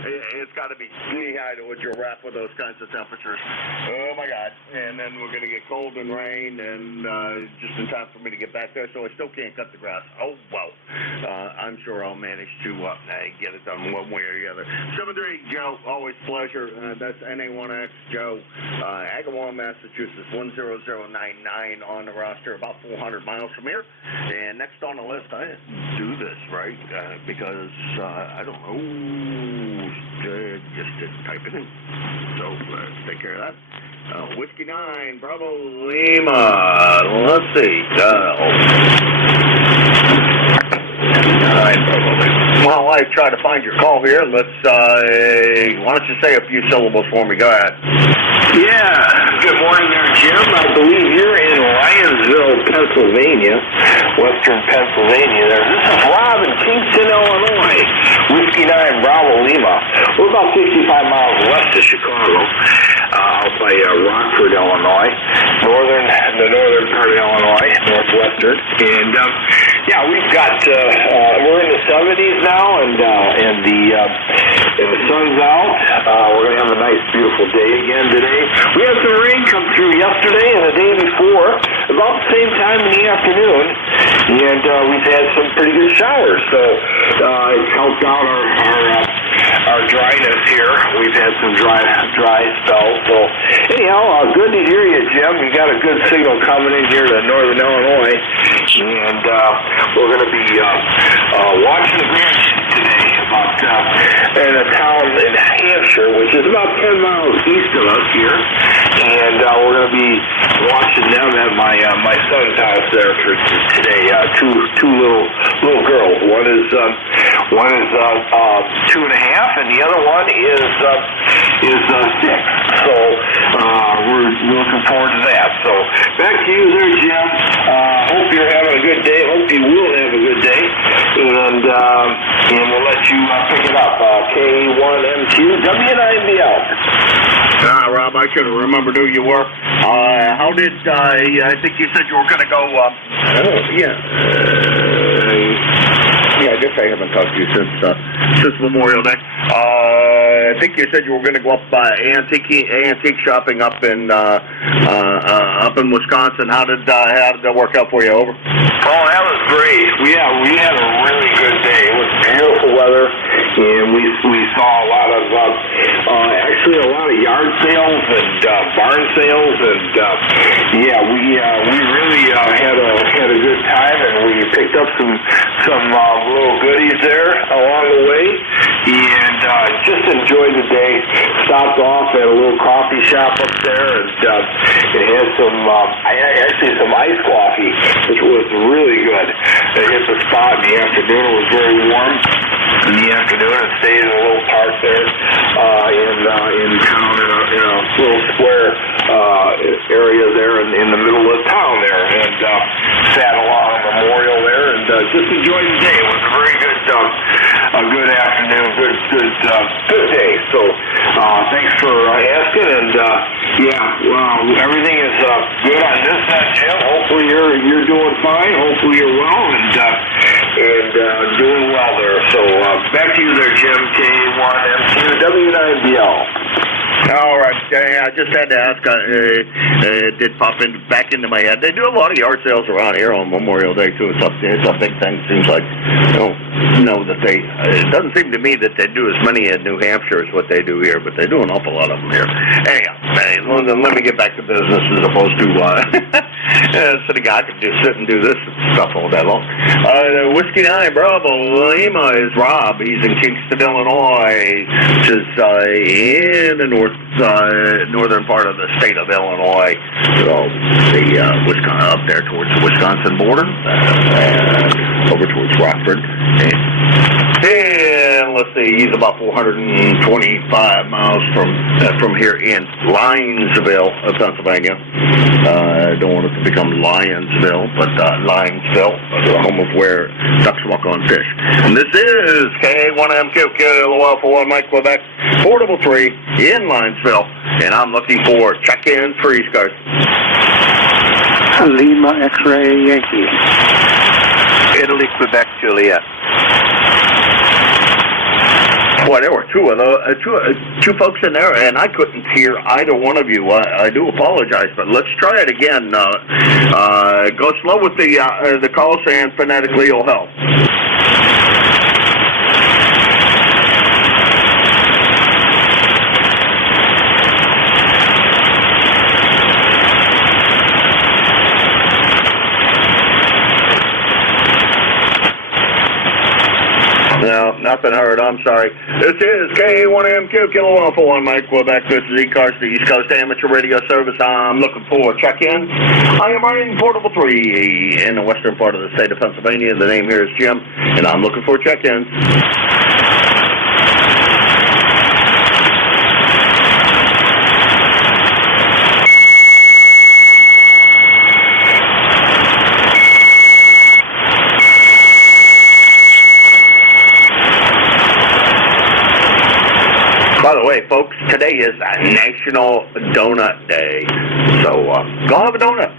It's got to be knee-high to a giraffe with those kinds of temperatures. Oh, my God. And then we're going to get cold and rain, and just in time for me to get back there, so I still can't cut the grass. Oh, well. I'm sure I'll manage to get it done one way or the other. 738 Joe, always pleasure. That's NA1X Joe, Agawam, Massachusetts, 10099 on the roster, about 400 miles from here. And next on the list, I do this, right? Because I don't know, just didn't type it in. So let's take care of that. Whiskey 9, Bravo Lima. Let's see. Well, I try to find your call here. Let's, why don't you say a few syllables for me? Go ahead. Yeah. Good morning there, Jim. I believe you're in Lyonsville, Pennsylvania, western Pennsylvania there. This is Rob in Kingston, Illinois. Whiskey 9, Bravo Lima. We're about 65 miles west of Chicago, out by Rockford, Illinois. The northern part of Illinois, northwestern. And, yeah, we've got, we're in the 70s now, and the sun's out. We're going to have a nice, beautiful day again today. We had some rain come through yesterday and the day before, about the same time in the afternoon, and we've had some pretty good showers, so it's helped out our dryness here. We've had some dry spells, so anyhow, good to hear you, Jim. You got a good signal coming in here to northern Illinois, and we're going to be watching the grandkids today in a town in Hampshire, which is about 10 miles east of us here, and we're going to be watching them at my son's house there for today. Two little girls. One is 2.5, and the other one is 6. So we're looking forward to that. So back to you there, Jim. Hope you're having a good day. Hope you will have a good day, and we'll let you pick it up. K1M2 W9BL. Rob, I should have remembered who you were. How did, I think you said you were going to go, I guess I haven't talked to you since Memorial Day. I think you said you were going to go up antique shopping up in Wisconsin. How did that work out for you? Over. Oh, that was great. We had a really good day. It was beautiful weather, and we saw a lot of yard sales and barn sales, and we really had a good time, and we picked up some little goodies there along the way, and just enjoyed the day. Stopped off at a little coffee shop up there, and it had some iced coffee, which was really good. It hit the spot in the afternoon. It was very warm in the afternoon, and stayed in a little park there in town, in a little square area there in the middle of town there, and sat along Memorial there, and just enjoyed the day. It was a very good afternoon, good day. So thanks for asking, and everything is good on this end, Jim. Hopefully you're doing fine. Hopefully you're well, and doing well there. So back to you there, Jim. K1M2 W9BL. All right. I just had to ask. It did pop back into my head. They do a lot of yard sales around here on Memorial Day too. It's a big thing. Seems like I don't know that they. It doesn't seem to me that they do as many in New Hampshire as what they do here, but they do an awful lot of them here. Anyhow, let me get back to business as opposed to sitting. I could just sit and do this stuff all day long. Whiskey 9 Bravo Lima is Rob. He's in Kingston, Illinois, which is in the northern part of the state of Illinois. So Wisconsin, up there towards the Wisconsin border, and over towards Rockford. And let's see, he's about 425 miles from here in Linesville, Pennsylvania. I don't want it to become Lionsville, but Linesville, the home of where ducks walk on fish. And this is K1MQ, Kilo Alpha 1 Mike Quebec, Portable 3 in Linesville, and I'm looking for check-in for ECARS. Lima X-Ray Yankee. Italy, Quebec, Juliet. Boy, there were two folks in there, and I couldn't hear either one of you. I do apologize, but let's try it again. Go slow with the calls, and phonetically will help. No, nothing heard. I'm sorry. This is K1MQ, Kilo Alpha 1, Mike Quebec. This is ECARS, the East Coast Amateur Radio Service. I'm looking for a check-in. I am running Portable 3 in the western part of the state of Pennsylvania. The name here is Jim, and I'm looking for a check-in. By the way, folks, today is National Donut Day, so go have a donut.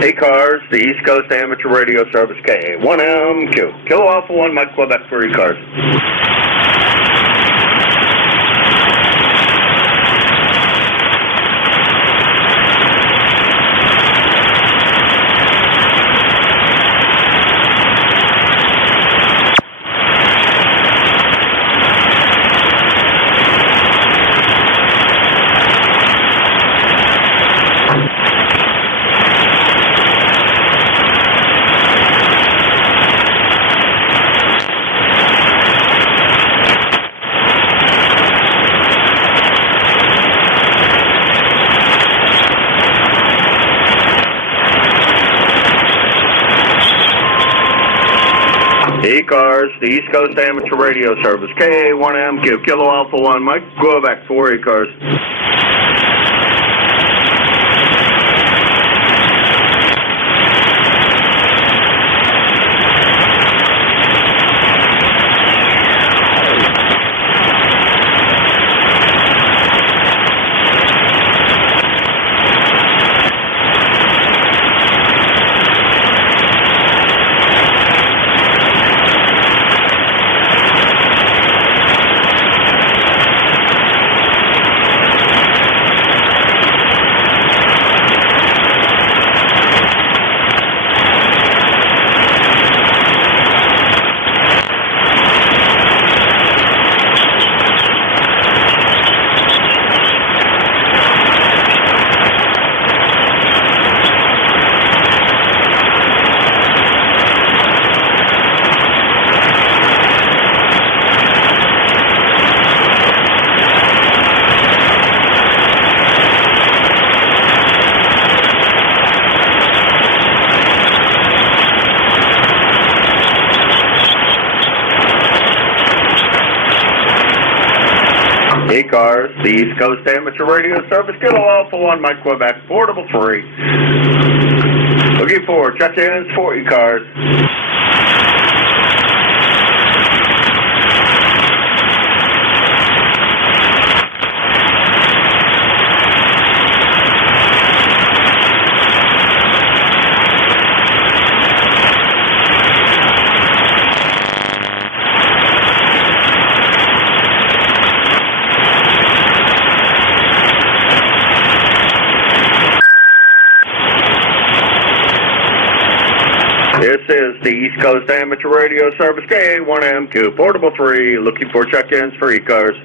ECARS, the East Coast Amateur Radio Service, K1MQ. Kilo Alpha 1, Mike Quebec for ECARS. ECARS, the East Coast Amateur Radio Service, K1MQ, Kilo Alpha 1, Mike Quebec for ECARS. the East Coast Amateur Radio Service. Kilo Alpha 1, Mike Quebec, portable 3. Looking for check-ins for ECARS. This is the East Coast Amateur Radio Service, KA1MQ, portable 3, looking for check-ins for ECARS.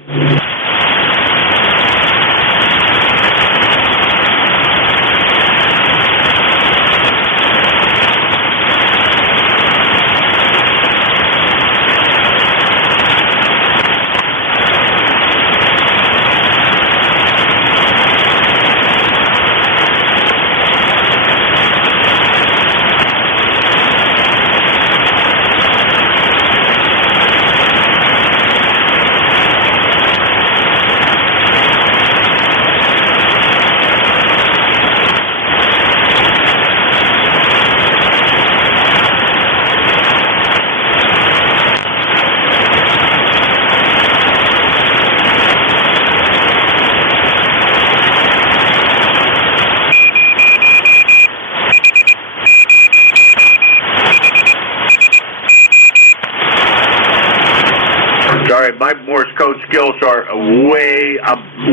Sorry, my Morse code skills are way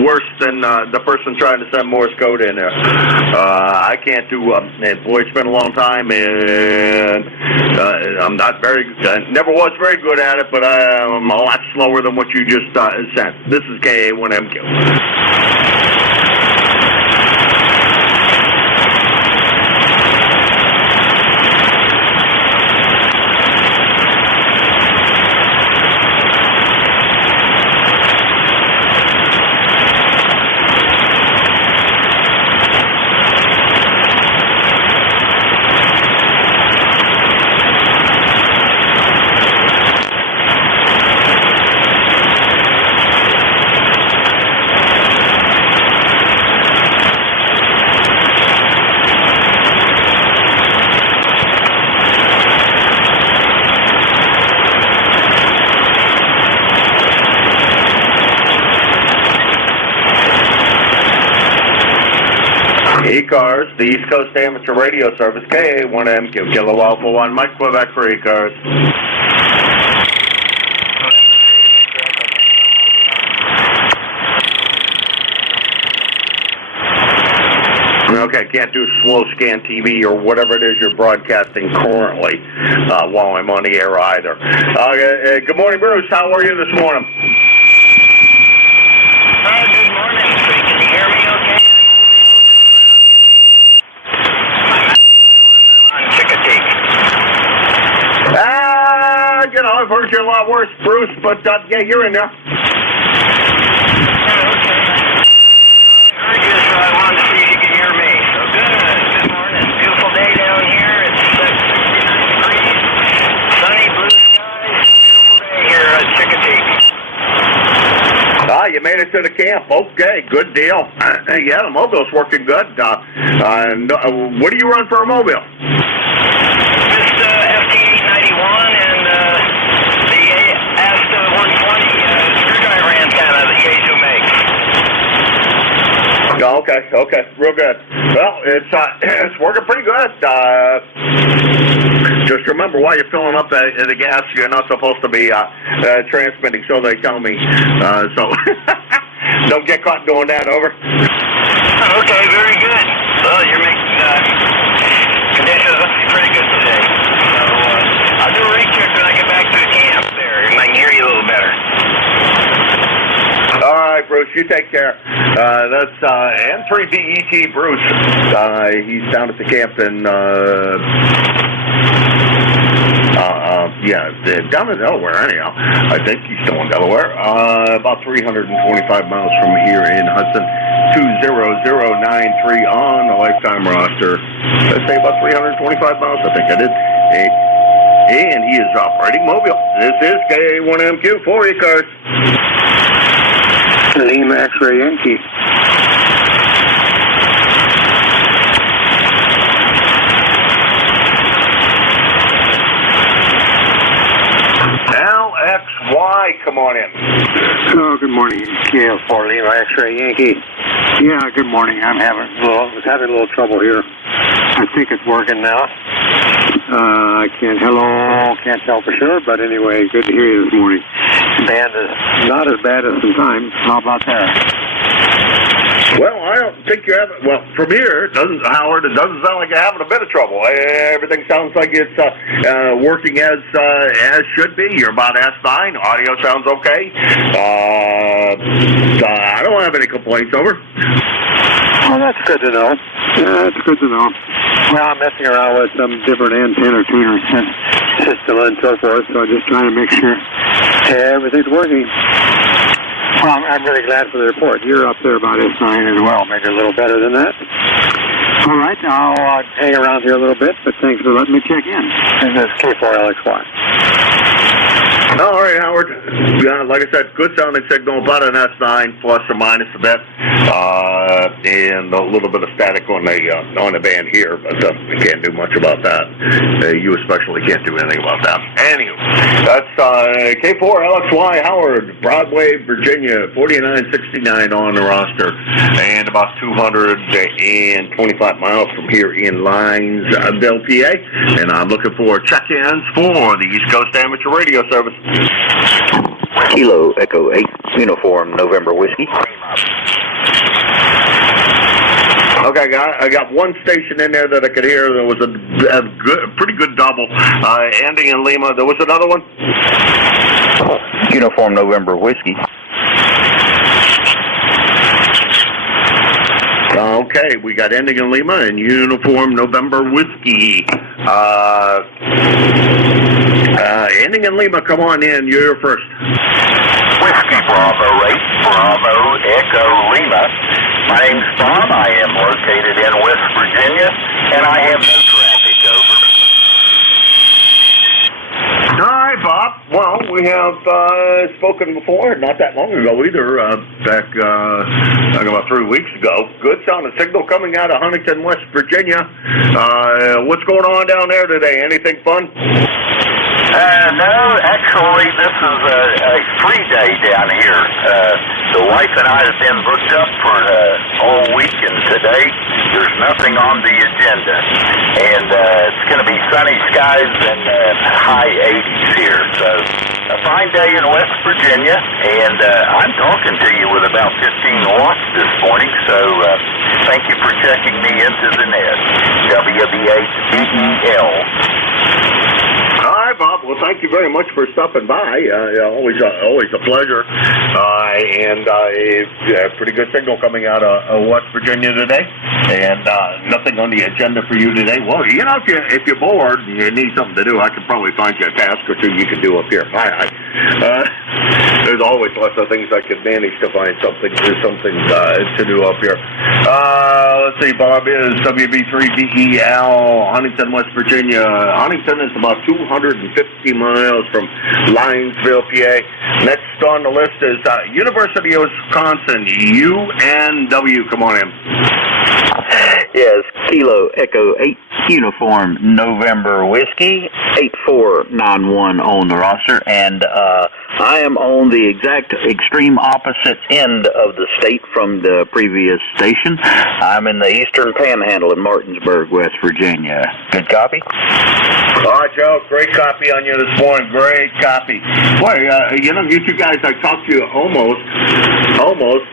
worse than the person trying to send Morse code in there. I can't do, boy, it's been a long time, and I'm not very, never was very good at it, but I'm a lot slower than what you just sent. This is KA1MQ. ECARS, the East Coast Amateur Radio Service, KA1MQ, Kilo Alpha 1, Mike Quebec for ECARS. Okay, can't do slow scan TV or whatever it is you're broadcasting currently while I'm on the air either. Good morning, Bruce. How are you this morning? Good morning. Can you hear me okay? I've heard you a lot worse, Bruce, but yeah, you're in there. I wanted to see if you could hear me. So good morning. Beautiful day down here. It's 69 degrees. Sunny, blue skies. Beautiful day here at Chickadee. You made it to the camp. Okay, good deal. Yeah, the mobile's working good. What do you run for a mobile? Just FT891 and the Asta 120 screwdriver antenna that Yaesu makes. Okay, real good. Well, it's working pretty good. Just remember, while you're filling up the gas, you're not supposed to be transmitting, so they tell me. So don't get caught doing that, over. Okay, very good. Well, you're making conditions look pretty good today. So I'll do a recheck when I get back to the camp there, and I can hear you a little better. All right, Bruce, you take care. That's N3DET Bruce. He's down at the camp in, down in Delaware, anyhow. I think he's still in Delaware. About 325 miles from here in Hudson. 20093 on the lifetime roster. Let's say about 325 miles, I think I did. And he is operating mobile. This is KA1MQ for ECARS. Lima X-ray Yankee. LXY, come on in. Oh, good morning. Yeah, for Lima X-ray Yankee. Yeah, good morning. Was having a little trouble here. I think it's working now. I can't tell for sure, but anyway, good to hear you this morning. Band is not as bad as sometimes. How about that? Well, I don't think you're having, well, from here, Howard, it doesn't sound like you're having a bit of trouble. Everything sounds like it's working as should be. You're about S9. Audio sounds okay. I don't have any complaints, over. Oh, that's good to know. That's good to know. Well, I'm messing around with some different antenna tuner system and so forth, so I'm just trying to make sure everything's working. Well, I'm really glad for the report. You're up there about S9 as well, maybe a little better than that. All right, I'll hang around here a little bit, but thanks for letting me check in. This is K4LXY. All right, Howard. Yeah, like I said, good sounding signal, about an S9, plus or minus a bit, and a little bit of static on the band here, but we can't do much about that. You especially can't do anything about that. Anyway, that's K4LXY, Howard, Broadway, Virginia, 4969 on the roster, and about 225 miles from here in Linesville, PA, and I'm looking for check-ins for the East Coast Amateur Radio Service. Kilo Echo 8, Uniform November Whiskey. Okay, I got one station in there that I could hear. There was a pretty good double ending in Lima. There was another one. Uniform November Whiskey. Okay, we got ending in Lima and Uniform November Whiskey. Ending in Lima, come on in. You're first. Whiskey Bravo 8, Bravo Echo Lima. My name's Bob. I am located in West Virginia, and I have no traffic, over. All right, Bob. Well, we have spoken before, not that long ago either, back about 3 weeks ago. Good sounding signal coming out of Huntington, West Virginia. What's going on down there today? Anything fun? No, actually, this is a free day down here. The wife and I have been booked up for all week, and today there's nothing on the agenda. And it's going to be sunny skies and high 80s here. So a fine day in West Virginia, and I'm talking to you with about 15 watts this morning, so thank you for checking me into the net. WB8BEL. All right, Bob. Well, thank you very much for stopping by. Always a pleasure. And pretty good signal coming out of West Virginia today. And nothing on the agenda for you today. Well, you know, if you're bored and you need something to do, I can probably find you a task or two you can do up here. There's always lots of things I could manage to find something to do up here. Let's see, Bob is WB3BEL, Huntington, West Virginia. Huntington is about 250 miles from Linesville, PA. Next on the list is University of Wisconsin, UNW. Come on in. Yes, Kilo Echo 8, Uniform November Whiskey, 8491 on the roster, and I am on the exact extreme opposite end of the state from the previous station. I'm in the Eastern Panhandle in Martinsburg, West Virginia. Good copy? All right, Joe. Great copy on you this morning. Great copy. Boy, you know, you two guys, I talked to you almost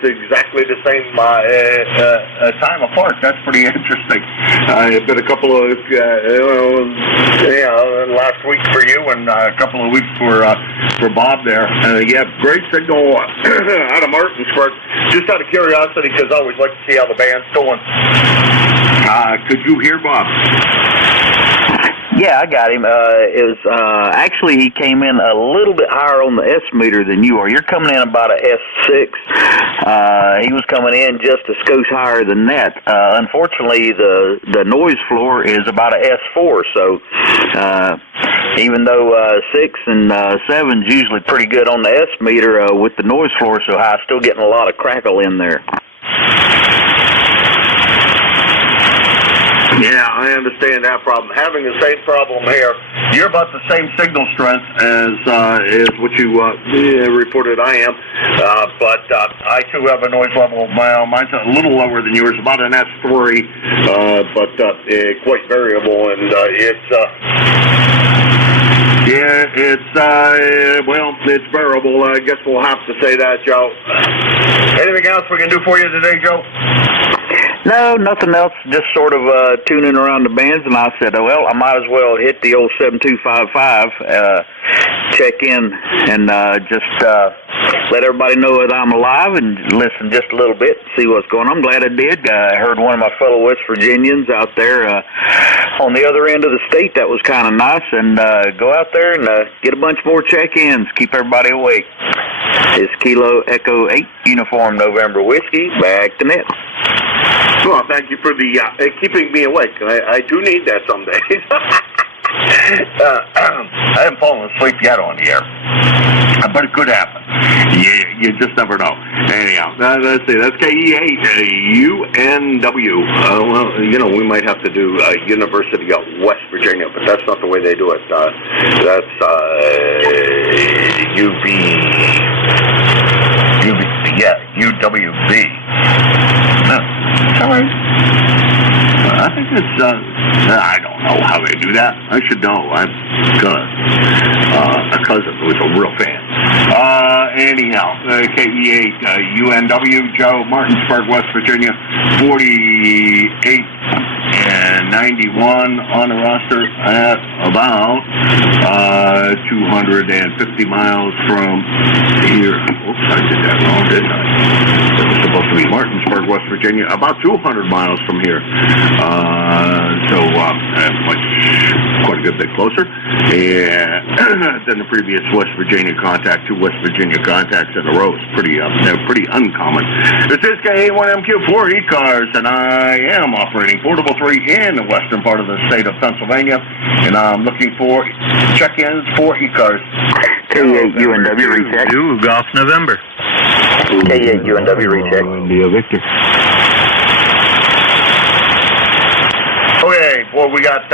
exactly the same time apart. That's pretty interesting. It's been a couple of, last week for you and a couple of weeks for Bob there. Yeah, great signal out of Martinsburg. Just out of curiosity, because I always like to see how the band's going. Could you hear Bob? Yeah, I got him. It was actually he came in a little bit higher on the S meter than you are. You're coming in about a S6. He was coming in just a skosh higher than that. Unfortunately, the noise floor is about a S4, so even though 6 and 7's usually pretty good on the S meter with the noise floor so high, still getting a lot of crackle in there. Yeah, I understand that problem. Having the same problem here. You're about the same signal strength as what you reported I am, but I too have a noise level. Well, mine's a little lower than yours, about an S3, but quite variable, and it's bearable. I guess we'll have to say that, Joe. Anything else we can do for you today, Joe? No, nothing else. Just sort of tuning around the bands, and I said, well, I might as well hit the old 7255, check in, and just let everybody know that I'm alive and listen just a little bit, see what's going on. I'm glad I did. I heard one of my fellow West Virginians out there on the other end of the state. That was kind of nice, and go out there and get a bunch more check-ins, keep everybody awake. It's Kilo Echo 8, Uniform November Whiskey, back to net. Well, thank you for the keeping me awake. I do need that some days. I haven't fallen asleep yet on the air, but it could happen. You just never know. Anyhow, let's see. That's KE8UNW. Well, we might have to do University of West Virginia, but that's not the way they do it. That's UWB. No, it's all right. I think it's, I don't know how they do that. I should know. I've got a cousin who was a real fan. Anyhow, KE8 UNW, Joe, Martinsburg, West Virginia, 48 and 91 on the roster at about 250 miles from here. Oops, I did that wrong, didn't I? It was supposed to be Martinsburg, West Virginia, about 200 miles from here. Quite a good bit closer than the previous West Virginia contact. 2 West Virginia contacts in a row. It's pretty uncommon. This is K81MQ4 ECARS, and I am operating Portable 3 in the western part of the state of Pennsylvania, and I'm looking for check-ins for ECARS. K8 UNW recheck. Golf November. K8 UNW recheck. Victor. Okay, well, we got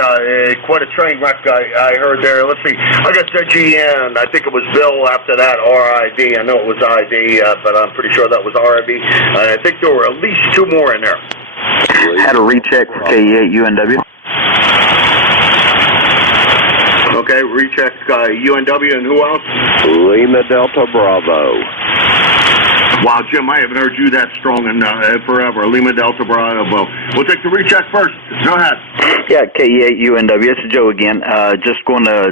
quite a train wreck I heard there. Let's see. I got GN. I think it was Bill after that, RID. I know it was ID, but I'm pretty sure that was RID. I think there were at least 2 more in there. Had a recheck for K8 UNW. Okay, recheck UNW, and who else? Lima Delta Bravo. Wow, Jim, I haven't heard you that strong in forever. Lima Delta Bravo. We'll take the recheck first. Go ahead. Yeah, KE8 UNW. It's Joe again. Just going to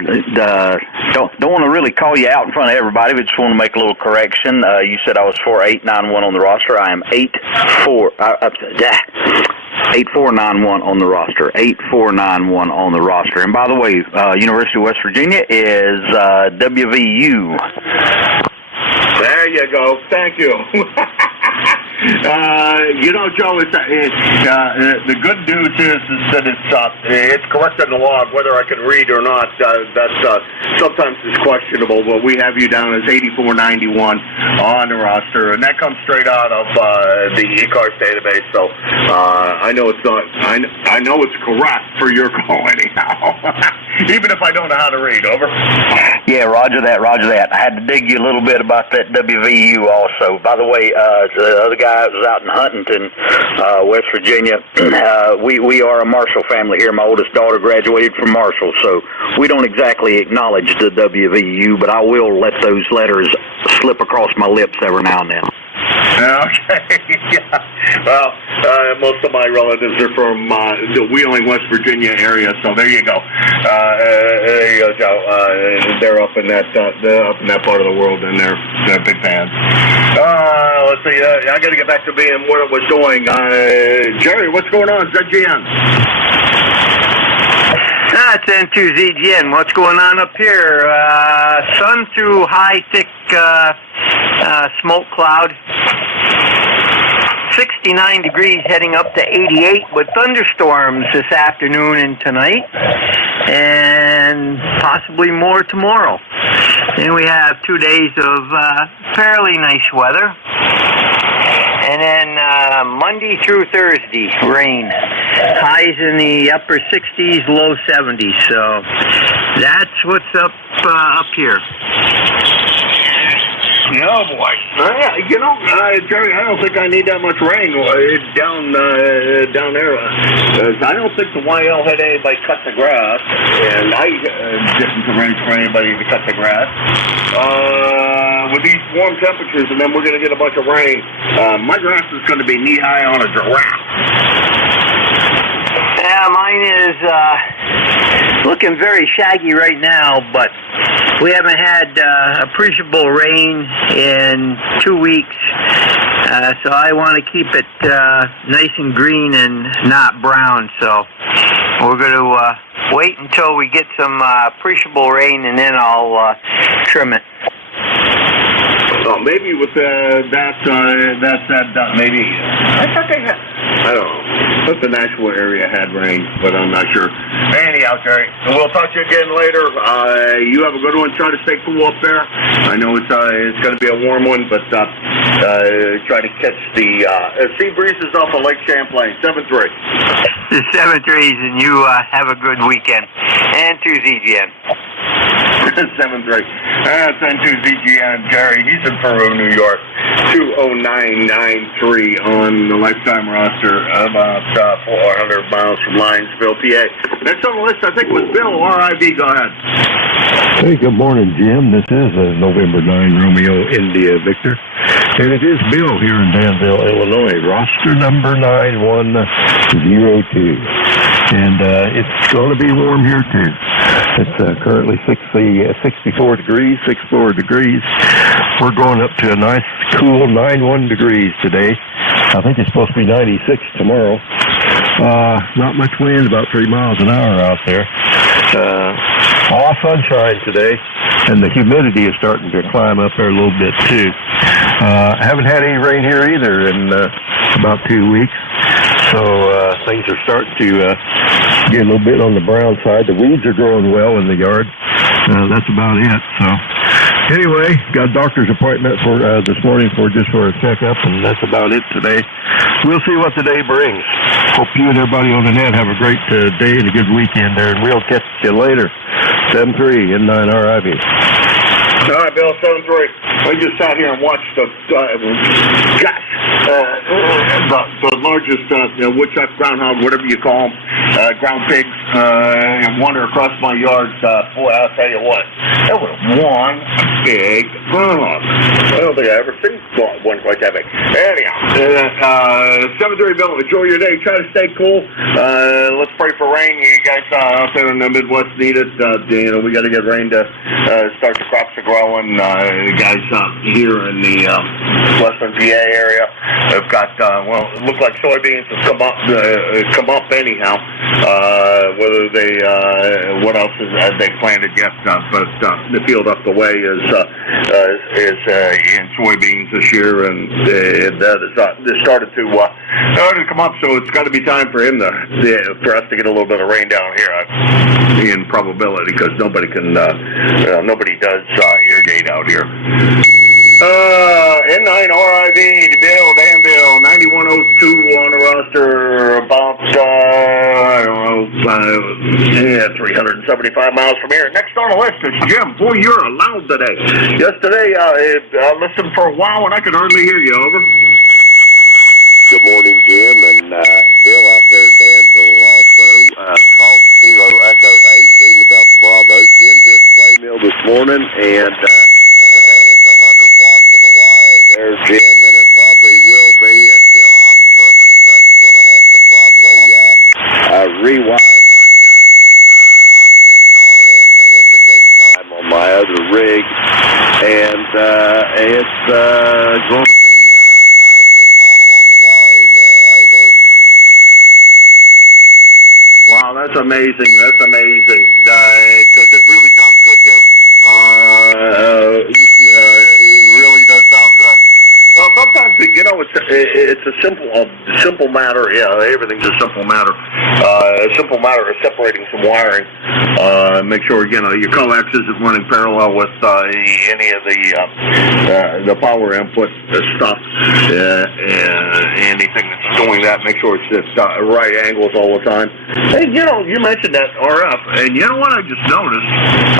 don't want to really call you out in front of everybody, but just want to make a little correction. You said I was 4891 on the roster. I am 8491 on the roster. 8491 on the roster. And by the way, University of West Virginia is WVU. There you go. Thank you. Joe, the good news is that it's corrected in the log. Whether I can read or not, that's sometimes it's questionable. But we have you down as 8491 on the roster, and that comes straight out of the ECARS database. So I know it's not. I know it's correct for your call anyhow. Even if I don't know how to read. Over. Yeah, roger that. I had to dig you a little bit about that WVU also. By the way, the other guy was out in Huntington, West Virginia. We are a Marshall family here. My oldest daughter graduated from Marshall, so we don't exactly acknowledge the WVU, but I will let those letters slip across my lips every now and then. Okay, yeah. Well, most of my relatives are from the Wheeling, West Virginia area, so there you go. There you go, Joe. They're up in that part of the world, and they're big fans. Let's see. I got to get back to being what it was doing. Jerry, what's going on? ZGN. It's N2ZGN. What's going on up here? Sun through high, thick smoke cloud. 69 degrees heading up to 88 with thunderstorms this afternoon and tonight. and possibly more tomorrow. Then we have 2 days of fairly nice weather. And then Monday through Thursday, rain. Highs in the upper 60s, low 70s. So that's what's up here. Oh boy. Jerry, I don't think I need that much rain down there. I don't think the YL had anybody cut the grass, and I didn't arrange for anybody to cut the grass. With these warm temperatures, and then we're going to get a bunch of rain, my grass is going to be knee-high on a giraffe. Yeah, mine is looking very shaggy right now, but we haven't had appreciable rain in 2 weeks, so I want to keep it nice and green and not brown. So we're going to wait until we get some appreciable rain, and then I'll trim it. Oh, maybe with maybe I thought they had. I don't know. I thought the Nashville area had rain, but I'm not sure. Anyhow, Jerry, we'll talk to you again later. You have a good one. Try to stay cool up there. I know it's going to be a warm one, but try to catch the sea breezes off of Lake Champlain. 7-3. The 7-3s, and you have a good weekend. And to ZGN. 7-3. That's N2ZGN, Jerry. He's in Peru, New York. 20993 on the lifetime roster, about 400 miles from Lionsville, PA. Next on the list, I think, was Bill, RIV. Go ahead. Hey, good morning, Jim. This is November 9 Romeo India Victor, and it is Bill here in Danville, Illinois, roster number 9102. And it's going to be warm here, too. It's currently 64 degrees, 64 degrees. We're going up to a nice, cool 91 degrees today. I think it's supposed to be 96 tomorrow. Not much wind, about 3 miles an hour out there. All sunshine today, and the humidity is starting to climb up there a little bit, too. I haven't had any rain here either in about 2 weeks. So things are starting to get a little bit on the brown side. The weeds are growing well in the yard. That's about it. So anyway, got a doctor's appointment for this morning for a checkup, and that's about it today. We'll see what the day brings. Hope you and everybody on the net have a great day and a good weekend there, and we'll catch you later. 7-3 N9 RIV. All right, Bill, 7-3. I just sat here and watched the largest woodchuck, groundhog, whatever you call them, ground pigs, wander across my yard. Boy, I'll tell you what, that was one big groundhog. I don't think I ever seen one quite that big. Anyhow, 7-3, Bill, enjoy your day. Try to stay cool. Let's pray for rain. You guys out there in the Midwest need it. We got to get rain to start the crops to grow. And guys here in the western PA area have got it looked like soybeans have come up anyhow. Whether they what else is they planted yet, but the field up the way is in soybeans this year, and that is started to come up. So it's got to be time for him for us to get a little bit of rain down here in probability, because nobody does irrigate out here. N9 RIV, Bill, Danville, 9102 on the roster, about, 375 miles from here. Next on the list is Jim. Boy, you're loud today. Yesterday, I listened for a while and I could hardly hear you. Over. Good morning, Jim, and Bill out there in Danville also. Called Kilo Echo 8, reading about the Bravo. Jim here at the play mill this morning, and today it's 100 watts in the wire there, Jim, and it probably will be until I'm pretty much going to have to probably rewire my shot, because I'm getting RF in the daytime on my other rig, and it's going to be Wow, that's amazing. That's amazing. Because it really sounds good, Jim. It really does sound good. Well, sometimes it's a simple matter. Yeah, everything's a simple matter. A simple matter of separating some wiring. Make sure your coax isn't running parallel with any of the power input stuff. Anything that's doing that, make sure it's at right angles all the time. Hey, you mentioned that RF, and you know what I just noticed?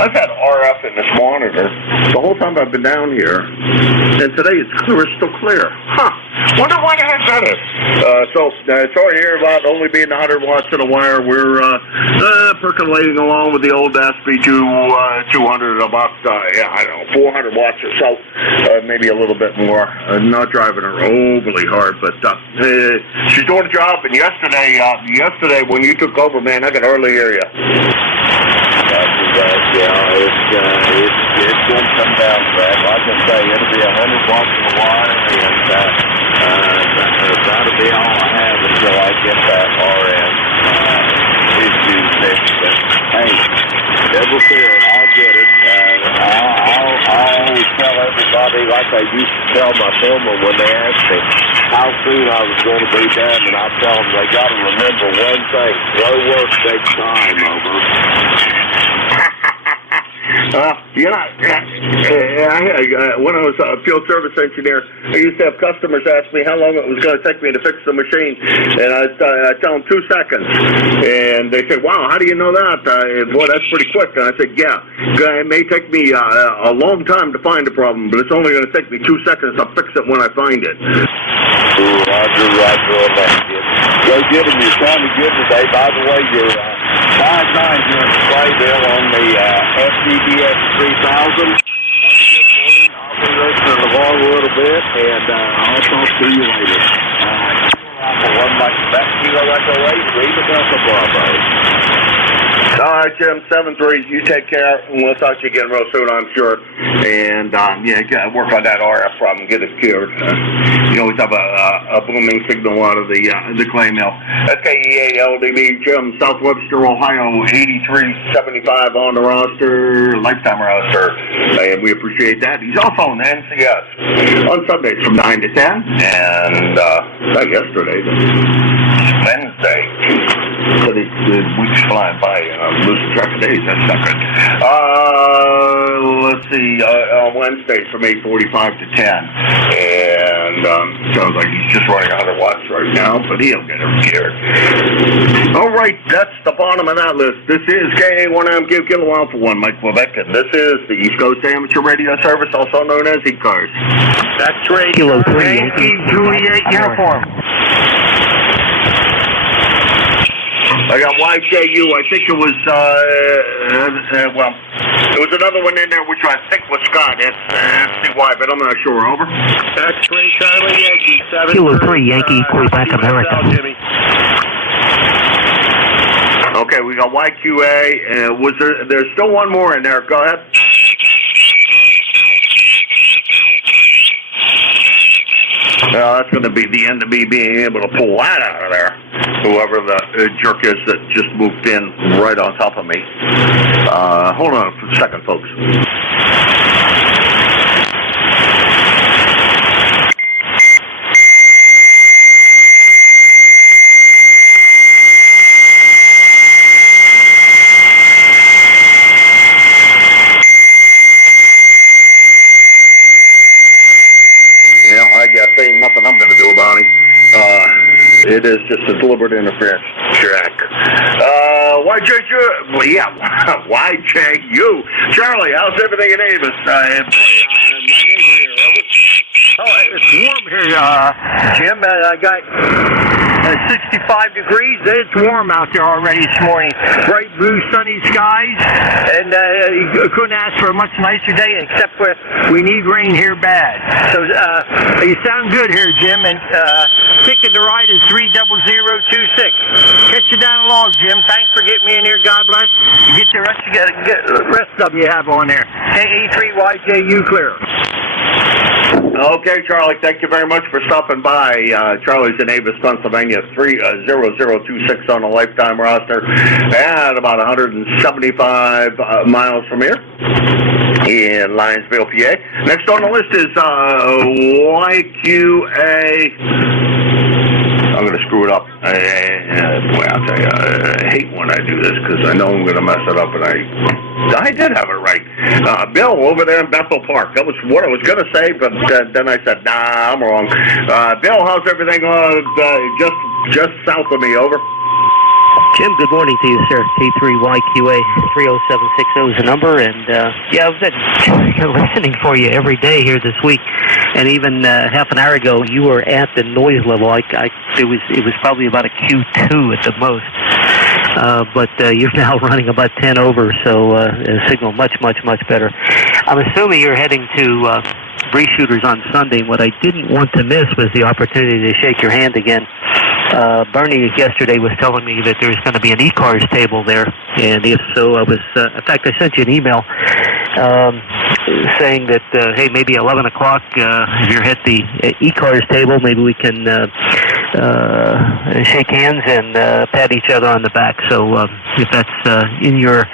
I've had RF in this monitor the whole time I've been down here, and today it's crystal clear. Wonder why the heck that is. Sorry to hear about only being 100 watts in a wire. We're percolating along with the old SP200 about 400 watts or so, maybe a little bit more. Not driving her overly hard, but she's doing a job. And yesterday when you took over, man, I could hardly hear you. It's going to come down to that. Like I say, it'll be 100 watts in the wire, and that'll be all I have until I get that RF issue fixed. But hey, never fear it. I'll get it. I'll always tell everybody, like I used to tell my filmer when they asked me how soon I was going to be done, and I tell them they got to remember one thing: slow work takes time. Over. When I was a field service engineer, I used to have customers ask me how long it was going to take me to fix the machine, and I tell them 2 seconds, and they say, "Wow, how do you know that? Boy, that's pretty quick." And I said, "Yeah, it may take me a long time to find a problem, but it's only going to take me 2 seconds to fix it when I find it." Roger on that, kid. Go get them. You're trying to get today. By the way, you're 5-9 here in Sprayville on the FCDX 3000. I'll be listening along a little bit, and I'll talk to you later. One like that Kilo Echo 8, read the Delta Bravo. All right, Jim, 7-3, you take care, and we'll talk to you again real soon, I'm sure. And, work on that RF problem, get it cured. You always have a booming signal out of the clay mill. SKEA LDB, Jim, South Webster, Ohio, 8375 on the roster, lifetime roster, and we appreciate that. He's also on the NCS on Sundays from 9 to 10, and not yesterday, but Wednesday. The week's flying by, and I'm losing track of days. That's not good. Let's see. On Wednesdays from 8:45 to 10, and sounds like he's just running 100 watts right now, but he'll get it repaired. All right, that's the bottom of that list. This is KA1M Kilo Alpha 1, Mike Quebec, and this is the East Coast Amateur Radio Service, also known as ECARS. That's right. Kilo 3 Yankee Juliet uniform. I got YJU. I think it was, there was another one in there which I think was Scott. Let's see why, but I'm not sure. Over. That's right, Charlie Yankee. 7 Kilo 3 Yankee, Quebec, America. Okay, we got YQA. Was there's still one more in there. Go ahead. That's going to be the end of me being able to pull that out of there. Whoever the jerk is that just moved in right on top of me. Hold on for a second, folks. I guess ain't nothing I'm going to do about it. It is just a deliberate interference, Jack. YJU. Charlie, how's everything in Avis? My neighbor here, over. It's warm here, Jim. I got 65 degrees. It's warm out there already this morning. Bright blue, sunny skies, and you couldn't ask for a much nicer day, except for we need rain here bad. So you sound good here, Jim, and ticket to ride is 30026. Catch you down along, Jim. Thanks for getting me in here. God bless. You get the rest of you have on there. KA3YJU clear. Okay, Charlie, thank you very much for stopping by. Charlie's in Avis, Pennsylvania, 30026 on the lifetime roster, at about 175 miles from here in Lionsville, PA. Next on the list is YQA. I'm going to screw it up. Boy, I'll tell you, I hate when I do this because I know I'm going to mess it up, and I did have it right. Bill, over there in Bethel Park. That was what I was going to say, but then I said, nah, I'm wrong. Bill, how's everything just south of me? Over. Jim, good morning to you, sir. K3YQA 30760 is the number, and yeah, I've been listening for you every day here this week, and even half an hour ago, you were at the noise level. It was probably about a Q2 at the most, but you're now running about 10 over, so signal much better. I'm assuming you're heading to Bree Shooters on Sunday. What I didn't want to miss was the opportunity to shake your hand again. Bernie yesterday was telling me that there's going to be an ECARS table there, and if so, in fact, I sent you an email saying that, hey, maybe 11 o'clock, if you're at the ECARS table, maybe we can shake hands and pat each other on the back. So if that's in your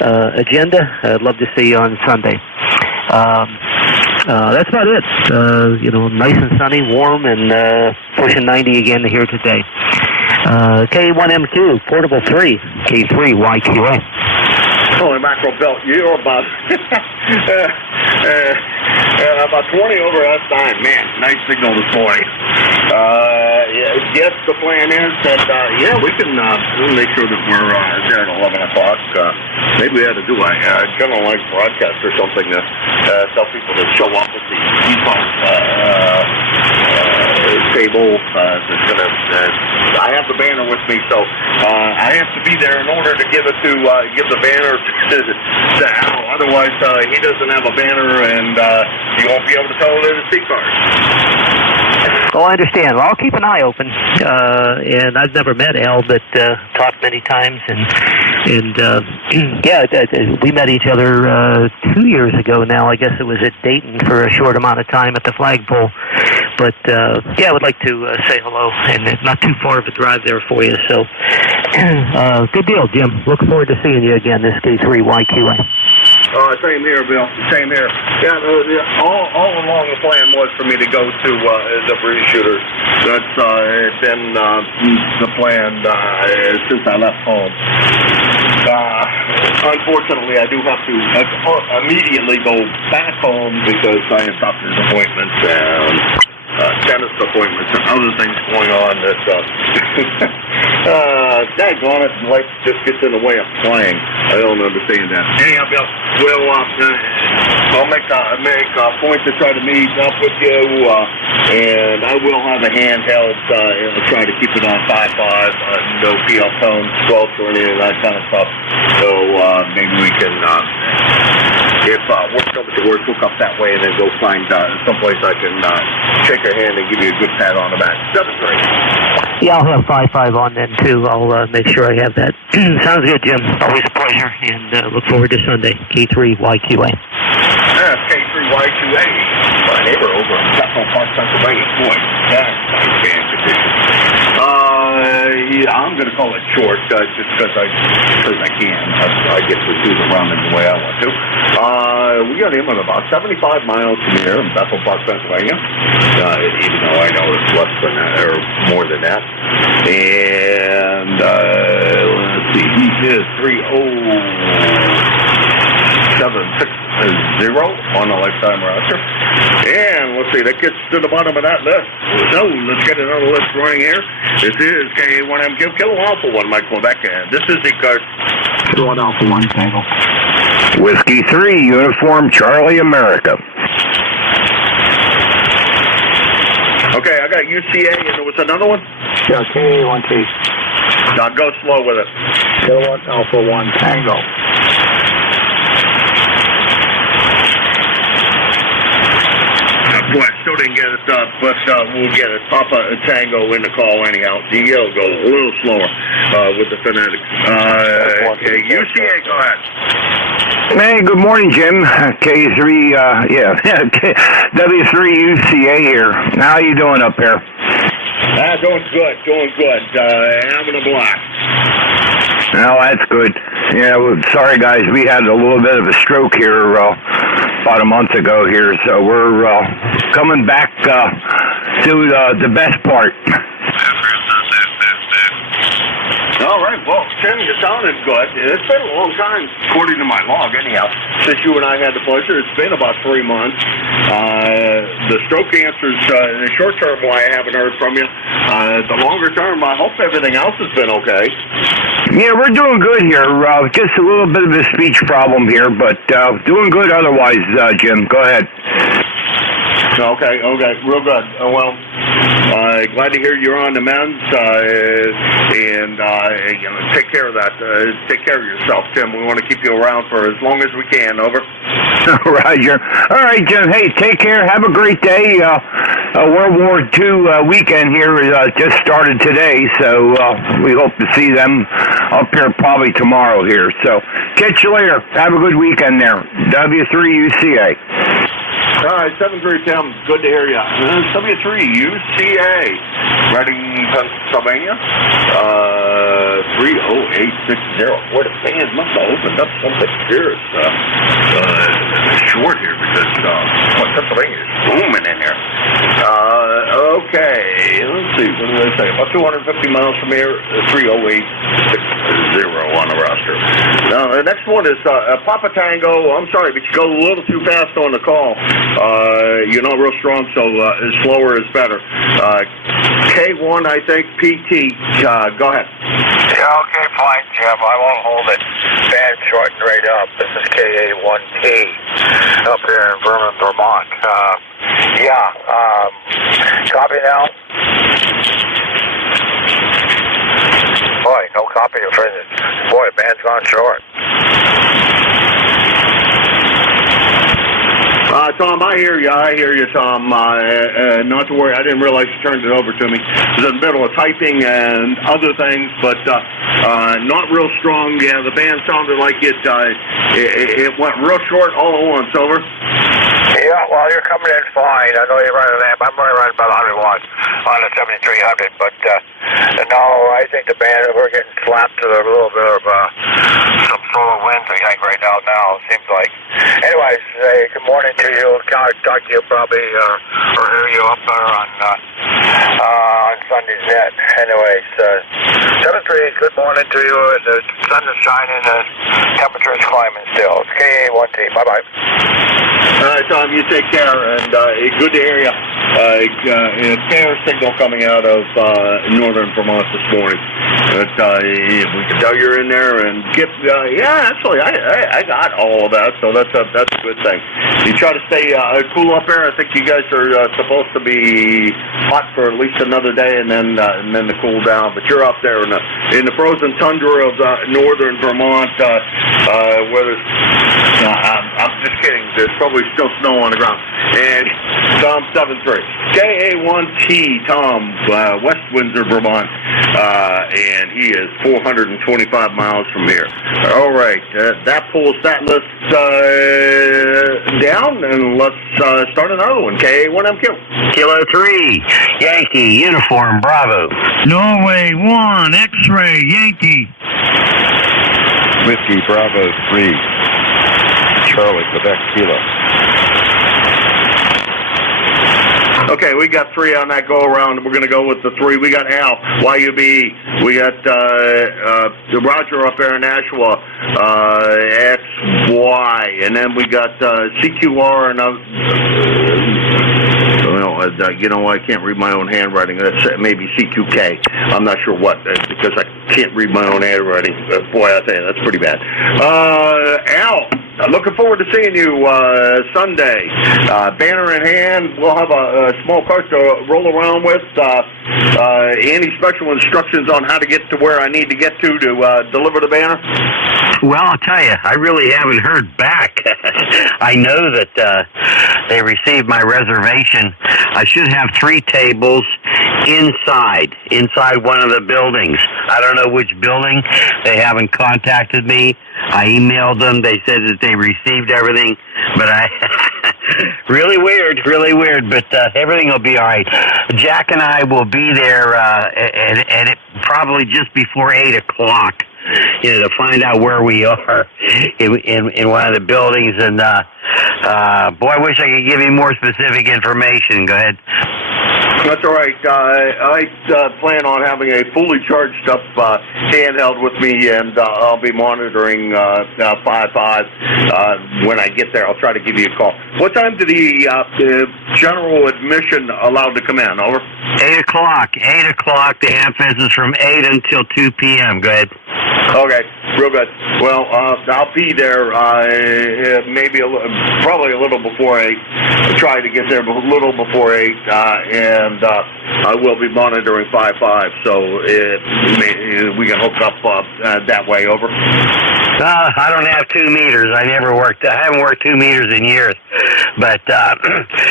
agenda, I'd love to see you on Sunday. That's about it. Nice and sunny, warm, and pushing 90 again here today. K1MQ, Portable 3, K3YQA. Holy mackerel, Bill, you're about about 20 over S9. Man, nice signal this morning. Yes, the plan is that, we can we'll make sure that we're there at 11 o'clock. Maybe we had to do a general like broadcast or something to tell people to show up at the table. I have the banner with me, so I have to be there in order to give the banner to Al. Otherwise, he doesn't have a banner, and you won't be able to tell it in the ECARS. Oh, I understand. Well, I'll keep an eye open. And I've never met Al, but talked many times. And we met each other 2 years ago now. I guess it was at Dayton for a short amount of time at the flagpole. But, I would like to say hello. And it's not too far of a drive there for you. So, good deal, Jim. Look forward to seeing you again, this K3YQA. Same here, Bill. Same here. Yeah, all along the plan was for me to go to the Bree Shooters. That's been the plan since I left home. Unfortunately, I do have to immediately go back home because I have doctor's appointments and dentist appointments and other things going on that daggone it, life just gets in the way of playing. I don't understand that. Anyhow, Bill, I'll make a point to try to meet up with you, and I will have a handheld, try to keep it on 5.5, no PL tones, 12 or any of that kind of stuff. So maybe we can, if work comes to work, hook up that way and then go find someplace I can shake your hand and give you a good pat on the back. 7-3. Yeah, I'll have 5.5 on then, too. I'll make sure I have that. Sounds good, Jim. Always a pleasure, and look forward to Sunday. K3YQA. K3YQA. My neighbor over in Bethel Park, Pennsylvania. Boy, that's nice band condition. I'm going to call it short just because I can. I get to do the running the way I want to. We got him at about 75 miles from here in Bethel Park, Pennsylvania. Even though I know it's less than that, or more than that. And let's see, he is 30760 on the lifetime roster. And let's see, that gets to the bottom of that list. So let's get another list running here. This is K1MQ, Kilo Alpha 1, Mike Quebec, and this is ECARS. Kilo Alpha 1, Tango. Whiskey 3, Uniform Charlie America. Okay, I got UCA, and there was another one? Yeah, K1T. Now go slow with it. Kilo Alpha 1, Tango. Boy, I still didn't get it, but we'll get it. Papa Tango in the call anyhow. DL go a little slower with the phonetics. UCA, go ahead. Hey, good morning, Jim. K3, W3UCA here. How you doing up there? Doing good. Having a blast. Oh, that's good. Yeah, well, sorry, guys. We had a little bit of a stroke here about a month ago here, so we're coming back to the best part. All right, well, Tim, you sounded good. It's been a long time, according to my log, anyhow, since you and I had the pleasure. It's been about 3 months. The stroke answers, in the short term, why I haven't heard from you. The longer term, I hope everything else has been okay. Yeah, we're doing good here. Just a little bit of a speech problem here, but doing good otherwise, Jim. Go ahead. Okay, real good. Well, glad to hear you're on the mend, and take care of that. Take care of yourself, Tim. We want to keep you around for as long as we can. Over. Roger. All right, Jim. Hey, take care. Have a great day. World War II weekend here just started today, so we hope to see them up here probably tomorrow here. So catch you later. Have a good weekend there. W3UCA. All right, 7-3, Tim. Good to hear you. W3UCA, Reading, Pennsylvania, 30860. Boy, the fans must have opened up something here. It's short here because Pennsylvania is booming in here. Okay, let's see. What do they say? About 250 miles from here, 30860 on the roster. Now, the next one is Papa Tango. I'm sorry, but you go a little too fast on the call. You're not real strong, so slower is better. K1, I think, PT. Go ahead. Yeah, okay, fine, Jim. I won't hold it. Band shortened right up. This is KA1T up here in Vernon, Vermont. Copy now? Boy, no copy of it. Boy, band's gone short. Tom, I hear you, Tom. Not to worry, I didn't realize you turned it over to me. I was in the middle of typing and other things, but not real strong. Yeah, the band sounded like it went real short all at once. Over. Yeah, well, you're coming in fine. I know you're running an amp. I'm running about 100 watts on the 7300, but no, I think the band, we're getting slapped to a little bit of some solar winds, I think, right now, it seems like. Anyways, good morning to you. I'll talk to you probably, or hear you up there on Sunday's net. Anyways, 7-3, good morning to you, and the sun is shining, and temperature is climbing still. It's KA1T. Bye-bye. All right, Tom, you take care, and good to hear you. Fair signal coming out of northern Vermont this morning. But we can tell you're in there, and actually, I got all of that, so that's a good thing. You try to stay cool up there. I think you guys are supposed to be hot for at least another day, and then to cool down. But you're up there in the frozen tundra of northern Vermont, where there's. I'm just kidding. There's probably still snow on the ground. And Tom 7-3. KA1T, Tom, West Windsor, Vermont. And he is 425 miles from here. All right. That pulls that list down, and let's start another one. KA1MQ. Kilo 3, Yankee, Uniform, Bravo. Norway 1, X-ray, Yankee. Whiskey Bravo 3, Charlie, Quebec, Kilo. Okay, we got 3 on that go-around. We're going to go with the 3. We got Al, YUB. We got Roger up there in Nashua, XY. And then we got CQR and I can't read my own handwriting. That's maybe CQK. I'm not sure what, because I can't read my own handwriting. Boy, I tell you, that's pretty bad. Al, looking forward to seeing you Sunday. Banner in hand. We'll have a small cart to roll around with. Any special instructions on how to get to where I need to get to deliver the banner? Well, I'll tell you, I really haven't heard back. I know that they received my reservation. I should have 3 tables inside one of the buildings. I don't know which building. They haven't contacted me. I emailed them. They said that they received everything, but really weird, but everything will be all right. Jack and I will be there at probably just before 8 o'clock. To find out where we are in one of the buildings. And, boy, I wish I could give you more specific information. Go ahead. That's all right. I plan on having a fully charged up handheld with me, and I'll be monitoring 5-5. When I get there, I'll try to give you a call. What time do the general admission allowed to come in? Over? 8 o'clock. 8 o'clock. The Hamfest is from 8 until 2 p.m. Go ahead. Okay, real good. Well, I'll be there maybe probably a little before 8. I'll try to get there a little before 8, and I will be monitoring 5-5, so we can hook up that way. Over. I don't have 2 meters. I haven't worked 2 meters in years. But,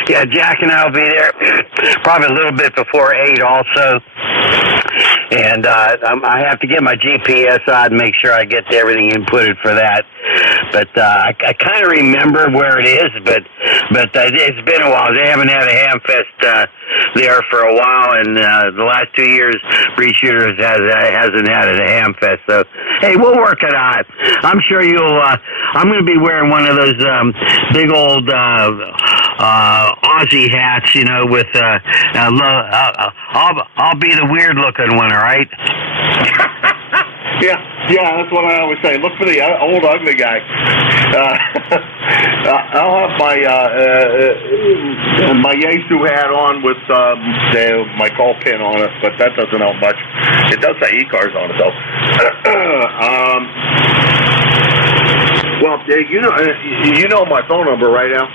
yeah, Jack and I will be there probably a little bit before 8 also. And I have to get my GPS on and make sure I get everything inputted for that. But I kind of remember where it is, but it's been a while. They haven't had a Hamfest there for a while, and the last 2 years, Bree Shooters hasn't had a Hamfest. So, hey, we'll work it out. I'm sure you'll. I'm going to be wearing one of those big old Aussie hats, with. I'll be the weird-looking one, all right? Yeah, that's what I always say. Look for the old ugly guy. I'll have my Yesu hat on with my call pin on it, but that doesn't help much. It does say ECARS on it, though. Well, you know my phone number right now.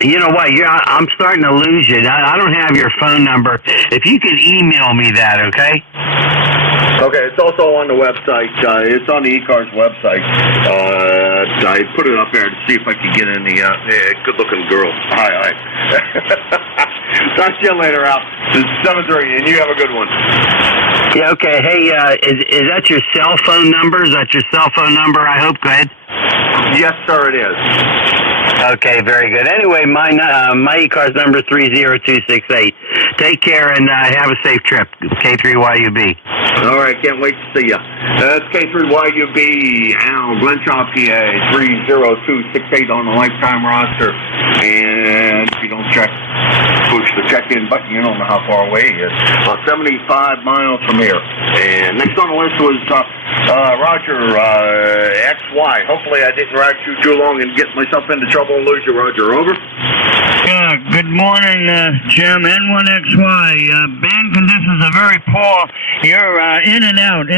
You know what? I'm starting to lose you. I don't have your phone number. If you could email me that, okay? Okay, it's also on the website. It's on the ECARS website. I put it up there to see if I could get any good-looking girl. Hi. Talk to you later, Al. This is 7-3, and you have a good one. Yeah, okay. Hey, is that your cell phone number? Is that your cell phone number, I hope? Go ahead. Yes, sir, it is. Okay, very good. Anyway, my ECARS number is 30268. Take care and have a safe trip. K3YUB. All right, can't wait to see you. That's K3YUB, Al Glenshaw, PA, 30268 on the lifetime roster. And if you don't push the check-in button, you don't know how far away he is. 75 miles from here. And next on the list was Roger, XY. Hopefully I didn't ride you too long and get myself into trouble and lose you, Roger. Over. Yeah, good morning, Jim. N1XY. Band conditions are very poor. You're in and out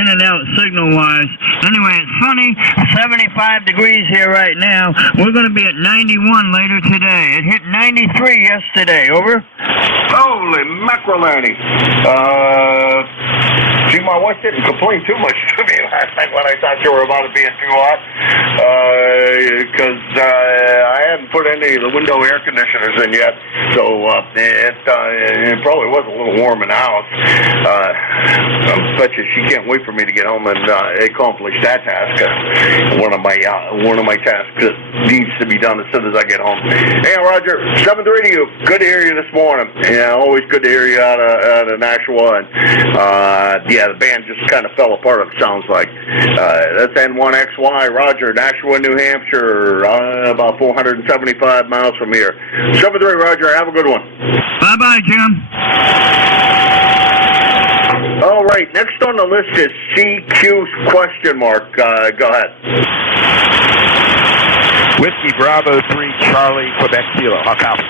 signal-wise. Anyway, it's sunny, 75 degrees here right now. We're going to be at 91 later today. It hit 93 yesterday. Over. Holy mackerel-Annie. See, my wife didn't complain too much to me last night when I thought you were about to be too hot. Because I hadn't put any of the window air conditioners in yet, so it probably was a little warm in the house. I bet you she can't wait for me to get home and accomplish that task. One of my tasks that needs to be done as soon as I get home. Hey, Roger, 7-3 to you. Good to hear you this morning. Yeah, always good to hear you out of Nashua. And yeah, the band just kind of fell apart. It sounds like that's N1XY, Roger, Nashua, New Hampshire, about 475 miles from here. 7-3, Roger. Have a good one. Bye-bye, Jim. All right. Next on the list is CQ question mark. Go ahead. Whiskey Bravo 3 Charlie Quebec Kilo. How copy?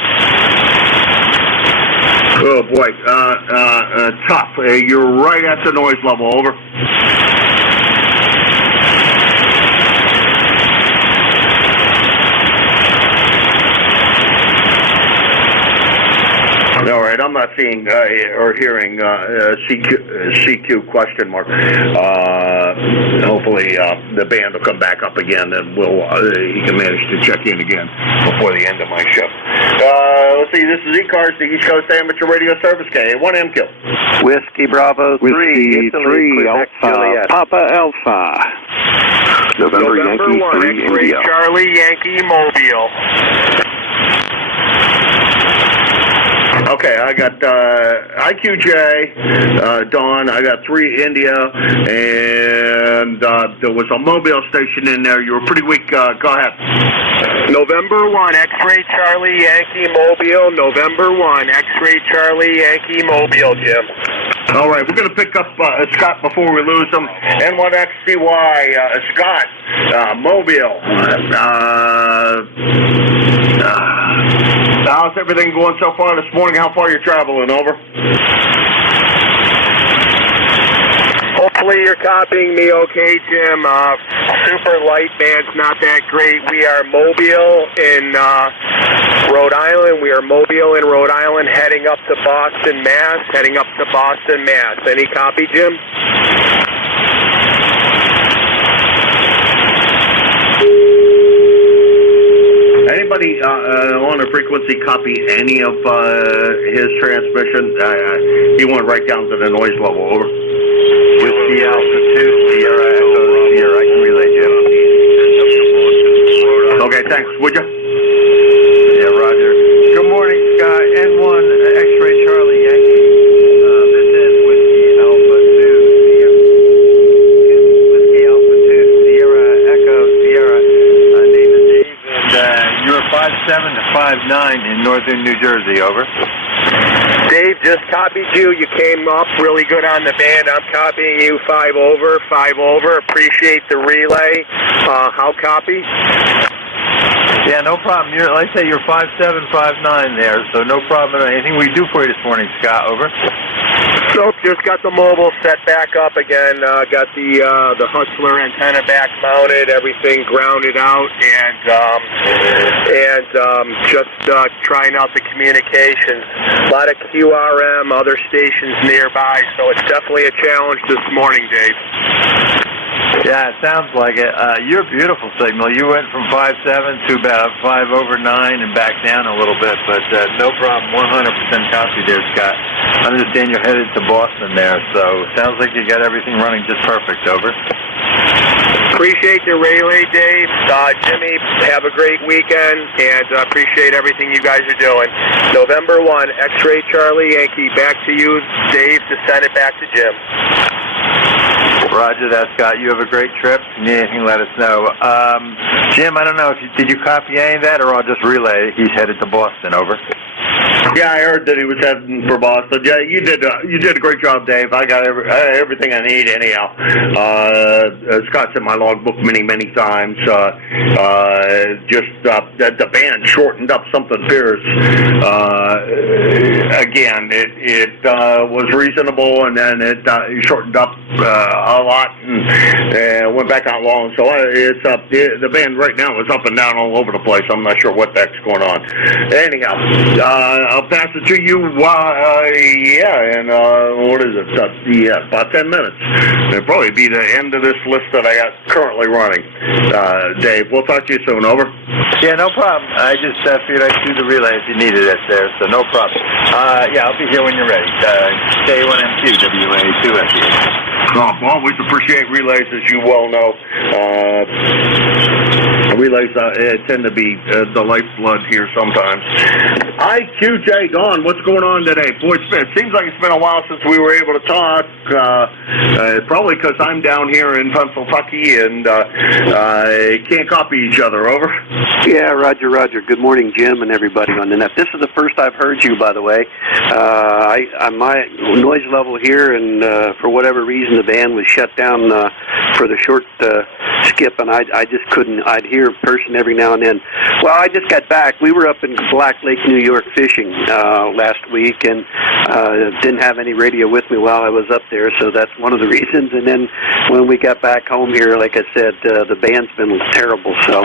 Oh boy, tough. You're right at the noise level. Over. seeing or hearing CQ question mark. Hopefully the band will come back up again, and he can manage to check in again before the end of my shift. Let's see. This is ECARS, the East Coast Amateur Radio Service. K1 MQ. Whiskey Bravo 3, Whiskey Italy, 3, Quebec, Alpha, Juliet. Papa Alpha. November Yankee 1, 3, X-Ray India. Charlie, Yankee Mobile. Okay, I got IQJ, Dawn. I got 3 India, and there was a Mobile station in there. You were pretty weak. Go ahead. November 1, X-Ray Charlie, Yankee Mobile. November 1, X-Ray Charlie, Yankee Mobile, Jim. All right, we're going to pick up Scott before we lose him. N1XCY, Scott, Mobile. How's everything going so far this morning? How far you're traveling? Over. Hopefully you're copying me okay, Jim. Super light band's not that great. We are Mobile in Rhode Island. We are Mobile in Rhode Island, heading up to Boston, Mass. Heading up to Boston, Mass. Any copy, Jim? Anybody on a frequency copy any of his transmission? He went right down to the noise level. Over. Whiskey Alpha 2, Sierra Echo Sierra. I can relay, Jim. Okay, thanks. Would you? Yeah, Roger. Good morning, Scott. N1 X-Ray Charlie Yankee. This is Whiskey Alpha 2, Whiskey Alpha 2, Sierra Echo Sierra. Name is Dave, and you're 57 to 59 in northern New Jersey. Over. Dave, just copied you. You came up really good on the band. I'm copying you 5 over, 5 over. Appreciate the relay. How copy? Yeah, no problem. Like I say, you're 57, 59 there, so no problem. Anything we do for you this morning, Scott? Over. Nope, just got the mobile set back up again. Got the Hustler antenna back mounted, everything grounded out, and just trying out the communications. A lot of QRM, other stations nearby, so it's definitely a challenge this morning, Dave. Yeah, it sounds like it. You're a beautiful signal. You went from 5.7 to about 5 over 9 and back down a little bit, but no problem. 100% copy there, Scott. I understand you're headed to Boston there, so sounds like you got everything running just perfect. Over. Appreciate the relay, Dave. Jimmy, have a great weekend, and appreciate everything you guys are doing. November 1, X-Ray Charlie Yankee. Back to you, Dave, to send it back to Jim. Roger that, Scott. You have a great trip. If you need anything, let us know. Jim, I don't know, did you copy any of that, or I'll just relay he's headed to Boston? Over. Yeah, I heard that he was heading for Boston. Yeah, you did a great job, Dave. I got everything I need anyhow. Scott's in my logbook many times. The band shortened up something fierce. Again, it was reasonable, and then it shortened up a lot and went back out long. So it's up. The band right now is up and down all over the place. I'm not sure what the heck's going on. Anyhow, I'll pass it to you. And what is it? About 10 minutes. It'll probably be the end of this list that I got currently running. Dave, we'll talk to you soon. Over. Yeah, no problem. I just figured I'd do the relay if you needed it there, so no problem. Yeah, I'll be here when you're ready. K1MQ, WA2S. Always appreciate relays, as you well know. Relays tend to be the lifeblood here sometimes. IQJ Dawn, what's going on today? Boy, it seems like it's been a while since we were able to talk. Probably because I'm down here in Pennsylvania and can't copy each other. Over. Yeah, Roger. Good morning, Jim and everybody on the net. This is the first I've heard you, by the way. My noise level here, and for whatever reason, the band was shut down for the short skip, and I just couldn't. I'd hear a person every now and then. Well, I just got back. We were up in Black Lake, New York, fishing last week, and didn't have any radio with me while I was up there, so that's one of the reasons. And then when we got back home here, like I said, the band's been terrible. So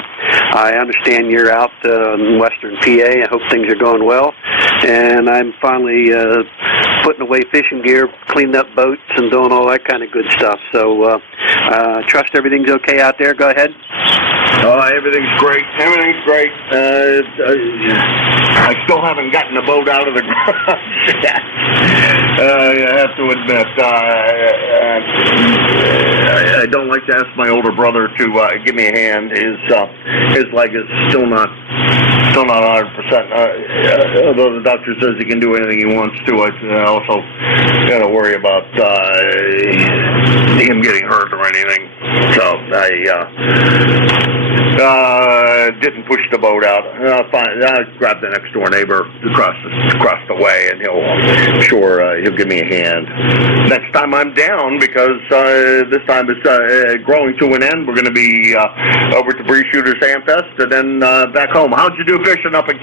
I understand you're out in Western PA. I hope things are going well. and I'm finally putting away fishing gear, cleaning up boats, and doing all that kind of good stuff. So trust everything's okay out there. Go ahead. Oh, everything's great. Everything's great. I still haven't gotten the boat out of the garage yet. I have to admit, I don't like to ask my older brother to give me a hand. His leg is still not 100%. Although the doctor says he can do anything he wants to, I also got to worry about him getting hurt or anything. So I didn't push the boat out. I grabbed the next door neighbor across the way, and I'm sure he'll give me a hand next time I'm down, because this time it's growing to an end. We're going to be over at the Bree Shooter Sand Fest, and then back home. How'd you do fishing up in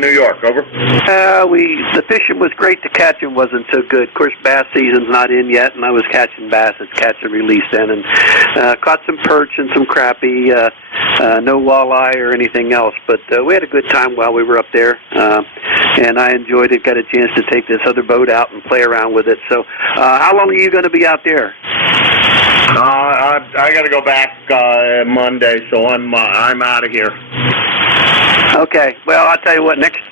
New York? Over. The fishing was great. The catching wasn't so good. Of course, bass season's not in yet, and I was catching bass. It's catch and release then, and caught some perch and some crappie. No walleye or anything else, but we had a good time while we were up there, and I enjoyed it. Got a chance to take this other boat out and play around with it. So, how long are you going to be out there? I got to go back Monday, so I'm out of here. Okay. Well, I'll tell you what. Next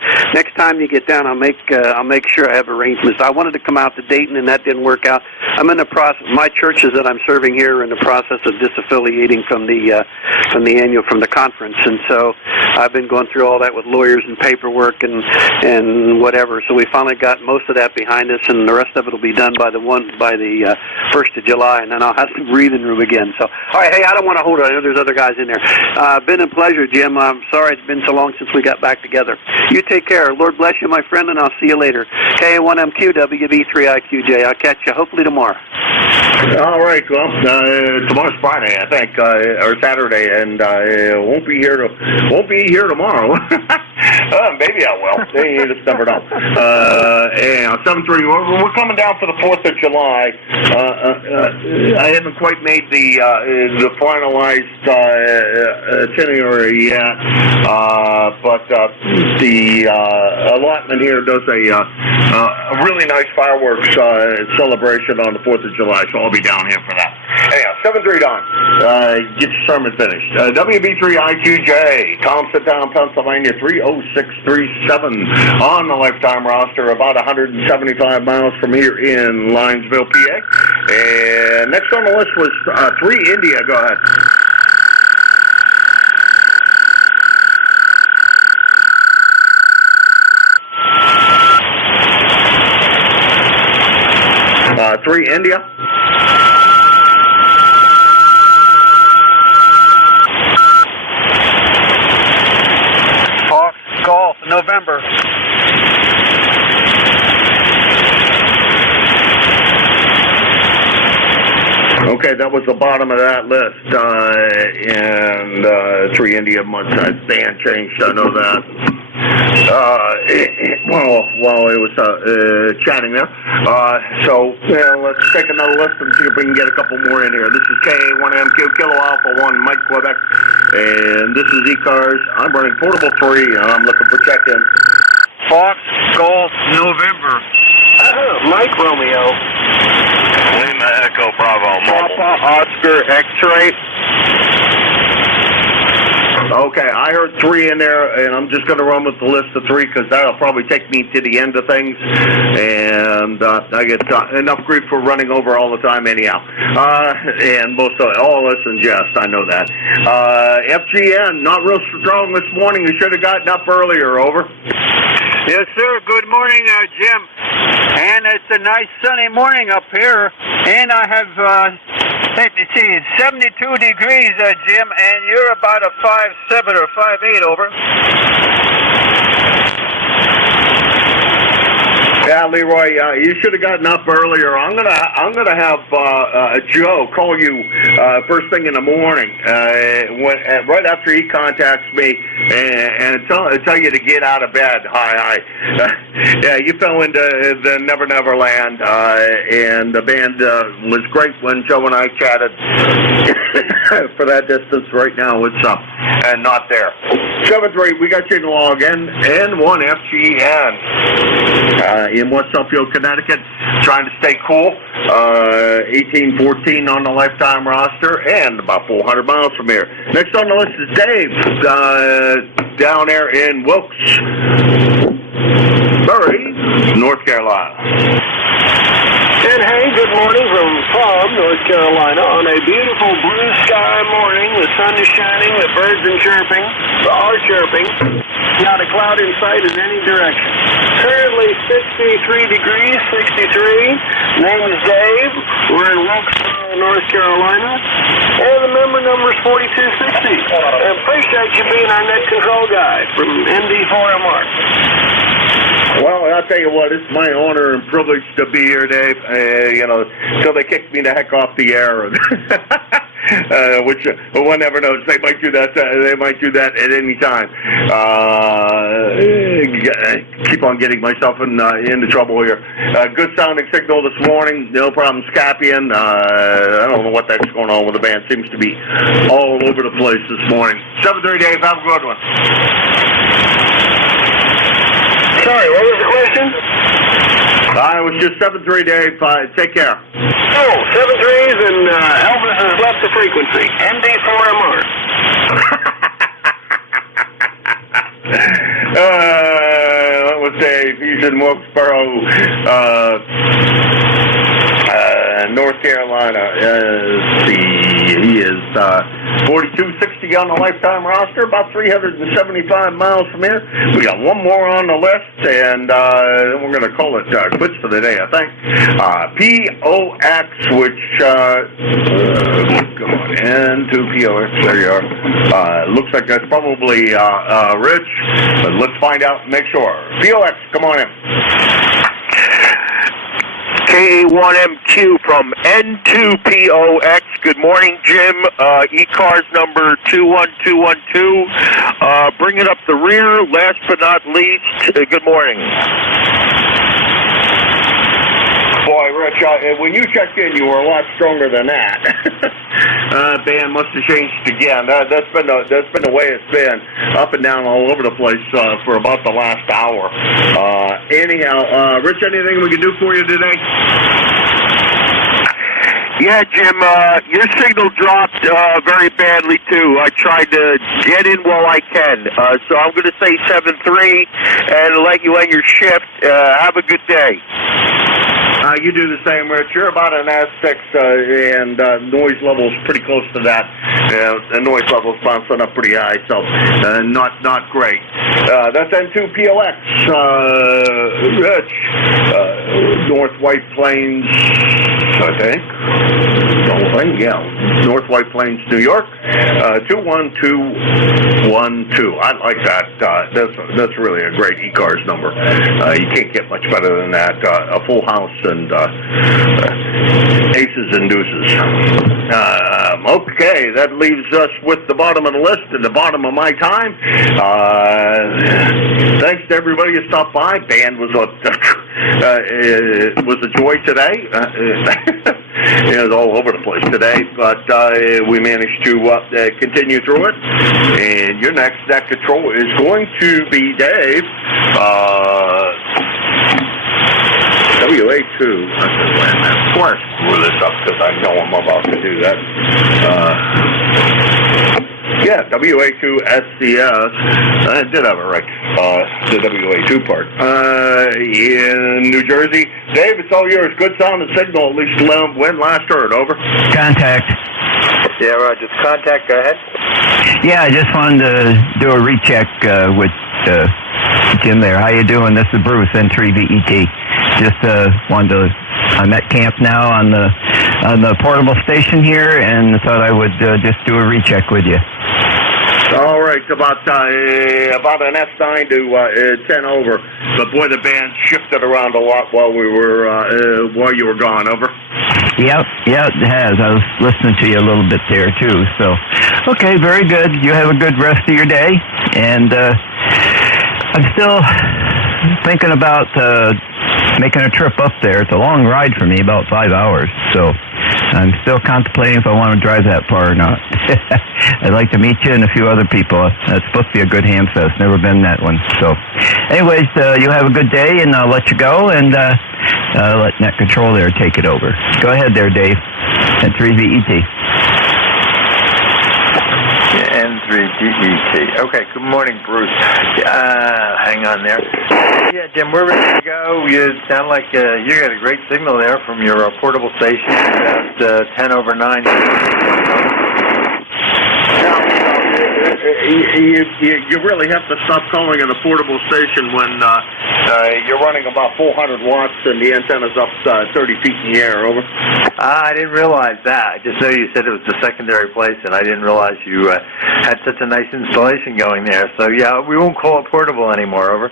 time you get down, I'll make sure I have arrangements. I wanted to come out to Dayton, and that didn't work out. I'm in the process. My churches that I'm serving here are in the process of disaffiliating from the conference, and so I've been going through all that with lawyers and paperwork and whatever. So we finally got most of that behind us, and the rest of it will be done by the 1st of July, and then I'll have some breathing room again. So, all right. Hey, I don't want to hold it. I know there's other guys in there. Been a pleasure, Jim. I'm sorry it's been so long since we got back together. You take care. Lord bless you, my friend, and I'll see you later. KA1MQ, WB3IQJ. I'll catch you hopefully tomorrow. All right. Well, tomorrow's Friday, I think, or Saturday, and won't be here tomorrow. Maybe I will. You just never know. 7-3. We're coming down for the 4th of July. I haven't quite made the finalized itinerary yet, but the allotment here does a really nice fireworks celebration on the 4th of July, so I'll be down here for that. Anyhow, 7-3 Don. Get your sermon finished. WB3IQJ, Thompsontown, Pennsylvania, 30637 on the lifetime roster, about 175 miles from here in Linesville, PA. And next on the list was 3 India. Go ahead. Three India. Hawk, Golf, November. Okay, that was the bottom of that list, and 3 India months band changed. I know that. While it was chatting there. So let's take another list and see if we can get a couple more in here. This is KA1MQ, Kilo Alpha 1, Mike, Quebec. And this is ECARS. I'm running portable 3, and I'm looking for check-in. Fox, Golf, November. Mike Romeo. Lima Echo Bravo Mobile. Papa Oscar X-Ray. Okay, I heard 3 in there, and I'm just going to run with the list of 3 because that'll probably take me to the end of things, and I get enough grief for running over all the time anyhow. And most of all this in jest, I know that. FGN, not real strong this morning. You should have gotten up earlier, over. Yes, sir. Good morning, Jim. And it's a nice sunny morning up here, and I have, it's 72 degrees, Jim, and you're about a 5'7" or 5'8", over. Yeah, Leroy, you should have gotten up earlier. I'm gonna have Joe call you first thing in the morning, right after he contacts me, and tell you to get out of bed. Hi. Yeah, you fell into the Never Never Land, and the band was great when Joe and I chatted. For that distance, right now it's and not there. 7-3, we got you in log N1FGN. In West Suffield, Connecticut, trying to stay cool. 1814 on the lifetime roster, and about 400 miles from here. Next on the list is Dave, down there in Wilkes-Barre, North Carolina. And hey, good morning from Palm, North Carolina, on a beautiful blue sky morning. The sun is shining, the birds are chirping, not a cloud in sight in any direction. Currently 63 degrees, 63. Name is Dave. We're in Wilkes-Barre, North Carolina, and the member number is 4260. I appreciate you being our net control guy from ND4MR. Well, I'll tell you what, it's my honor and privilege to be here, Dave. Till they kick me the heck off the air, which one never knows. They might do that. They might do that at any time. Keep on getting myself into trouble here. Good sounding signal this morning. No problem, Scapian. I don't know what that's going on with the band. Seems to be all over the place this morning. 7-3, Dave. Have a good one. Sorry, what was the question? It was just 7-3, Dave. Take care. Oh, 7-3s, and Elvis has left the frequency. ND4MR. That was Dave. He's in Wilkes-Barre, North Carolina. He is 4260 on the lifetime roster, about 375 miles from here. We got one more on the list, and then we're going to call it quits for the day, I think. POX, which come on, N2 POX. There you are. Looks like that's probably Rich, but let's find out and make sure. POX, come on in. KA1MQ from N2POX. Good morning, Jim. ECARS number 21212. Bringing up the rear, last but not least. Good morning. Boy, Rich, when you checked in, you were a lot stronger than that. Band must have changed again. That's been the way it's been, up and down all over the place for about the last hour. Anyhow, Rich, anything we can do for you today? Yeah, Jim, your signal dropped very badly, too. I tried to get in while I can. So I'm going to say 7-3 and let you end your shift. Have a good day. You do the same, Rich. You're about an S6, and noise level's pretty close to that. The noise level's bouncing up pretty high, so not great. That's N2POX. Rich, North White Plains, I think. North White Plains, New York, 21212. I like that. That's really a great ECARS number. You can't get much better than that. A full house and aces and deuces. Okay, that leaves us with the bottom of the list and the bottom of my time. Thanks to everybody who stopped by. Band was a joy today. It was all over the place today, but we managed to continue through it. And your next net control is going to be Dave. WA2. Of course, screw this up because I know I'm about to do that. WA2 SCS. I did have it right. The WA2 part. In New Jersey. Dave, it's all yours. Good sound and signal, at least when last heard. Over. Contact. Yeah, Roger. Contact, go ahead. Yeah, I just wanted to do a recheck with Jim there. How you doing? This is Bruce, N3VET. Just I'm at camp now on the portable station here, and thought I would just do a recheck with you. All right, about an S9 to 10 over. But boy, the band shifted around a lot while you were gone. Over. Yep, it has. I was listening to you a little bit there too. So, okay, very good. You have a good rest of your day, and I'm still thinking about making a trip up there. It's a long ride for me, about 5 hours. So I'm still contemplating if I want to drive that far or not. I'd like to meet you and a few other people. It's supposed to be a good ham fest. Never been that one. So anyways, you have a good day, and I'll let you go, and let Net Control there take it over. Go ahead there, Dave. N3VET. N3DET. Okay, good morning, Bruce. Hang on there. Yeah, Jim, we're ready to go. You sound like you got a great signal there from your portable station about 10 over 9. You really have to stop calling it a portable station when you're running about 400 watts and the antenna's up 30 feet in the air. Over. I didn't realize that. I just know you said it was the secondary place, and I didn't realize you had such a nice installation going there. So, yeah, we won't call it portable anymore. Over.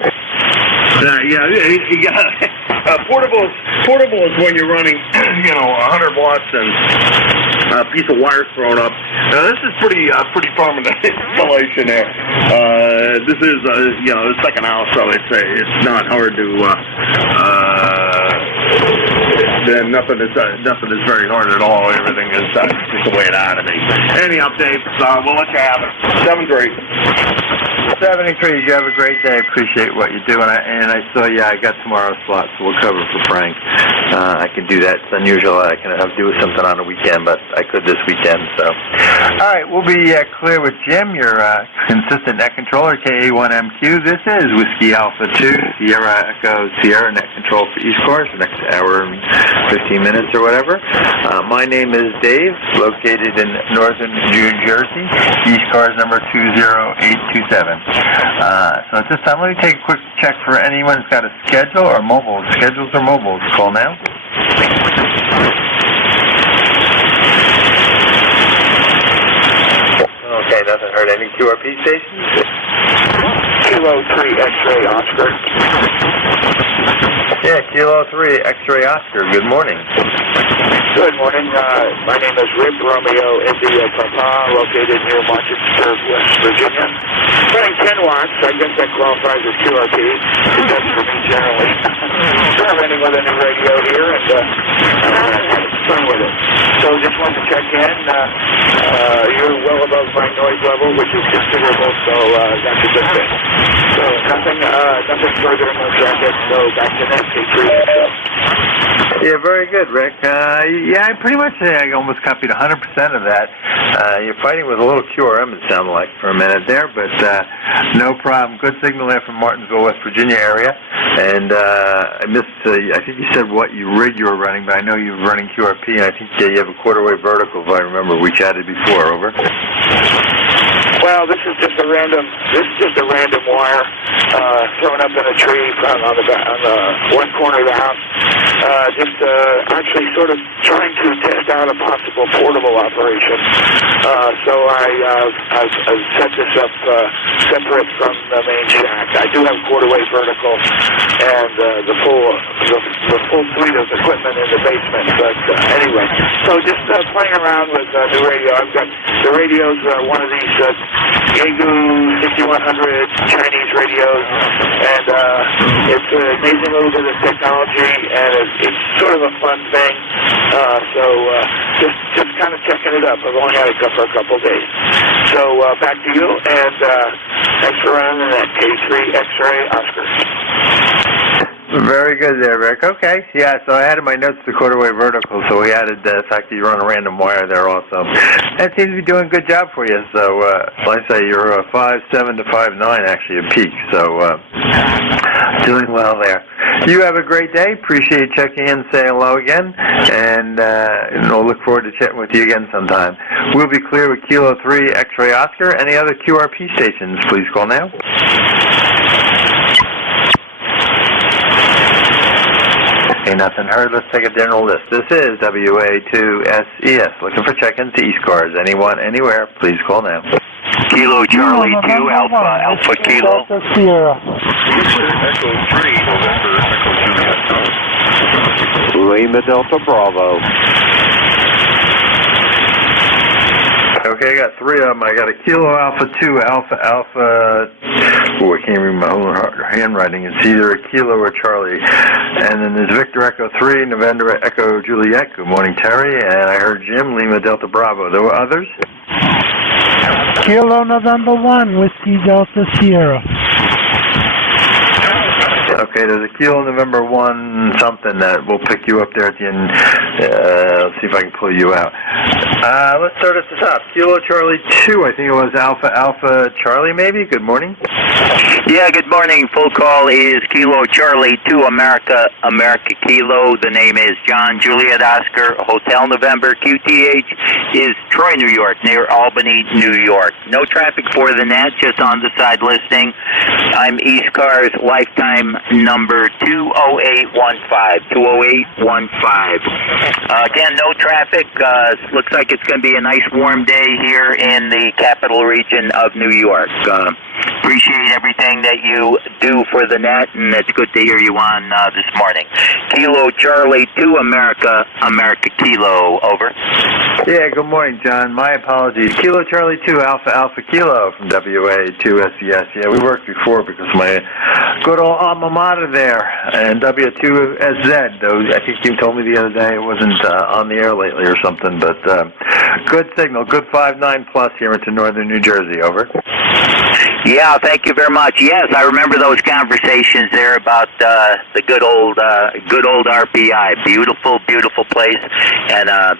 Portable is when you're running, 100 watts and a piece of wire thrown up. Now, this is pretty permanent installation there. This is the second house, so it's not hard to. Nothing is very hard at all. Everything is just the way it ought to be. Any updates? We'll let you have it. 73. 73. You have a great day. Appreciate what you do, and I saw. I got tomorrow's slot, so we'll cover for Frank. I can do that. It's unusual. I can have to do something on the weekend, but I could this weekend. So, all right, we'll be clear with Jim, your consistent net controller, KA1MQ. This is Whiskey Alpha 2, Sierra Echo Sierra net control for ECARS for the next hour and 15 minutes or whatever. My name is Dave, located in northern New Jersey. ECARS number 20827. So at this time, let me take a quick check for anyone who's got a schedule or mobile. Schedules or mobiles, call now. Okay, nothing heard. Any QRP stations? Kilo 3 X-ray Oscar. Yeah, Kilo 3 X-ray Oscar. Good morning. Good morning. My name is Rip Romeo India Papa, located near Martinsburg, West Virginia. Running 10 watts. I guess that qualifies as QRP. It does for me generally. Experimenting with a new radio here and having fun with it. So just wanted to check in. You're well above my noise level, which is considerable, so that's a good thing. So nothing further in the bracket, so back to net K3. Yeah, very good, Rick. I pretty much I almost copied 100% of that. You're fighting with a little QRM, it sounded like, for a minute there, but no problem. Good signal there from Martinsville, West Virginia area. And I missed, I think you said what rig you were running, but I know you were running QRP, and I think you have a quarter-wave vertical, if I remember. We chatted before. Over. Well, this is just a random wire thrown up in a tree on the one corner of the house. Actually sort of trying to test out a possible portable operation. So I've set this up separate from the main shack. I do have quarter-wave vertical and the full suite of equipment in the basement. But anyway, so just playing around with the radio. I've got the radios. One of these Yaegu 6100 Chinese radios, and it's an amazing little bit of technology, and it's sort of a fun thing. So just kind of checking it up. I've only had it for a couple of days. So back to you, and thanks for running that K3 X-ray Oscar. Very good there, Rick. Okay. Yeah, so I added my notes to quarter-wave vertical, so we added the fact that you run a random wire there also. That seems to be doing a good job for you. So, like I say, you're 5'7" to 5'9", actually, a peak. So, doing well there. You have a great day. Appreciate checking in, saying hello again, and we'll look forward to chatting with you again sometime. We'll be clear with Kilo 3 X-ray Oscar. Any other QRP stations, please call now. Okay, nothing heard. Let's take a general list. This is WA2SES. Looking for check-ins to ECARS. Anyone, anywhere, please call now. Kilo Charlie 2 Alpha Kilo. Delta Sierra. Echo 3, November Echo Juliet. Lima Delta Bravo. Okay, I got three of them. I got a Kilo Alpha 2 Alpha. Oh, I can't read my own handwriting. It's either a Kilo or Charlie. And then there's Victor Echo 3, November Echo Juliet. Good morning, Terry. And I heard Jim, Lima Delta Bravo. There were others? Kilo November 1, Whiskey Delta Sierra. Okay, there's a Kilo November 1 something that will pick you up there at the end. Let's see if I can pull you out. Let's start at the top. Kilo Charlie 2, I think it was Alpha Charlie maybe? Good morning. Yeah, good morning. Full call is Kilo Charlie 2 America Kilo. The name is John Juliet Oscar Hotel November. QTH is Troy, New York, near Albany, New York. No traffic for the net, just on the side listing. I'm ECARS lifetime number 20815. Again, no traffic. Looks like it's going to be a nice warm day here in the capital region of New York. Appreciate everything that you do for the net, and it's good to hear you on this morning. Kilo Charlie 2 America Kilo, over. Yeah, good morning, John. My apologies. Kilo Charlie 2 Alpha Kilo from WA2SES. Yeah, we worked before because my good old alma mater there, and W2SZ. I think you told me the other day it wasn't on the air lately or something, but good signal, good 5.9 plus here into northern New Jersey, over. Yeah, thank you very much. Yes, I remember those conversations there about the good old RPI. Beautiful place, and a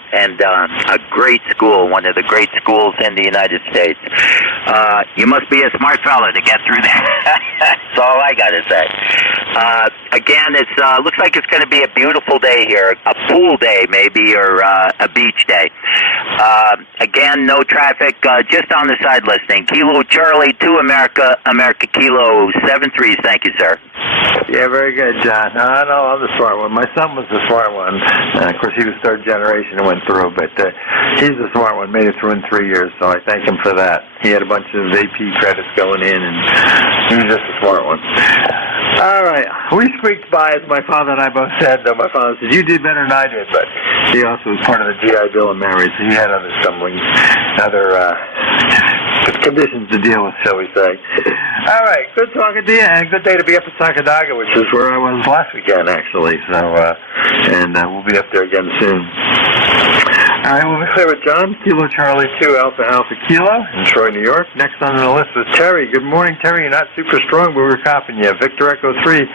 great school, one of the great schools in the United States. You must be a smart fella to get through that. That's all I got to say. Again, it looks like it's going to be a beautiful day here, a pool day maybe, or a beach day. Again, no traffic, just on the side listing. Kilo Charlie 2 America Kilo 73. Thank you, sir. Yeah, very good, John. No, I'm the smart one. My son was the smart one. Of course, he was third generation and went through, but he's the smart one. Made it through in 3 years, so I thank him for that. He had a bunch of AP credits going in, and he was just a smart one. All right. We squeaked by, as my father and I both said, though. My father said, you did better than I did, but he also was part of the GI Bill and Mary, so he had other stumbling, other conditions to deal with, shall we say. All right. Good talking to you, and good day to be up at Sakadaga, which is where I was last weekend, actually. So, and we'll be up there again soon. All right, we'll be clear with John. Kilo Charlie 2 Alpha Kilo in Troy, New York. Next on the list was Terry. Good morning, Terry. You're not super strong, but we're copying you. Victor Echo 3,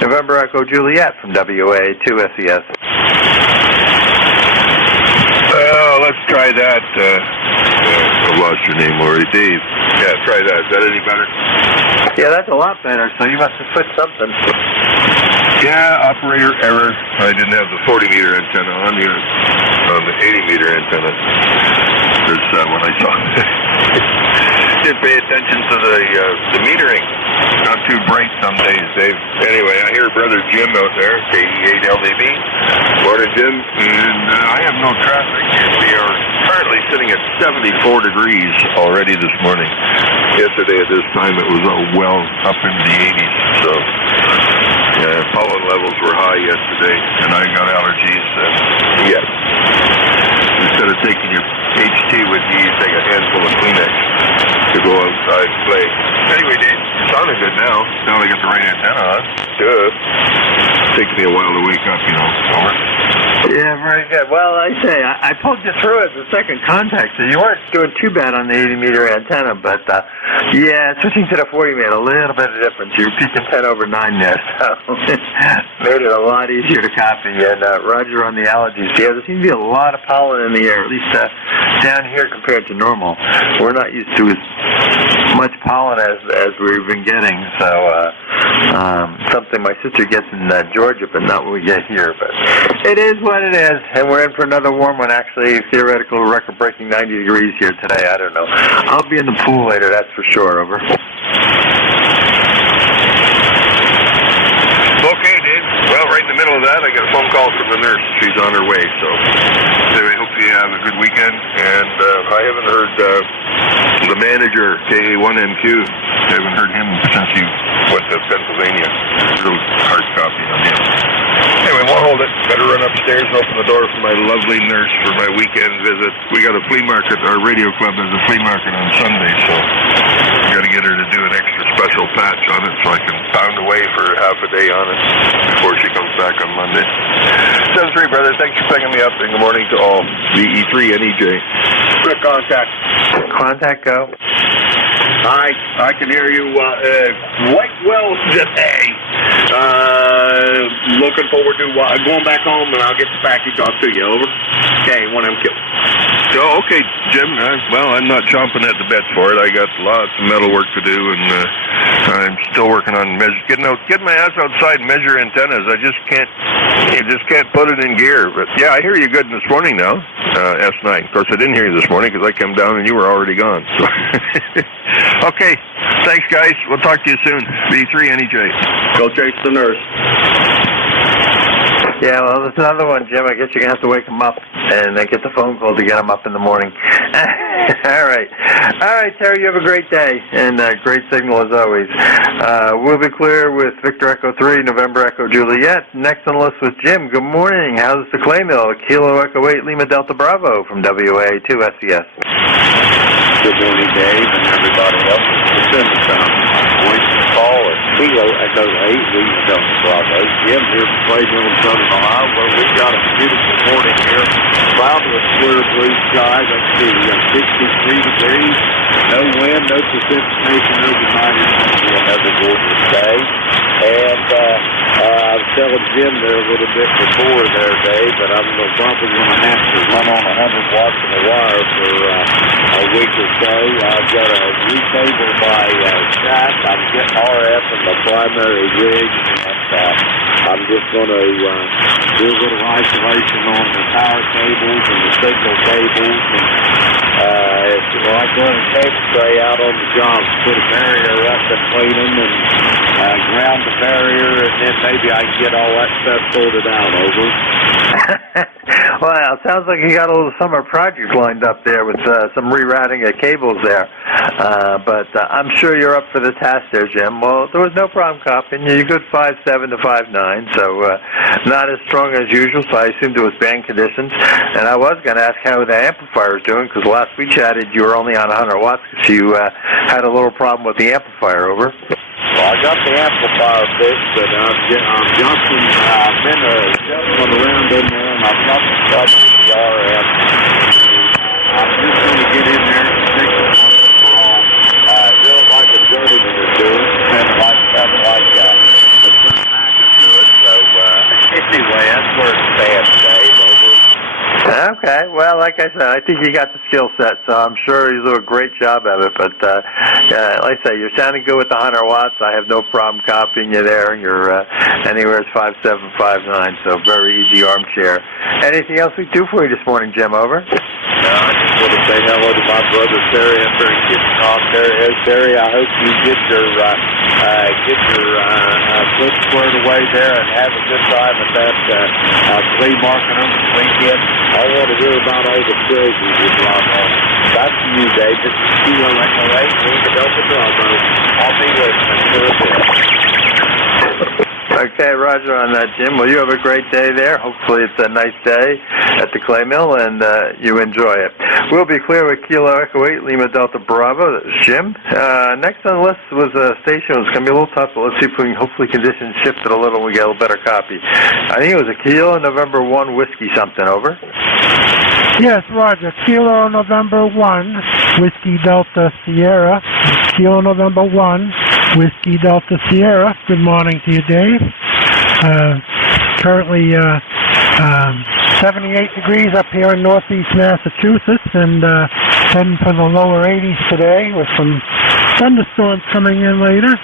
November Echo Juliet from WA2SES. Let's try that. I lost your name already, Dave. Yeah, try that. Is that any better? Yeah, that's a lot better, so you must have put something. Yeah, operator error. I didn't have the 40-meter antenna on the 80-meter antenna. Because when I saw it, didn't pay attention to the metering. Not too bright some days, Dave. Anyway, I hear Brother Jim out there, KE8LDB. Morning, Jim. And I have no traffic. We are currently sitting at 74 degrees already this morning. Yesterday at this time it was well up into the 80s. So pollen levels were high yesterday, and I got allergies. Yes. Instead of taking your HT with you, you take a handful of Kleenex to go outside and play. Anyway, Dave, it's sounding good now. Now I got the right antenna on. Good. Takes me a while to wake up, Over. Yeah, very good. Well, I say, I pulled you through as a second contact, so you weren't doing too bad on the 80-meter antenna, but, yeah, switching to the 40 made a little bit of difference. You were peaking 10 over 9 there, so made it a lot easier to copy. And, Roger on the allergies. Yeah, there seems to be a lot of pollen in the air, at least down here compared to normal. We're not used to as much pollen as we've been getting, so something my sister gets in Georgia, but not what we get here. But it is what it is, and we're in for another warm one, actually. Theoretical record-breaking 90 degrees here today. I don't know. I'll be in the pool later, that's for sure. Over. Okay, Dave. Well, right in the middle of that, I got a phone call from the nurse. She's on her way, so anyway, hope you have a good weekend. And I haven't heard the manager, KA1NQ. Haven't heard him since he went to Pennsylvania. Real hard copy on him. Anyway, won't hold it. Better run upstairs and open the door for my lovely nurse for my weekend visit. We got a flea market. Our radio club has a flea market on Sunday, so I got to get her to do an extra special patch on it so I can pound away for half a day on it before she comes back on Monday. 7-3, brother. Thanks for picking me up, and good morning to all. VE3 NEJ. Quick contact. Contact go. I can hear you quite well today. Looking forward to going back home, and I'll get the package off to you. Over. Okay, 1MQ. Oh, okay, Jim. Well, I'm not chomping at the bit for it. I got lots of metal work to do, and I'm still working on getting my ass outside and measure antennas. I just can't put it in gear. But yeah, I hear you good this morning now. S9. Of course, I didn't hear you this morning because I came down and you were already gone. So. Okay, thanks, guys. We'll talk to you soon. V3 NEJ. Go chase the nurse. Yeah, well, there's another one, Jim. I guess you're going to have to wake him up and get the phone call to get him up in the morning. All right. All right, Terry, you have a great day and great signal as always. We'll be clear with Victor Echo 3, November Echo Juliet. Next on the list was Jim. Good morning. How's the Clay Mill? Kilo Echo 8, Lima Delta Bravo from WA2SES. Good morning, Dave, and everybody else. It's in the sound. Voice call at Kilo Echo 8, Lima Delta Bravo. Jim here from Clay Mill in Southern Ohio, where we've got a beautiful morning here. Cloud with clear blue skies. Let's see, we got 63 degrees. No wind, no precipitation overnight. It's going to be another gorgeous day. And I was telling Jim there a little bit before there, Dave, but I'm probably going to have to run on 100 watts of the wire for a week or so. I've got a recable my shack. I'm getting RF in the primary rig, and I'm just going to do a little isolation on the power cables and the signal cables. And I'm going to cable tray out on the job, put a barrier up between them and ground the barrier, and then maybe I can get all that stuff sorted out. Over. Well, it sounds like you got a little summer project lined up there with some rerouting of cables there. But I'm sure you're up for the task there, Jim. Well, there was no problem copying you. You're good 5.7 to 5.9, so not as strong as usual, so I assumed it was band conditions. And I was going to ask how the amplifier is doing, because last we chatted you were only on 100 watts because you had a little problem with the amplifier. Over. Well, I got the amplifier fixed, but I'm jumping, I've been jumping around in there, and I've got the trouble with the RF. I'm just going to get in there and fix it once and for all. Do it like a journeyman is doing, and like a certain package to it. So, anyway, that's where it stands, Dave. Over. Okay, well, like I said, I think you got the skill set, so I'm sure you do a great job of it. But like I say, you're sounding good with the 100 watts. I have no problem copying you there. You're anywhere 5.7, 5.9, so very easy armchair. Anything else we do for you this morning, Jim? Over. I just want to say hello to my brother Terry up there in Kitchener. Terry, I hope you get your foot squared away there and have a good time at that flea market on the weekend. I want to hear about all the trophies you brought on. Back to you, Dave. This is Kilo Echo 8, Lima Delta Bravo. I'll be listening for a bit. Okay, roger on that, Jim. Well, you have a great day there. Hopefully it's a nice day at the Clay Mill, and you enjoy it. We'll be clear with Kilo Echo 8, Lima Delta Bravo. That was Jim. Next on the list was a station. It's going to be a little tough, but let's see if we can, hopefully conditions shifted a little and we get a little better copy. I think it was a Kilo November 1 Whiskey something. Over. Yes, roger. Kilo November 1, Whiskey Delta Sierra. Kilo November 1, Whiskey Delta Sierra. Good morning to you, Dave. Currently 78 degrees up here in northeast Massachusetts, and heading for the lower 80s today with some thunderstorms coming in later.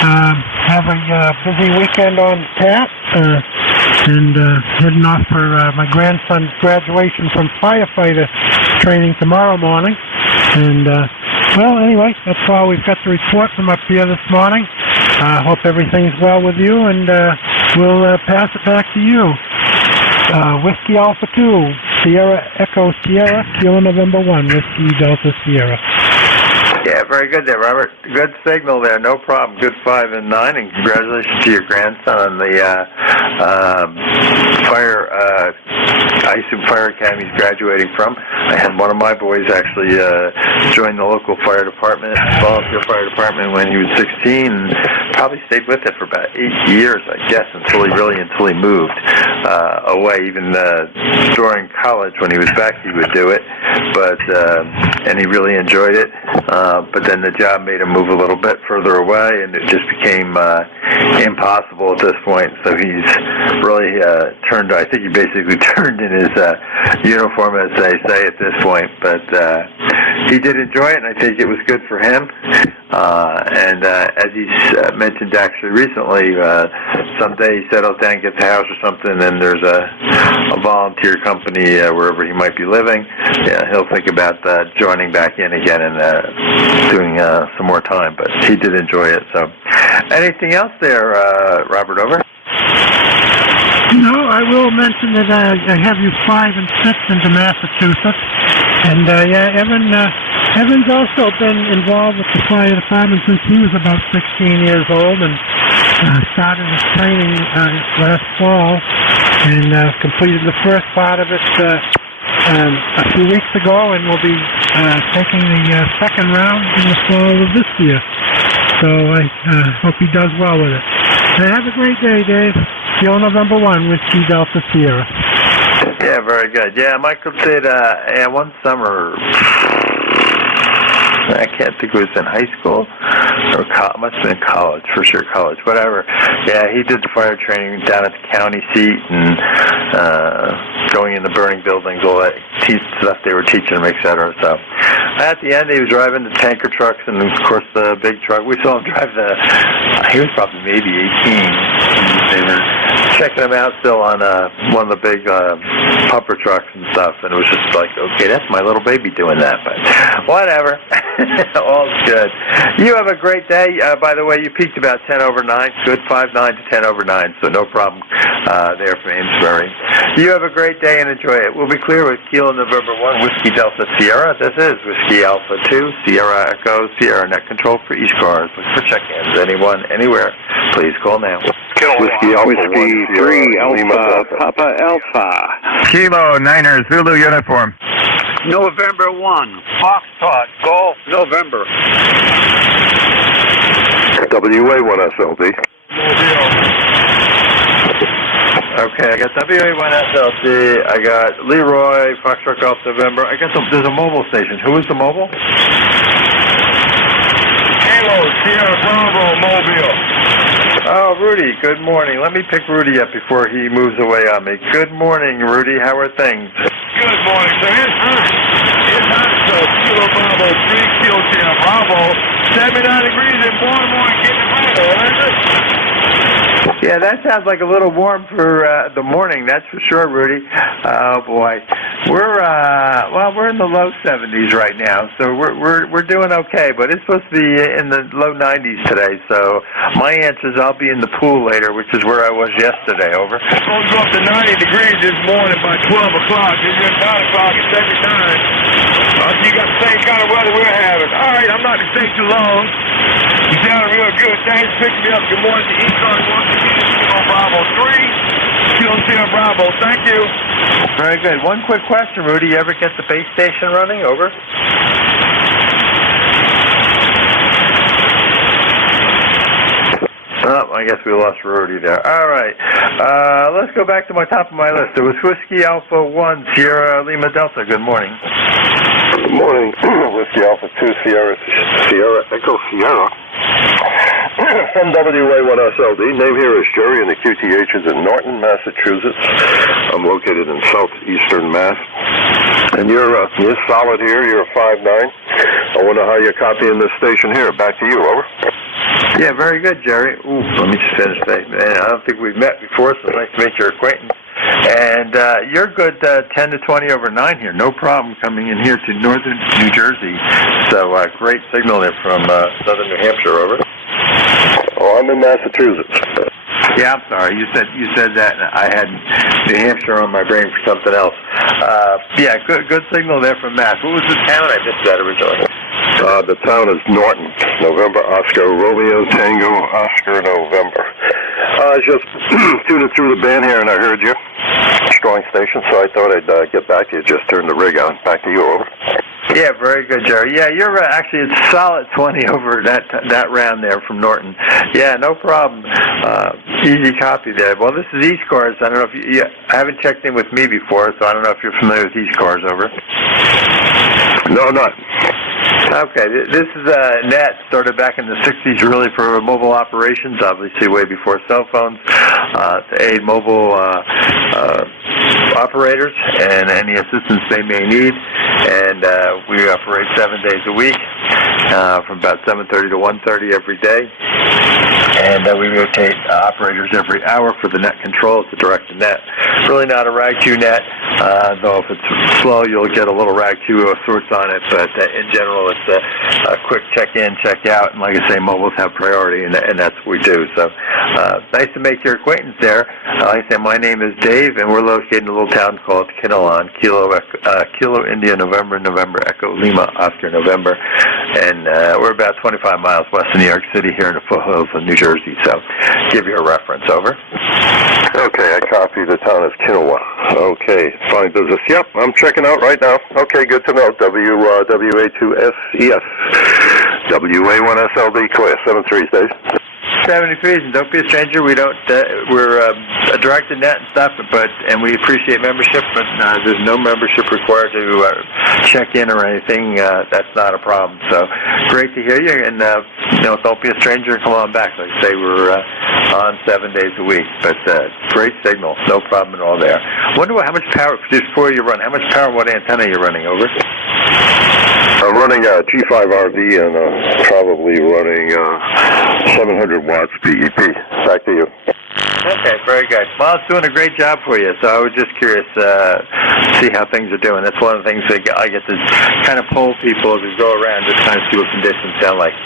Have a busy weekend on tap, and heading off for my grandson's graduation from firefighter training tomorrow morning. And well, anyway, that's all we've got to report from up here this morning. Hope everything's well with you, and we'll pass it back to you. Whiskey Alpha 2, Sierra Echo Sierra, Kilo November 1, Whiskey Delta Sierra. Yeah, very good there, Robert. Good signal there, no problem. Good 5 and 9, and congratulations to your grandson on the I assume Fire Academy he's graduating from. I had one of my boys actually join the local fire department, volunteer fire department, when he was 16, and probably stayed with it for about 8 years, I guess, until he moved away. Even during college, when he was back, he would do it, and he really enjoyed it. But then the job made him move a little bit further away, and it just became impossible at this point. So he's really turned. I think he basically turned in his uniform, as they say at this point. But he did enjoy it, and I think it was good for him. And as he mentioned actually recently, someday he settles down, gets a house or something, and there's a volunteer company wherever he might be living. Yeah, he'll think about joining back in again and doing some more time. But he did enjoy it. So, anything else there, Robert? Over. No, I will mention that I have you 5 and 6 into Massachusetts, and Evan's also been involved with the fire department since he was about 16 years old, and started his training last fall, and completed the first part of it a few weeks ago, and will be taking the second round in the fall of this year. So I hope he does well with it. Have a great day, Dave. Kilo November 1, Whiskey Delta Sierra. Yeah, very good. Yeah, Michael did one summer. I can't think it was in high school or must have been college, for sure, college, whatever. Yeah, he did the fire training down at the county seat and going in the burning buildings, all that stuff they were teaching him, etc. So at the end, he was driving the tanker trucks and, of course, the big truck. We saw him drive he was probably maybe 18. They were checking him out still on one of the big pumper trucks and stuff, and it was just like, okay, that's my little baby doing that, but whatever. All's good. You have a great day. By the way, you peaked about 10 over 9. Good 5-9 to 10 over 9, so no problem there for Amesbury. You have a great day and enjoy it. We'll be clear with Kilo November 1, Whiskey Delta Sierra. This is Whiskey Alpha 2, Sierra Echo, Sierra Net Control for ECARS. Look for check-ins. Anyone, anywhere, please call now. Whiskey Alpha 1, 3 Alpha, Papa Alpha. Kilo Niners, Zulu uniform. November 1, Foxtrot, Golf, November. WA1SLD. Okay, I got WA1SLD. I got Leroy, Foxtrot Golf November. There's a mobile station. Who is the mobile? Kilo, Sierra Bravo, Mobile. Oh, Rudy, good morning. Let me pick Rudy up before he moves away on me. Good morning, Rudy. How are things? Good morning, sir. It's hot. It's hot, sir. Kilo Bravo, 3 Kilo Sierra Bravo, 79 degrees in Baltimore and getting hotter, isn't it? Yeah, that sounds like a little warm for the morning, that's for sure, Rudy. Oh boy, we're in the low 70s right now, so we're doing okay. But it's supposed to be in the low 90s today. So my answer is I'll be in the pool later, which is where I was yesterday. Over. It's supposed to go up to 90 degrees this morning by 12 o'clock. It's at 9 o'clock at 79. You got the same kind of weather we're having. All right, I'm not going to stay too long. You sound real good. Thanks for picking me up. Good morning to ECARS once again. Kilo Bravo 3, Kilo Sierra Bravo. Thank you. Very good. One quick question, Rudy. You ever get the base station running? Over. Oh, I guess we lost Rudy there. All right. Let's go back to my top of my list. It was Whiskey Alpha 1, Sierra Lima Delta. Good morning. Good morning. Whiskey Alpha 2, Sierra Echo Sierra. From WA1SLD. Name here is Jerry, and the QTH is in Norton, Massachusetts. I'm located in southeastern Mass. And you're solid here. You're a 5'9". I wonder how you're copying this station here. Back to you. Over. Yeah, very good, Jerry. Ooh, let me just finish that. Man, I don't think we've met before, so nice to make your acquaintance. And you're good 10 to 20 over 9 here. No problem coming in here to northern New Jersey. So great signal there from southern New Hampshire. Over. Oh, I'm in Massachusetts. Yeah, I'm sorry. You said that. I had New Hampshire on my brain for something else. Yeah, good signal there from Mass. What was the town? I missed that originally. The town is Norton. November Oscar Romeo Tango Oscar November. I was just tuning through the band here and I heard you. Strong station, so I thought I'd get back to you. Just turned the rig on. Back to you, over. Yeah, very good, Jerry. Yeah, you're actually it's solid 20 over that round there from Norton. Yeah, no problem. Easy copy there. Well, this is ECARS. I don't know if you I haven't checked in with me before, so I don't know if you're familiar with ECARS, over. No, not. Okay, this is a net started back in the 60s really for mobile operations, obviously way before cell phones, to aid mobile operators and any assistance they may need. And we operate 7 days a week from about 7:30 to 1:30 every day. And we rotate operators every hour for the net control. It's a direct net. Really not a RAG2 net, though if it's slow, you'll get a little RAG2 of sorts on it. But in general, it's a quick check-in, check-out. And like I say, mobiles have priority, and that's what we do. So nice to make your acquaintance there. Like I say, my name is Dave, and we're located in a little town called Kinnelon, Kilo India November Echo Lima Oscar November. And we're about 25 miles west of New York City here in the foothills of New Jersey. So give you a reference, over. Okay, I copy. The town is Kinowa. Okay, fine business. Yep, I'm checking out right now. Okay, good to know. WA2S, yes. WA1SLD, clear. 7-3, Dave. 73s, and don't be a stranger. We don't. We're a directed net and stuff, and we appreciate membership, but there's no membership required to check in or anything. That's not a problem. So great to hear you, and don't be a stranger and come on back. Like I say, we're on 7 days a week, but great signal, no problem at all there. Wonder how much power just before you run. How much power? What antenna you're running, over? I'm running a G5RV and probably running 700 watts PEP. Back to you. Okay, very good. Well, it's doing a great job for you, so I was just curious to see how things are doing. That's one of the things that I get to kind of poll people as we go around, just kind of see what conditions sound like.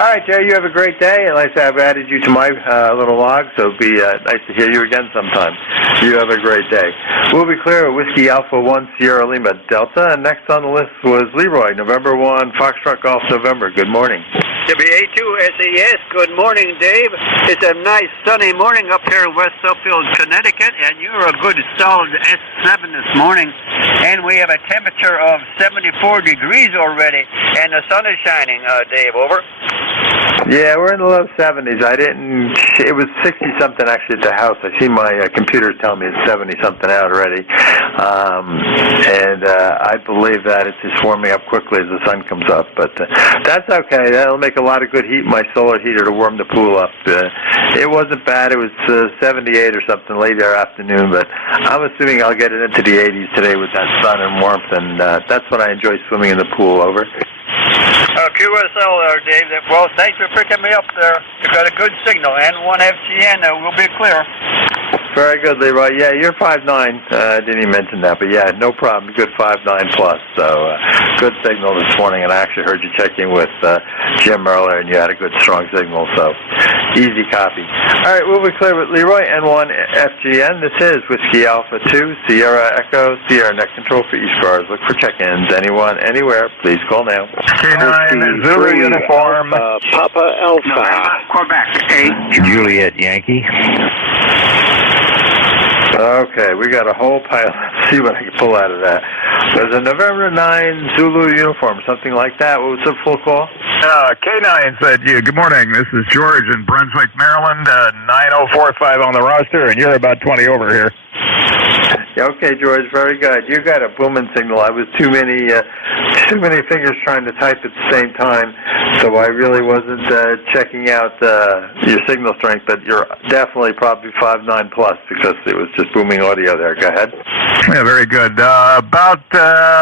All right, Jerry, you have a great day, and like I said, I've added you to my little log, so it'll be nice to hear you again sometime. You have a great day. We'll be clear with Whiskey Alpha 1 Sierra Lima Delta, and next on the list was Leroy, November 1, Foxtrot Golf November. Good morning. WA2SES, good morning, Dave. It's a nice sunny morning up here in West Suffield, Connecticut, and you're a good solid S7 this morning. And we have a temperature of 74 degrees already, and the sun is shining, Dave, over. Yeah, we're in the low 70s. It was 60-something actually at the house. I see my computer telling me it's 70-something out already. And I believe that it's just warming up quickly as the sun comes up. But that's okay. That'll make a lot of good heat in my solar heater to warm the pool up. It wasn't bad. It was 78 or something late afternoon, but I'm assuming I'll get it into the 80s today with that sun and warmth, and that's when I enjoy swimming in the pool, over. QSL there, Dave. Well, thanks for picking me up there. You got a good signal, and 1FGN will be clear. Very good, Leroy. Yeah, you're 5'9". I didn't even mention that, but yeah, no problem. Good 5'9 plus. So good signal this morning, and I actually heard you check in with Jim earlier, and you had a good strong signal. So easy copy. All right, we'll be clear with Leroy N1FGN. This is Whiskey Alpha 2 Sierra Echo Sierra Net Control for ECARS. Look for check-ins. Anyone, anywhere, please call now. K9 Zulu uniform. Papa Alpha. Quebec, 8. Juliet Yankee. Okay, we got a whole pile. Let's see what I can pull out of that. There's a November 9 Zulu uniform, something like that. What was the full call? K9 said, good morning. This is George in Brunswick, Maryland. 9045 on the roster, and you're about 20 over here. Okay, George, very good. You got a booming signal. I was too many fingers trying to type at the same time, so I really wasn't checking out your signal strength, but you're definitely probably 5'9 plus because it was just booming audio there. Go ahead. Yeah, very good. About,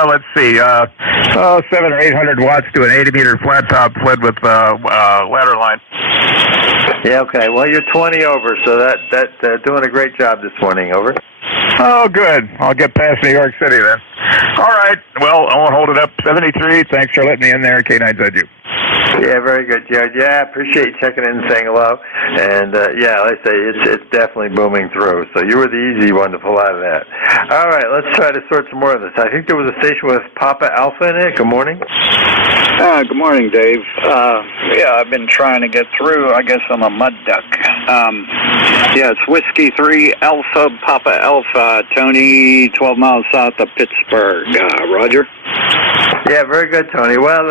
let's see, 700 or 800 watts to an 80-meter flat-top sled with ladder line. Yeah, okay. Well, you're 20 over, so that doing a great job this morning. Over. Oh, good. I'll get past New York City then. All right. Well, I won't hold it up. 73. Thanks for letting me in there. K9 said you. Yeah, very good, Jared. Yeah, appreciate you checking in and saying hello. And, yeah, like I say, it's definitely booming through. So you were the easy one to pull out of that. All right, let's try to sort some more of this. I think there was a station with Papa Alpha in it. Good morning. Good morning, Dave. Yeah, I've been trying to get through. I guess I'm a mud duck. Yeah, it's Whiskey 3 Alpha Papa Alpha, Tony, 12 miles south of Pittsburgh. Roger? Yeah, very good, Tony. Well,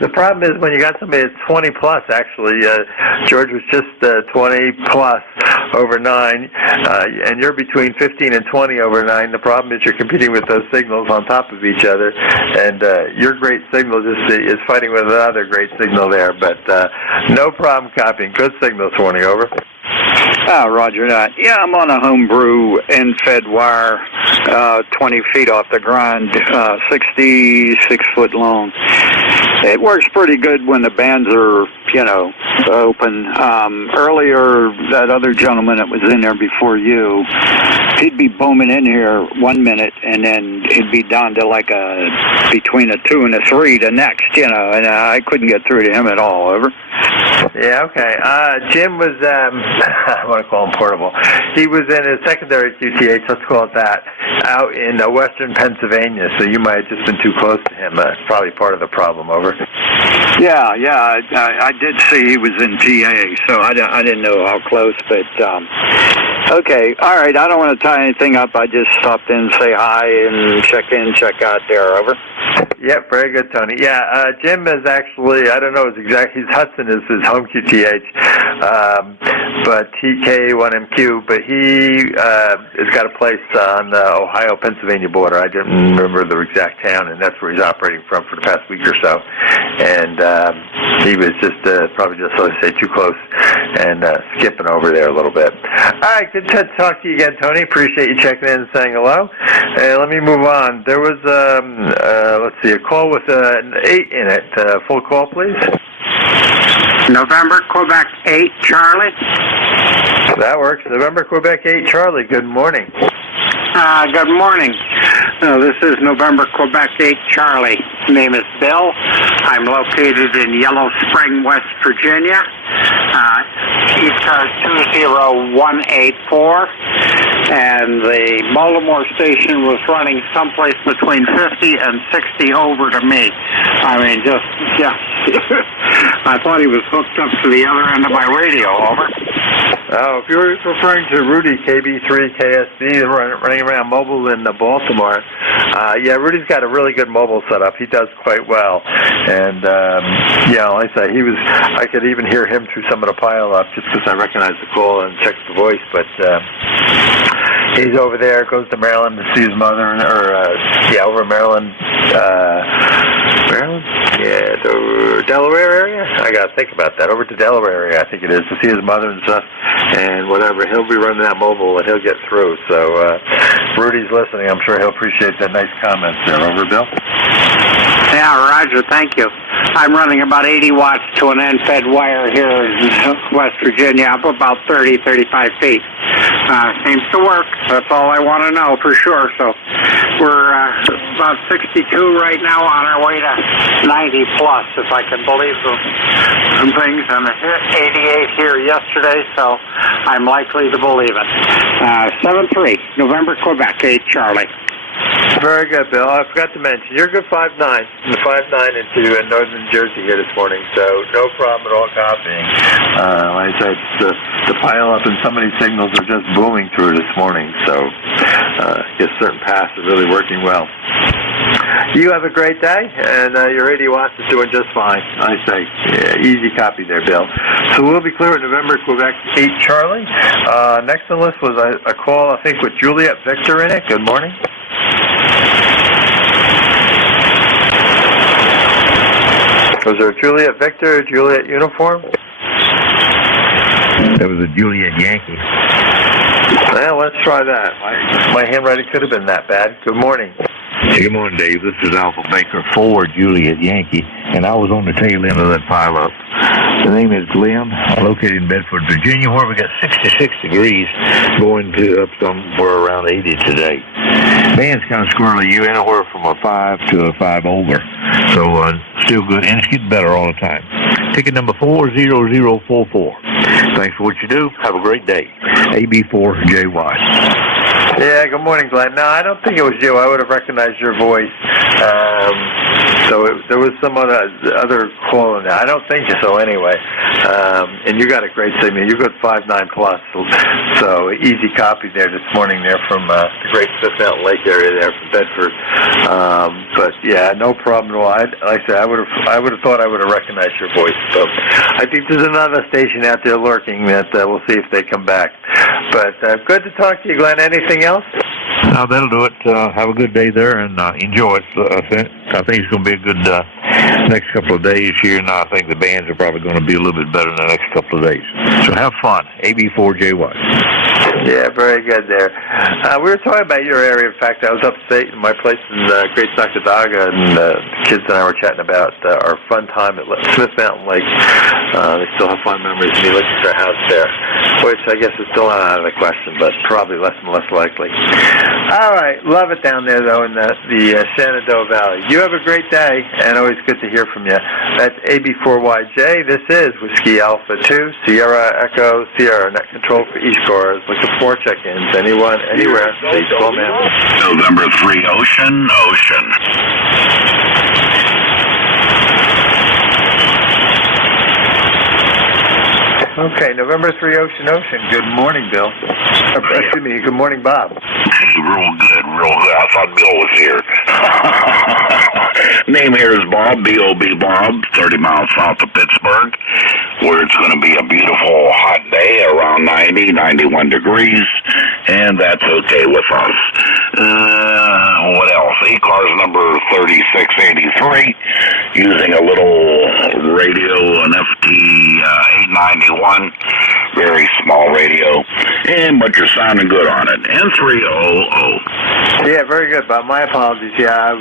the problem is when you got somebody that's 20 plus, actually, George was just 20 plus over 9, and you're between 15 and 20 over 9. The problem is you're competing with those signals on top of each other, and your great signal just is fighting with another great signal there, but no problem copying. Good signal this morning, over. Roger that. Yeah, I'm on a homebrew end-fed wire, 20 feet off the ground, 66 foot long. It works pretty good when the bands are, open. Earlier, that other gentleman that was in there before you, he'd be booming in here 1 minute, and then he'd be down to like between a 2 and a 3 the next, and I couldn't get through to him at all, over. Yeah, okay. Jim was, I want to call him portable. He was in his secondary QTH, let's call it that, out in western Pennsylvania, so you might have just been too close to him. That's probably part of the problem, over. Yeah, I did see he was in PA, so I didn't know how close, but, okay, all right, I don't want to tie anything up. I just stopped in, say hi, and check in, check out there, over. Yep, very good, Tony. Yeah, Jim is actually, I don't know his exact, Hudson is his home QTH, but TK1MQ, but he has got a place on the Ohio-Pennsylvania border. I didn't remember the exact town, and that's where he's operating from for the past week or so. And he was just probably just, let's say, too close and skipping over there a little bit. All right, good to talk to you again, Tony. Appreciate you checking in and saying hello. Let me move on. There was, let's see, a call with an 8 in it. Full call, please. November, Quebec 8, Charlie. That works. November, Quebec 8, Charlie. Good morning. Good morning. This is November, Quebec 8, Charlie. Name is Bill. I'm located in Yellow Spring, West Virginia. ECARS 20184. And the Baltimore station was running someplace between 50 and 60 over to me. I mean, just, yeah. I thought he was hooked up to the other end of my radio, over. Oh, if you're referring to Rudy, KB3KSB, running around mobile in Baltimore, yeah, Rudy's got a really good mobile setup. He does quite well. And, yeah, like I say, I could even hear him through some of the pile-up just because I recognize the call and check the voice, but he's over there, goes to Maryland to see his mother, over in Maryland, Maryland? Yeah, the Delaware area? I got to think about that. Over to Delaware area, I think it is, to see his mother and stuff, and whatever. He'll be running that mobile, and he'll get through. So, Rudy's listening. I'm sure he'll appreciate that nice comment there. Over, Bill? Yeah, Roger, thank you. I'm running about 80 watts to an end-fed wire here in West Virginia, up about 30, 35 feet. Seems to work. That's all I want to know for sure. So we're about 62 right now, on our way to 90 plus, if I can believe some things. And 88 here yesterday, so I'm likely to believe it. 7-3, November, Quebec 8, Charlie. Very good, Bill. I forgot to mention, you're good 5'9", from the 5'9" into northern Jersey here this morning, so no problem at all copying. Like I said, the pile-up and so many signals are just booming through this morning, so I guess certain paths are really working well. You have a great day, and your 80 watts is doing just fine. I say, yeah, easy copy there, Bill. So we'll be clear at November, Quebec 8, Charlie. Next on the list was a call, I think, with Juliet Victor in it. Good morning. Was there a Juliet Victor, a Juliet uniform? That was a Juliet Yankee. Well, let's try that. My handwriting could have been that bad. Good morning. Hey, good morning, Dave. This is Alpha Baker 4 Juliet Yankee, and I was on the tail end of that pile-up. The name is Glenn. I'm located in Bedford, Virginia, where we got 66 degrees, going to up somewhere around 80 today. band's kind of squirrely. You anywhere from a 5 to a 5 over. So still good, and it's getting better all the time. Ticket number 40044. Thanks for what you do. Have a great day. AB4JY. Yeah, good morning, Glenn. No, I don't think it was you. I would have recognized your voice. There was some other call in there. I don't think so anyway. And you got a great signal. You got 5.9 plus. So easy copy there this morning there from the great Fifth Mountain Lake area there from Bedford. But yeah, no problem at all. Like I said, I would have thought I would have recognized your voice. So I think there's another station out there lurking that we'll see if they come back. But good to talk to you, Glenn. Anything else? No, that'll do it. Have a good day there and enjoy it. I think it's going to be a good next couple of days here, and I think the bands are probably going to be a little bit better in the next couple of days. So have fun. AB4JY. Yeah, very good there. We were talking about your area. In fact, I was upstate in my place in Great Sackadaga, and the kids and I were chatting about our fun time at Smith Mountain Lake. They still have fond memories of me looking at their house there, which I guess is still not out of the question, but probably less and less likely. All right, love it down there, though, in the Shenandoah Valley. You have a great day, and always good to hear from you. That's AB4YJ. This is Whiskey Alpha 2, Sierra Echo, Sierra Net Control for ECARS. Looking for check-ins. Anyone, anywhere, please call me. November 3 Ocean. Okay, November 3 Ocean. Good morning, Bill. Excuse me, good morning, Bob. Hey, real good. I thought Bill was here. Name here is Bob, B-O-B Bob, 30 miles south of Pittsburgh, where it's going to be a beautiful hot day, around 90, 91 degrees, and that's okay with us. What else? ECARS number 3683, using a little radio, an FT891, very small radio, but you're sounding good on it. N300. Yeah, very good, Bob. My apologies. Yeah, I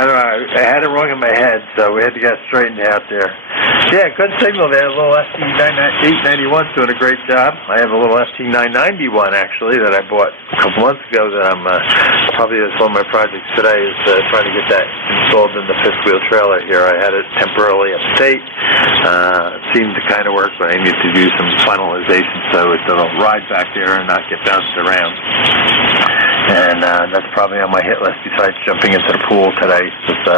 don't know. I had it wrong in my head, so we had to get straightened out there. Yeah, good signal there. A little FT891's doing a great job. I have a little FT991 actually that I bought a couple months ago that I'm probably as one of my projects today is trying to get that installed in the fifth wheel trailer here. I had it temporarily upstate. Seemed to kind of work, but I need to do some finalization so it'll ride back there and not get bounced around. And that's probably on my hit list besides jumping into the pool today. It's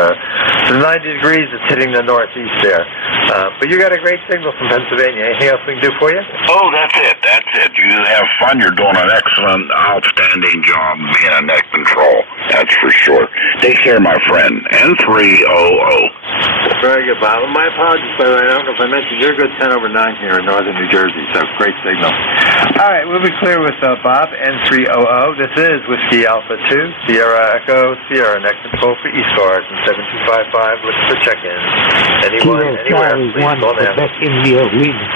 90 degrees. It's hitting the northeast there. But you got a great signal from Pennsylvania. Anything else we can do for you? Oh, that's it. You have fun. You're doing an excellent, outstanding job being a net control. That's for sure. Take care, my friend. N300. Very good, Bob. Well, my apologies, by the way. I don't know if I mentioned you're good 10 over 9 here in northern New Jersey, so great signal. All right, we'll be clear with Bob, N300. This is Whiskey Alpha 2, Sierra Echo, Sierra Net Control for ECARS, and 7255. Look for check-ins. Anyone, anywhere, please call now. India Lima.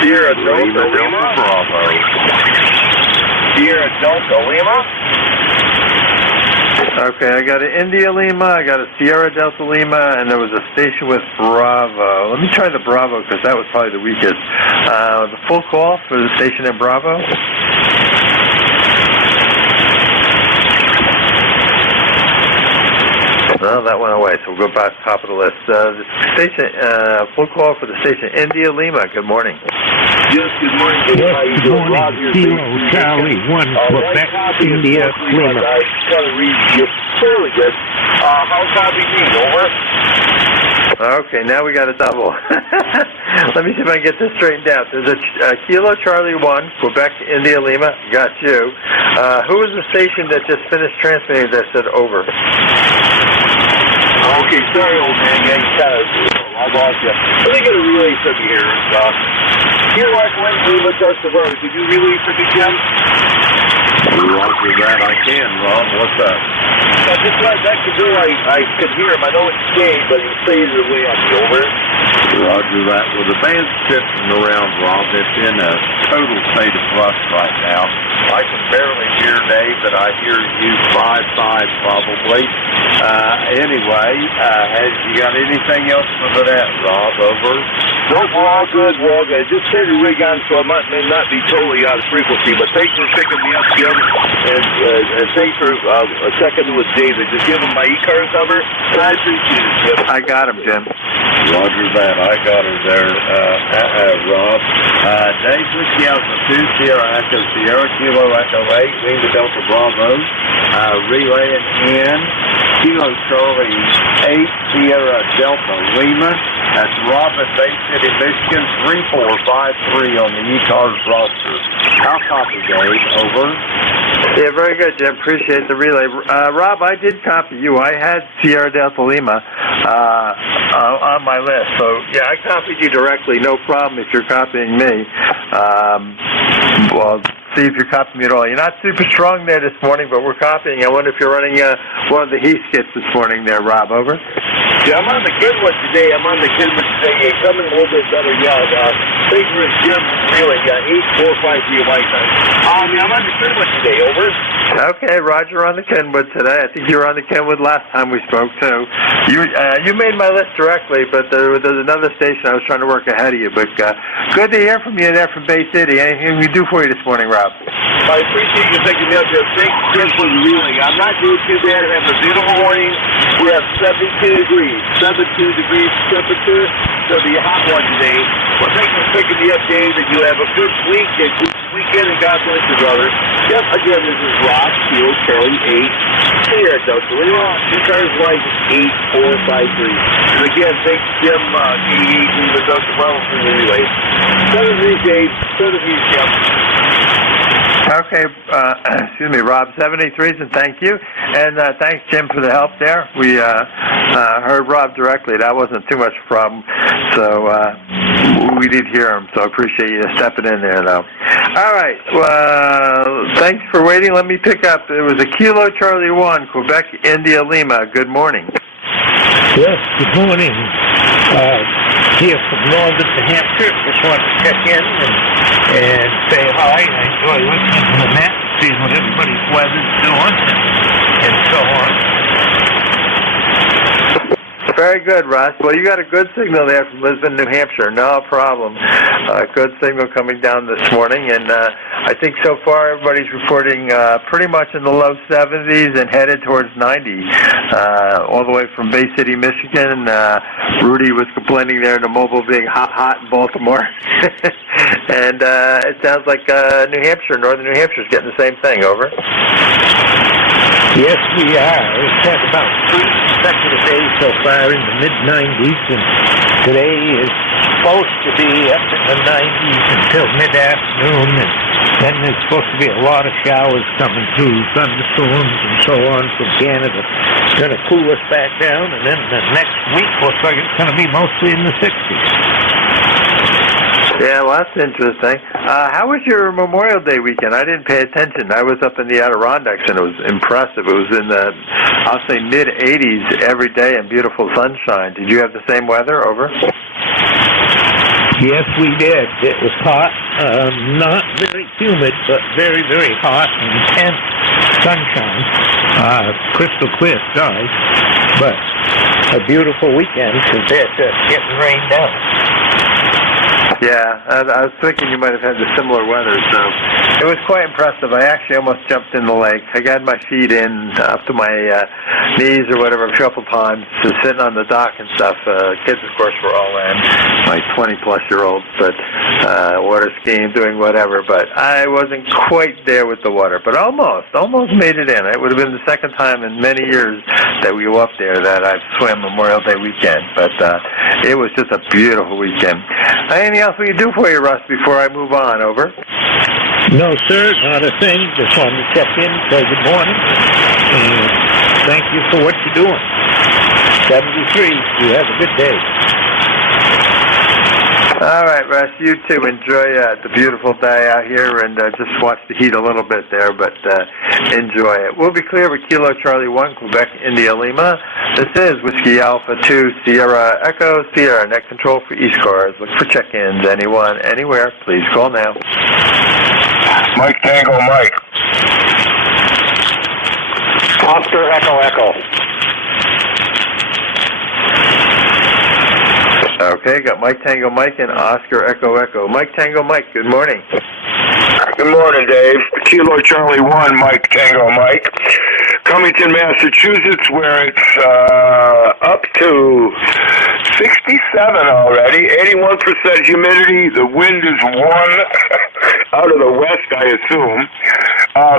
Sierra Delta Lima. Bravo. Sierra Delta Lima. Okay, I got an India Lima, I got a Sierra Delta Lima, and there was a station with Bravo. Let me try the Bravo because that was probably the weakest. The full call for the station in Bravo. Well, that went away, so we'll go back to the top of the list. The station, full call for the station India Lima. Good morning. Yes, good morning. Yes, good morning. Kilo Charlie 1, Quebec, India Lima. I got to read you fairly good. How copy me? Over. Okay, now we got a double. Let me see if I can get this straightened out. There's a Kilo Charlie 1, Quebec, India Lima. Got you. Who was the station that just finished transmitting that said over? Okay, sorry, old man. I lost you. Let me get a relay from you here. Here, like Wednesday, let's ask the bird. Could you relay for me, Jim? Roger that, I can, Rob. What's up? Just like that could do, I could hear him. I know it's game, but he stays away on me. Over. Roger that. Well, the band's shifting around, Rob. It's in a total state of rust right now. I can barely hear Dave, but I hear you 5-5 probably. Anyway, has you got anything else for that, Rob? Over. Nope, we're all good. We're all good. Just turn your rig on, so I may not be totally out of frequency. But thanks for picking me up, Jim, and thanks for checking with David. Just give him my ECARS number. I appreciate it, Jim. I got him, Jim. Roger that. I got her there, Rob. Dave Whiskey Alpha 2, Sierra Echo Sierra, Kilo Echo 8, Wing to Delta Bravo, relaying in, Kilo Charlie 8, Sierra Delta Lima. That's Rob in Bay City, Michigan, 3453 on the ECARS roster. How copy, Dave? Over. Yeah, very good, Jim. Appreciate the relay. Rob, I did copy you. I had Sierra Delta Lima on my list. So, yeah, I copied you directly. No problem if you're copying me. Well, see if you're copying me at all. You're not super strong there this morning, but we're copying. I wonder if you're running one of the heat skits this morning there, Rob. Over. Yeah, I'm on the Kenwood today. Yeah, coming a little bit better. Yeah, thanks for Jim. Really, 8453 white time. Yeah, I'm on the Kenwood today. Over. Okay, Roger on the Kenwood today. I think you were on the Kenwood last time we spoke too. You made my list directly, but there's another station I was trying to work ahead of you. But good to hear from you there from Bay City. Anything we do for you this morning, Rob? I appreciate you picking me up here. Thanks, Jim, for the relay. I'm not doing too bad. I have a beautiful morning. We have 72 degrees temperature. So it'll be a hot one today. Well, thanks for picking me up, Dave, and you have a good weekend, and God bless you, brother. Yep, again, this is Rob, Kilo Charlie 8, Sierra Delta Lima, ECARS White 8453. And again, thanks, Jim, KE8, Lima Delta Bravo for the relay. 7 of these, Dave. 7 of these, Jim. Okay, excuse me, Rob, 73s, and thank you. And thanks, Jim, for the help there. We heard Rob directly. That wasn't too much of a problem. So we did hear him, so I appreciate you stepping in there, though. All right, well, thanks for waiting. Let me pick up. It was a Kilo Charlie 1, Quebec, India, Lima. Good morning. Yes, good morning. Here from Northern New Hampshire. Just wanted to check in and say hi. I enjoy listening to the map, seeing what everybody's weather's doing, and so on. Very good, Russ. Well, you got a good signal there from Lisbon, New Hampshire. No problem. Good signal coming down this morning, and I think so far everybody's reporting pretty much in the low 70s and headed towards 90, all the way from Bay City, Michigan. Rudy was complaining there in the mobile being hot in Baltimore. And it sounds like New Hampshire, northern New Hampshire is getting the same thing. Over. Yes, we are. We've had about 3 consecutive days so far in the mid-90s, and today is supposed to be up in the 90s until mid-afternoon, and then there's supposed to be a lot of showers coming through, thunderstorms and so on from Canada. It's going to cool us back down, and then the next week looks like it's going to be mostly in the 60s. Yeah, well, that's interesting. How was your Memorial Day weekend? I didn't pay attention. I was up in the Adirondacks, and it was impressive. It was in the, I'll say, mid-80s every day and beautiful sunshine. Did you have the same weather? Over. Yes, we did. It was hot, not very humid, but very, very hot, intense sunshine, crystal clear skies, but a beautiful weekend compared to getting rained out. Yeah, I was thinking you might have had the similar weather, so it was quite impressive. I actually almost jumped in the lake. I got my feet in up to my knees or whatever a couple times, just sitting on the dock and stuff. Kids, of course, were all in, like 20-plus-year-olds, but water skiing, doing whatever. But I wasn't quite there with the water, but almost made it in. It would have been the second time in many years that we were up there that I've swam Memorial Day weekend, but it was just a beautiful weekend. Anything else we can do for you, Russ, before I move on? Over. No, sir, not a thing. Just wanted to check in, say good morning, and thank you for what you're doing. 73, you have a good day. All right, Russ, you too. Enjoy the beautiful day out here, and just watch the heat a little bit there, but enjoy it. We'll be clear with Kilo Charlie 1, Quebec, India, Lima. This is Whiskey Alpha 2, Sierra Echo, Sierra, net control for ECARS. Look for check-ins. Anyone, anywhere, please call now. Mike Tango, Mike. Oscar Echo Echo. Okay. Okay, got Mike Tango Mike and Oscar Echo Echo. Mike Tango Mike, good morning. Good morning, Dave. Kilo Charlie 1, Mike Tango Mike. Cummington, Massachusetts, where it's up to 67 already, 81% humidity. The wind is 1 out of the west, I assume.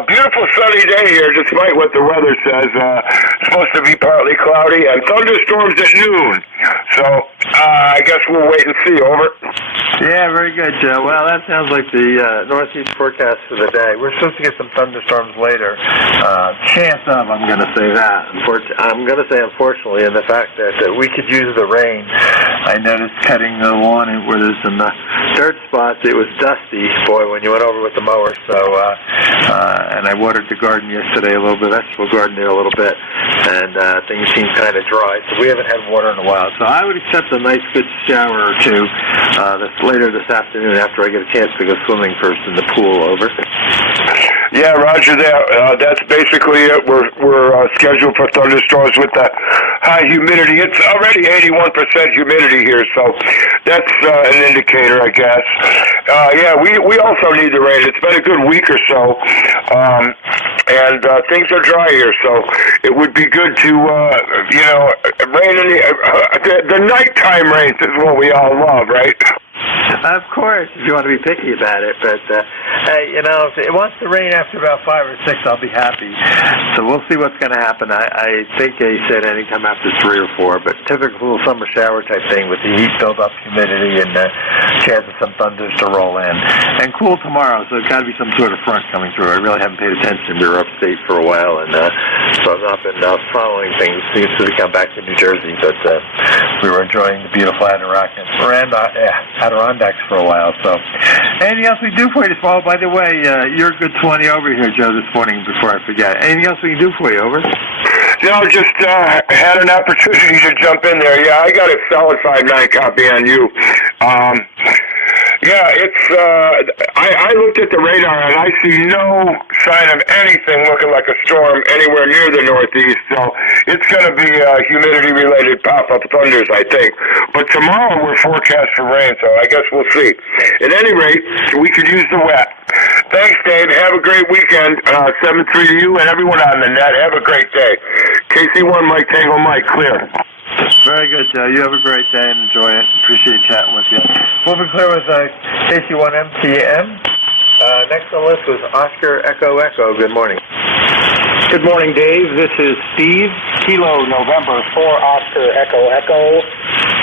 Beautiful sunny day here, despite what the weather says. Supposed to be partly cloudy and thunderstorms at noon. So I guess we'll wait and see. Over. Yeah, very good, Joe. Well, that sounds like the northeast forecast for the day. We're supposed to get some thunderstorms later. Chance of, I'm going to say that. I'm going to say unfortunately, in the fact that we could use the rain. I noticed cutting the lawn where there's some dirt spots. It was dusty, boy, when you went over with the mower. So, and I watered the garden yesterday a little bit, vegetable garden there a little bit, and things seem kind of dry. So we haven't had water in a while. So I would accept a nice good shower or two later this afternoon after I get a chance to go swimming first in the pool. Over. Yeah, Roger that. That's basically it. We're scheduled for thunderstorms with the high humidity. It's already 81% humidity here, so that's an indicator, I guess. Yeah, we also need the rain. It's been a good week or so, and things are dry here, so it would be good to, rain in the nighttime rains is what we all love, right? Of course, if you want to be picky about it, but if it wants to rain after about 5 or 6, I'll be happy. So we'll see what's going to happen. I think they said anytime after 3 or 4, but typical summer shower type thing with the heat build up, humidity, and chance of some thunders to roll in. And cool tomorrow, so there's got to be some sort of front coming through. I really haven't paid attention. We were upstate for a while, and so I've not been following things since we come back to New Jersey, but we were enjoying the beautiful Adirondacks for a while. So anything else we do for you this morning? By the way, you're a good 20 over here, Joe, this morning before I forget. Anything else we can do for you? Over. No, just had an opportunity to jump in there. Yeah, I got a solid 5.9 copy on you. Yeah, it's, I looked at the radar and I see no sign of anything looking like a storm anywhere near the Northeast, so it's going to be humidity-related pop-up thunders, I think. But tomorrow we're forecast for rain, so I guess we'll see. At any rate, we could use the wet. Thanks, Dave. Have a great weekend. 7-3 to you and everyone on the net. Have a great day. KC1 Mike Tango Mike, clear. Very good, Joe. You have a great day and enjoy it. Appreciate chatting with you. Moving clear with KC1MTM. Next on the list was Oscar Echo Echo. Good morning. Good morning, Dave. This is Steve, Kilo November 4 Oscar Echo Echo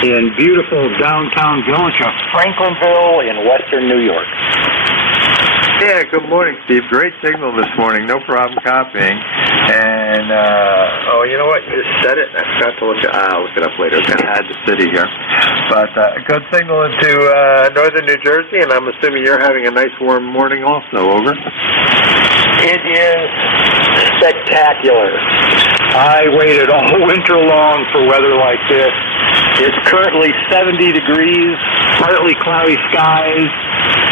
in beautiful downtown village of Franklinville in western New York. Yeah, good morning, Steve. Great signal this morning. No problem copying. And, you know what? You just said it. I forgot to look it up later. I'm going to add the city here. But a good signal into northern New Jersey, and I'm assuming you're having a nice warm morning also. Over. It is spectacular. I waited all winter long for weather like this. It's currently 70 degrees, partly cloudy skies,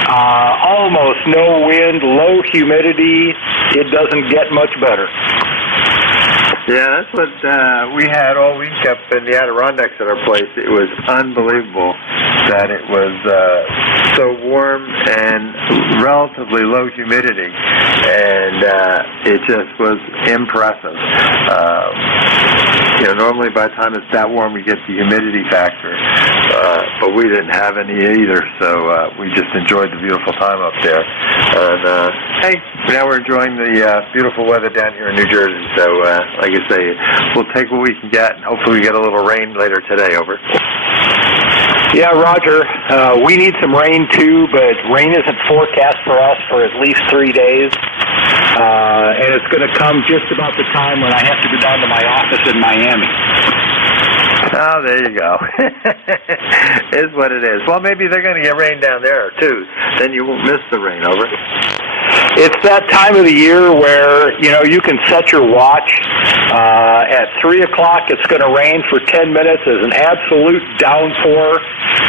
almost no wind, low humidity. It doesn't get much better. Yeah, that's what we had all week up in the Adirondacks at our place. It was unbelievable that it was so warm and relatively low humidity, and it just was impressive. Normally by the time it's that warm, we get the humidity factor, but we didn't have any either, so we just enjoyed the beautiful time up there. And hey, now we're enjoying the beautiful weather down here in New Jersey, so like I say, we'll take what we can get, and hopefully we get a little rain later today. Over. Yeah, Roger. We need some rain too, but rain isn't forecast for us for at least 3 days. And it's going to come just about the time when I have to go down to my office in Miami. Oh, there you go. Is what it is. Well, maybe they're going to get rain down there, too. Then you won't miss the rain. Over. It's that time of the year where, you can set your watch. At 3 o'clock, it's going to rain for 10 minutes as an absolute downpour,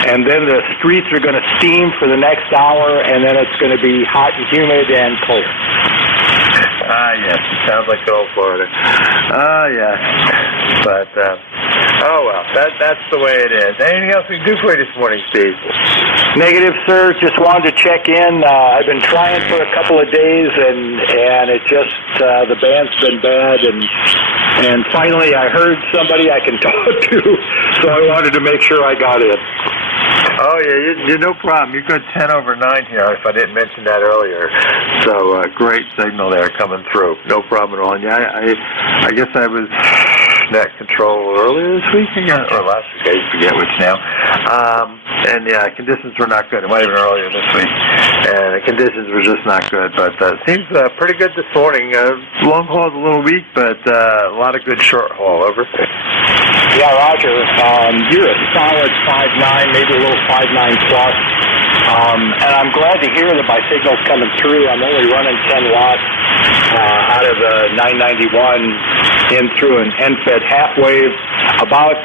and then the streets are going to steam for the next hour, and then it's going to be hot and humid and clear. Ah, yes. It sounds like old Florida. Ah, yes. But Oh, well, that's the way it is. Anything else we can do for you this morning, Steve? Negative, sir. Just wanted to check in. I've been trying for a couple of days, and it just the band's been bad, and finally I heard somebody I can talk to, so I wanted to make sure I got in. Oh, yeah, you're no problem. You're good 10 over 9 here, if I didn't mention that earlier. So, great signal there coming through. No problem at all. And yeah, I guess I was net control earlier this week, or last week, I forget which now. And yeah, conditions were not good. It might have been earlier this week. And the conditions were just not good. But it seems pretty good this morning. Long haul's a little weak, but a lot of good short haul. Over. Yeah, Roger. You're a solid 5.9, maybe a little 5.9 plus. And I'm glad to hear that my signal's coming through. I'm only running 10 watts out of the 991 in through an end-fed half wave, about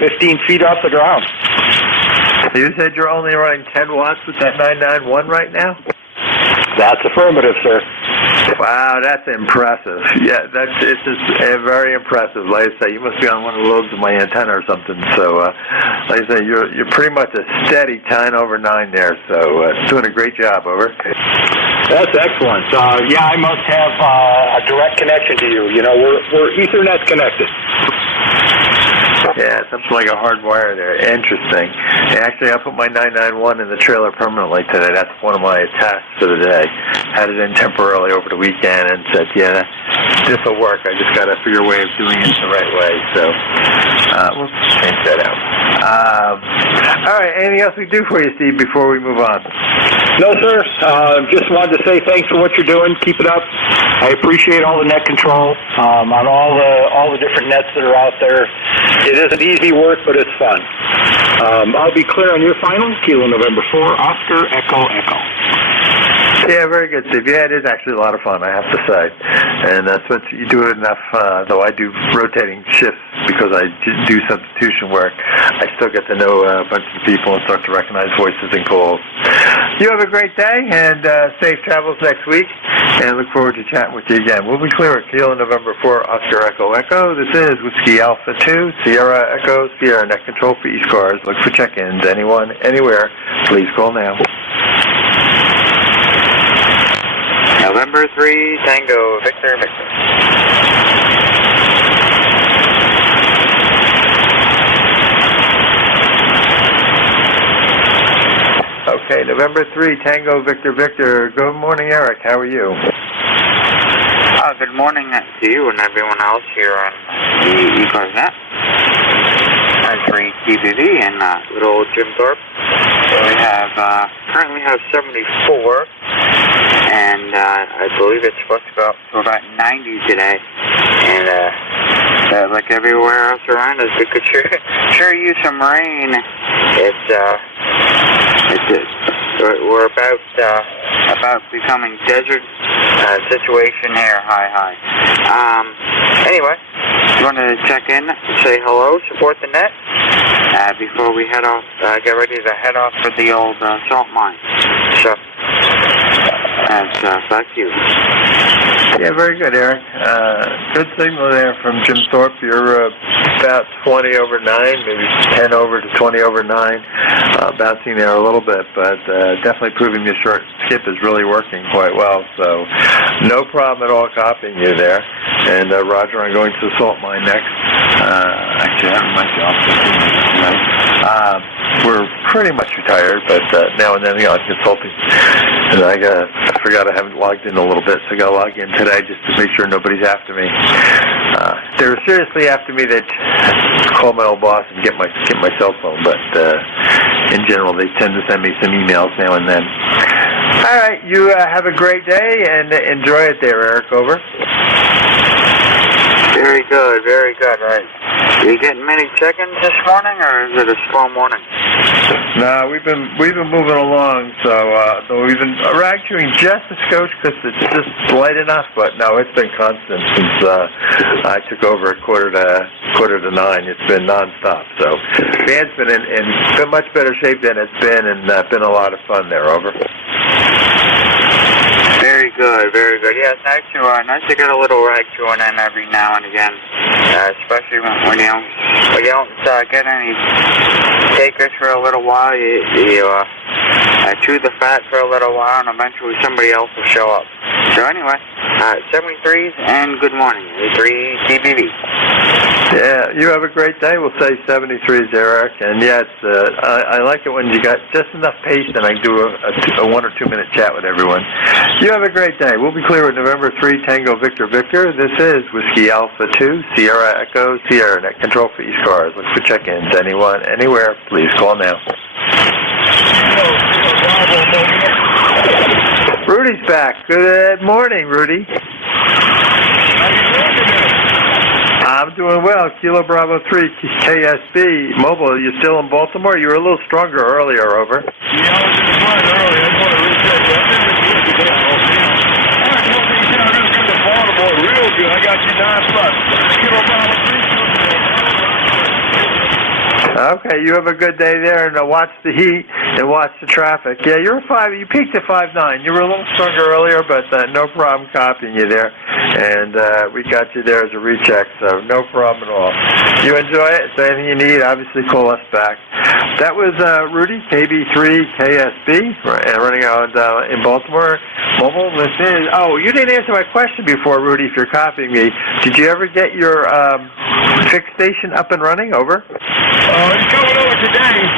15 feet off the ground. You said you're only running 10 watts with that 991 right now? That's affirmative, sir. Wow, that's impressive. Yeah, it's just very impressive. Like I say, you must be on one of the lobes of my antenna or something. So, like I say, you're pretty much a steady 10 over 9 there. So, doing a great job. Over. That's excellent. Yeah, I must have a direct connection to you. You know, we're Ethernet connected. Yeah, something like a hard wire there. Interesting. Actually, I put my 991 in the trailer permanently today. That's one of my tasks for the day. Had it in temporarily over the weekend and said, yeah, this will work. I just got to figure a way of doing it the right way. So we'll change that out. All right, anything else we do for you, Steve, before we move on? No, sir. Just wanted to say thanks for what you're doing. Keep it up. I appreciate all the net control on all the different nets that are out there. It isn't easy work, but it's fun. I'll be clear on your final. Kilo November 4, Oscar Echo Echo. Yeah, very good, Steve. Yeah, it is actually a lot of fun, I have to say. And that's what you do it enough, though I do rotating shifts because I do substitution work. I still get to know a bunch of people and start to recognize voices and calls. You have a great day and safe travels next week. And look forward to chatting with you again. We'll be clear at Kilo November 4, Oscar Echo Echo. This is Whiskey Alpha 2, Sierra Echo, Sierra Net Control for ECARS. Look for check-ins. Anyone, anywhere, please call now. November 3, Tango, Victor, Victor. Okay, November 3, Tango, Victor, Victor. Good morning, Eric. How are you? Good morning to you and everyone else here on the ECARS net. I'm 3 TBV and little old Jim Thorpe. So we currently have 74, and I believe it's supposed to go up to about 90 today. And like everywhere else around us, we could sure use some rain. We're about becoming desert situation here. Hi. Anyway, want to check in, say hello, support the net before we head off. Get ready to head off for the old salt mine. So, back to you. Yeah, very good, Eric. Good signal there from Jim Thorpe. You're about 20 over 9, maybe 10 over to 20 over 9, bouncing there a little bit, but definitely proving the short skip is really working quite well. So no problem at all copying you there. And Roger, I'm going to the salt mine next. Actually, I might be off tonight. We're pretty much retired, but now and then, I'm consulting. And I forgot I haven't logged in a little bit, so I got to log in today just to make sure nobody's after me. If they were seriously after me, they'd call my old boss and get my cell phone, but in general, they tend to send me some emails now and then. All right, you have a great day and enjoy it there, Eric. Over. Very good, very good. Right. Are you getting many check-ins this morning, or is it a slow morning? No, we've been moving along. So we're actually just a scotch because it's just light enough. But no, it's been constant since I took over at quarter to 9. It's been nonstop. So the band's been in much better shape than it's been, and been a lot of fun there. Over. Very good, very good. Yeah, it's nice to get a little rag thrown in every now and again, especially when you don't get any takers for a little while. You chew the fat for a little while, and eventually somebody else will show up. So anyway, 73s and good morning, 3 TBV. Yeah, you have a great day. We'll say 73s, Eric. And yes, I like it when you got just enough pace and I can do a 1 or 2 minute chat with everyone. You have a great day. We'll be clear with November 3, Tango Victor Victor. This is Whiskey Alpha 2, Sierra Echo, Sierra Net Control for ECARS. Look for check-ins. Anyone, anywhere, please call now. Rudy's back. Good morning, Rudy. I'm doing well. Kilo Bravo 3, KSB. Mobile, you still in Baltimore? You were a little stronger earlier, over. Yeah, I was in the front earlier. I just want to recheck that. I didn't get that. All right, one thing down real good to Baltimore. Real good. I got you 9 plus. Kilo Bravo 3. Okay, you have a good day there, and watch the heat and watch the traffic. Yeah, you peaked at 5.9. You were a little stronger earlier, but no problem copying you there. And we got you there as a recheck, so no problem at all. You enjoy it. If there's anything you need, obviously call us back. That was Rudy, KB3 KSB, running out in Baltimore. Mobile, you didn't answer my question before, Rudy, if you're copying me. Did you ever get your fixed station up and running? Over. It's coming over today.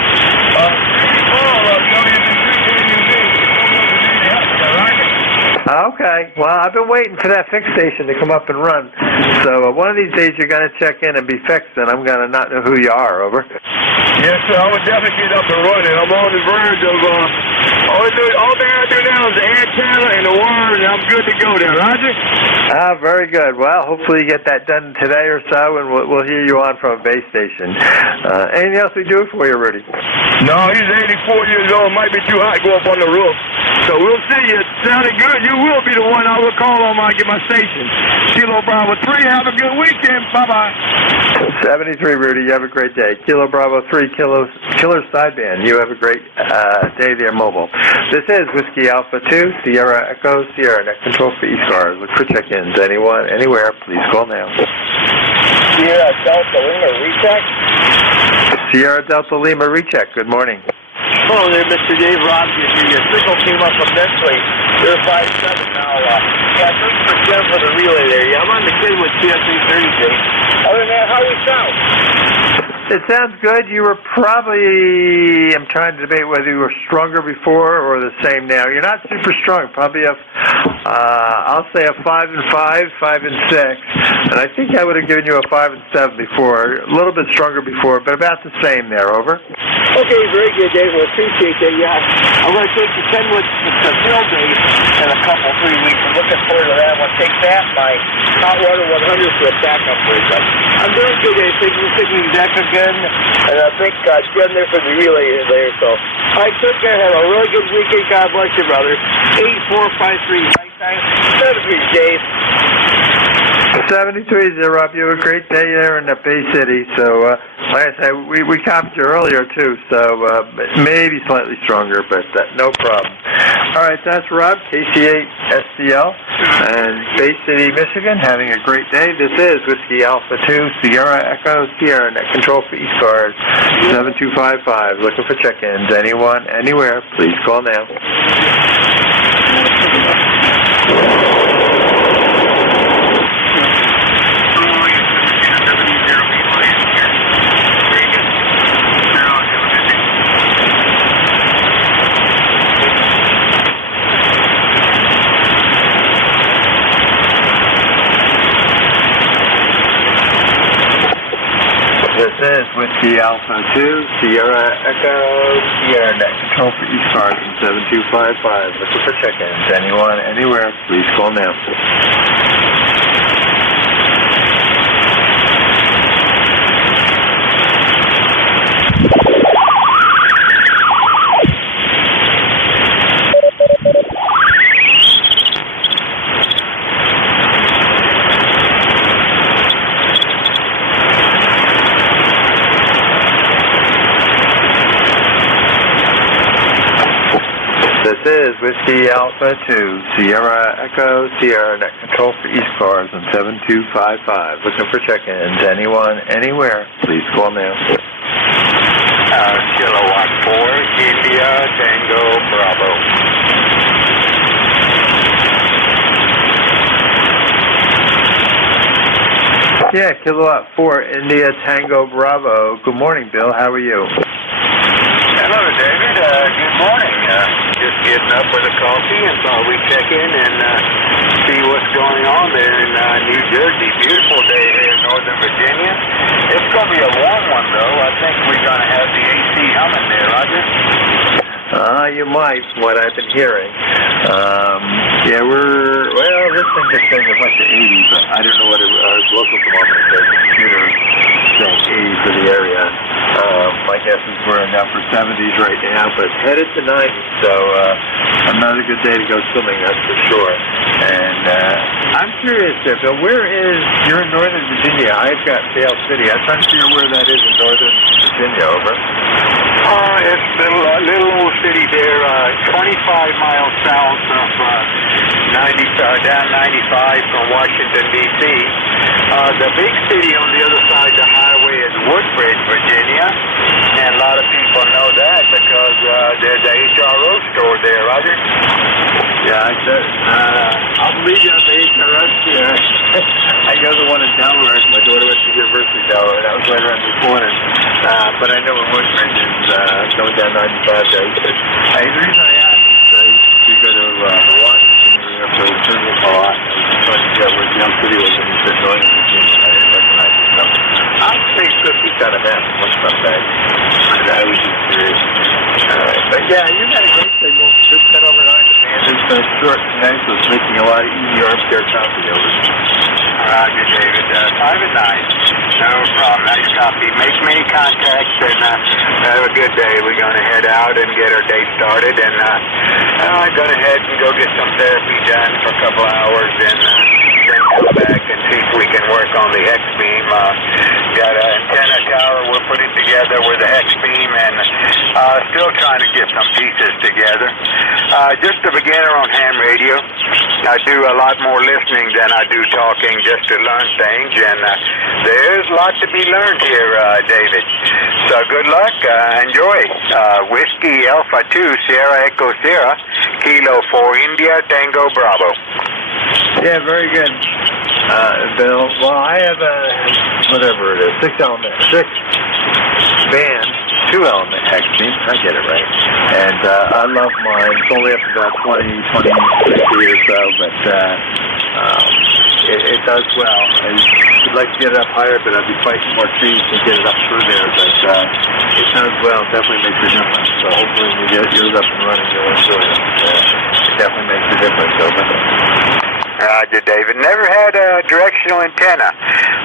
Okay. Well, I've been waiting for that fix station to come up and run. So one of these days you're going to check in and be fixed, and I'm going to not know who you are. Over. Yes, sir. I would definitely get up and running. I'm on the verge of all they have to do now is the antenna and the wire, and I'm good to go there. Roger? Very good. Well, hopefully you get that done today or so, and we'll hear you on from a base station. Anything else we do for you, Rudy? No, he's 84 years old. Might be too hot to go up on the roof. So we'll see. It sounded good. You will be the one I will call on when I get my station. Kilo Bravo 3, have a good weekend. Bye-bye. 73, Rudy. You have a great day. Kilo Bravo 3, Killer Sideband. You have a great day there, mobile. This is Whiskey Alpha 2, Sierra Echo, Sierra Net Control for ECARS. Look for check-ins. Anyone, anywhere, please call now. Sierra Delta Lima recheck. Sierra Delta Lima recheck. Good morning. Hello there, Mr. Dave Rob. Your signal came up immensely. You're 5-7 now. Yeah, thanks for Jim for the relay there. Yeah, I'm on the kid with TS330, Dave. Other than that, how we sound? It sounds good. You were probably, I'm trying to debate whether you were stronger before or the same now. You're not super strong. Probably I'll say a 5 and 5, 5 and 6. And I think I would have given you a 5 and 7 before. A little bit stronger before, but about the same there. Over. Okay, very good, Dave. Well, appreciate that. Yeah, I'm going to take the Kenwood to field day in a couple, 3 weeks. I'm looking forward to that. I'm going to take that, my hot water 100 for a backup break. I'm doing good, Dave. Taking deck again, and I think Jim there for the relay there. So, all right, take care. Have a really good weekend. God bless you, brother. 8453 right time. 73, Dave. 73 is up. You have a great day there in the Bay City. So, like I said, we copied you earlier too. So maybe slightly stronger, but no problem. All right, that's Rob, KC8SCL, and Bay City, Michigan. Having a great day. This is Whiskey Alpha 2, Sierra Echo, Sierra Net Control for ECARS 7255. Looking for check-ins. Anyone, anywhere, please call now. This is Whiskey Alpha 2, Sierra Echo, Sierra Net Control for ECARS 7255. Looking for check-ins. Anyone, anywhere, please call now. This is Whiskey Alpha 2, Sierra Echo, Sierra Net Control for ECARS on 7255. Looking for check-ins. Anyone, anywhere, please call now. Kilowatt 4, India, Tango, Bravo. Yeah, Kilowatt 4, India, Tango, Bravo. Good morning, Bill. How are you? Hello, David. Good morning. Just getting up with a coffee and thought we'd check in and see what's going on there in New Jersey. Beautiful day here in Northern Virginia. It's going to be a warm one, though. I think we're going to have the AC humming there, Roger. You might, from what I've been hearing. Yeah, this thing just saying a bunch of 80s, but I don't know what our local thermometer says. The computer saying 80s for the area. My guess is we're in the upper 70s right now, but headed to 90s, so another good day to go swimming, that's for sure. And I'm curious there, Bill, you're in Northern Virginia. I've got Dale City. I'm trying to figure where that is in Northern Virginia, over. It's a little old city there, 25 miles south of down 95 from Washington, D.C. The big city on the other side of the highway is Woodbridge, Virginia, and a lot of people know that because there's a HRO store there, Roger. Yeah, I'll believe you on the ECARS here. I know the one in Delaware. My daughter went to the University of Delaware. That was right around the corner. But I know where Woodbridge is going down 95 there. The reason I asked is you go to Washington, you have to turn a lot. I was trying to figure out where Young City was when you said Northern Virginia. I didn't recognize it. So I think Cliffy's got a map. What's up there? I was just curious. But yeah, you got a great signal. Just 10 over 9. It's short and nice, so it's making a lot of easy armchair copy over. Roger, David. 5 and 9. No problem. Nice copy. Make many contacts and have a good day. We're going to head out and get our day started. And I'm going to head and go get some therapy done for a couple hours and then come back and see if we can work on the hex beam. Got an antenna tower we're putting together with a hex beam and still trying to get some pieces together. Just a beginner on ham radio. I do a lot more listening than I do talking just to learn things, and there's a lot to be learned here, David. So good luck. Enjoy. Whiskey Alpha 2, Sierra Echo Sierra, Kilo 4 India, Tango Bravo. Yeah, very good, Bill. Well, I have a, whatever it is, 6 band, 2-element hex beam. I get it right. And I love mine. It's only up to about 26 feet or so, but it does well. I'd like to get it up higher, but I'd be fighting more trees to get it up through there. But it does well. It definitely makes a difference. So hopefully when you get yours up and running, you'll enjoy it. It definitely makes a difference over there. Roger, David. Never had a directional antenna,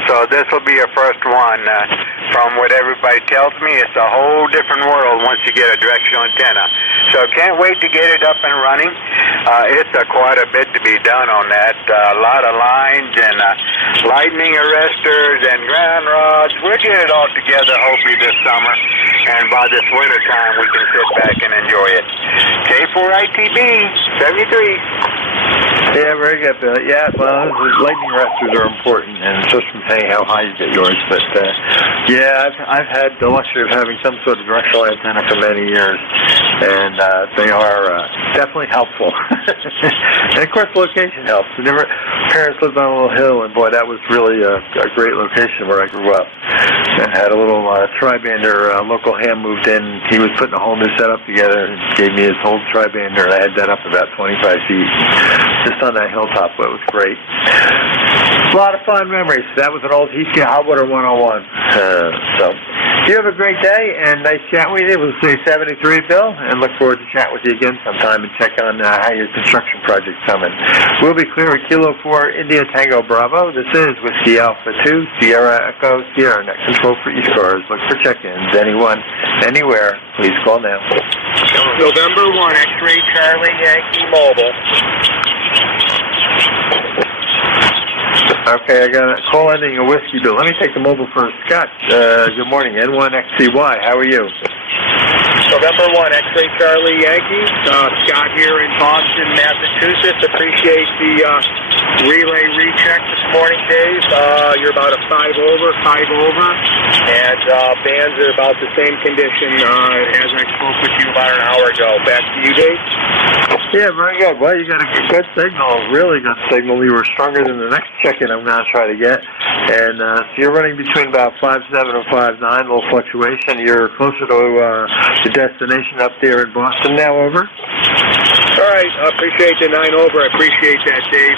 so this will be your first one. From what everybody tells me, it's a whole different world once you get a directional antenna. So can't wait to get it up and running. It's quite a bit to be done on that. A lot of lines and lightning arresters and ground rods. We'll get it all together hopefully this summer, and by this winter time we can sit back and enjoy it. K4ITB 73. Yeah, very good, Bill. Yeah, well, lightning arresters are important, and it's just depending how high you get yours. But yeah, I've had the luxury of having some sort of directional antenna for many years, and they are definitely helpful. And of course, the location helps. Parents lived on a little hill, and boy, that was really a great location where I grew up. And had a little tri-bander. Local ham moved in. He was putting a whole new setup together, and gave me his whole tri-bander, and I had that up about 25 feet. Just on that hilltop, but it was great. A lot of fun memories. That was an old ECARS Hot Water 101. So, you have a great day, and nice chatting with you. We'll say 73, Bill, and look forward to chatting with you again sometime and check on how your construction project's coming. We'll be clear with Kilo 4 India Tango Bravo. This is Whiskey Alpha 2, Sierra Echo Sierra. Net control for ECARS. Look for check-ins. Anyone, anywhere, please call now. November 1, X-Ray Charlie Yankee Mobile. Okay, I got a call ending a whiskey bill. Let me take the mobile first. Scott, good morning. N1XCY, how are you? November 1, X-Ray Charlie Yankee. Scott here in Boston, Massachusetts. Appreciate the relay recheck this morning, Dave. You're about a 5 over, and bands are about the same condition as I spoke with you about an hour ago. Back to you, Dave. Yeah, very good. Well, you got a good signal, really good signal. You were stronger than the next check-in I'm going to try to get. And so you're running between about 5.7 and 5.9, a little fluctuation. You're closer to the destination up there in Boston now, over? All right, I appreciate the 9 over. I appreciate that, Dave.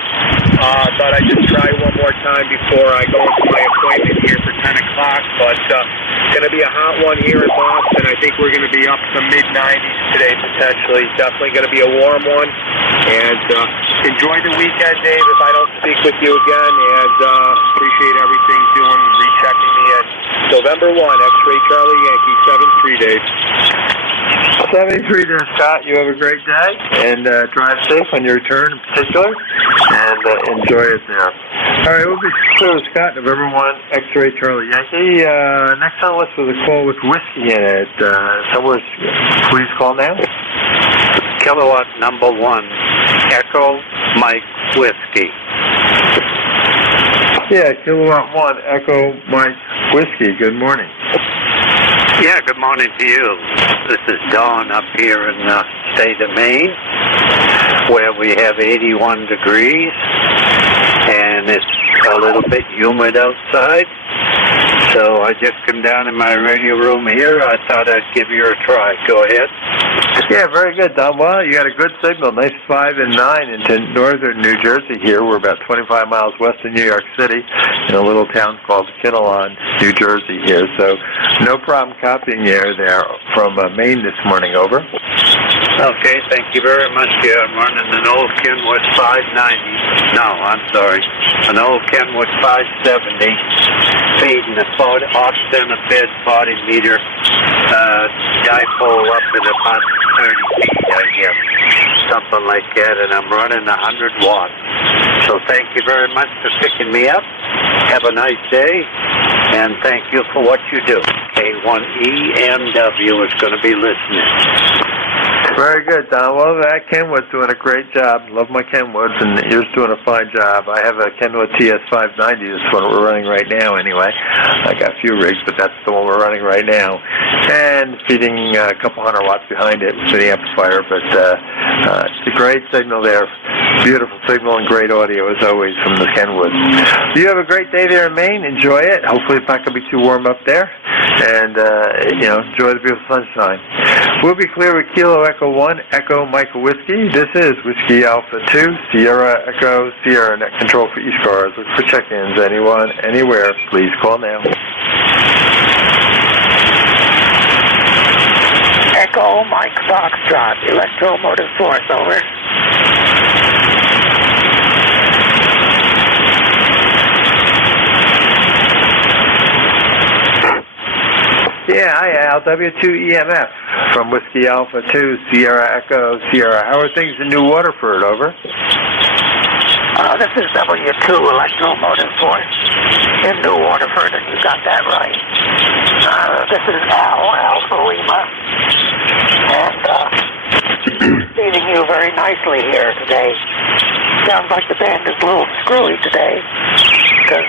Thought I'd just try one more time before I go into my appointment here for 10 o'clock. But it's going to be a hot one here in Boston. I think we're going to be up to mid-90s today, potentially. Definitely going to be a warm one. And enjoy the weekend, Dave, if I don't speak with you again. And appreciate everything doing, rechecking me in. November 1, X-Ray Charlie Yankee, 7-3, Dave. 73 there, Scott. You have a great day, and drive safe on your return in particular, and enjoy it there. All right, we'll be clear with Scott, November 1, X-Ray Charlie Yankee. Next on the list was a call with whiskey in it. Someone, please call now. Kilowatt number 1, Echo Mike Whiskey. Yeah, Kilowatt 1, Echo Mike Whiskey. Good morning. Yeah, good morning to you. This is Dawn up here in the state of Maine, where we have 81 degrees, and it's a little bit humid outside. So I just come down in my radio room here. I thought I'd give you a try. Go ahead. Yeah, very good, Don. Well, you got a good signal. Nice 5 and 9 into northern New Jersey here. We're about 25 miles west of New York City in a little town called Kinnelon, New Jersey here. So no problem copying the air there from Maine this morning, over. Okay, thank you very much. Yeah, I'm running an old Kenwood 590. No, I'm sorry. An old Kenwood 570 feeding the off-center fed 40 meter dipole up at about 30 feet, I guess. Something like that, and I'm running 100 watts. So thank you very much for picking me up. Have a nice day, and thank you for what you do. K1EMW is going to be listening. Very good, Don. Well, that Kenwood's doing a great job. Love my Kenwoods, and yours doing a fine job. I have a Kenwood TS590. That's what we're running right now, anyway. I got a few rigs, but that's the one we're running right now. And feeding a couple 100 watts behind it for the amplifier, but it's a great signal there. Beautiful signal and great audio, as always, from the Kenwoods. You have a great day there in Maine. Enjoy it. Hopefully it's not going to be too warm up there. And, enjoy the beautiful sunshine. We'll be clear with Kilo Echo 1, Echo Michael Whiskey. This is Whiskey Alpha 2, Sierra Echo, Sierra Net Control for ECARS. Look for check-ins. Anyone, anywhere, please call now. Echo Mike Foxtrot, Electromotive Force, over. Yeah, hi Al, W2EMF from Whiskey Alpha 2, Sierra Echo, Sierra. How are things in New Waterford, over? This is W2 Electromotive Force in New Waterford, and you got that right. This is Al for Lima, and feeding you very nicely here today. Sounds like the band is a little screwy today, because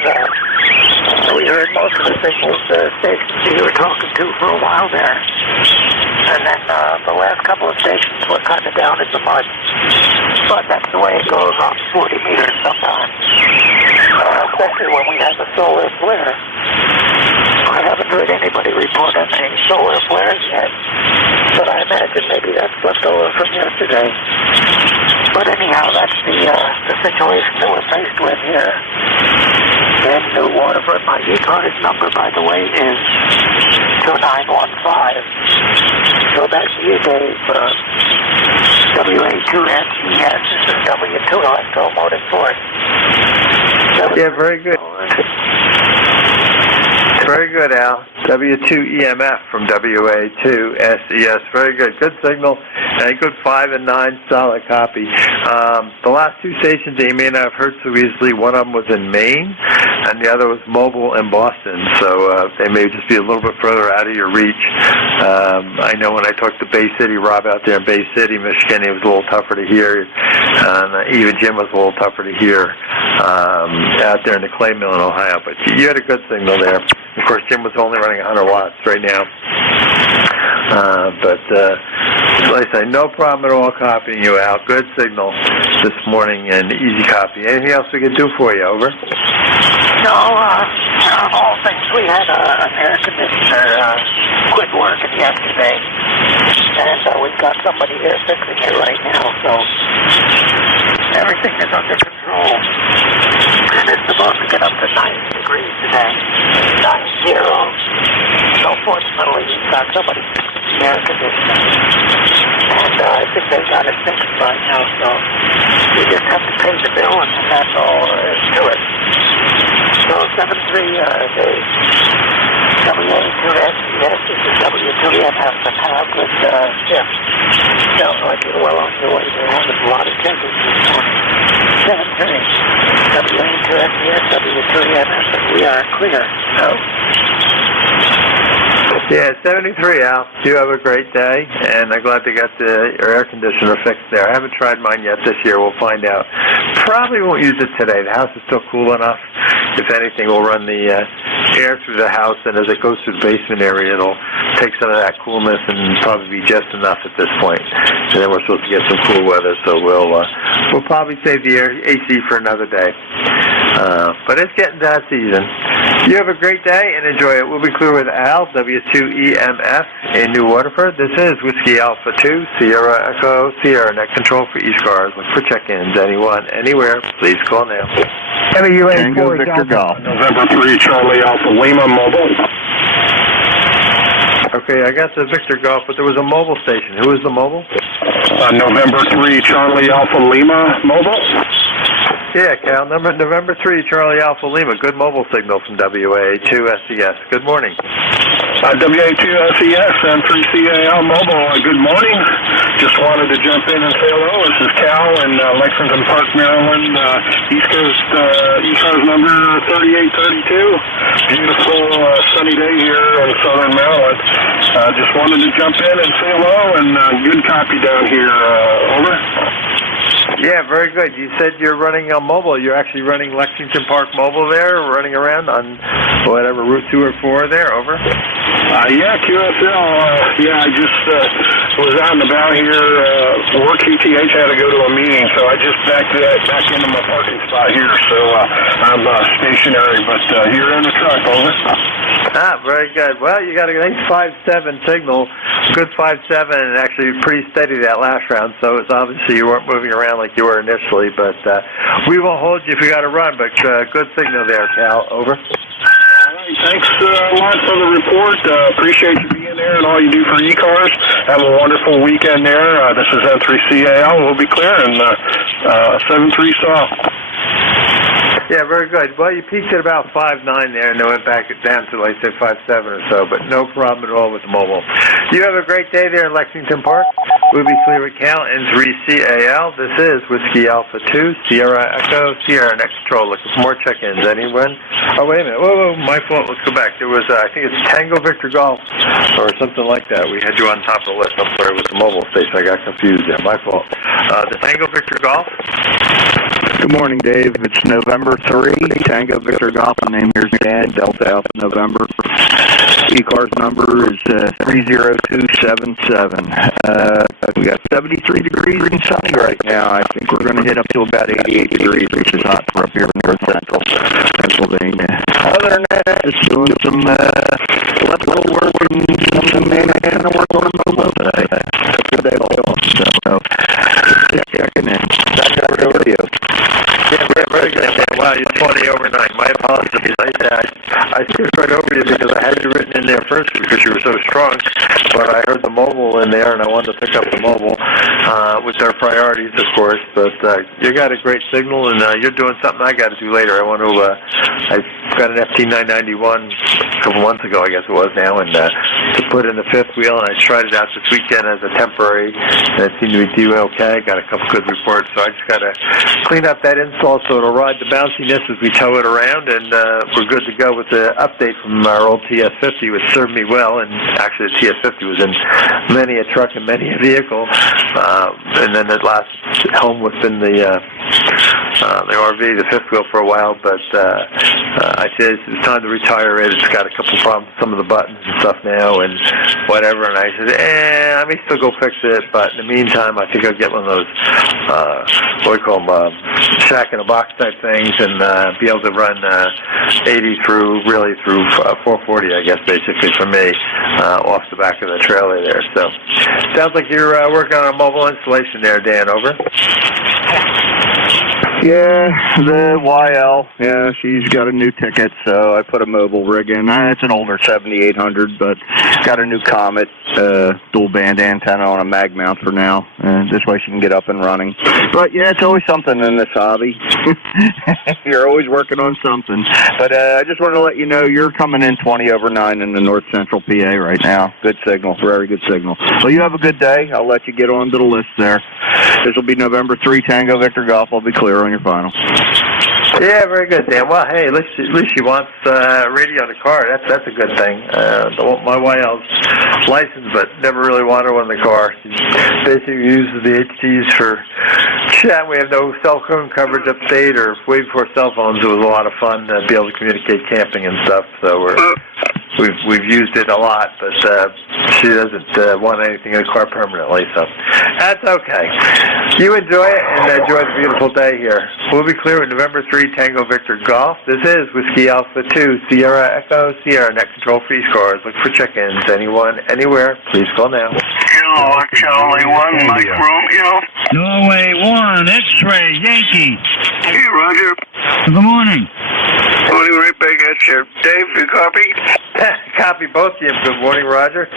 we heard most of the signals, stations you were talking to for a while there. And then the last couple of stations were kind of down in the mud. But that's the way it goes on 40 meters sometimes. Especially when we have a solar flare. I haven't heard anybody report on any solar flares yet. But I imagine maybe that's left over from yesterday. But anyhow, that's the situation that we're faced with here. And New Waterford, my ECARS number, by the way, is 2915. So that's you, Dave. WA2SES. This is W2 Electromotive Force. Yeah, very good. Very good, Al. W2EMF from WA2SES. Very good. Good signal and a good 5 and 9 solid copy. The last two stations that you may not have heard so easily, one of them was in Maine and the other was mobile in Boston. So they may just be a little bit further out of your reach. I know when I talked to Bay City, Rob out there in Bay City, Michigan, it was a little tougher to hear. Even Jim was a little tougher to hear out there in the clay mill in Ohio. But you had a good signal there. Of course, Jim was only running 100 watts right now. But like I say, no problem at all copying you out. Good signal this morning and easy copy. Anything else we can do for you? Over. No, of all things, we had an air conditioner quit working yesterday, and we've got somebody here fixing it right now, so everything is under control. And it's supposed to get up to 90 degrees today, 90. So fortunately, we've got somebody fixing the air conditioner, and I think they got it fixed by now, so we just have to pay the bill, and that's all there is to it. So 73 Dave, WA2S, yes, this is W2EMF, and have a good shift. Sounds like you're well on your way. You're having a lot of changes this morning. 73 WA2S, yes, W2EMF, and we are clear. So. Yeah, 73, Al. You have a great day, and I'm glad they got your air conditioner fixed there. I haven't tried mine yet this year. We'll find out. Probably won't use it today. The house is still cool enough. If anything, we'll run the air through the house, and as it goes through the basement area, it'll take some of that coolness and probably be just enough at this point. And then we're supposed to get some cool weather, so we'll probably save the AC for another day. But it's getting to that season. You have a great day and enjoy it. We'll be clear with Al, W2EMF in New Waterford. This is Whiskey Alpha 2, Sierra Echo, Sierra Net Control for ECARS. Look for check-ins. Anyone, anywhere, please call now. Tango Victor Golf. November 3, Charlie Alpha Lima, mobile. Okay, I got the Victor Golf, but there was a mobile station. Who was the mobile? November 3, Charlie Alpha Lima, mobile. Yeah, Cal. November 3, Charlie Alpha Lima. Good mobile signal from WA2SES. Good morning. WA2SES and 3CAL mobile. Good morning. Just wanted to jump in and say hello. This is Cal in Lexington Park, Maryland. East Coast ECARS number 3832. Beautiful sunny day here in southern Maryland. Just wanted to jump in and say hello and good copy down here. Over. Yeah, very good. You said you're running mobile. You're actually running Lexington Park mobile there, running around on whatever, Route 2 or 4 there, over? Yeah, QSL. I just was out and about here. Work QTH had to go to a meeting, so I just backed into my parking spot here. So I'm stationary, but here in the truck, over. Very good. Well, you got a nice 5.7 signal, good 5.7, and actually pretty steady that last round, so it's obviously you weren't moving around like you were initially, but we won't hold you if you got to run, but good signal there, Cal. Over. All right, thanks a lot for the report. Appreciate you being there and all you do for ECARS. Have a wonderful weekend there. This is N3CAL. We'll be clear, and 7-3 soft. Yeah, very good. Well, you peaked at about 5.9 there, and then went back down to, like, say, 5.7 or so, but no problem at all with the mobile. You have a great day there in Lexington Park. We'll be clear with Cal and 3CAL. This is Whiskey Alpha 2, Sierra Echo, Sierra Net Control. Looking for more check-ins. Anyone? Oh, wait a minute. Whoa, my fault. Let's go back. There was, I think it's Tango Victor Golf or something like that. We had you on top of the list. I'm sorry, it was the mobile station. I got confused there. My fault. The Tango Victor Golf. Good morning, Dave. It's November 3, Tango Victor Golf. My name here is Dan, Delta Alpha November. ECARS number is 30277. We got 73 degrees and sunny right now. I think we're going to hit up to about 88 degrees, which is hot for up here in North Central Pennsylvania. Other than that, just doing some electrical work and some man work on the mobile today. Good day all. So, just checking in. Back over to you. Yeah, very good. Wow, you're 20 over 9. My apologies. I skipped right over you you because I had you written in there first because you were so strong, but I heard the mobile in there, and I wanted to pick up the mobile with their priorities, of course. But you got a great signal, and you're doing something I got to do later. I got an FT991 a couple months ago, I guess it was now, and to put in the fifth wheel, and I tried it out this weekend as a temporary, and it seemed to be doing okay. I got a couple good reports, so I just got to clean up that install so it'll ride the bounciness as we tow it around, and we're good to go with the update from our old TS50, which served me well, and actually the TS50 was in many a truck and many a vehicle, and then it last home within the RV, the fifth wheel for a while, but I said it's time to retire it. It's got a couple problems with some of the buttons and stuff now and whatever, and I said, I may still go fix it, but in the meantime, I think I'll get one of those, what do you call them, shack-in-a-box type things, and be able to run 80 through 440, I guess, basically, for me, off the back of the trailer there. So, sounds like you're working on a mobile installation there, Dan, over. Yeah, the YL. Yeah, she's got a new ticket, so I put a mobile rig in. It's an older 7800, but got a new Comet dual band antenna on a mag mount for now. This way she can get up and running. But yeah, it's always something in this hobby. You're always working on something. But I just wanted to let you know you're coming in 20 over 9 in the north central PA right now. Good signal, very good signal. Well, you have a good day. I'll let you get on to the list there. This will be November 3 Tango Victor Golf. I'll be clear on your final. Yeah, very good, Dan. Well, hey, at least she wants radio in the car. That's a good thing. My YL's licensed, but never really wanted one in the car. She basically uses the HTs for chat. We have no cell phone coverage upstate, or way before cell phones. It was a lot of fun to be able to communicate camping and stuff. So we've used it a lot, but she doesn't want anything in the car permanently. So that's okay. You enjoy it and enjoy the beautiful day here. We'll be clear with November 3 Tango Victor Golf. This is Whiskey Alpha 2 Sierra Echo Sierra Net Control Free Scores. Look for check-ins. Anyone, anywhere, please call now. Kilo Charlie 1, Mike Romeo. Norway 1, X-Ray, Yankee. Hey, Roger. Good morning. Morning, right back at you. Dave, you copy? Copy both of you. Good morning, Roger.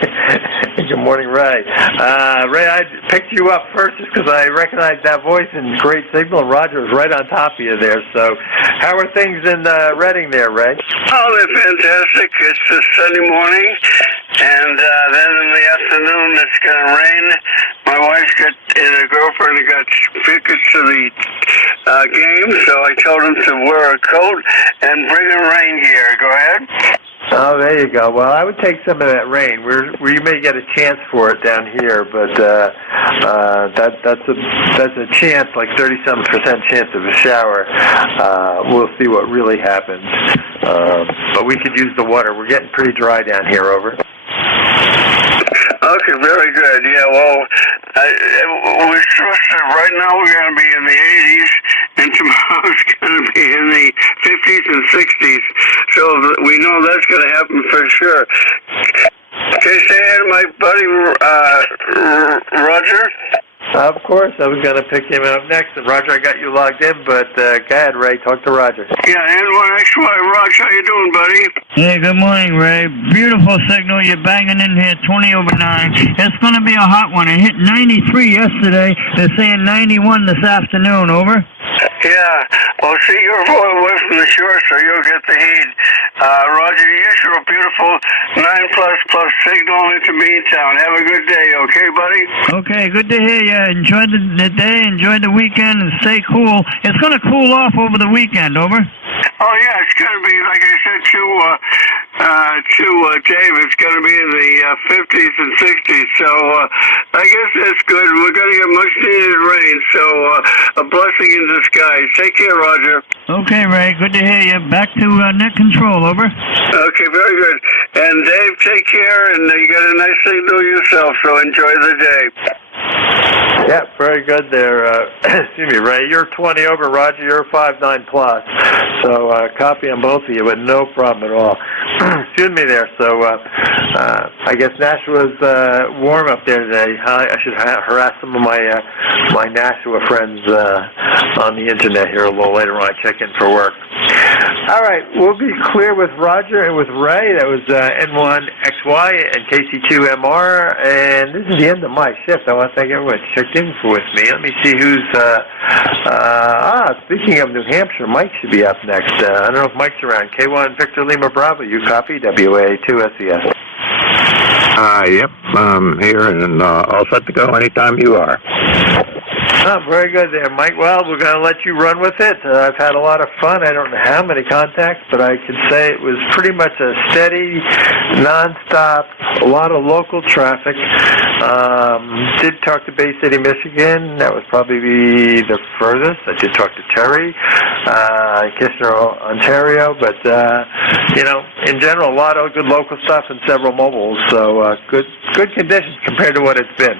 Good morning, Ray. Ray, I picked you up first just because I recognized that voice and great signal. Roger was right on top of you there. So how are things in Reading there, Ray? Oh, they're fantastic. It's a sunny morning, and then in the afternoon it's going to rain. My wife's got and her girlfriend got tickets to the game, so I told them to wear a coat and bring a rain gear. Go ahead. Oh, there you go. Well, I would take some of that rain. We may get a chance for it down here, but that's a chance, like 30-some% chance of a shower. We'll see what really happens. But we could use the water. We're getting pretty dry down here, over. Okay, very good. Yeah, well, we're supposed to, right now we're going to be in the 80s, and tomorrow's going to be in the 50s and 60s. So we know that's going to happen for sure. Okay, say hi to my buddy, Roger. Of course, I was going to pick him up next. And Roger, I got you logged in, but go ahead, Ray. Talk to Roger. Yeah, N1XY. Roger, how you doing, buddy? Hey, good morning, Ray. Beautiful signal. You're banging in here, 20 over 9. It's going to be a hot one. It hit 93 yesterday. They're saying 91 this afternoon, over. Yeah, well, see, you're far away from the shore, so you'll get the heat. Roger, use your beautiful 9++ signal into Meantown. Have a good day, okay, buddy? Okay, good to hear you. Enjoy the day, enjoy the weekend, and stay cool. It's going to cool off over the weekend, over. Oh, yeah, it's going to be, like I said to Dave, it's going to be in the 50s and 60s, so I guess that's good. We're going to get much-needed rain, so a blessing in disguise. Take care, Roger. Okay, Ray, good to hear you. Back to net control, over. Okay, very good. And Dave, take care, and you got a nice signal yourself, so enjoy the day. Yeah, very good there. Excuse me, Ray. You're 20 over, Roger. You're 5'9+. So copy on both of you, but no problem at all. Excuse me there. So I guess Nashua's warm up there today. I should harass some of my Nashua friends on the internet here a little later when I check in for work. All right, we'll be clear with Roger and with Ray. That was N1XY and KC2MR, and this is the end of my shift. I want to thank everyone who checked in with me. Let me see who's, speaking of New Hampshire, Mike should be up next. I don't know if Mike's around. K1 Victor Lima Bravo, you copy? WA2SES. Yep, I'm here and all set to go anytime you are. Oh, very good there, Mike. Well, we're going to let you run with it. I've had a lot of fun. I don't know how many contacts, but I can say it was pretty much a steady, nonstop, a lot of local traffic. Did talk to Bay City, Michigan. That was probably the furthest. I did talk to Terry, Kitchener, Ontario. But, in general, a lot of good local stuff and several mobiles. So good conditions compared to what it's been.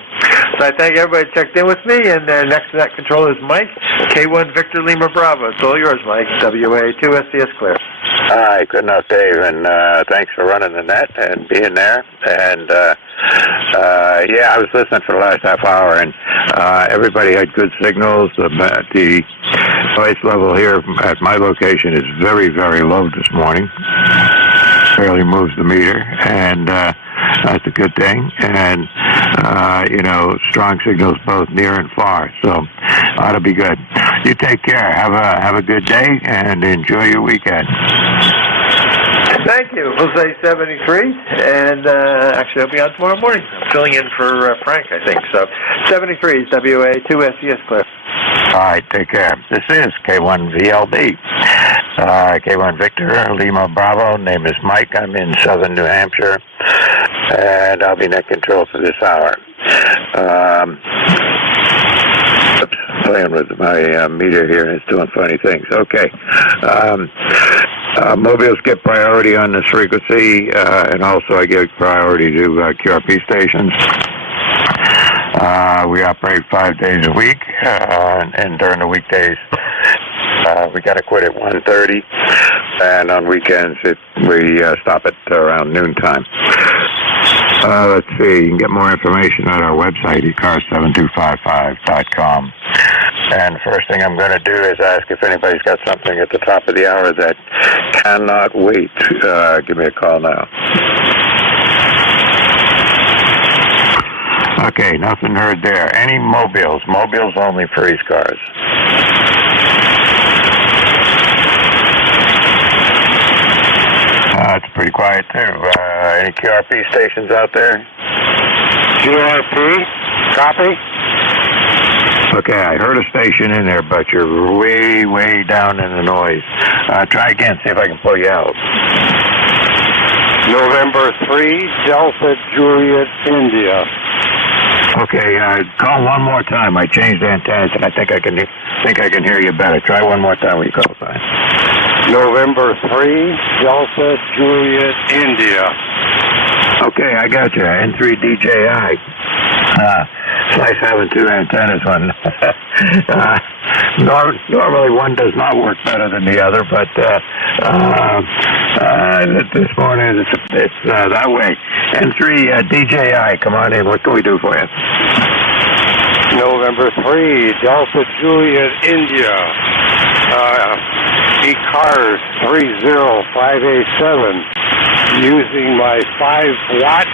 So I thank everybody who checked in with me, and next to that controller is Mike, K1 Victor Lima Bravo. It's all yours, Mike. WA2SCS clear. All right, good enough, Dave, and thanks for running the net and being there. And, I was listening for the last half hour, and everybody had good signals. The noise level here at my location is very, very low this morning. Barely moves the meter, and that's a good thing. And, strong signals both near and far, so ought to be good. You take care. Have a good day, and enjoy your weekend. Thank you. Jose 73, and actually I'll be on tomorrow morning. I'm filling in for Frank, I think. So 73 is WA2SES clear. All right, take care. This is K1VLB. K1 Victor, Lima Bravo. Name is Mike. I'm in southern New Hampshire, and I'll be net control for this hour. Playing with my meter here, and it's doing funny things. Okay. Mobiles get priority on this frequency, and also I give priority to QRP stations. We operate 5 days a week, and during the weekdays, we got to quit at 1:30, and on weekends we stop at around noontime. Let's see, you can get more information on our website, ECARS7255.com. And first thing I'm going to do is ask if anybody's got something at the top of the hour that cannot wait. Give me a call now. Okay, nothing heard there. Any mobiles? Mobiles only for ECARS. It's pretty quiet, too. Any QRP stations out there? QRP? Copy? Okay, I heard a station in there, but you're way, way down in the noise. Try again, see if I can pull you out. November 3, Delta Juliet, India. Okay, call one more time. I changed antennas, and I think I can hear you better. Try one more time when you call sign. November 3, Delta Juliet, India. Okay, I got you. N3 DJI. It's nice having two antennas on. Normally one does not work better than the other, but this morning it's that way. N3 DJI, come on in. What can we do for you? November 3, Delta Juliet, India. ECARS 30587. Using my 5-watt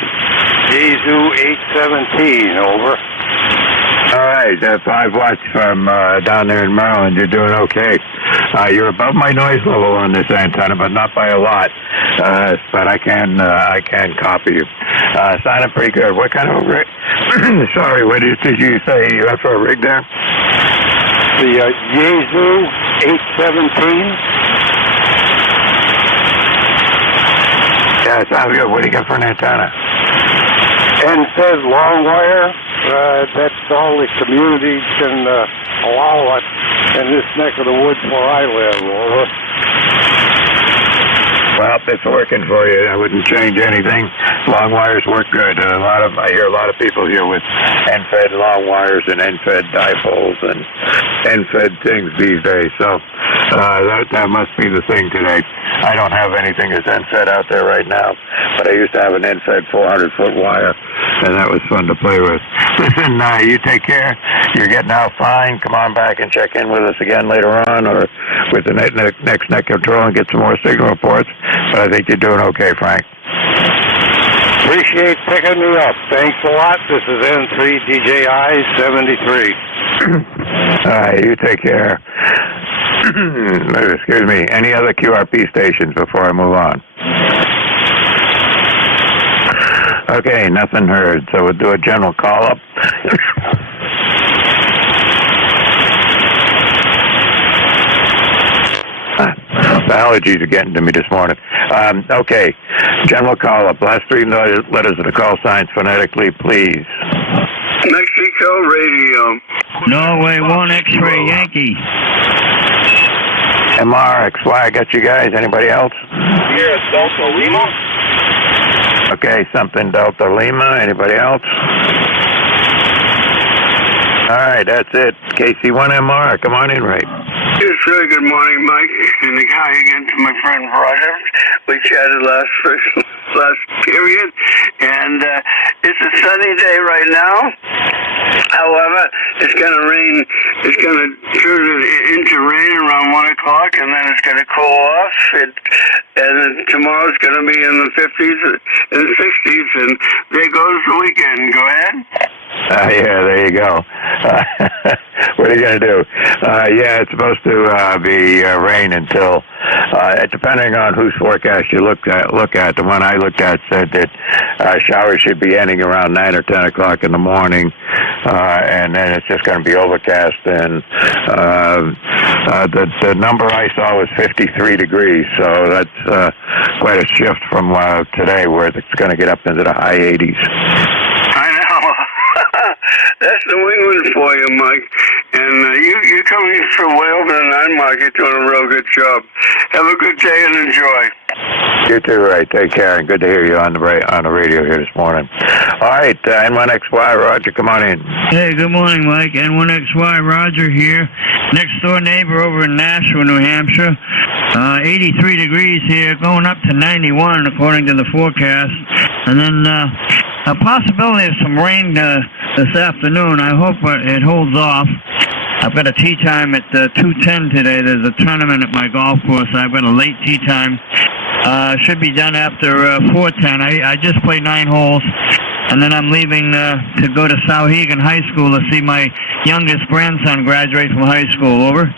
Yaesu 817, over. All right, 5 watts from down there in Maryland. You're doing okay. You're above my noise level on this antenna, but not by a lot. But I can copy you. Sounding pretty good. What kind of rig? Sorry, what did you say you have for a rig there? The Yaesu 817. Yeah, it sounds good. What do you got for an antenna? NFED long wire. That's all the community can allow it in this neck of the woods where I live, over. Well, if it's working for you, I wouldn't change anything. Long wires work good. I hear a lot of people here with NFED long wires and NFED dipoles and NFED things these days. So that must be the thing today. I don't have anything that's NFED out there right now, but I used to have an NFED 400-foot wire, and that was fun to play with. Listen, you take care. You're getting out fine. Come on back and check in with us again later on, or with the next net control and get some more signal reports. But I think you're doing okay, Frank. Appreciate picking me up. Thanks a lot. This is N3DJI 73. All right, you take care. Excuse me. Any other QRP stations before I move on? Okay, nothing heard. So we'll do a general call-up. The allergies are getting to me this morning. Okay, general call-up. Last three letters of the call signs phonetically, please. Mexico Radio. Norway 1 X-ray Yankee. MRXY, I got you guys. Anybody else? Here at Delta Lima. Okay, something Delta Lima. Anybody else? All right, that's it. KC1MR, come on in, Ray. Yes, sir. Good morning, Mike. And hi again to my friend Roger. We chatted last period, and it's a sunny day right now. However, it's going to rain. It's going to turn into rain around 1 o'clock, and then it's going to cool off. And then tomorrow's going to be in the 50s and 60s, and there goes the weekend. Go ahead. Yeah, there you go. What are you going to do? Yeah, it's supposed to be rain until, depending on whose forecast you look at. The one I looked at said that showers should be ending around 9 or 10 o'clock in the morning, and then it's just going to be overcast. And the number I saw was 53 degrees, so that's quite a shift from today, where it's going to get up into the high 80s. I know. That's New England for you, Mike. And you're coming from way over the 9 mark. You're doing a real good job. Have a good day and enjoy. You too, Ray. Take care, and good to hear you on the radio here this morning. All right, N1XY, Roger, come on in. Hey, good morning, Mike. N1XY, Roger here. Next door neighbor over in Nashua, New Hampshire. 83 degrees here, going up to 91 according to the forecast. And then a possibility of some rain this afternoon. I hope it holds off. I've got a tee time at 2:10 today. There's a tournament at my golf course. I've got a late tee time. Should be done after 4:10. I just played 9 holes, and then I'm leaving to go to Sauhegan High School to see my youngest grandson graduate from high school. Over.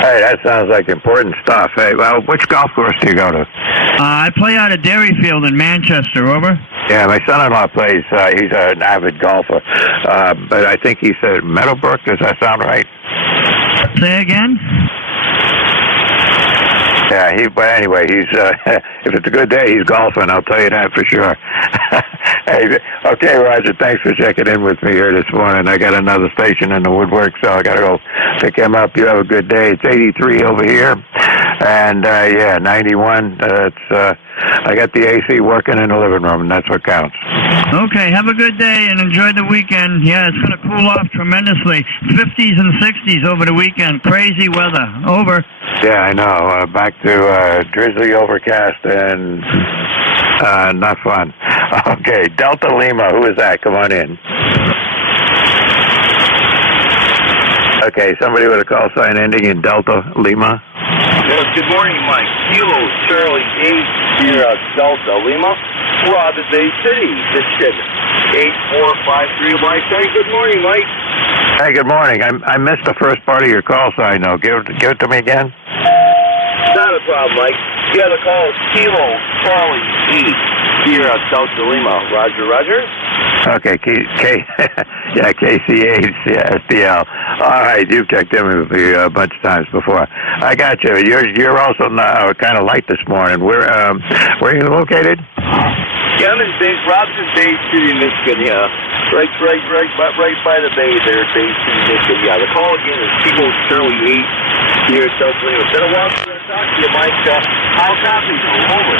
Hey, that sounds like important stuff. Hey, well, which golf course do you go to? I play out at Dairyfield in Manchester. Over. Yeah, my son-in-law plays. He's an avid golfer, but I think he said Meadowbrook. Does that sound right? Say again? Yeah, but anyway, he's if it's a good day, he's golfing. I'll tell you that for sure. Hey, okay, Roger. Thanks for checking in with me here this morning. I got another station in the woodwork, so I got to go pick him up. You have a good day. It's 83 over here, and yeah, 91. I got the AC working in the living room, and that's what counts. Okay, have a good day and enjoy the weekend. Yeah, it's going to cool off tremendously. 50s and 60s over the weekend. Crazy weather. Over. Yeah, I know. Back to drizzly, overcast, and not fun. Okay, Delta Lima. Who is that? Come on in. Okay, somebody with a call sign ending in Delta Lima. Yes, good morning, Mike. Kilo Charlie 8 here at Delta Lima, Robin Bay City, Michigan. 8453, Mike. Hey, good morning, Mike. Hey, good morning. I missed the first part of your call sign, though. Give it to me again. Not a problem, Mike. Yeah, the call is Kilo Charlie 8 here at Delta Lima. Roger, Roger. Okay, yeah, KCH, yeah, SDL. All right, you've checked in with me a bunch of times before. I got you. You're also kind of light this morning. Where are you located? Yeah, I'm in Robinson Bay City, Michigan. Yeah, right by the bay there, Bay City, Michigan. Yeah, the call again is Kilo Charlie 8 here at Delta Lima. Been a while since I talked to you, Mike. How copy? Over.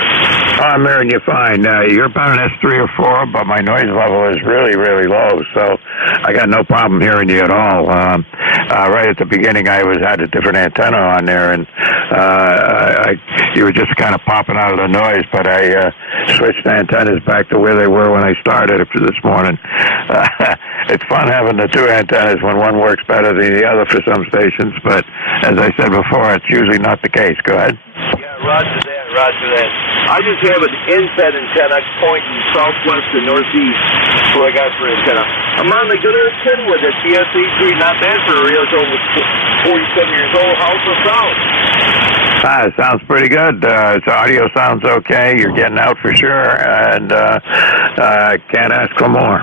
I'm hearing you fine. You're about an S3 or 4, but my noise level is really, really low, so I got no problem hearing you at all. Right at the beginning, I had a different antenna on there, and You were just kind of popping out of the noise, but I switched antennas back to where they were when I started after this morning. It's fun having the two antennas when one works better than the other for some stations, but as I said before, it's usually not the case. Go ahead. Yeah, roger that, roger that. I just have an inset antenna pointing southwest and northeast. That's what I got for antenna. I'm on the good old Kenwood at TSE3, not bad for a real over 47 years old. How's the sound? It sounds pretty good. Its audio sounds okay. You're getting out for sure, and can't ask for more.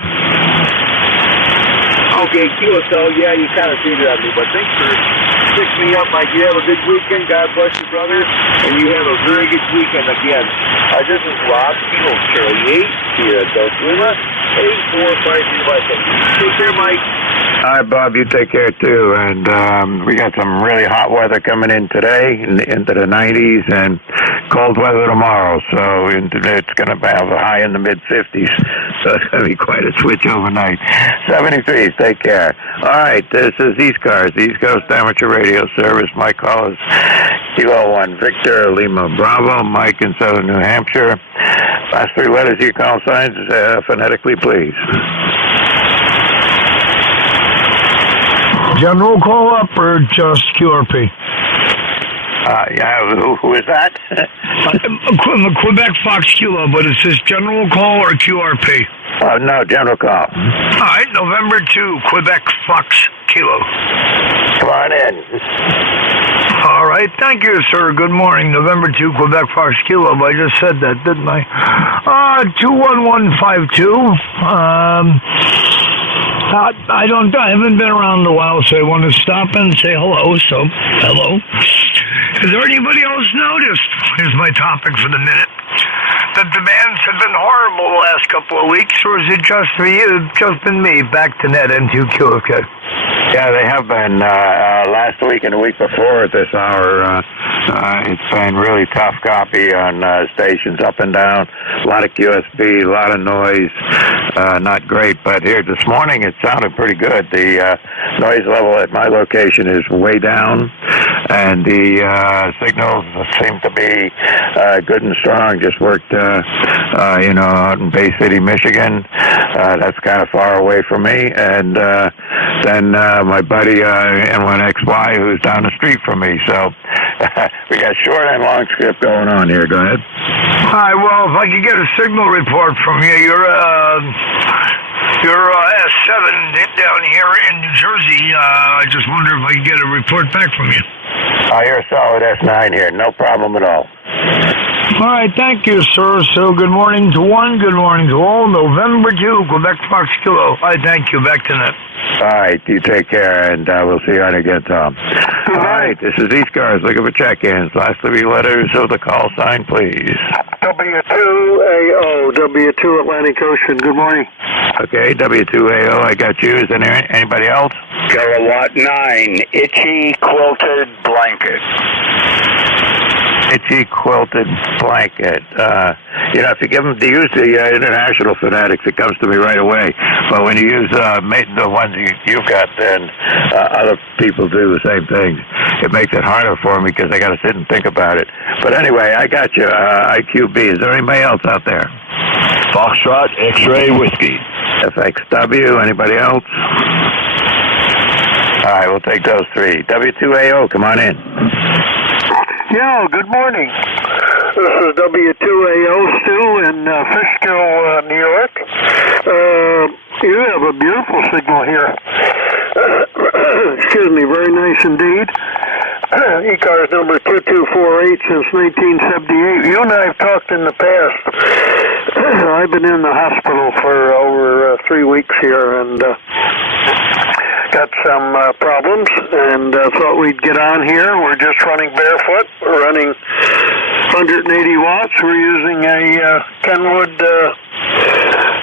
Okay, QSL, yeah, you kind of cheated on me, but thanks for picking me up, Mike. You have a good weekend. God bless you, brother, and you have a very good weekend again. This is Rob, Kilo Charlie 8, here at Del Lima, 8453. Take care, Mike. All right, Bob, you take care, too. And we got some really hot weather coming in today, into the 90s, and cold weather tomorrow. So it's going to have a high in the mid-50s. So it's going to be quite a switch overnight. 73s, take care. All right, this is ECARS, East Coast Amateur Radio Service. My call is Kilo 1 Victor, Lima Bravo, Mike in Southern New Hampshire. Last three letters of your call signs, phonetically, please. General call up or just QRP? Yeah, who is that? Quebec Fox Kilo, but it says general call or QRP? No, general call. All right, November 2, Quebec Fox Kilo. Come on in. All right, thank you, sir. Good morning, November 2, Quebec Fox Kilo. I just said that, didn't I? 21152. I haven't been around in a while, so I want to stop and say hello. So, hello. Has anybody else noticed? Here's my topic for the minute. That the bands have been horrible the last couple of weeks, or is it just for you? Just been me. Back to net N2QFK. Yeah, they have been. Last week and the week before at this hour, it's been really tough copy on stations up and down. A lot of QSB, a lot of noise. Not great, but here this morning it sounded pretty good. The noise level at my location is way down, and the signals seem to be good and strong. Just worked, out in Bay City, Michigan. That's kind of far away from me, and then my buddy N1XY, who's down the street from me. So we got short and long script going on here. Go ahead. Hi. Well, if I could get a signal report from you, you're S7 down here in New Jersey. I just wonder if I could get a report back from you. You're a solid S9 here. No problem at all. All right, thank you, sir. So good morning to one, good morning to all. November 2, Quebec Fox Kilo. I thank you. Back to net. All right, you take care, and we'll see you on again, Tom. All right, this is ECARS looking for check-ins. Last three letters of the call sign, please. W2AO, W2 Atlantic Ocean. Good morning. Okay, W2AO, I got you. Is there anybody else? Kilowatt 9, Itchy Quilted Blanket. Itchy Quilted Blanket. If you give them to use the international phonetics, it comes to me right away. But when you use the ones you've got, then other people do the same thing. It makes it harder for me because I got to sit and think about it. But anyway, I got you. IQB. Is there anybody else out there? Foxtrot X-Ray Whiskey. FXW. Anybody else? All right, we'll take those three. W2AO, come on in. Yeah, good morning. This is W2AO Stu in Fishkill, New York. You have a beautiful signal here. Excuse me, very nice indeed. ECARS number 2248 since 1978. You and I have talked in the past. I've been in the hospital for over 3 weeks here, and got some problems, and thought we'd get on here. We're just running barefoot. We're running 180 watts. We're using a Kenwood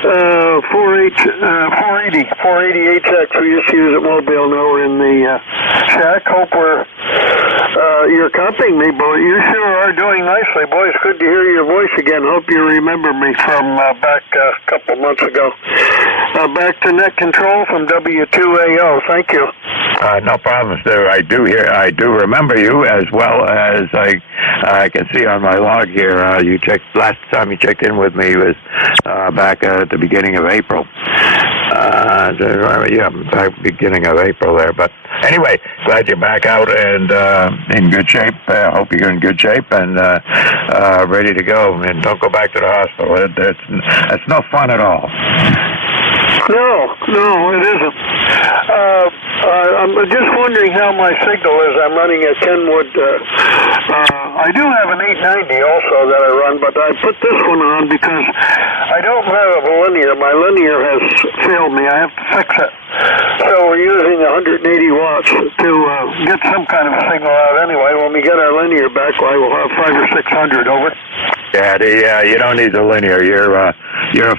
480 HX. We used to use at Mobile. Now we're in the shack. Hope you're copying me, boy. You sure are doing nicely, boy. It's good to hear your voice again. Hope you remember me from back a couple months ago. Back to net control from W2AO. Thank you. No problem, sir. I do remember you as well as I can see on my log here. Last time you checked in with me was back at the beginning of April. Beginning of April there. But anyway, glad you're back out and in good shape. Hope you're in good shape and ready to go. And don't go back to the hospital. It's no fun at all. No, it isn't. I'm just wondering how my signal is. I'm running a Kenwood. I do have an 890 also that I run, but I put this one on because I don't have a linear. My linear has failed me. I have to fix it. So we're using 180 watts to get some kind of a signal out anyway. When we get our linear back, I will have 500 or 600 over. Yeah, you don't need the linear. You're a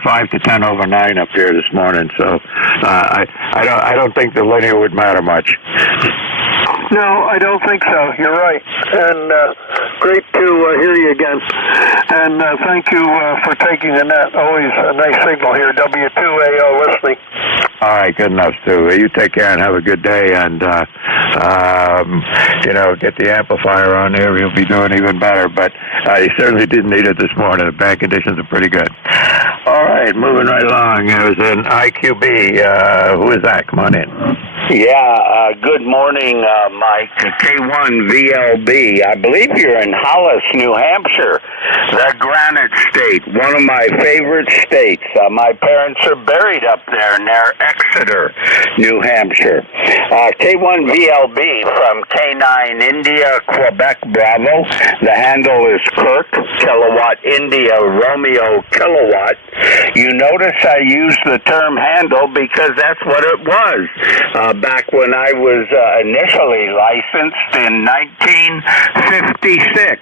5 to 10 over 9 up here this morning, so I don't think the linear would matter much. No, I don't think so. You're right. And great to hear you again. And thank you for taking the net. Always a nice signal here. W2AO listening. All right, good enough, Stu. You take care and have a good day. And, get the amplifier on there. You'll be doing even better. But you certainly didn't need it this morning. The band conditions are pretty good. All right, moving right along. It was an IQB. Who is that? Come on in. Yeah, good morning, Mike. K1VLB. I believe you're in Hollis, New Hampshire, the Granite State, one of my favorite states. My parents are buried up there near Exeter, New Hampshire. K1VLB from K9 India, Quebec, Bravo. The handle is Kirk, Kilowatt India, Romeo, Kilowatt. You notice I use the term handle because that's what it was. Back when I was initially licensed in 1956.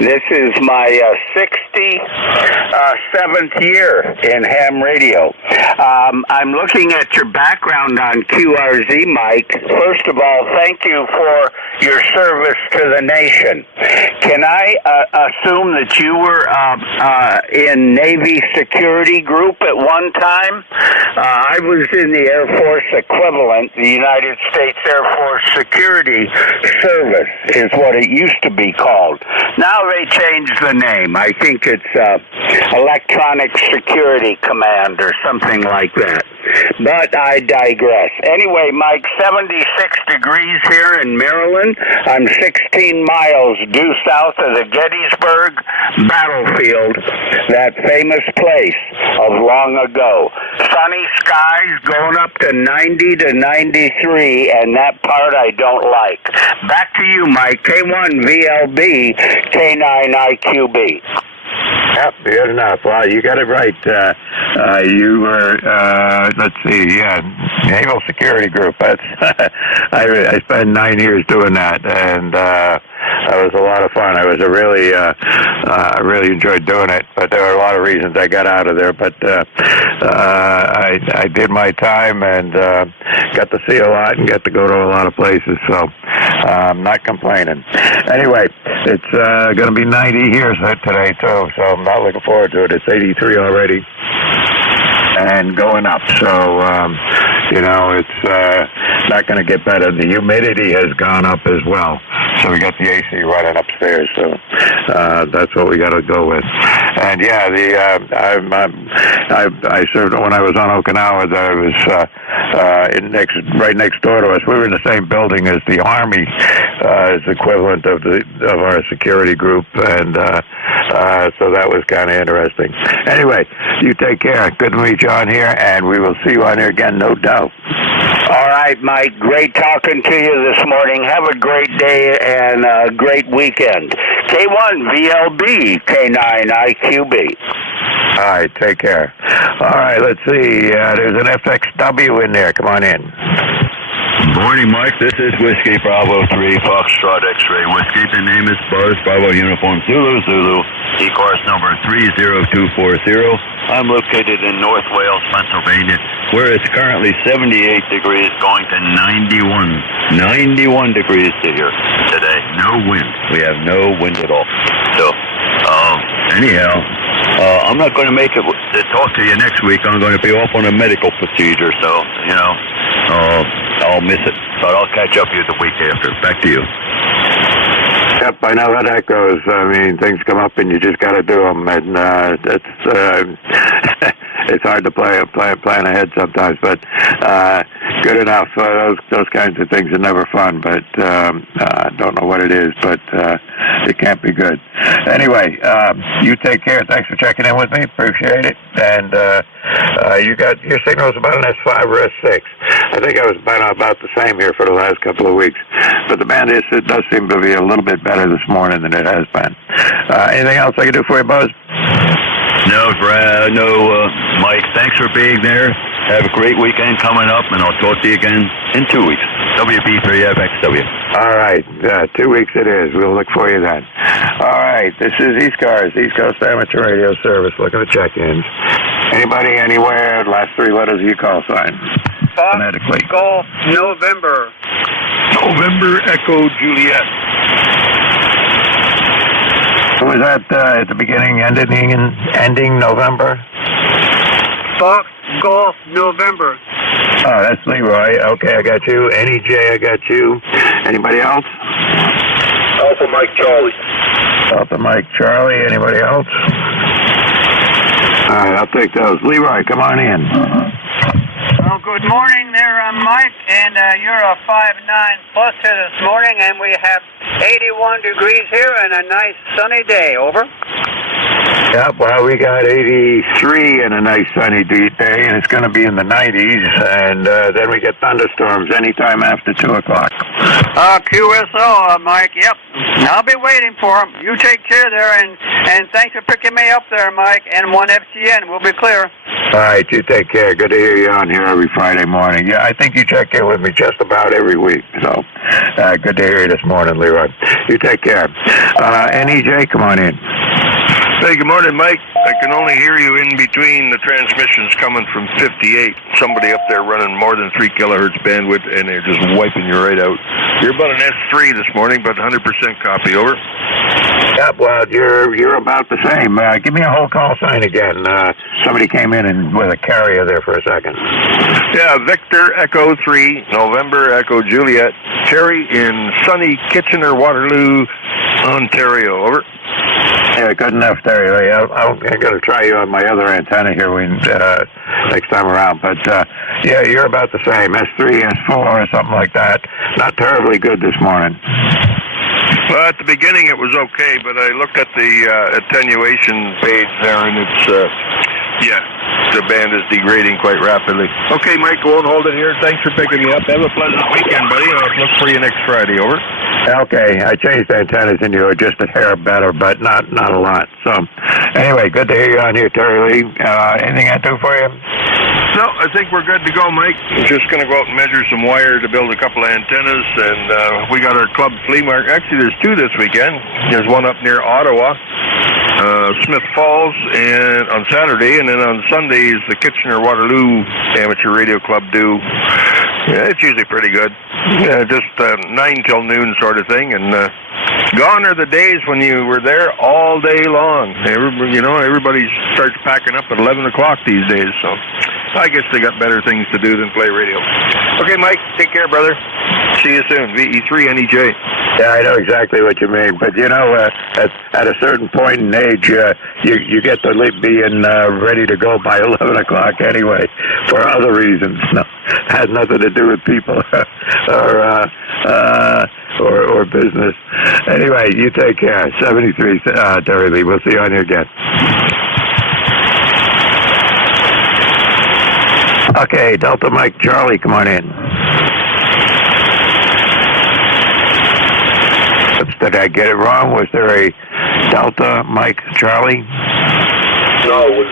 This is my 67th year in ham radio. I'm looking at your background on QRZ, Mike. First of all, thank you for your service to the nation. Can I assume that you were in Navy Security Group at one time? I was in the Air Force equivalent, the United States Air Force Security Service is what it used to be called. Now they changed the name. I think it's Electronic Security Command or something like that. But I digress. Anyway, Mike, 76 degrees here in Maryland. I'm 16 miles due south of the Gettysburg battlefield, that famous place of long ago. Sunny skies going up to 90 to 93, and that part I don't like. Back to you, Mike. K1VLB, K9IQB. Yep, good enough. Well, you got it right. You were, Naval Security Group. That's I spent 9 years doing that, and that was a lot of fun. I really enjoyed doing it, but there were a lot of reasons I got out of there. But I did my time and got to see a lot and got to go to a lot of places. So I'm not complaining. Anyway, it's going to be 90 here today too, so I'm not looking forward to it. It's 83 already and going up. So it's not going to get better. The humidity has gone up as well. So we got the AC running upstairs. So that's what we got to go with. And yeah, I served when I was on Okinawa. I was right next door to us. We were in the same building as the Army, as equivalent of our security group, and so that was kind of interesting. Anyway, you take care. Good to meet you on here, and we will see you on here again, no doubt. All right, Mike. Great talking to you this morning. Have a great day and a great weekend. K1VLB, K9IQB. All right, take care. All right, let's see. There's an FXW in there. Come on in. Morning, Mike. This is Whiskey Bravo 3 Foxtrot X-Ray Whiskey. The name is Buzz Bravo Uniform Zulu Zulu. ECARS number 30240. I'm located in North Wales, Pennsylvania, where it's currently 78 degrees going to 91. 91 degrees here today. No wind. We have no wind at all. So, anyhow, I'm not going to make it to talk to you next week. I'm going to be off on a medical procedure, so, I'll miss it. But I'll catch up with you the week after. Back to you. Yep, I know how that goes. I mean, things come up and you just got to do them, and it's hard to plan ahead sometimes. But good enough. Those kinds of things are never fun. But I don't know what it is, but it can't be good. Anyway, you take care. Thanks for checking in with me. Appreciate it. And you got your signals about an S5 or S6. I think I was about the same here for the last couple of weeks. But the band it does seem to be a little bit better this morning than it has been. Anything else I can do for you, Buzz? No, Brad. No, Mike. Thanks for being there. Have a great weekend coming up, and I'll talk to you again in 2 weeks. WB3FXW. All right. 2 weeks it is. We'll look for you then. All right. This is ECARS, East Coast Amateur Radio Service. Look at the check-ins. Anybody, anywhere, last 3 letters of your call sign. Phonetically. Golf, November. November Echo Juliet. Was that at the beginning, ending November? Fox, Golf, November. Oh, that's Leroy. Okay, I got you. NJ, I got you. Anybody else? Alpha Mike Charlie. Alpha Mike Charlie. Anybody else? All right, I'll take those. Leroy, come on in. Well, good morning there, Mike, and you're a 5'9" plus here this morning, and we have 81 degrees here and a nice sunny day. Over. Yep, well, we got 83 and a nice sunny day, and it's going to be in the 90s, and then we get thunderstorms anytime after 2 o'clock. QSO, Mike, yep. I'll be waiting for him. You take care there, and thanks for picking me up there, Mike, and 1FCN. We'll be clear. All right, you take care. Good to hear you on here every Friday morning. Yeah, I think you check in with me just about every week, so good to hear you this morning, Leroy. You take care. NEJ, come on in. Hey, good morning, Mike. I can only hear you in between the transmissions coming from 58. Somebody up there running more than 3 kilohertz bandwidth, and they're just wiping you right out. You're about an S3 this morning, but 100% copy. Over. Yep, well, you're about the same. Give me a whole call sign again. Somebody came in and with a carrier there for a second. Yeah, Victor Echo 3, November Echo Juliet, Terry in sunny Kitchener-Waterloo, Ontario. Over. Yeah, good enough, Terry. I'm going to try you on my other antenna here next time around. But, yeah, you're about the same. S3, S4, or something like that. Not terribly good this morning. Well, at the beginning it was okay, but I looked at the attenuation page there, and it's, the band is degrading quite rapidly. Okay, Mike, won't hold it here. Thanks for picking me up. Have a pleasant weekend, buddy. I'll look for you next Friday. Over. Okay, I changed antennas and you were just a hair better, but not a lot. So, anyway, good to hear you on here, Terry Lee. Anything I do for you? No, I think we're good to go, Mike. We're just going to go out and measure some wire to build a couple of antennas, and we got our club flea market. Actually, there's 2 this weekend. There's one up near Ottawa, Smith Falls, and on Saturday, and then on Sundays, the Kitchener-Waterloo Amateur Radio Club do. Yeah, it's usually pretty good. Just 9 till noon sort of thing, and gone are the days when you were there all day long. Everybody starts packing up at 11 o'clock these days, so I guess they got better things to do than play radio. Okay, Mike, take care, brother. See you soon. VE3 NEJ. Yeah, I know exactly what you mean, but at a certain point in age, you get to being ready to go by 11 o'clock anyway, for other reasons. No, has nothing to do with people or business. Anyway, you take care. 73, Terry Lee. We'll see you on here again. Okay, Delta Mike Charlie, come on in. Did I get it wrong? Was there a Delta Mike Charlie? No, it was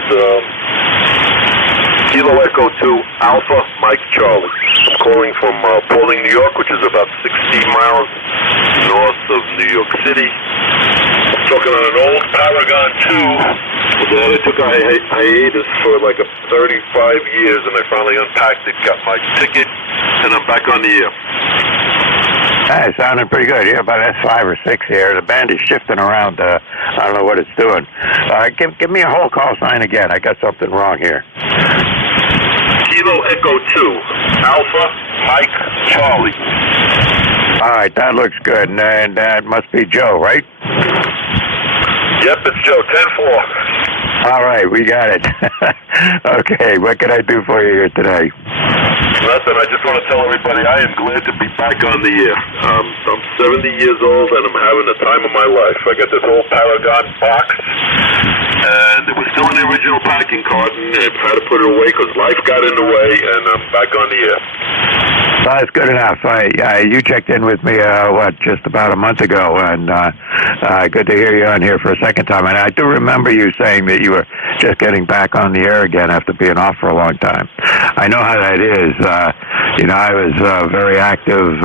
Kilo Echo 2 Alpha Mike Charlie. I'm calling from Paulding, New York, which is about 60 miles north of New York City. I'm talking on an old Paragon 2 that I took a hiatus for like 35 years, and I finally unpacked it, got my ticket, and I'm back on the air. It sounded pretty good. Yeah, about S5 or 6 here. The band is shifting around. I don't know what it's doing. Give me a whole call sign again. I got something wrong here. Kilo Echo 2 Alpha Mike, Charlie. All right, that looks good. And that must be Joe, right? Yep, it's Joe, 10-4. All right, we got it. Okay, what can I do for you here today? Nothing. I just want to tell everybody I am glad to be back on the air. I'm 70 years old and I'm having the time of my life. I got this old Paragon box, and it was still in the original packing carton. I had to put it away because life got in the way, and I'm back on the air. Well, that's good enough. You checked in with me, just about a month ago, and good to hear you on here for a second time. And I do remember you saying that you were just getting back on the air again after being off for a long time. I know how that is. I was very active,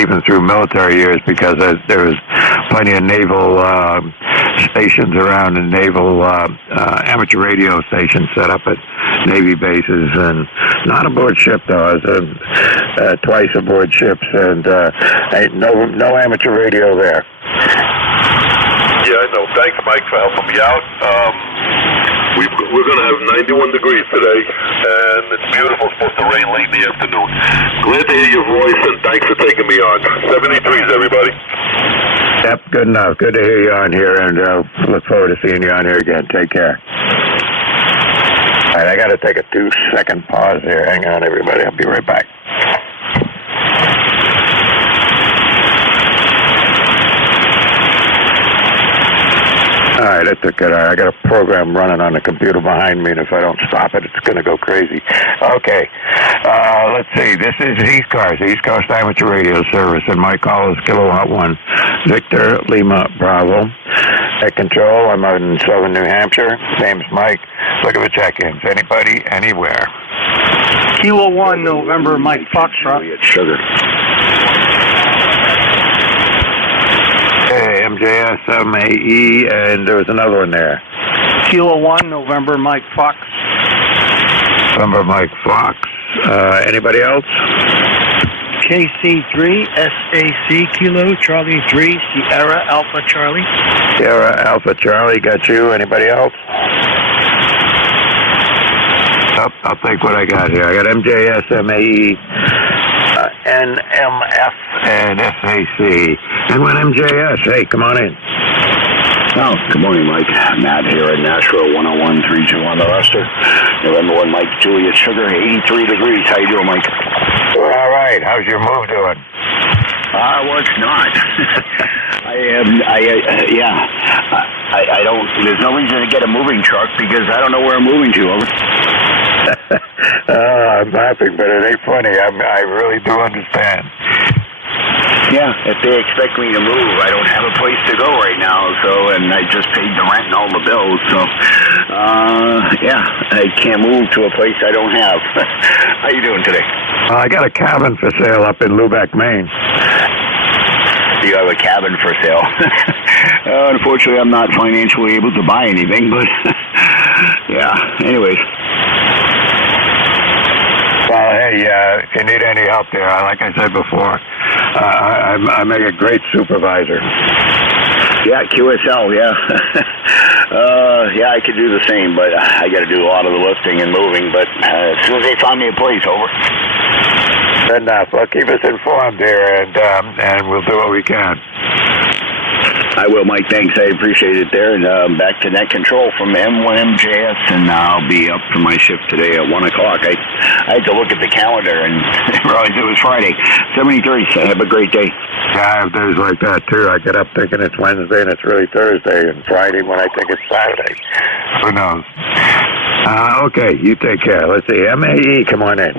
even through military years, because there was plenty of naval stations around, and naval amateur radio stations set up at Navy bases, and not aboard ship though. I was twice aboard ships, and no amateur radio there. Yeah, I know. Thanks, Mike, for helping me out. We're going to have 91 degrees today, and it's beautiful. It's supposed to rain late in the afternoon. Glad to hear your voice, and thanks for taking me on. 73s, everybody. Yep, good enough. Good to hear you on here, and look forward to seeing you on here again. Take care. All right, I got to take a 2-second pause here. Hang on, everybody. I'll be right back. All right, that's okay. I got a program running on the computer behind me, and if I don't stop it, it's going to go crazy. Okay, let's see. This is ECARS, East Coast Amateur Radio Service, and my call is Kilowatt 1, Victor Lima Bravo. At control, I'm out in southern New Hampshire. Name's Mike. Looking for check-ins. Anybody, anywhere. Kilo 1, November, Mike Foxtrot. Sugar. Okay, MJS, MAE, and there was another one there. Kilo 1, November, Mike Fox. November, Mike Fox. Anybody else? KC3, SAC, Kilo, Charlie 3, Sierra Alpha Charlie. Sierra Alpha Charlie, got you. Anybody else? I'll take what I got here. I got MJS, MAE, NMF, and SAC. And with MJS, hey, come on in. Oh, good morning, Mike. Matt here in Nashville, 101.32 on the roster. November 1, Mike, Juliet Sugar, 83 degrees. How you doing, Mike? We're all right. How's your move doing? Well, it's not. I don't, there's no reason to get a moving truck because I don't know where I'm moving to, over. I'm laughing, but it ain't funny. I really do understand. Yeah, if they expect me to move, I don't have a place to go right now, and I just paid the rent and all the bills, I can't move to a place I don't have. How you doing today? I got a cabin for sale up in Lubec, Maine. You have a cabin for sale. Unfortunately, I'm not financially able to buy anything, but anyways. Well, hey, if you need any help there, like I said before, I make a great supervisor. Yeah, QSL, yeah. I could do the same, but I got to do a lot of the lifting and moving, but as soon as they find me a place, over. Good enough. Well, keep us informed here, and we'll do what we can. I will, Mike. Thanks. I appreciate it there. And back to net control from M1MJS, and I'll be up for my shift today at 1 o'clock. I had to look at the calendar and realize it was Friday. 73. So have a great day. Yeah, I have days like that, too. I get up thinking it's Wednesday, and it's really Thursday, and Friday when I think it's Saturday. Who knows? Okay, you take care. Let's see. MAE, come on in.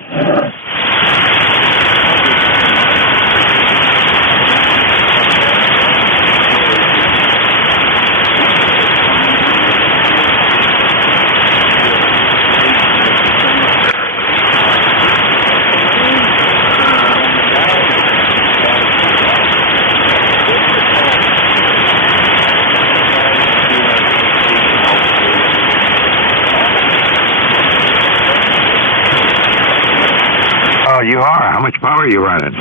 You are. How much power are you running?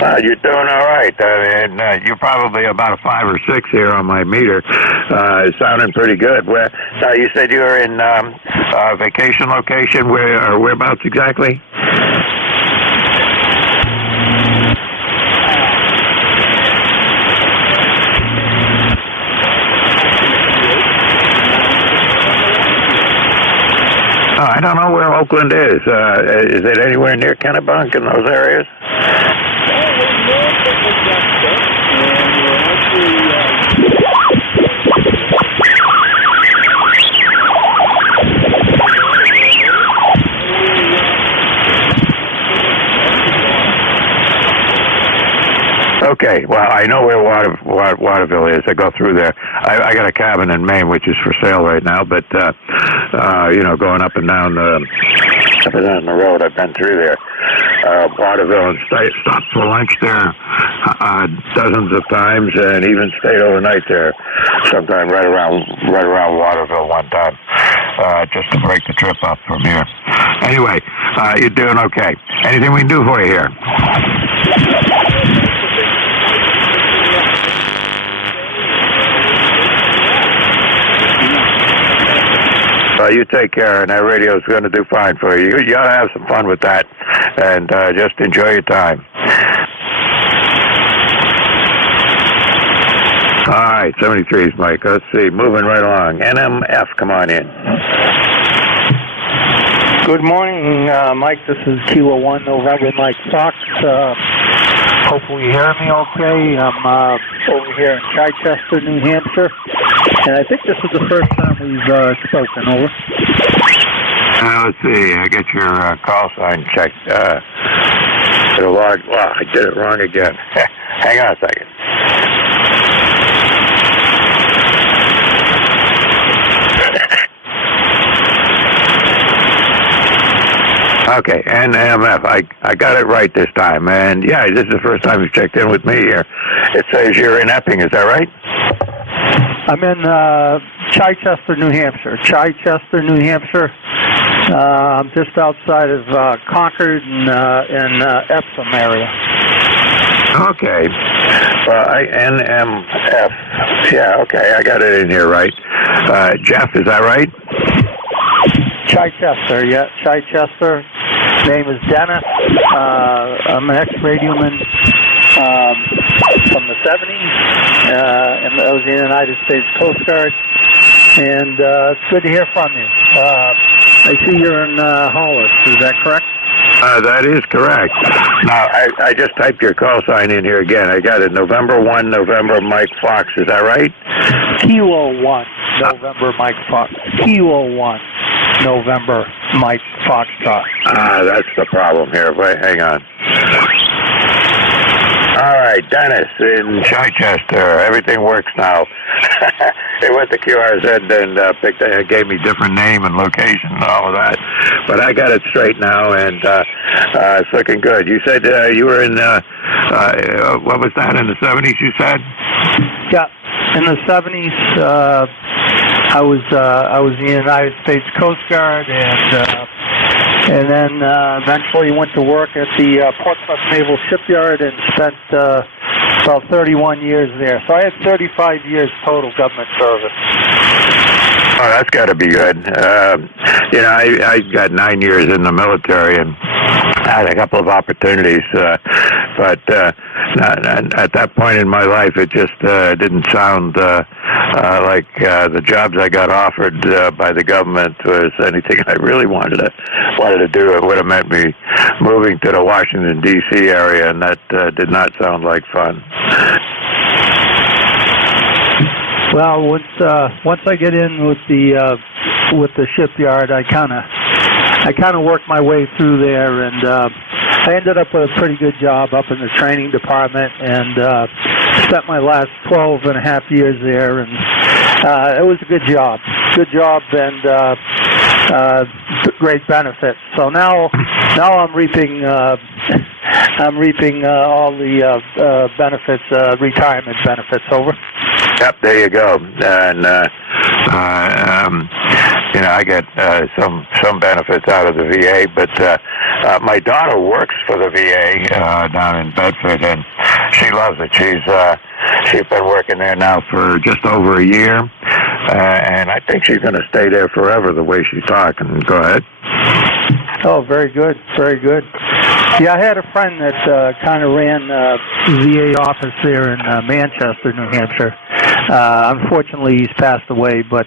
You're doing all right. I mean, you're probably about a 5 or 6 here on my meter. Sounding pretty good. Where you said you were in a vacation location. Whereabouts exactly? I don't know where Oakland is. Is it anywhere near Kennebunk in those areas? Okay, well, I know where Waterville is. I go through there. I got a cabin in Maine, which is for sale right now, but, going up and down the road, I've been through there. Waterville, and stopped for lunch there dozens of times, and even stayed overnight there sometime right around Waterville one time, just to break the trip up from here. Anyway, you're doing okay. Anything we can do for you here? You take care, and that radio is going to do fine for you. You ought to have some fun with that, and just enjoy your time. All right, 73's Mike. Let's see, moving right along. NMF, come on in. Good morning, Mike. This is Kilo 1 November Mike Fox. Hopefully you hear me okay. I'm over here in Chichester, New Hampshire, and I think this is the first time we've spoken. Over. Let's see. I get your call sign checked. I did it wrong again. Hang on a second. Okay, NMF. I got it right this time. And, yeah, this is the first time you've checked in with me here. It says you're in Epping. Is that right? I'm in Chichester, New Hampshire. Chichester, New Hampshire. I'm just outside of Concord and Epsom area. Okay. NMF. Yeah, okay. I got it in here right. Jeff, is that right? Chichester, yeah. Chichester. Name is Dennis. I'm an ex-radioman from the 70s, and I was in the United States Coast Guard, and it's good to hear from you. I see you're in Hollis, is that correct? That is correct. Now, I just typed your call sign in here again. I got it, November 1, November Mike Fox, is that right? Kilo 1, November Mike Fox. Kilo 1, November Mike Foxtrot. That's the problem here. Wait, hang on. All right, Dennis in Chichester. Everything works now. They went to QRZ and gave me different name and location and all of that. But I got it straight now, and it's looking good. You said you were in, what was that, in the 70s, you said? Yeah, in the 70s, I was in the United States Coast Guard, and then eventually went to work at the Portsmouth Naval Shipyard and spent about 31 years there. So I had 35 years total government service. Oh, that's got to be good. I got 9 years in the military and had a couple of opportunities, but at that point in my life, it just didn't sound like the jobs I got offered by the government was anything I really wanted to do. It would have meant me moving to the Washington, D.C. area, and that did not sound like fun. Well, once I get in with the shipyard, I kind of worked my way through there, and I ended up with a pretty good job up in the training department, and spent my last 12 and a half years there, and it was a good job, and great benefits. So now I'm reaping all the benefits, retirement benefits. Over. Yep, there you go. And I get some benefits out of the VA, but my daughter works for the VA down in Bedford, and she loves it. She's been working there now for just over a year, and I think she's going to stay there forever the way she's talking. Go ahead. Oh, very good, very good. Yeah, I had a friend that kind of ran the VA office there in Manchester, New Hampshire. Unfortunately, he's passed away, but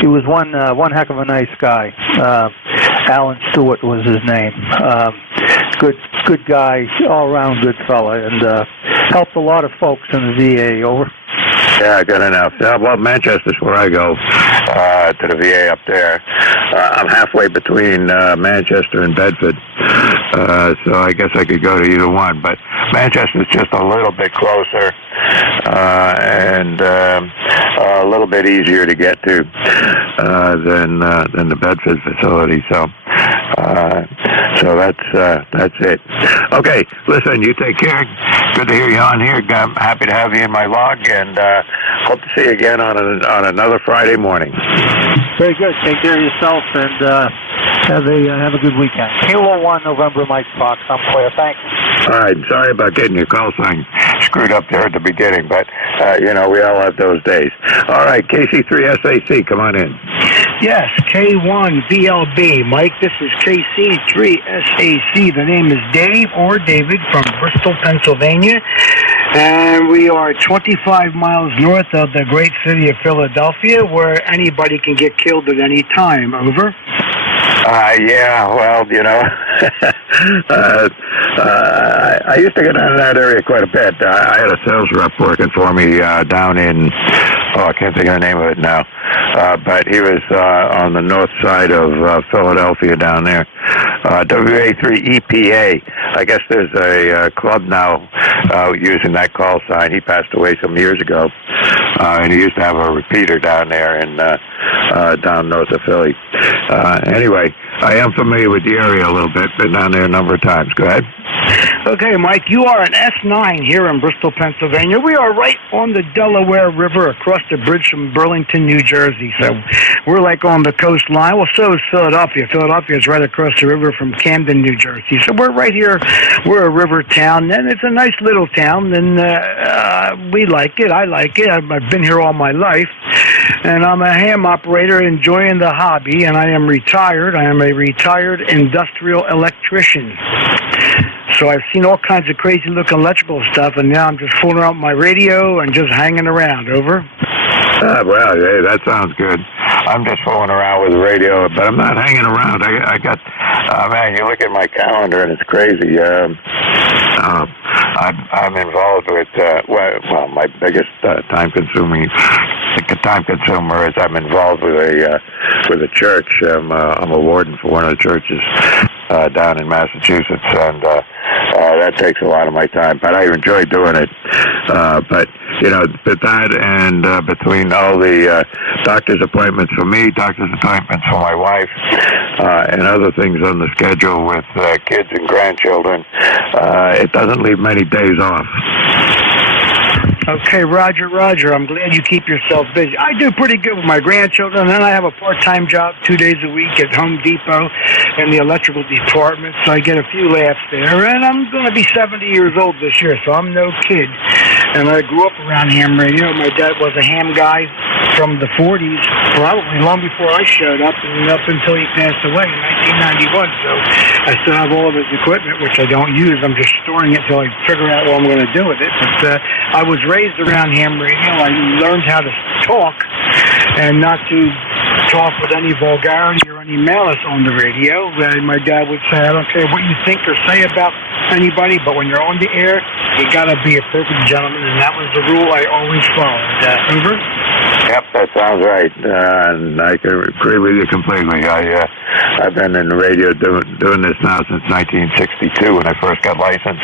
he was one heck of a nice guy. Alan Stewart was his name. Good guy, all around good fella, and helped a lot of folks in the VA. Over. Yeah, good enough. Well, Manchester's where I go to the VA up there. I'm halfway between Manchester and Bedford, so I guess I could go to either one. But Manchester's just a little bit closer and a little bit easier to get to than the Bedford facility. So that's it. Okay, listen, you take care. Good to hear you on here. I'm happy to have you in my log, and hope to see you again on another Friday morning. Very good. Take care of yourself, and have a good weekend. Kilo 1 November, Mike Fox. I'm clear. Thanks. All right. Sorry about getting your call sign screwed up there at the beginning, but we all have those days. All right, KC3SAC, come on in. Yes, K1VLB. Mike, this is KC3SAC. The name is Dave or David from Bristol, Pennsylvania. And we are 25 miles north of the great city of Philadelphia, where anybody can get killed at any time. Over. Yeah, well, I used to go down to that area quite a bit. I had a sales rep working for me down in, I can't think of the name of it now, but he was on the north side of Philadelphia down there. WA3EPA. I guess there's a club now using that call sign. He passed away some years ago, and he used to have a repeater down there in down north of Philly. Anyway, I am familiar with the area a little bit. Been down there a number of times. Go ahead. Okay, Mike, you are an S9 here in Bristol, Pennsylvania. We are right on the Delaware River across the bridge from Burlington, New Jersey. So we're like on the coastline. Well, so is Philadelphia. Philadelphia is right across the river from Camden, New Jersey. So we're right here. We're a river town, and it's a nice little town, and we like it. I like it. I've been here all my life, and I'm a ham operator enjoying the hobby, and I am retired. I am a retired industrial electrician. So I've seen all kinds of crazy-looking electrical stuff, and now I'm just fooling around with my radio and just hanging around. Over. Well, hey, that sounds good. I'm just fooling around with the radio, but I'm not hanging around. I got, man, you look at my calendar, and it's crazy. I'm involved with, well, my biggest time consumer is I'm involved with a church. I'm a warden for one of the churches down in Massachusetts, and that takes a lot of my time, but I enjoy doing it. But with that and between all the doctor's appointments for me, doctor's appointments for my wife, and other things on the schedule with kids and grandchildren, it doesn't leave many days off. Okay, Roger. I'm glad you keep yourself busy. I do pretty good with my grandchildren, and then I have a part-time job 2 days a week at Home Depot in the electrical department, so I get a few laughs there. And I'm going to be 70 years old this year, so I'm no kid. And I grew up around ham radio. My dad was a ham guy from the 40s, probably long before I showed up, and up until he passed away in 1991. So I still have all of his equipment, which I don't use. I'm just storing it until I figure out what I'm going to do with it. But I was raised around ham radio. I learned how to talk and not to talk with any vulgarity or any malice on the radio. My dad would say, I don't care what you think or say about anybody, but when you're on the air, you got to be a perfect gentleman, and that was the rule I always followed. Over? Yep, that sounds right, and I can agree with you completely. I've been in the radio doing this now since 1962 when I first got licensed,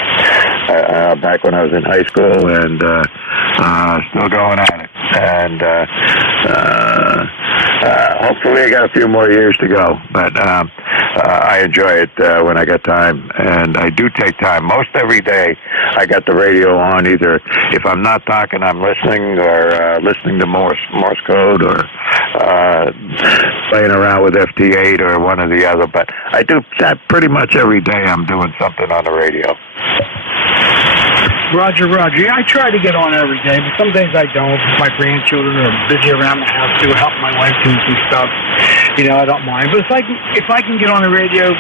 back when I was in high school, and still going at it. And hopefully I got a few more years to go, but I enjoy it when I got time, and I do take time. Most every day I got the radio on, either if I'm not talking, I'm listening, or listening to Morse code, or playing around with FT8 or one or the other, but I do that pretty much every day. I'm doing something on the radio. Roger. Yeah, I try to get on every day, but some days I don't. My grandchildren are busy around the house too, help my wife do some stuff. You know, I don't mind. But if I can get on the radio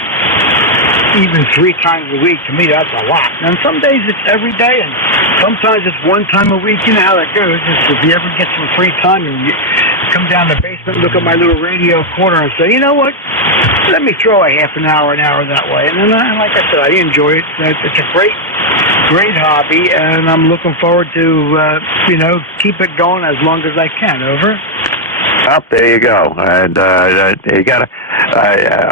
even 3 times a week, to me that's a lot. And some days it's every day, and sometimes it's 1 time a week. You know how that goes. Just if you ever get some free time and you come down the basement, look at my little radio corner, and say, you know what? Let me throw a half an hour that way. And then, like I said, I enjoy it. It's a great hobby, and I'm looking forward to, keep it going as long as I can. Over. Up there you go. And you gotta.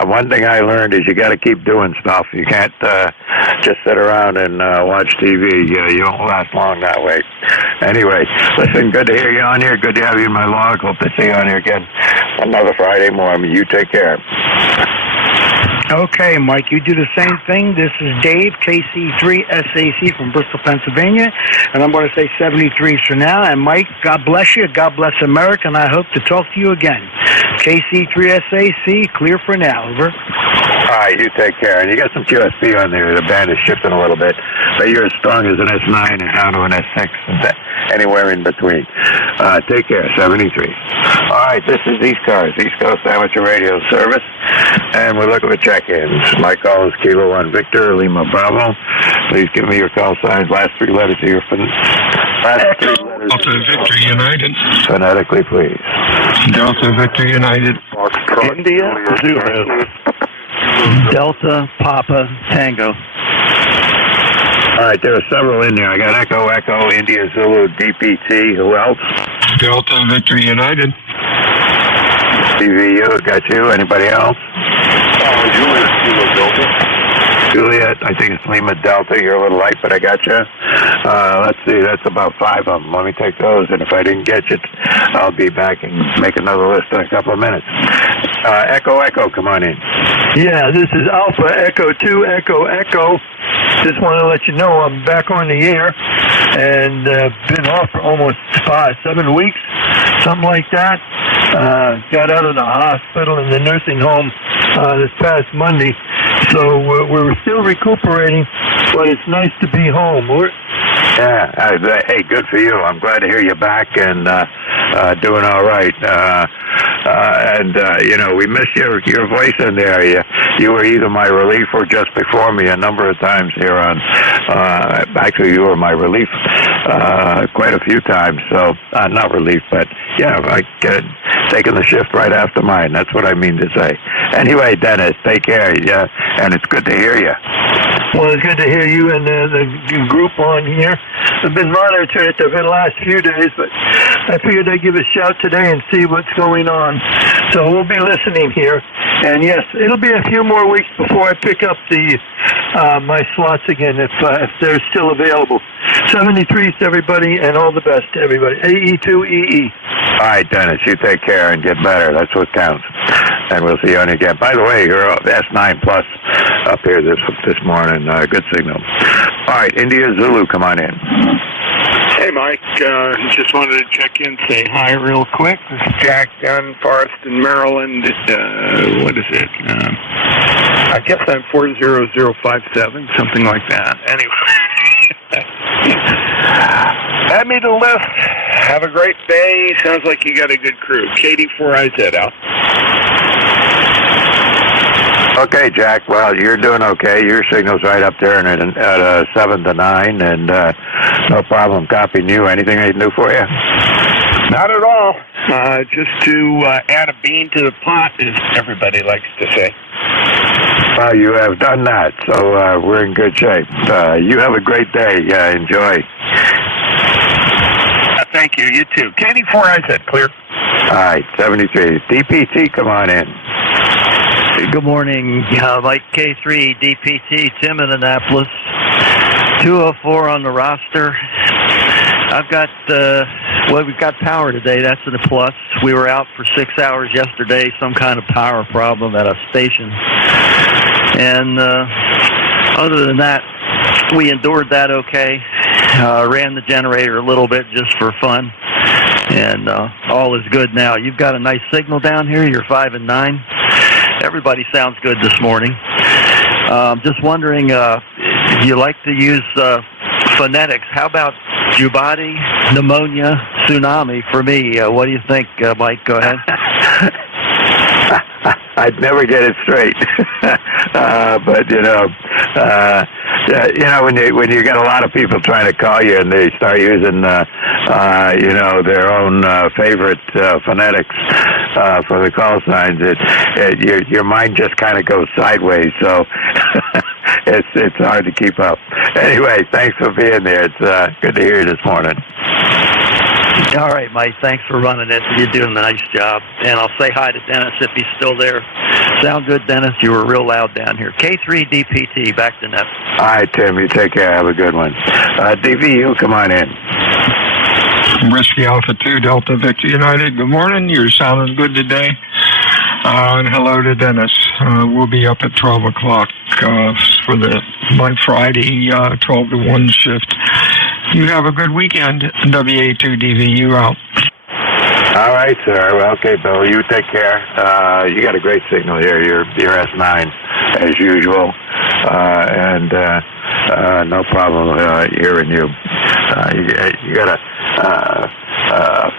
One thing I learned is you got to keep doing stuff. You can't just sit around and watch TV. You don't last long that way. Anyway, listen. Good to hear you on here. Good to have you in my log. Hope to see you on here again another Friday morning. You take care. Okay, Mike, you do the same thing. This is Dave, KC3SAC from Bristol, Pennsylvania, and I'm going to say 73s for now. And Mike, God bless you, God bless America, and I hope to talk to you again. KC3SAC, clear for now. Over. All right, you take care. And you got some QSP on there. The band is shifting a little bit, but you're as strong as an S9 and down to an S6, and anywhere in between. Take care, 73. All right, this is ECARS, East Coast Amateur Radio Service, and we're looking for check-ins. My call is Kilo 1 Victor, Lima Bravo. Please give me your call signs, last 3 letters of your Delta Victor United. Phonetically, please. Delta Victor United. India, Zulu. Delta Papa Tango. All right, there are several in there. I got Echo, India, Zulu, DPT. Who else? Delta Victor United. CVU, got you. Anybody else? Juliet, Kilo Delta. Juliet, I think it's Lima Delta. You're a little light, but I got you. Let's see, that's about 5 of them. Let me take those, and if I didn't get you, I'll be back and make another list in a couple of minutes. Echo, come on in. Yeah, this is Alpha Echo 2 Echo. Just want to let you know I'm back on the air, and been off for almost 7 weeks, something like that. Got out of the hospital and the nursing home this past Monday, so we're still recuperating, but it's nice to be home. Hey, good for you. I'm glad to hear you back and doing all right. We miss your voice in there. You were either my relief or just before me a number of times here on. Actually, you were my relief quite a few times. So not relief, but taking the shift right after mine. That's what I mean to say. Anyway, Dennis, take care. Yeah, and it's good to hear you. Well, it's good to hear you and the group on here. I've been monitoring it for the last few days, but I figured I'd give a shout today and see what's going on. So we'll be listening here. And yes, it'll be a few more weeks before I pick up my slots again if they're still available. 73s to everybody, and all the best to everybody. AE2EE. All right, Dennis, you take care and get better. That's what counts. And we'll see you on again. By the way, you're S9 Plus up here this morning. Good signal. All right, India Zulu, come on in. Hey, Mike. Just wanted to check in, say hi real quick. This is Jack down in Forreston, Maryland. What is it? I guess I'm 40057, something like that. Anyway. Add me to the list. Have a great day. Sounds like you got a good crew. KD4IZ out. Okay, Jack. Well, you're doing okay. Your signal's right up there at 7 to 9, and no problem copying you. Anything I can do for you? Not at all. Just to add a bean to the pot, as everybody likes to say. Well, you have done that, so we're in good shape. You have a great day. Enjoy. Thank you. You too. KD4IZ, clear. All right, 73. DPT, come on in. Good morning, Mike K3, DPT, Tim in Annapolis. 204 on the roster. I've got Well, we've got power today. That's a plus. We were out for 6 hours yesterday, some kind of power problem at a station. And other than that, we endured that okay. Ran the generator a little bit just for fun. And all is good now. You've got a nice signal down here. You're 5 and 9. Everybody sounds good this morning. Just wondering if you like to use phonetics. How about Jubati, pneumonia, tsunami for me? What do you think, Mike? Go ahead. I'd never get it straight, but when you get a lot of people trying to call you and they start using their own favorite phonetics for the call signs, your mind just kind of goes sideways. So it's hard to keep up. Anyway, thanks for being there. It's good to hear you this morning. All right, Mike. Thanks for running it. You're doing a nice job. And I'll say hi to Dennis if he's still there. Sound good, Dennis? You were real loud down here. K3DPT, back to net. All right, Tim. You take care. Have a good one. DVU, come on in. Whiskey Alpha 2, Delta Victor United. Good morning. You're sounding good today. And hello to Dennis. We'll be up at 12 o'clock for my Friday 12 to 1 shift. You have a good weekend. WA2DVU out. All right, sir. Well, okay, Bill. You take care. You got a great signal here. You're S9 as usual, and no problem hearing you. You got a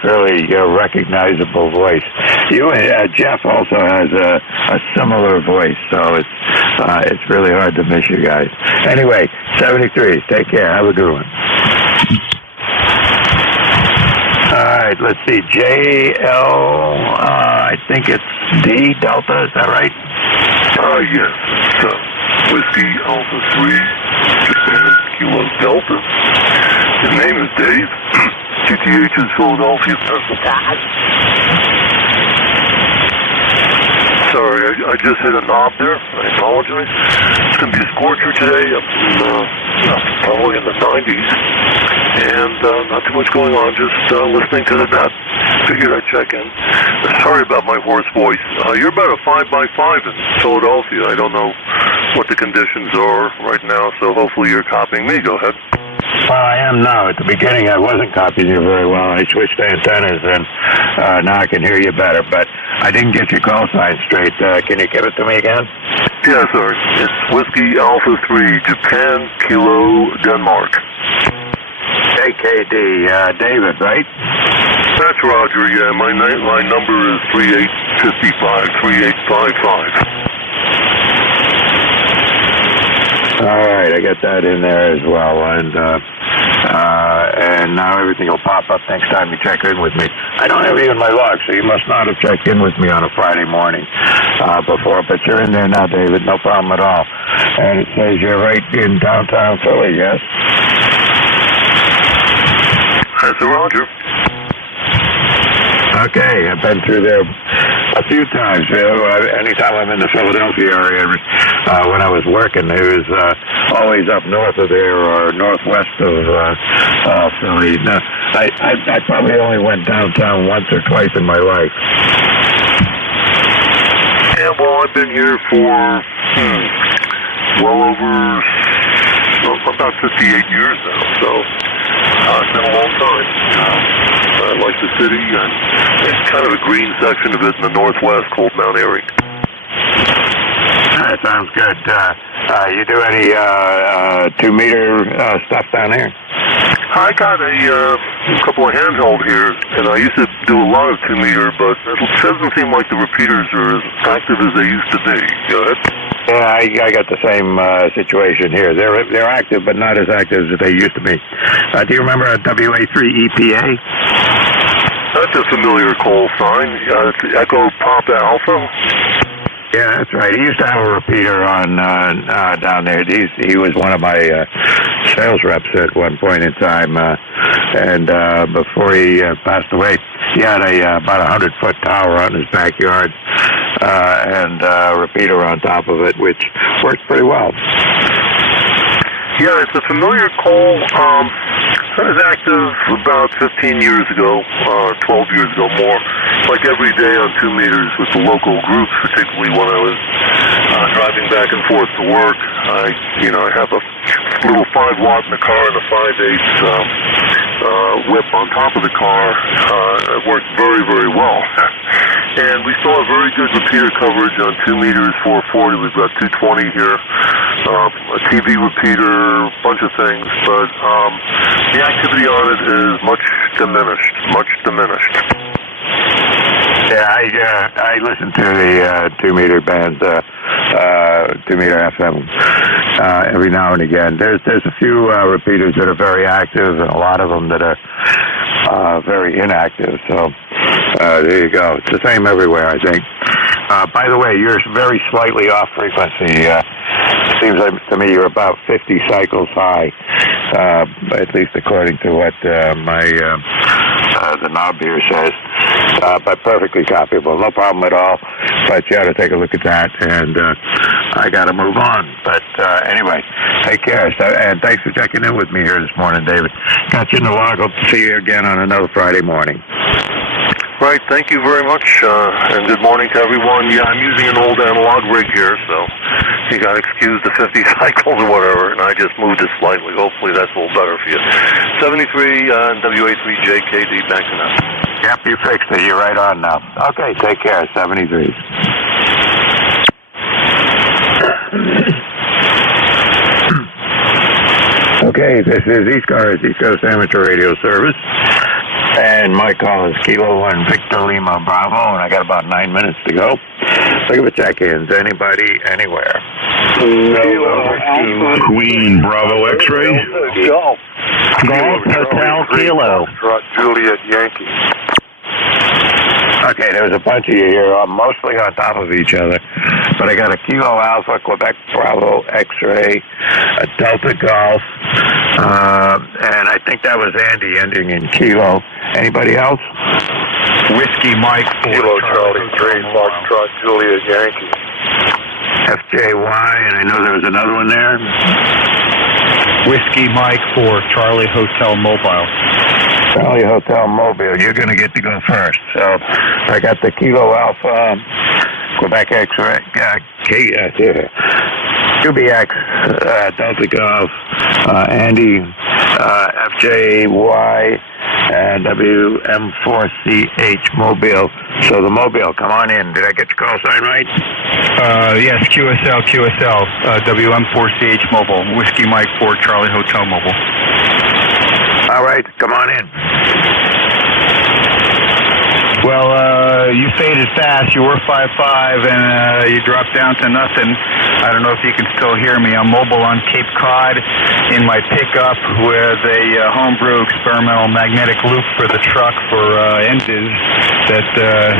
fairly recognizable voice. You and Jeff also has a similar voice, so it's really hard to miss you guys. Anyway, 73. Take care. Have a good one. All right, let's see. JL, I think it's D Delta. Is that right? Yes. Whiskey Alpha 3, Japan, Kilo Delta. His name is Dave. QTH is Philadelphia, Pennsylvania. Sorry, I just hit a knob there. I apologize. It's going to be a scorcher today, probably in the 90s. And not too much going on, just listening to the net. Figured I'd check in. Sorry about my hoarse voice. You're about a 5x5 in Philadelphia. I don't know what the conditions are right now, so hopefully you're copying me. Go ahead. Well, I am now. At the beginning, I wasn't copying you very well. I switched antennas, and now I can hear you better. But I didn't get your call sign straight. Can you give it to me again? Yeah, sorry. It's Whiskey Alpha 3, Japan, Kilo, Denmark. KKD, David, right? That's Roger, yeah. My number is 3855. All right, I got that in there as well, and now everything will pop up next time you check in with me. I don't have even my log, so you must not have checked in with me on a Friday morning before, but you're in there now, David, no problem at all. And it says you're right in downtown Philly, yes? That's Roger. Okay, I've been through there a few times. Anytime I'm in the Philadelphia area, when I was working, it was always up north of there or northwest of Philly. No, I probably only went downtown once or twice in my life. Yeah, well, I've been here for well over about 58 years now, so it's been a long time. I like the city, and it's kind of a green section of it in the northwest called Mount Airy. That sounds good. You do any 2-meter stuff down here? I got a couple of handheld here, and I used to do a lot of 2-meter, but it doesn't seem like the repeaters are as active as they used to be. Go ahead. Yeah, I got the same situation here. They're active, but not as active as they used to be. Do you remember WA3 EPA? That's a familiar call sign. It's Echo Papa Alpha. Yeah, that's right. He used to have a repeater on down there. He was one of my sales reps at one point in time, and before he passed away, he had about 100-foot tower on his backyard and a repeater on top of it, which worked pretty well. Yeah, it's a familiar call. I was active about 15 years ago, 12 years ago more, like every day on 2 meters with the local groups, particularly when I was driving back and forth to work. I have a little 5 watt in the car and a 5/8 whip on top of the car. It worked very, very well. And we saw a very good repeater coverage on 2 meters, 440. We've got 220 here, a TV repeater, a bunch of things. But the activity on it is much diminished. Yeah, I listen to the 2 meter bands, 2 meter FM every now and again. There's a few repeaters that are very active, and a lot of them that are very inactive. So there you go. It's the same everywhere, I think. By the way, you're very slightly off frequency. Seems like to me you're about 50 cycles high, at least according to what the knob here says. But perfectly copyable, no problem at all. But you ought to take a look at that, and I got to move on. But anyway, take care. So, and thanks for checking in with me here this morning, David. Got you in the log. Hope to see you again on another Friday morning. Right, thank you very much, and good morning to everyone. Yeah, I'm using an old analog rig here, so you got to excuse the 50 cycles or whatever, and I just moved it slightly. Hopefully that's a little better for you. 73 WA3JKD, back to now. Yep, you fixed it. You're right on now. Okay, take care. 73. Okay, this is ECARS, East Coast Amateur Radio Service. And my call is Kilo 1 Victor Lima Bravo, and I got about 9 minutes to go. Look at the check-ins. Anybody, anywhere? No. Queen Bravo X-ray. Golf. Golf Hotel Kilo. Juliet Yankee. Okay, there's a bunch of you here, mostly on top of each other. But I got a Kilo Alpha, Quebec Bravo X-ray, a Delta Golf, and I think that was Andy ending in Kilo. Anybody else? Whiskey Mike 4 Kilo Charlie 3 Foxtrot Juliet Yankee. FJY, and I know there was another one there. Whiskey Mike 4 Charlie Hotel Mobile. Charlie Hotel Mobile, you're going to get to go first. So I got the Kilo Alpha, Quebec X-ray, QBX, Delta Golf, Andy, FJY, and WM4CH Mobile. So the Mobile, come on in. Did I get the call sign right? Yes, QSL, WM4CH Mobile, Whiskey Mike 4 Charlie Hotel Mobile. All right, come on in. Well, you faded fast. You were 5.5, and you dropped down to nothing. I don't know if you can still hear me. I'm mobile on Cape Cod in my pickup with a homebrew experimental magnetic loop for the truck for engines that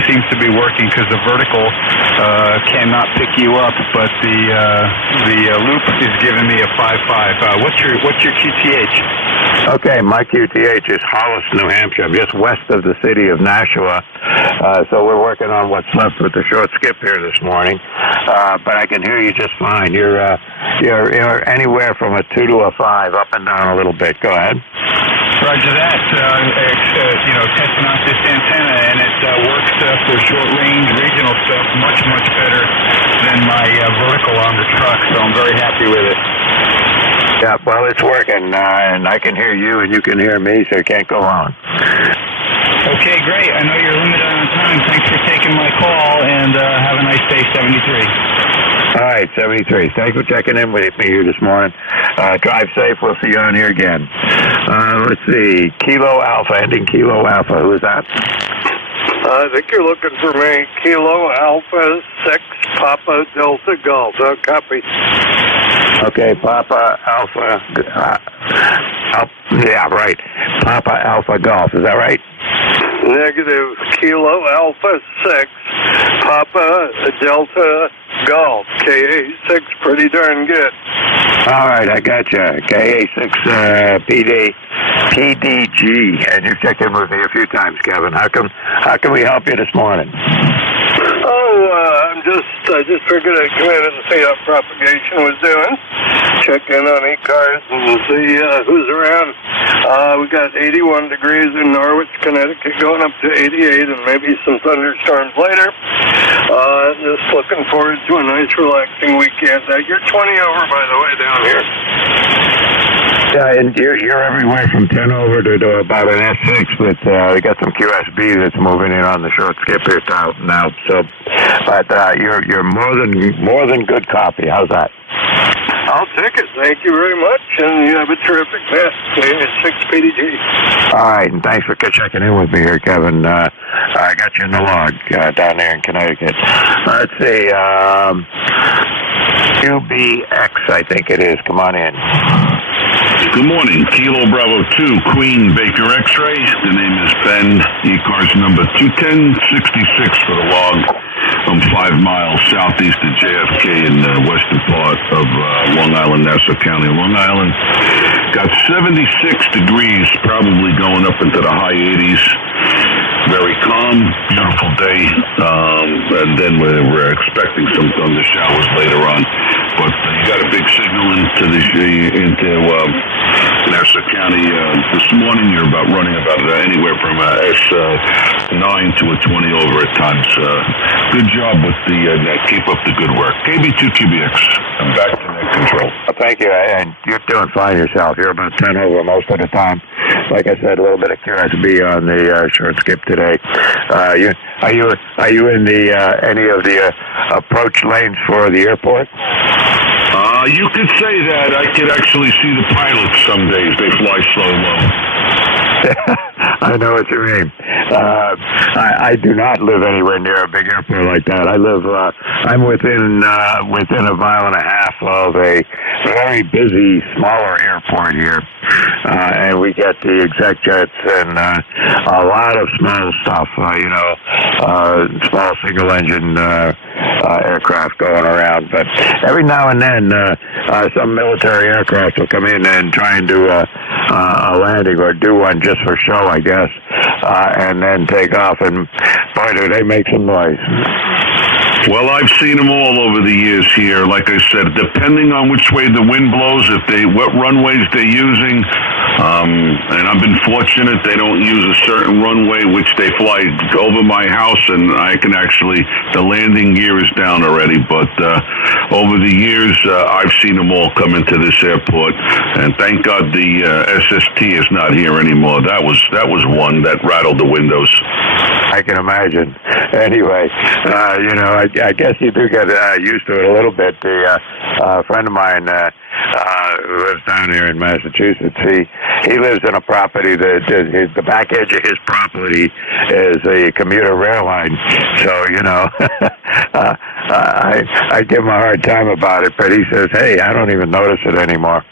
seems to be working because the vertical cannot pick you up, but the loop is giving me a 5.5. What's your QTH? Okay, my QTH is Hollis, New Hampshire. I'm just west of the city of Nashua. So we're working on what's left with the short skip here this morning. But I can hear you just fine. You're anywhere from a 2 to a 5, up and down a little bit. Go ahead. Roger that. Testing out this antenna, and it works for short range regional stuff much, much better than my vertical on the truck. So I'm very happy with it. Yeah, well, it's working, and I can hear you, and you can hear me, so you can't go on. Okay, great. I know you're limited on time. Thanks for taking my call, and have a nice day, 73. All right, 73. Thanks for checking in with me here this morning. Drive safe. We'll see you on here again. Let's see. Kilo Alpha, ending Kilo Alpha. Who is that? I think you're looking for me. Kilo Alpha 6 Papa Delta Golf. Copy. Okay, Papa Alpha. Yeah, right. Papa Alpha Golf. Is that right? Negative. Kilo Alpha 6 Papa Delta Golf. KA6, pretty darn good. All right, I got you. KA6 PDG, and you've checked in with me a few times, Kevin. How can we help you this morning? I'm I just figured I'd come in and see how propagation was doing. Check in on ECARS and see who's around. We got 81 degrees in Norwich, Connecticut, going up to 88, and maybe some thunderstorms later. Just looking forward to a nice, relaxing weekend. You're 20 over, by the way, down here. Yeah, and you're everywhere from 10 over to about an S6, but we got some QSB that's moving in on the short skip here now. So, but you're more than good copy. How's that? I'll take it. Thank you very much, and you have a terrific day. It's 6 PDG. All right, and thanks for checking in with me here, Kevin. I got you in the log down there in Connecticut. Let's see, QBX, I think it is. Come on in. Good morning. Kilo Bravo 2, Queen Baker X-ray. The name is Ben. ECARS number 21066 for the log. I'm 5 miles southeast of JFK in the western part of Long Island, Nassau County, Long Island. Got 76 degrees, probably going up into the high 80s. Very calm, beautiful day, and then we're expecting some thunder showers later on. But you got a big signal into Nassau County this morning. You're running about anywhere from S9 to a 20 over at times. Good job with the net. Keep up the good work. KB2QBX. I'm back to net control. Thank you, and you're doing fine yourself. You're about 10 over most of the time. Like I said, a little bit of QSB on the short skip today. Are you in the any of the approach lanes for the airport? You could say that. I could actually see the pilots some days. They fly so low. I know what you mean. I do not live anywhere near a big airport like that. I'm within a mile and a half of a very busy, smaller airport here. And we get the exec jets and a lot of small stuff, small single engine aircraft going around. But every now and then, some military aircraft will come in and try and do a landing or do one just for show, I guess, and then take off. And boy, do they make some noise. Well, I've seen them all over the years here. Like I said, depending on which way the wind blows, what runways they're using, and I've been fortunate they don't use a certain runway which they fly over my house, and the landing gear is down already. But over the years, I've seen them all come into this airport, and thank God the SST is not here anymore. That was one that rattled the windows. I can imagine. Anyway, I guess you do get used to it a little bit. A friend of mine who lives down here in Massachusetts, he lives in a property that the back edge of his property is a commuter rail line. So, I give him a hard time about it, but he says, hey, I don't even notice it anymore.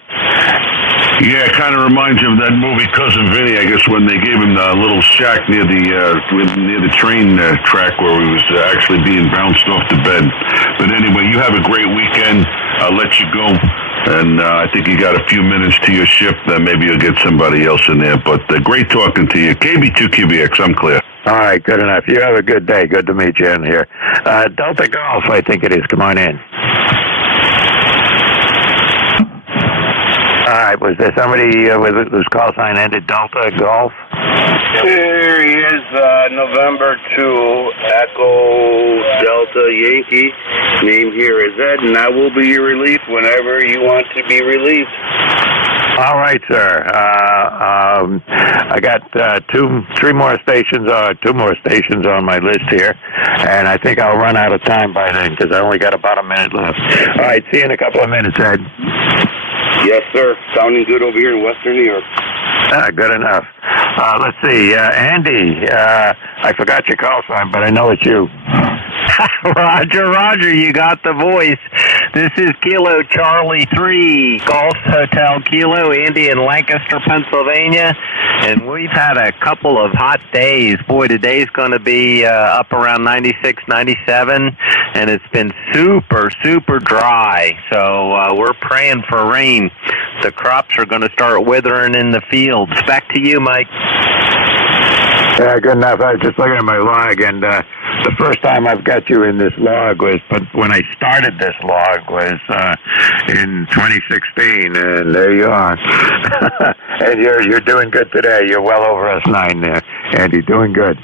Yeah, it kind of reminds you of that movie Cousin Vinny, I guess, when they gave him the little shack near the train track where he was actually being bounced off the bed. But anyway, you have a great weekend. I'll let you go. And I think you got a few minutes to your shift. Maybe you'll get somebody else in there. But great talking to you. KB2QBX, I'm clear. All right, good enough. You have a good day. Good to meet you in here. Delta Golf, I think it is. Come on in. All right, was there somebody whose call sign ended Delta Golf? Here he is, November 2, Echo Delta Yankee. Name here is Ed, and I will be your relief whenever you want to be relieved. All right, sir. I got two more stations on my list here, and I think I'll run out of time by then because I only got about a minute left. All right, see you in a couple of minutes, Ed. Yes, sir. Sounding good over here in Western New York. Good enough. Let's see. Andy, I forgot your call sign, but I know it's you. Roger, you got the voice. This is Kilo Charlie 3, Golf Hotel Kilo, Andy in Lancaster, Pennsylvania. And we've had a couple of hot days. Boy, today's going to be up around 96, 97, and it's been super, super dry. So we're praying for rain. The crops are going to start withering in the fields. Back to you, Mike. Yeah, good enough. I was just looking at my log, and the first time I've got you in this log was, but when I started this log was in 2016, and there you are. And you're doing good today. You're well over S9 there, Andy. Doing good.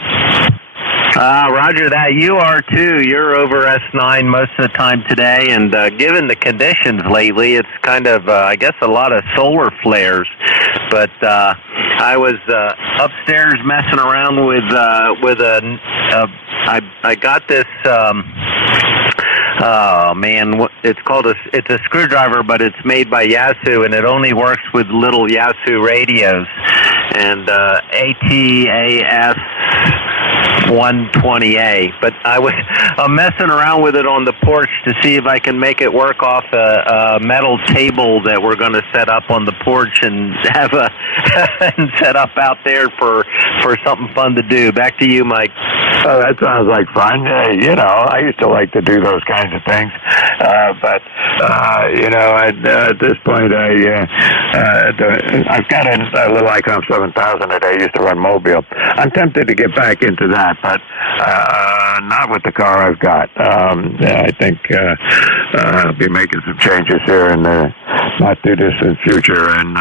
Roger that. You are too. You're over S9 most of the time today, and given the conditions lately, it's kind of, I guess, a lot of solar flares. But I was upstairs messing around I got this. Oh man, it's called it's a screwdriver, but it's made by Yasu, and it only works with little Yasu radios, and ATAS 120A. But I'm messing around with it on the porch to see if I can make it work off a metal table that we're going to set up on the porch and have and set up out there for something fun to do. Back to you, Mike. Oh, that sounds like fun. You know, I used to like to do those kinds of things, but you know, at this point, I've got a little Icom 7000 that I used to run mobile. I'm tempted to get back into that, but not with the car I've got. I think I'll be making some changes here in the not too distant future, and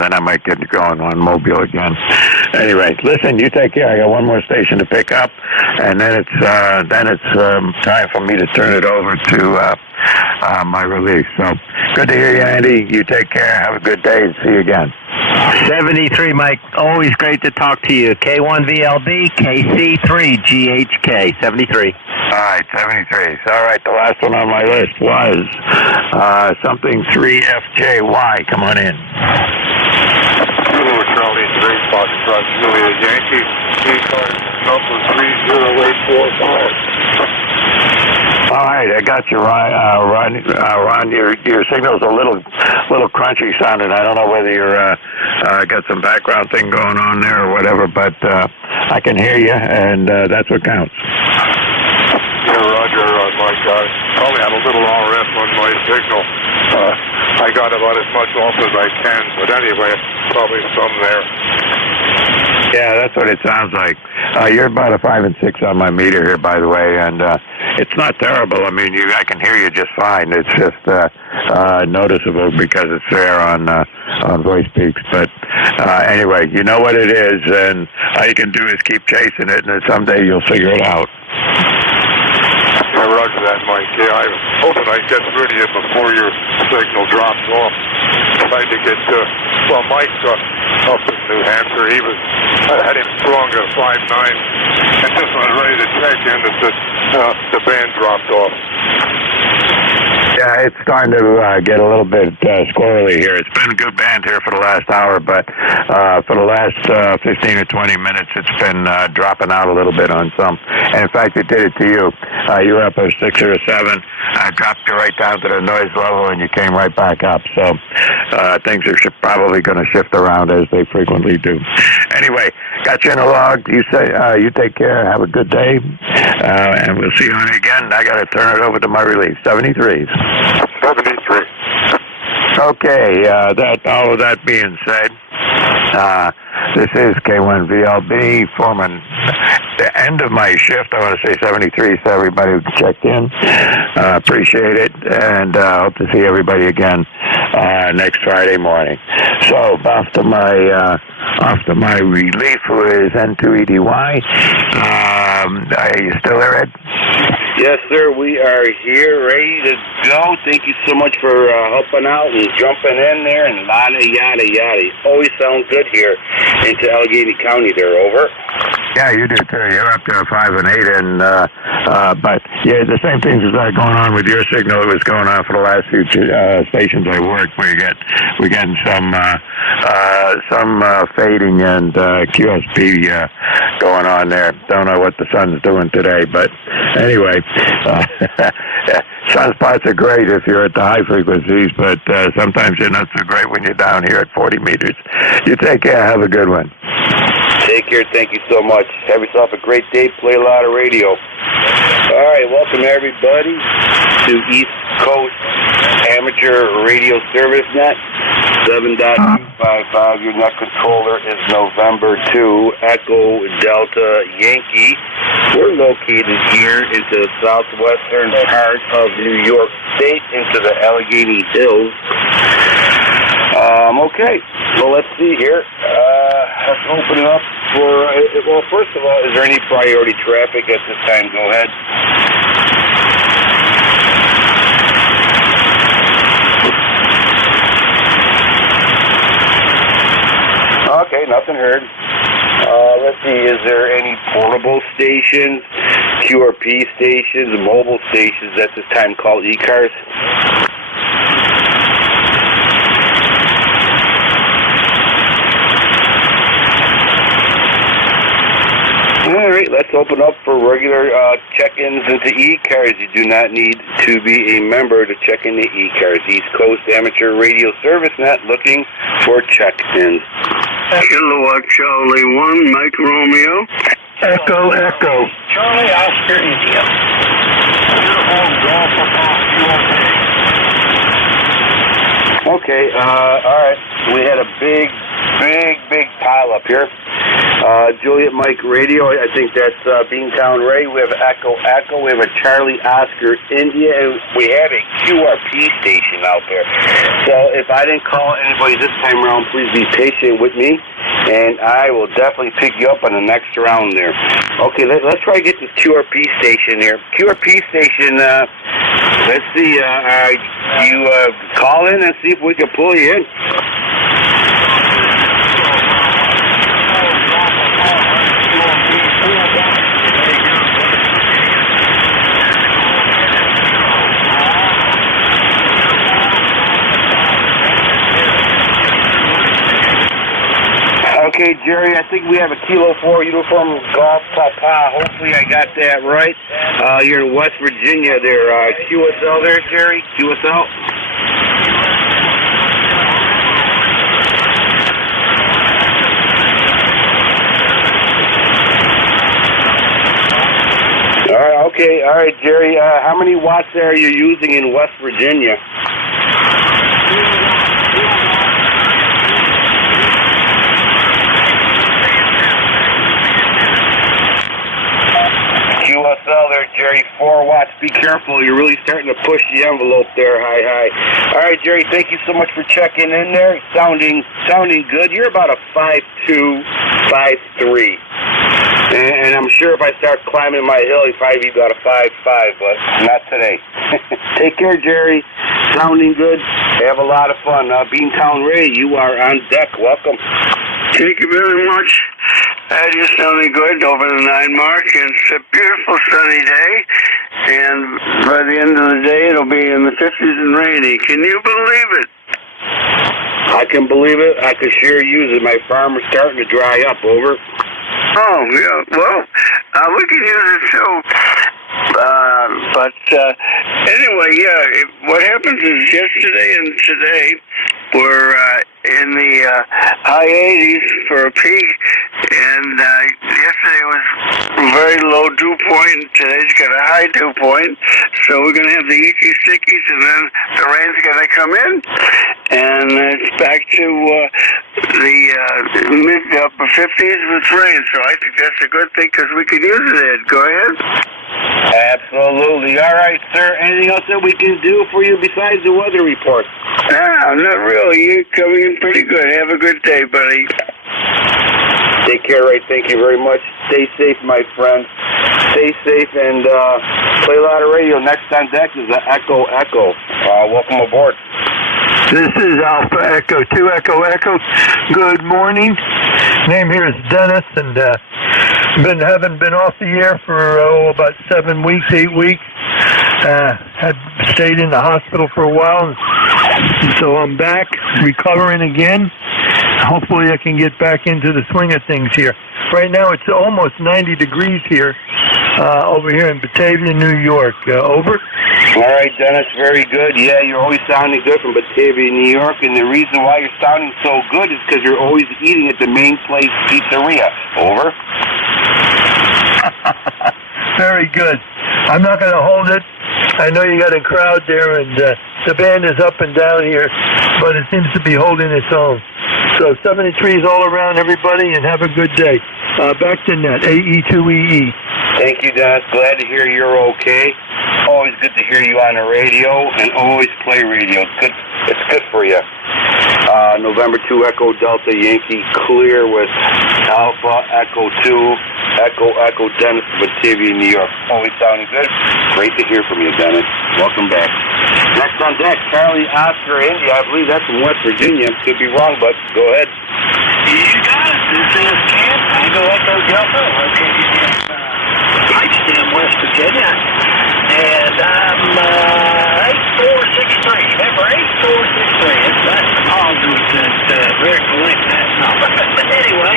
then I might get going on mobile again. Anyway, listen, you take care. I got one more station to pick up, and then it's time for me to turn it over to my release. So good to hear you, Andy. You take care. Have a good day, and see you again. 73, Mike. Always great to talk to you. K1VLB, KC3GHK, 73. All right, 73. All right, the last one on my list was something 3FJY. Come on in. Charlie 3, Foxtrot, Julia Yankee, ECARS number 30845. All right, I got you, Ron. Ron, your signal's a little crunchy sounding. I don't know whether you're got some background thing going on there or whatever, but I can hear you, and that's what counts. Yeah, Roger, Mike. I probably have a little RF on my signal. I got about as much off as I can, but anyway, probably some there. Yeah, that's what it sounds like. You're about a 5 and 6 on my meter here, by the way, and it's not terrible. I mean, I can hear you just fine. It's just noticeable because it's there on voice peaks. But anyway, you know what it is, and all you can do is keep chasing it, and someday you'll figure it out. Roger that, Mike. Yeah, I'm hoping I get through to you before your signal drops off. Tried to get Mike up in New Hampshire. I had him strong at 5'9", and just was ready to check in that the band dropped off. Yeah, it's starting to get a little bit squirrely here. It's been a good band here for the last hour, but for the last 15 or 20 minutes, it's been dropping out a little bit on some. And in fact, it did it to you. You were up at 6 or 7. I dropped you right down to the noise level, and you came right back up. So things are probably going to shift around as they frequently do. Anyway, got you in a log. You take care. Have a good day, and we'll see you on again. I got to turn it over to my release. 73s. 73. Okay, all of that being said, this is K1VLB, forming the end of my shift. I want to say 73 to everybody who checked in. Appreciate it, and hope to see everybody again next Friday morning. So off to my relief, who is N2EDY. Are you still there, Ed? Yes, sir. We are here, ready to go. Thank you so much for helping out and jumping in there and yada, yada, yada. Always sound good here into Allegheny County there, over. Yeah, you do too. You're up to 5 and 8, and but yeah, the same things is going on with your signal. It was going on for the last few stations I worked. We're getting some fading and QSP going on there. Don't know what the sun's doing today, but anyway, sunspots are great if you're at the high frequencies, but sometimes they're not so great when you're down here at 40 meters. You take care. Have a good one. Take care. Thank you so much. Have yourself a great day. Play a lot of radio. All right. Welcome, everybody, to East Coast Amateur Radio Service Net. 7.255. Your net controller is November 2, Echo Delta Yankee. We're located here into the southwestern part of New York State, into the Allegheny Hills. Okay, well, let's see here. Let's open it up for, well, first of all, is there any priority traffic at this time? Go ahead. Okay, nothing heard. Let's see, is there any portable stations, QRP stations, mobile stations at this time called ECARS? All right, let's open up for regular check-ins into ECARS. You do not need to be a member to check into ECARS. East Coast Amateur Radio Service Net, looking for check-ins. Kilowatt Charlie 1, Mike Romeo. Echo, Echo. Charlie Oscar India. Okay, all right. We had a big pile up here. Juliet Mike Radio, I think that's Beantown Ray. We have Echo Echo. We have a Charlie Oscar India, and we have a QRP station out there. So if I didn't call anybody this time around, please be patient with me, and I will definitely pick you up on the next round there. Okay, let's try to get this QRP station here. QRP station, let's see, you call in and see if we can pull you in. Okay, Jerry, I think we have a Kilo 4 uniform Golf Papa. Hopefully I got that right. You're in West Virginia there. QSL there, Jerry? QSL? All right, Jerry. How many watts are you using in West Virginia? QSL there, Jerry, 4 watts. Be careful. You're really starting to push the envelope there. Hi. All right, Jerry, thank you so much for checking in there. Sounding good. You're about a 5'2", 5'3". And I'm sure if I start climbing my hill, he'd probably be about a 5'5", but not today. Take care, Jerry. Sounding good. Have a lot of fun. Beantown Ray, you are on deck. Welcome. Thank you very much. You're sounding good over the 9 mark. It's a beautiful sunny day, and by the end of the day, it'll be in the 50s and rainy. Can you believe it? I can believe it. I could sure use it. My farm is starting to dry up. Over. Oh, yeah. Well, we can use it too. But anyway, yeah, what happens is yesterday and today we're in the high 80s for a peak, and yesterday was a very low dew point, and today's got a high dew point, so we're going to have the icky stickies, and then the rain's going to come in, and it's back to the mid-upper 50s with rain, so I think that's a good thing because we can use it, Ed. Go ahead. Absolutely. All right, sir. Anything else that we can do for you besides the weather report? No, not really. You're coming in pretty good. Have a good day, buddy. Take care, Ray. Thank you very much. Stay safe, my friend. Stay safe and play a lot of radio. Next on deck is the Echo Echo. Welcome aboard. This is Alpha Echo 2 Echo Echo. Good morning. Name here is Dennis, and haven't been off the air for about 7 weeks, 8 weeks. Had stayed in the hospital for a while, so I'm back, recovering again. Hopefully I can get back into the swing of things here. Right now it's almost 90 degrees here, over here in Batavia, New York. Over. All right, Dennis, very good. Yeah, you're always sounding good from Batavia, New York, and the reason why you're sounding so good is because you're always eating at the Main Place Pizzeria. Over. Very good. I'm not going to hold it. I know you got a crowd there, and the band is up and down here, but it seems to be holding its own. So 73s all around, everybody, and have a good day. Back to net, AE2EE. Thank you, Dennis. Glad to hear you're okay. Always good to hear you on the radio, and always play radio. It's good for you. November 2 Echo Delta Yankee clear with Alpha Echo 2 Echo Dennis, Batavia, New York. Always sounding good. Great to hear from you, Dennis. Welcome back. Next on deck, Charlie Oscar India. I believe that's from West Virginia. Could be wrong, but go ahead. You got it. This is Ken. I go Echo Delta, located in Pipestem, West Virginia. And I'm 8463. Remember, 8463. That's the positive that Rick linked that number. But anyway,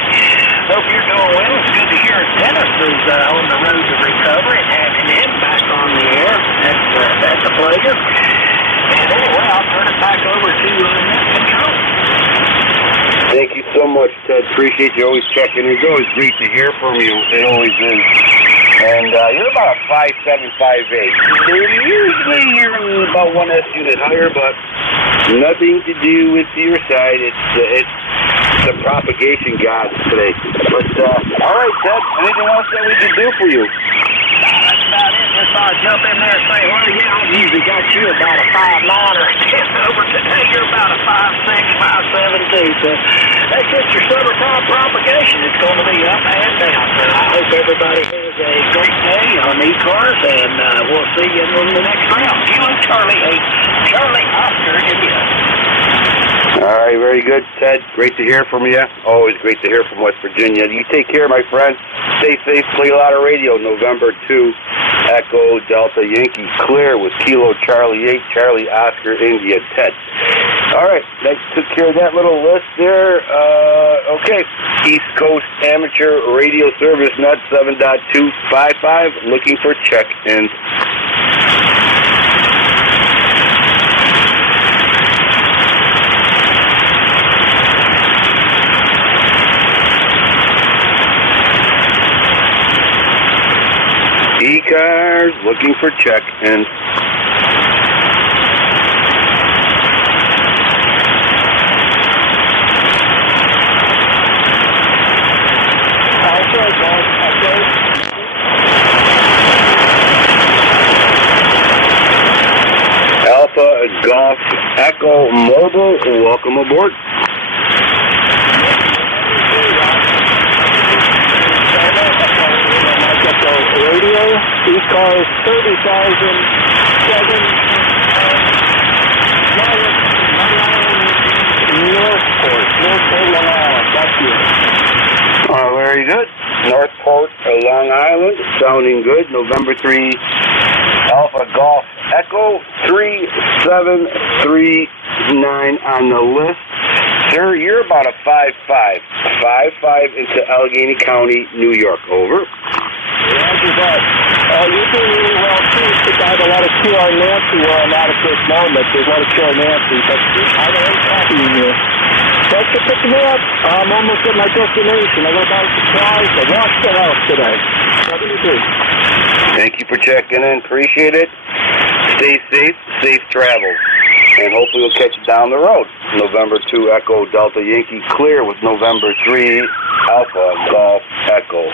hope you're doing well. It's good to hear Dennis is on the road to recovery and having him back on the air. That's a pleasure. And anyway, I'll turn it back over to Net Control. Thank you so much, Ted. Appreciate you always checking. It's always great to hear from you. It always is. And you're about a 5'7", 5'8". Usually you're about 1S unit higher, but nothing to do with your side. It's the propagation gods today. But, all right, Ted, anything else that we can do for you? That's about it. Just thought I'd jump in there and say, well, yeah, I've usually got you about a 5'9" or 10 over today. You're about a 5'6", 5'7", too. So that's just your summertime propagation. It's going to be up and down. So I hope everybody has a great day on ECARS, and we'll see you in the next round. Kilo Charlie 8, Charlie Oscar India. All right, very good, Ted. Great to hear from you. Always great to hear from West Virginia. You take care, my friend. Stay safe. Play a lot of radio. November 2, Echo Delta Yankee clear with Kilo Charlie 8, Charlie Oscar India, Ted. All right, that took care of that little list there. Okay, East Coast Amateur Radio Service Net 7.255, looking for check-ins. ECARS looking for check-ins. Alpha Golf Echo Mobile, welcome aboard. Radio, ECARS 30,007, Northport, Long Island. That's you. Very good. Northport, Long Island, sounding good. November 3, Alpha Golf Echo 3739 on the list. Sir, you're about a 5'5", 5'5" into Allegheny County, New York. Over. Roger that. You're doing really well, too, because I have a lot of QR Nancy where I'm at this moment. There's a lot of QR Nancy, but I'm very happy in here. Thanks for picking me up. I'm almost at my destination. I got about a surprise. I washed the house today. 73. Thank you for checking in. Appreciate it. Stay safe. Safe travels. And hopefully we'll catch you down the road. November 2 Echo Delta Yankee clear with November 3 Alpha Golf Echo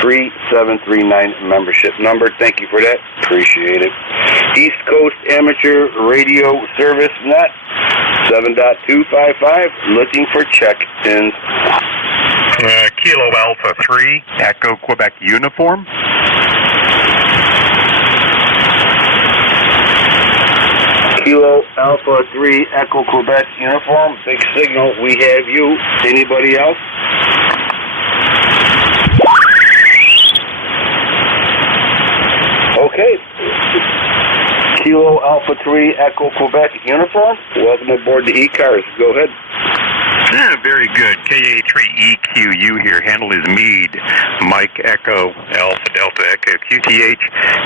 3739 membership number. Thank you for that. Appreciate it. East Coast Amateur Radio Service Net 7.255 looking for check-ins. Kilo Alpha 3 Echo Quebec Uniform. Kilo Alpha 3 Echo Quebec Uniform. Big signal. We have you. Anybody else? Okay. Kilo Alpha 3 Echo Quebec Uniform. Welcome aboard the ECARS. Go ahead. Very good. KA3EQU here. Handle is Meade. Mike Echo Alpha Delta Echo. QTH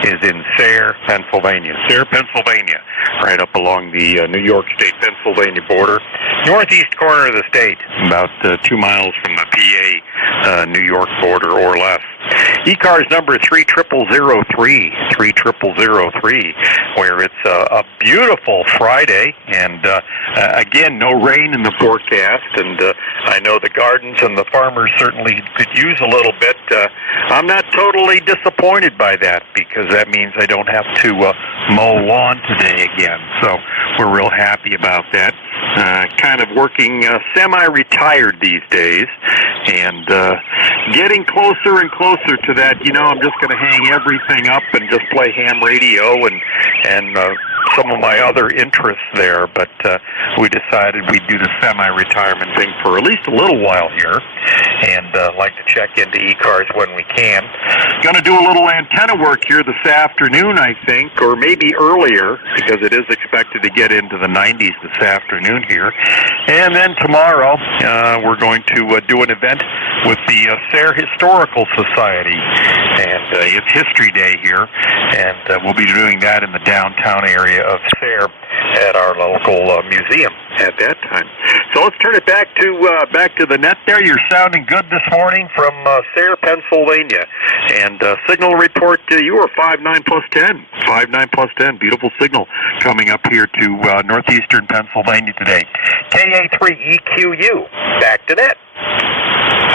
is in Sayre, Pennsylvania. Sayre, Pennsylvania. Right up along the New York State-Pennsylvania border. Northeast corner of the state. About 2 miles from the PA New York border or less. ECARS number 30003. 30003. Where it's a beautiful Friday. And again, no rain in the forecast. And I know the gardens and the farmers certainly could use a little bit. I'm not totally disappointed by that because that means I don't have to mow lawn today again. So we're real happy about that. Kind of working semi-retired these days and getting closer and closer to that. You know, I'm just going to hang everything up and just play ham radio and some of my other interests there, but we decided we'd do the semi-retirement thing for at least a little while here, and like to check into ECARS when we can. Going to do a little antenna work here this afternoon, I think, or maybe earlier, because it is expected to get into the 90s this afternoon here. And then tomorrow, we're going to do an event with the Sayre Historical Society, and it's History Day here, and we'll be doing that in the downtown area of Sayre at our local museum at that time. So let's turn it back to the net there. You're sounding good this morning from Sayre, Pennsylvania. And signal report, you were 5.9 plus 10. 5.9 plus 10. Beautiful signal coming up here to northeastern Pennsylvania today. KA3EQU. Back to net.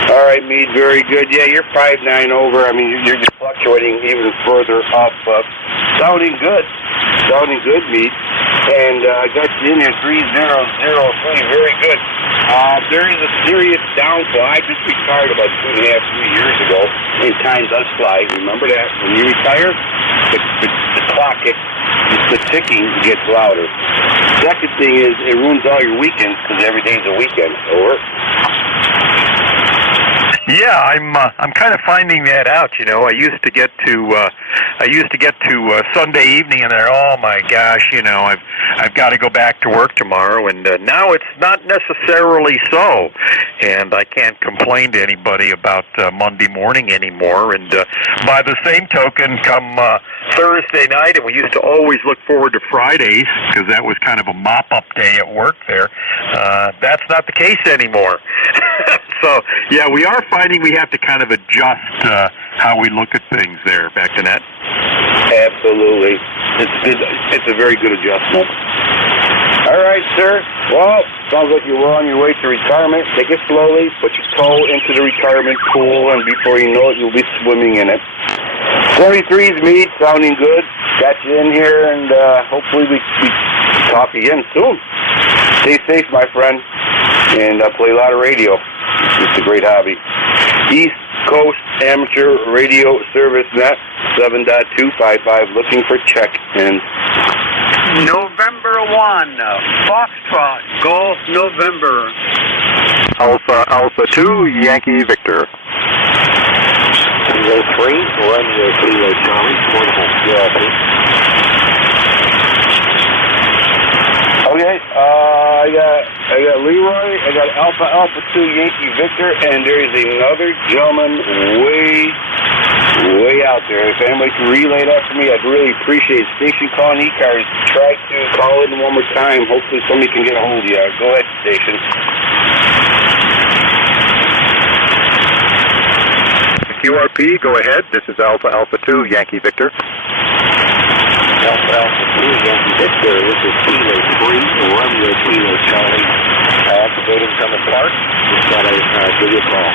All right, Meade, very good. Yeah, you're 5.9 over. I mean, you're fluctuating even further up. Sounding good. Sounding good, Meade. And I got you in there, 3003. Very good. There is a serious downfall. I just retired about 2.5, 3 years ago, and time does fly. Remember that? When you retire, the clock the ticking gets louder. Second thing is, it ruins all your weekends because every day's a weekend. Over. Yeah, I'm kind of finding that out. You know, I used to get to Sunday evening and oh my gosh, you know, I've got to go back to work tomorrow, and now it's not necessarily so, and I can't complain to anybody about Monday morning anymore. And by the same token, come Thursday night, and we used to always look forward to Fridays because that was kind of a mop-up day at work there. That's not the case anymore. So yeah, we are finding we have to kind of adjust how we look at things there. Back to net. Absolutely. It's good. It's a very good adjustment. All right, sir. Well, sounds like you're well on your way to retirement. Take it slowly. Put your toe into the retirement pool, and before you know it, you'll be swimming in it. 23's Meade, sounding good. Got you in here, and hopefully we talk again soon. Stay safe, my friend, and play a lot of radio. It's a great hobby. East Coast Amateur Radio Service Net 7.255, looking for check-ins. November 1, Foxtrot, Golf November. Alpha 2, Yankee Victor. Kilo 3, Romeo Kilo Charlie, portable QRP. Okay, I got Leroy, I got Alpha 2 Yankee Victor, and there is another gentleman way out there. If anybody can relay that for me, I'd really appreciate it. Station calling ECARS. Try to call in one more time. Hopefully somebody can get a hold of you. Go ahead, station. QRP, go ahead. This is Alpha 2, Yankee Victor. Alpha 2, Yankee Victor. This is Kilo 3, Romeo Kilo Charlie. Activating from the park. Just got to give you a call.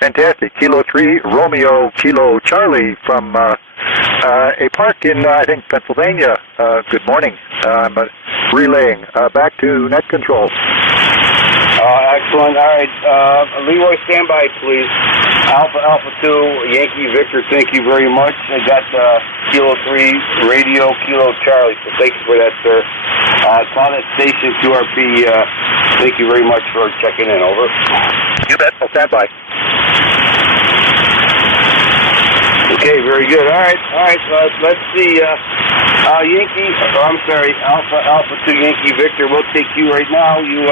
Fantastic. Kilo 3, Romeo Kilo Charlie from a park in, I think, Pennsylvania. Good morning. I'm relaying back to net control. Excellent. All right. Leroy, stand by, please. Alpha 2, Yankee Victor, thank you very much. I got Kilo 3, Radio Kilo Charlie, so thank you for that, sir. Call that station, QRP. Thank you very much for checking in. Over. You bet. I'll stand by. Okay, very good. All right. Let's see. Yankee. Alpha 2 Yankee Victor. We'll take you right now. You're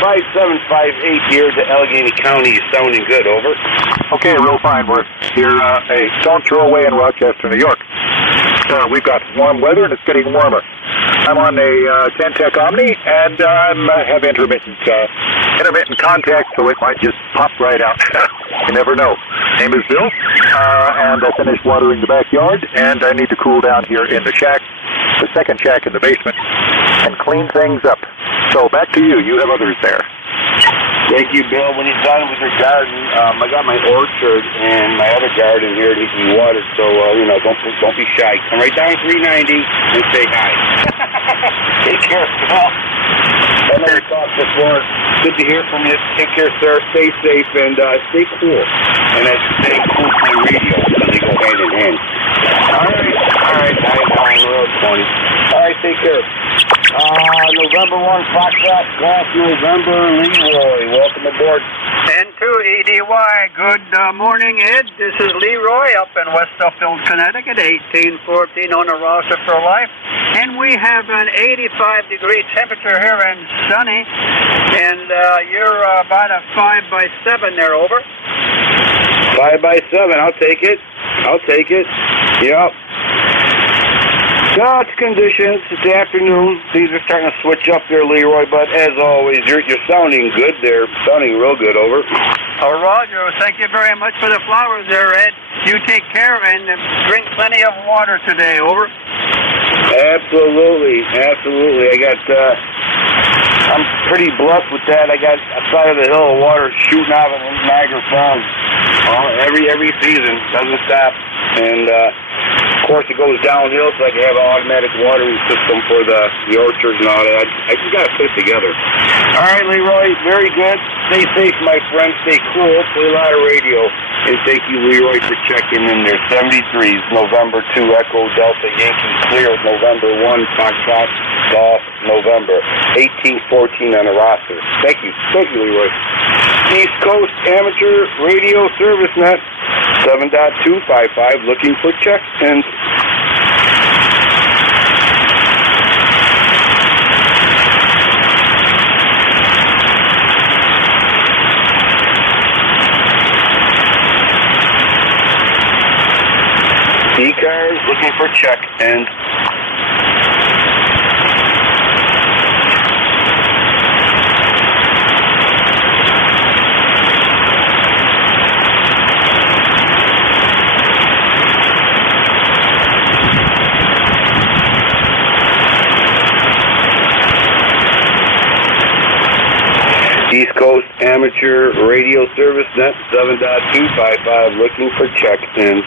5758 here to Allegheny County. You're sounding good. Over. Okay, real fine. We're here a stone's throw away in Rochester, New York. We've got warm weather and it's getting warmer. I'm on a Ten-Tech Omni and I have intermittent contact, so it might just pop right out. You never know. Name is Bill, and I finished watering the backyard, and I need to cool down here in the shack, the second shack in the basement, and clean things up. So back to you. You have others there. Thank you, Bill. When you're done with your garden, I got my orchard and my other garden here to be watered, so, don't be shy. Come right down 390 and say hi. Take care, Bill. I know we talked before. Good to hear from you. Take care, sir. Stay safe and stay cool. And that's staying cool to my radio, so they go hand in hand. All right. I'm a little funny. All right, take care. November 1, Foxtrot, Golf November, Leroy. Welcome aboard. N2EDY. Good morning, Ed. This is Leroy up in West Upfield, Connecticut, 1814 on the roster for life. And we have an 85-degree temperature here and sunny. And you're about a 5x7 there, over. 5x7, I'll take it. Yep. God's conditions this afternoon. Things are starting to switch up there, Leroy, but as always, you're sounding good there. Sounding real good, over. Oh, Roger, thank you very much for the flowers there, Ed. You take care and drink plenty of water today, over. Absolutely. I'm pretty blessed with that. I got a side of the hill of water shooting out of Niagara Falls every season. Doesn't stop. And, of course, it goes downhill, so I can have an automatic watering system for the orchards and all that. I just got to put it together. All right, Leroy, very good. Stay safe, my friend. Stay cool. Play a lot of radio. And thank you, Leroy, for checking in there. 73s, November 2, Echo Delta Yankee clear, November 1, Foxtrot, Golf, November. 1814 on the roster. Thank you, Leroy. East Coast Amateur Radio Service Net, 7.255, looking for check-ins. ECARS looking for check-ins. East Coast Amateur Radio Service Net, 7.255, looking for check-ins.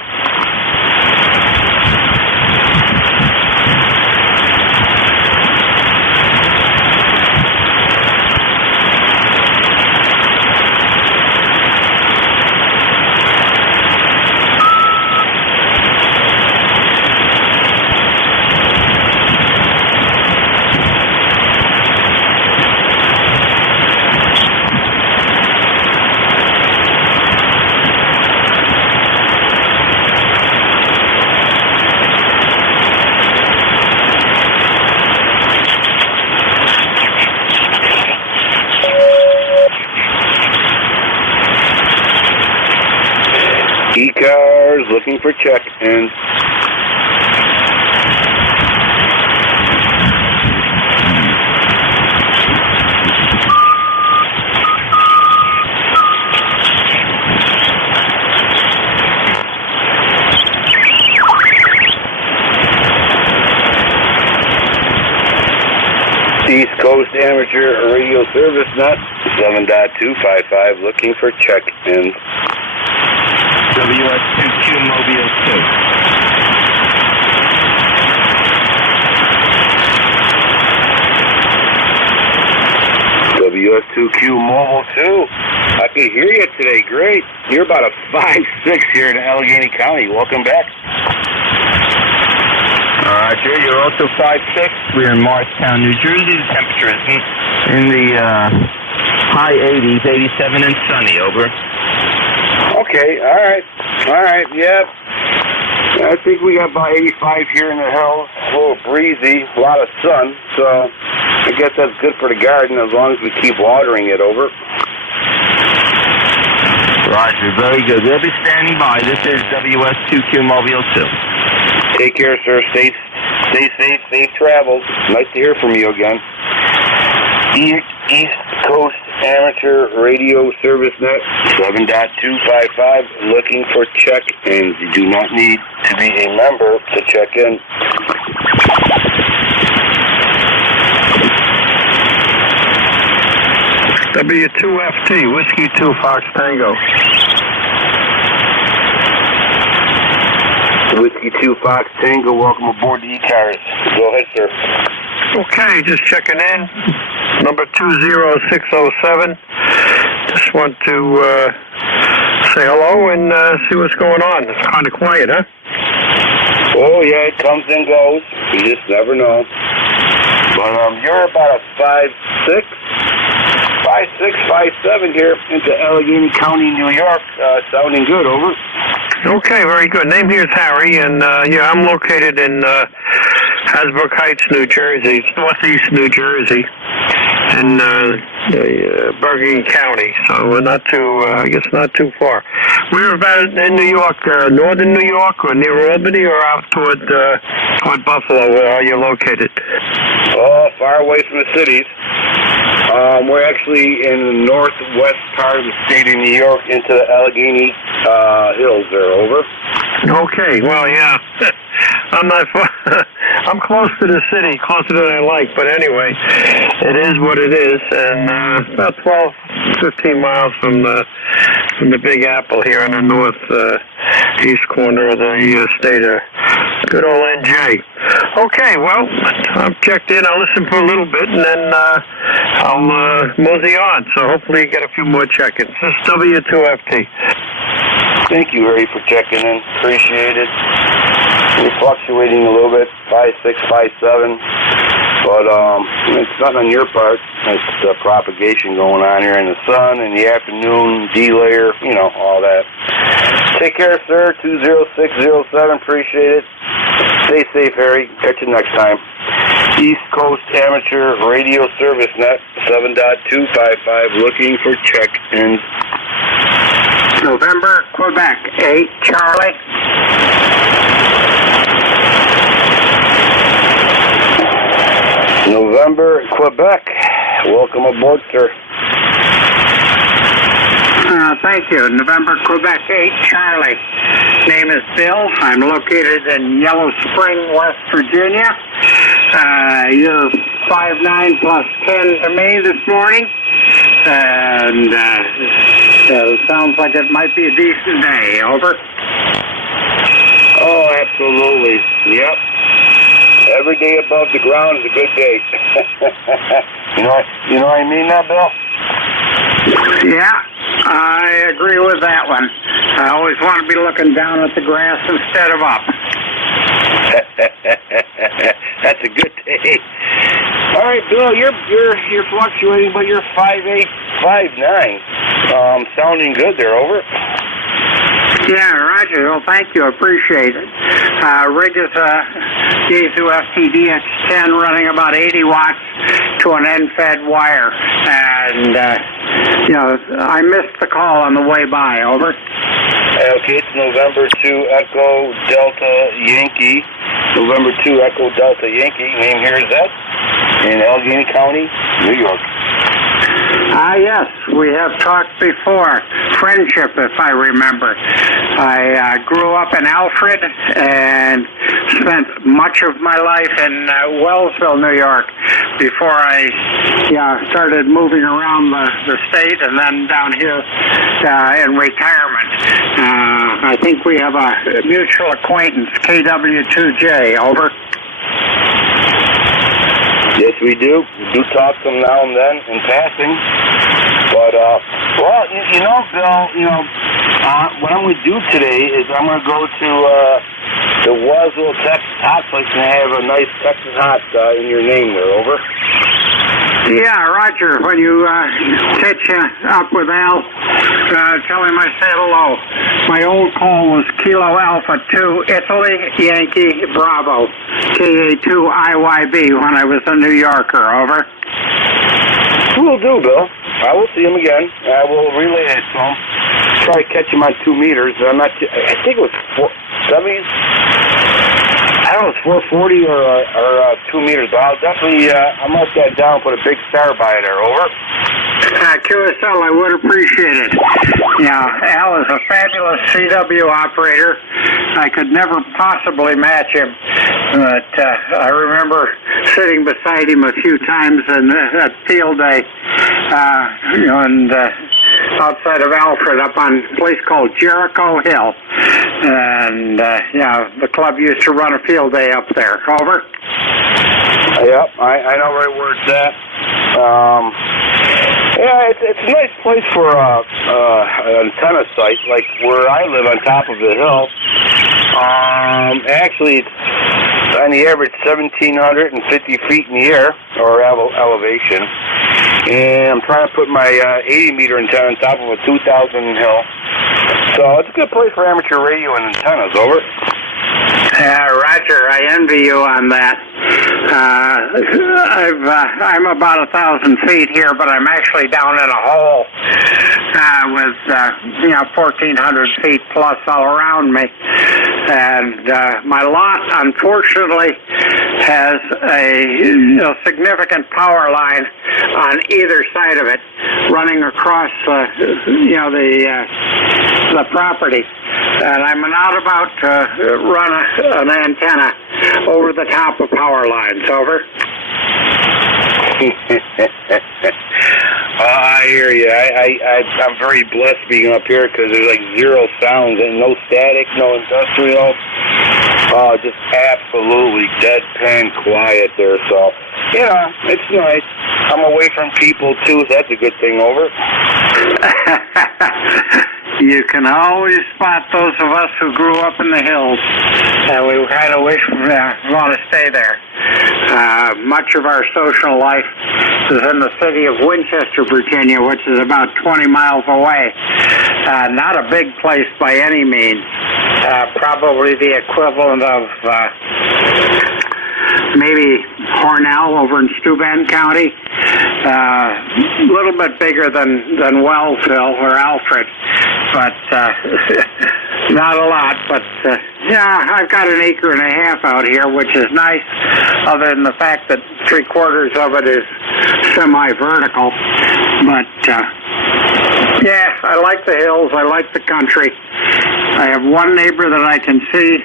ECARS looking for check-ins. East Coast Amateur Radio Service Net, 7.255, looking for check-ins. WS2Q Mobile 2. WS2Q Mobile 2. I can hear you today. Great. You're about a 5'6" here in Allegheny County. Welcome back. Roger, you're also 5'6". We're in Morristown, New Jersey. The temperature is in the high 80s, 87 and sunny, over. Okay, all right, yep. I think we got about 85 here in the hills, a little breezy, a lot of sun, so I guess that's good for the garden as long as we keep watering it, over. Roger, very good. We'll be standing by. This is WS2Q Mobile 2. Take care, sir. Stay safe, safe travels. Nice to hear from you again. East Coast Amateur Radio Service Net, 7.255, looking for check-ins. You do not need to be a member to check in. W2FT, Whiskey 2 Fox Tango. Whiskey 2 Fox Tango, welcome aboard the ECARS. Go ahead, sir. Okay, just checking in. Number 20607. Just want to say hello and see what's going on. It's kind of quiet, huh? Oh, yeah, it comes and goes. You just never know. But you're about a 5'6", 5'7" here into Allegheny County, New York. Sounding good, over. Okay, very good. Name here is Harry, and yeah, I'm located in Hasbrook Heights, New Jersey. It's northeast New Jersey, in Bergen County. So we're not too, I guess, not too far. We're about in New York, northern New York, or near Albany, or out toward Buffalo. Where are you located? Oh, far away from the cities. We're actually in the northwest part of the state of New York into the Allegheny Hills there, over. Okay, well, yeah. I'm not far. I'm close to the city, closer than I like, but anyway, it is what it is, and about 12, 15 miles from the Big Apple here in the northeast corner of the state of good old NJ. Okay, well, I'm checked in. I'll listen for a little bit, and then I'll mosey on. So hopefully you get a few more check-ins. This is W2FT. Thank you, Harry, for checking in. Appreciate it. We're fluctuating a little bit, 5'6", 5'7", but it's nothing on your part. It's the propagation going on here in the sun, in the afternoon, D-layer, you know, all that. Take care, sir. 20607. Appreciate it. Stay safe, Harry. Catch you next time. East Coast Amateur Radio Service Net 7.255. Looking for check-ins. November, Quebec, 8, Charlie. November, Quebec. Welcome aboard, sir. Thank you. November, Quebec, 8, Charlie. Name is Bill. I'm located in Yellow Spring, West Virginia. You're 5'9" plus 10 to me this morning. And sounds like it might be a decent day. Over. Oh, absolutely. Yep. Every day above the ground is a good day. you know what I mean now, Bill? Yeah, I agree with that one. I always want to be looking down at the grass instead of up. That's a good day. All right, Bill, you're fluctuating, but you're 5'8", 5'9". Sounding good there, over. Yeah, Roger. Well, thank you. I appreciate it. Rig is a Yaesu FTDX10 running about 80 watts to an end-fed wire. And, I missed the call on the way by. Over. Okay, it's November 2 Echo Delta Yankee. November 2 Echo Delta Yankee. Name here is that in Allegheny County, New York. Yes, we have talked before. Friendship, if I remember. I grew up in Alfred and spent much of my life in Wellsville, New York, before I started moving around the state and then down here in retirement. I think we have a mutual acquaintance, KW2J, over. Yes, we do. We do talk to them now and then in passing. But, Bill, what I'm going to do today is I'm going to go to the Wasville, Texas hot place and have a nice Texas hot in your name there, over. Yeah, Roger, when you catch up with Al, tell him I said hello. My old call was Kilo Alpha 2, Italy, Yankee, Bravo, KA2IYB when I was a New Yorker, over. Will do, Bill. I will see him again. I will relay it to him. Try to catch him on 2 meters. I think it was 470. I don't know if it's 440 or 2 meters, but I'll definitely, I'll mark that down, put a big star by it there, over. QSL, I would appreciate it. Yeah, Al is a fabulous CW operator. I could never possibly match him. But I remember sitting beside him a few times in that field day, and outside of Alfred, up on a place called Jericho Hill, and the club used to run a field day up there. Over. Yep, I know right where it's at. It's a nice place for an antenna site, like where I live on top of the hill. Actually, it's on the average 1,750 feet in the air, or elevation. And I'm trying to put my 80-meter antenna on top of a 2,000 hill. So it's a good place for amateur radio and antennas. Over. Roger, I envy you on that. I'm about 1,000 feet here, but I'm actually down in a hole with 1,400 feet plus all around me. And my lot, unfortunately, has a significant power line on either side of it, running across the property. And I'm not about to run an antenna over the top of power lines. Over. I hear you. I'm very blessed being up here because there's like zero sounds and no static, no industrial. Just absolutely deadpan quiet there. So, it's nice. I'm away from people too. So that's a good thing. Over. You can always spot those of us who grew up in the hills, and we kind of wish we want to stay there. Much of our social life is in the city of Winchester, Virginia, which is about 20 miles away. Not a big place by any means. Probably the equivalent of maybe Hornell over in Steuben County. A little bit bigger than Wellsville or Alfred, but not a lot. But I've got an acre and a half out here, which is nice, other than the fact that 3/4 of it is semi-vertical. But I like the hills. I like the country. I have one neighbor that I can see,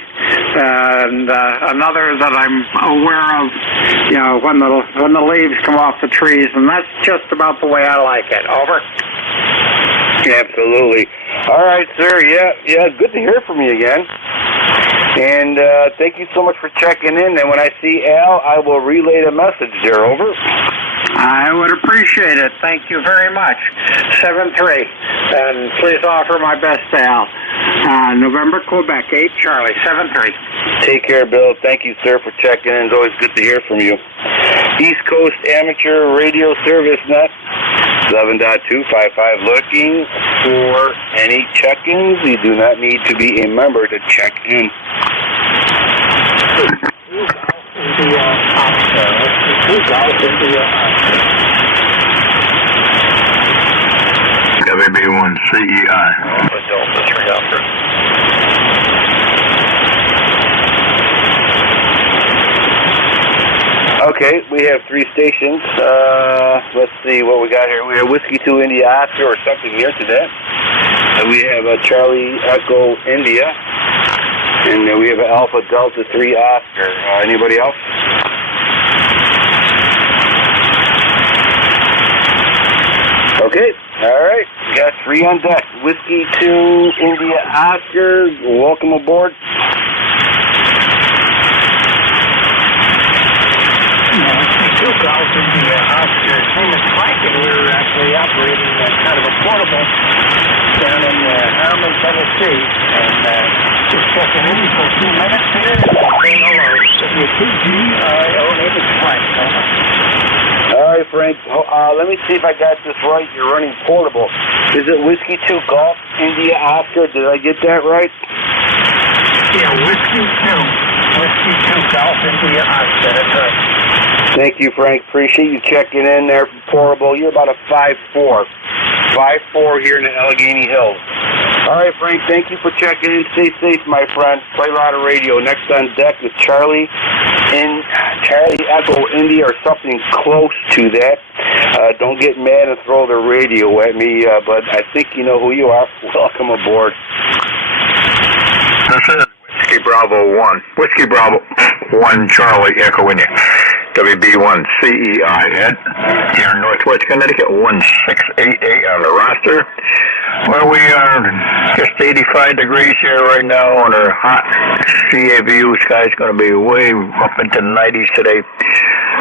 and another that I'm aware of, when the leaves come off the trees, and that's just about the way I like it. Over. Absolutely. All right, sir. Yeah, good to hear from you again. And thank you so much for checking in. And when I see Al, I will relay the message there. Over. I would appreciate it. Thank you very much. 7-3. And please offer my best to Al. November, Quebec, 8 Charlie, 7-3. Take care, Bill. Thank you, sir, for checking in. It's always good to hear from you. East Coast Amateur Radio Service Net, 7.255. Looking for any check-ins. You do not need to be a member to check in. WB1 CEI. Okay, we have 3 stations. Let's see what we got here. We have Whiskey 2 India Oscar or something near to that. We have Charlie Echo India. And we have Alpha Delta 3 Oscar. Anybody else? Okay, all right. We got 3 on deck. Whiskey 2 India Oscar. Welcome aboard. Golf India Oscar. Name is Mike, and we're actually operating kind of a portable down in Harriman, Tennessee, and just checking in for a few minutes here and saying hello. If you're 2G, name is Frank. All right, Frank. Let me see if I got this right. You're running portable. Is it Whiskey 2 Golf India Oscar? Did I get that right? Yeah, Whiskey 2. Whiskey 2 Golf India Oscar. That's right. Thank you, Frank. Appreciate you checking in there from portable. You're about a 5'4". 5'4" here in the Allegheny Hills. All right, Frank, thank you for checking in. Stay safe, my friend. Play a lot of radio. Next on deck is Charlie Echo India or something close to that. Don't get mad and throw the radio at me, but I think you know who you are. Welcome aboard. This is Whiskey Bravo 1. Whiskey Bravo 1 Charlie Echo India. WB1 CEI Ed. Here in Northwest Connecticut, 1688 on the roster. Well, we are just 85 degrees here right now on our hot CA view. Sky's going to be way up into the 90s today.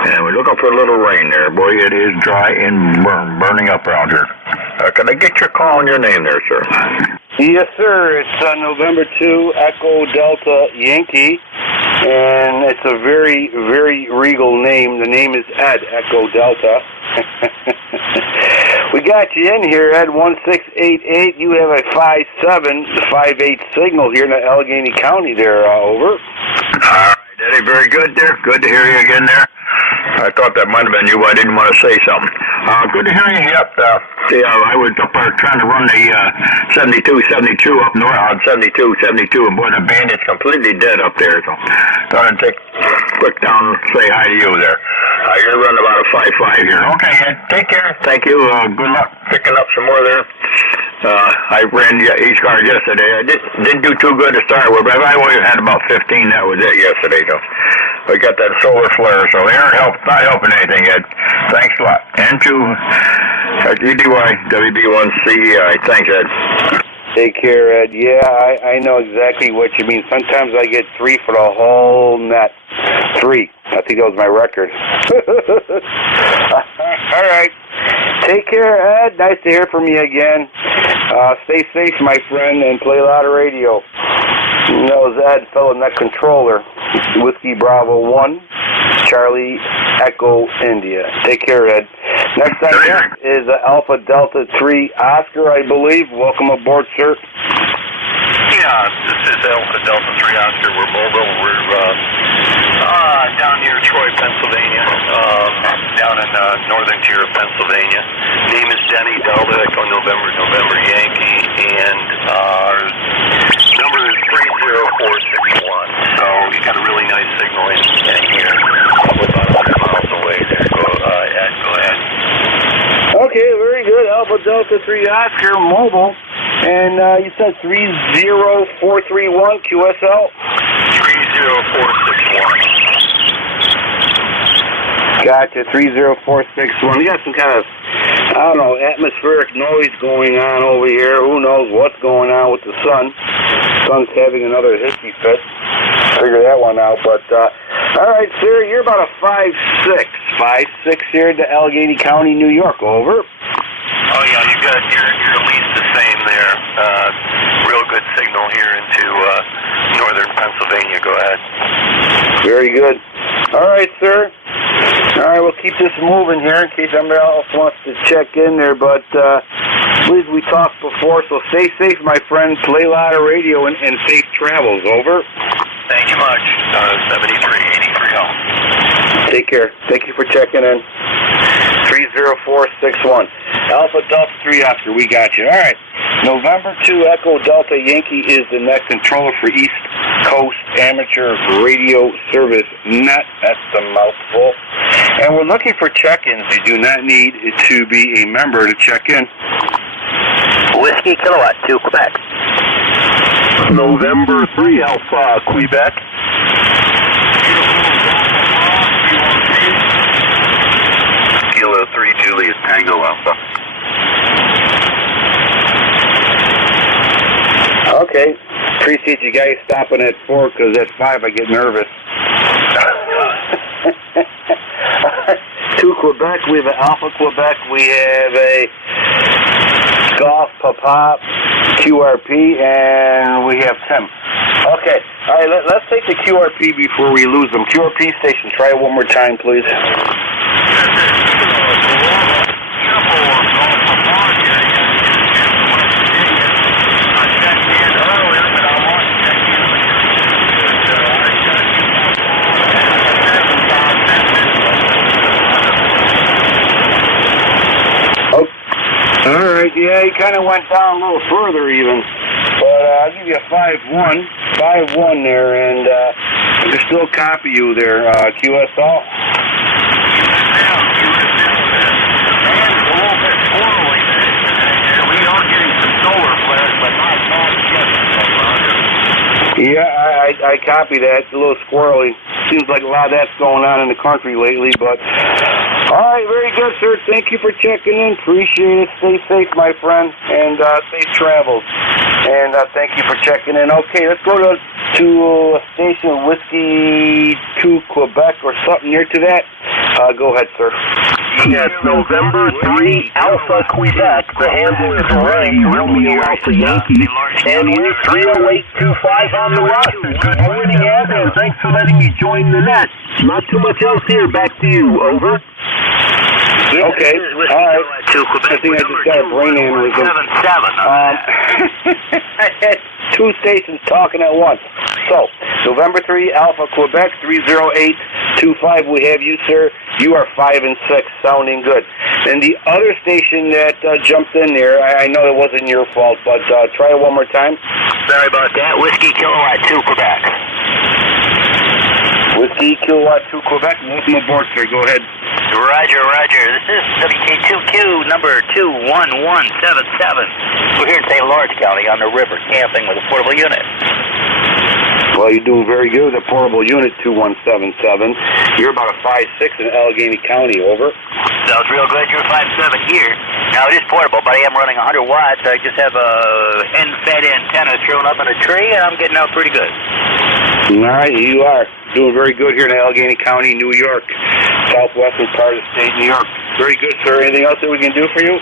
And we're looking for a little rain there. Boy, it is dry and burning up around here. Can I get your call and your name there, sir? Yes, sir. It's November 2, Echo Delta Yankee. And it's a very, very regal name. The name is Ed, Echo Delta. We got you in here, Ed, 1688. You have a 57-58 signal here in Allegheny County there, over. All right, Eddie, very good there. Good to hear you again there. I thought that might have been you, but I didn't want to say something. Good to hear you. Yep. I was up there trying to run the 72-72 up north on 72-72, and boy, the band is completely dead up there. So, thought I'd take quick down and say hi to you there. You're running about a 5-5 here. Okay, Ed. Take care. Thank you. Good luck picking up some more there. I ran ECARS yesterday. I didn't do too good to start with, but I only had about 15. That was it yesterday, though. We got that solar flare, so they aren't not helping anything, Ed. Thanks a lot. And to GDY, WB1 CEI. Thanks, Ed. Take care, Ed. Yeah, I know exactly what you mean. Sometimes I get 3 for the whole net. 3. I think that was my record. All right. Take care, Ed. Nice to hear from you again. Stay safe, my friend, and play a lot of radio. That was Ed, fellow net controller. Whiskey Bravo 1, Charlie Echo India. Take care, Ed. Next on deck is Alpha Delta 3 Oscar, I believe. Welcome aboard, sir. Yeah, this is Alpha Delta 3 Oscar. We're mobile. We're down near Troy, Pennsylvania, down in northern tier of Pennsylvania. Name is Denny Delta Echo November Yankee, and our number is 30461. So you got a really nice signal in here. We're about 100 miles away there. Ed, go ahead. Okay, very good. Alpha Delta 3 Oscar mobile. And you said 30431 QSL? 30461. Gotcha, 30461. We got some kind of, I don't know, atmospheric noise going on over here. Who knows what's going on with the sun. Sun's having another hissy fit. Figure that one out. But, all right, sir, you're about a 5'6". 5'6" here to Allegheny County, New York. Over. Oh, yeah, you're at least the same there. Real good signal here into northern Pennsylvania. Go ahead. Very good. All right, sir. All right, we'll keep this moving here in case somebody else wants to check in there. But please, we talked before, so stay safe, my friend. Play a lot of radio and safe travels. Over. Thank you much. 7383 home. Take care. Thank you for checking in. 30461. Alpha Delta 3 Oscar, we got you. All right. November 2 Echo Delta Yankee is the net controller for East Coast Amateur Radio Service Net. That's the mouthful. And we're looking for check-ins. You do not need to be a member to check in. Whiskey Kilowatt 2 Quebec. November 3 Alpha Quebec. Kilo 3 Julius Tango Alpha. Okay. Appreciate you guys stopping at 4 because at 5 I get nervous. 2 Quebec. We have an Alpha Quebec. We have a Golf Papa QRP, and we have Tim. Okay. All right, let's take the QRP before we lose them. QRP station, try it one more time, please. All right, yeah, he kind of went down a little further even. But I'll give you a 5-1 there, and I can still copy you there, QSL. Yeah, I I copy that. It's a little squirrely. Seems like a lot of that's going on in the country lately, but all right, very good, sir. Thank you for checking in. Appreciate it. Stay safe, my friend, and safe travels. And thank you for checking in. Okay, let's go to a station, Whiskey 2 Quebec or something near to that. Go ahead, sir. Yes, November 3 Alpha Quebec. The handle is Ray, Romeo Alpha Yankee, and we're 30825 on the roster. Good morning, Ed, and thanks for letting me join the net. Not too much else here. Back to you. Over. Okay, all right. I think I just got a brain aneurysm. I had two stations talking at once. So, November 3, Alpha Quebec, 30825. We have you, sir. You are 5 and 6, sounding good. And the other station that jumped in there, I know it wasn't your fault, but try it one more time. Sorry about that. Whiskey Kilowatt 2 Quebec. Whiskey Kilowatt 2 Quebec. Welcome aboard, sir. Go ahead. Roger, roger. This is WK2Q number 21177. We're here in St. Lawrence County on the river, camping with a portable unit. Well, you're doing very good with a portable unit 2177. You're about a 5'6" in Allegheny County, over. Sounds real good. You're 5'7" here. Now, it is portable, but I am running 100 watts. I just have a end-fed antenna thrown up in a tree, and I'm getting out pretty good. All right, you are doing very good here in Allegheny County, New York, southwestern part of the state of New York. Very good, sir. Anything else that we can do for you?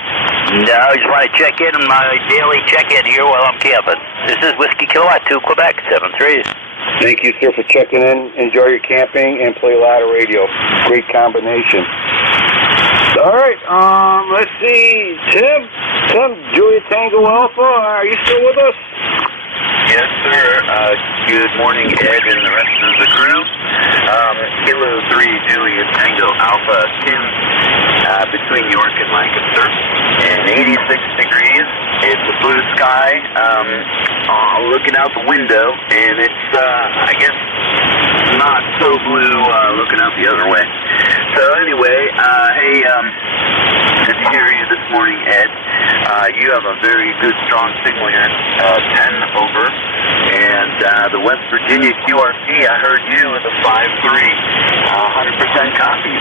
No, I just want to check in on my daily check-in here while I'm camping. This is Whiskey Kilowatt 2 Quebec, 7-3. Thank you, sir, for checking in. Enjoy your camping and play a lot of radio. Great combination. All right, let's see. Tim, Julia Tango Alpha, are you still with us? Yes, sir. Good morning, Ed and the rest of the crew. Kilo 3 Julia Tango Alpha Tim, between York and Lancaster, and 86 degrees. It's a blue sky, looking out the window, and it's, I guess, not so blue looking out the other way. So anyway, hey, good to hear you this morning, Ed. You have a very good, strong signal here, 10 over, and the West Virginia QRC, I heard you with a 5-3, 100% copy.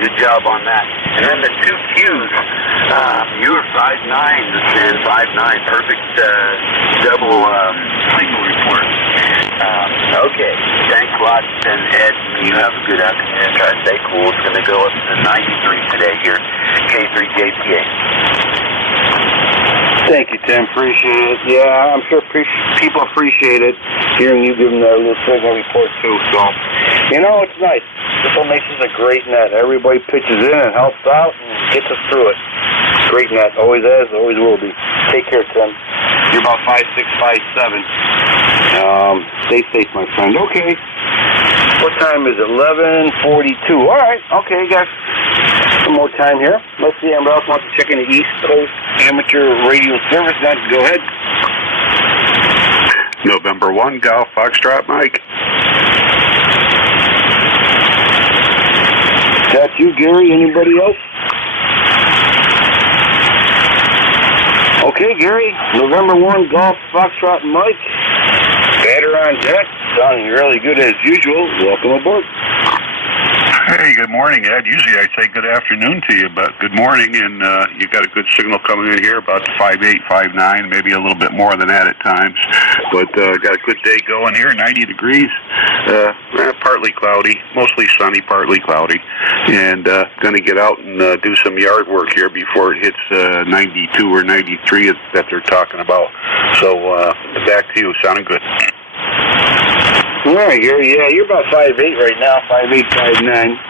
Good job on that. And then the two Qs, you were 5'9", and 5'9", perfect double signal report. Okay, thanks a lot, and Ed, you have a good afternoon. Try to stay cool. It's going to go up to 93 today here, K3JPA. Thank you, Tim. Appreciate it. Yeah, I'm sure people appreciate it, hearing you give them that little signal report, too. So, you know, it's nice. This makes us a great net. Everybody pitches in and helps out and gets us through it. Great net. Always has, always will be. Take care, Tim. You're about 5'6", 5'7". Stay safe, my friend. Okay. What time is it? 11:42. All right. Okay, guys. Some more time here. Let's see. Anybody else wants to check in the East Coast Amateur Radio Service? Go ahead. November 1, Golf Foxtrot Mike. That's you, Gary. Anybody else? Okay, Gary. November 1, Golf Foxtrot Mike. Batter on deck. Sounding really good as usual. Welcome aboard. Hey, good morning, Ed. Usually I'd say good afternoon to you, but good morning, and you got a good signal coming in here, about 5'8", 5'9", maybe a little bit more than that at times. But got a good day going here, 90 degrees, partly cloudy, mostly sunny, partly cloudy, and going to get out and do some yard work here before it hits 92 or 93 that they're talking about. So back to you. Sounding good. All right, Gary. Yeah, you're about 5'8" right now, 5'8", 5'9".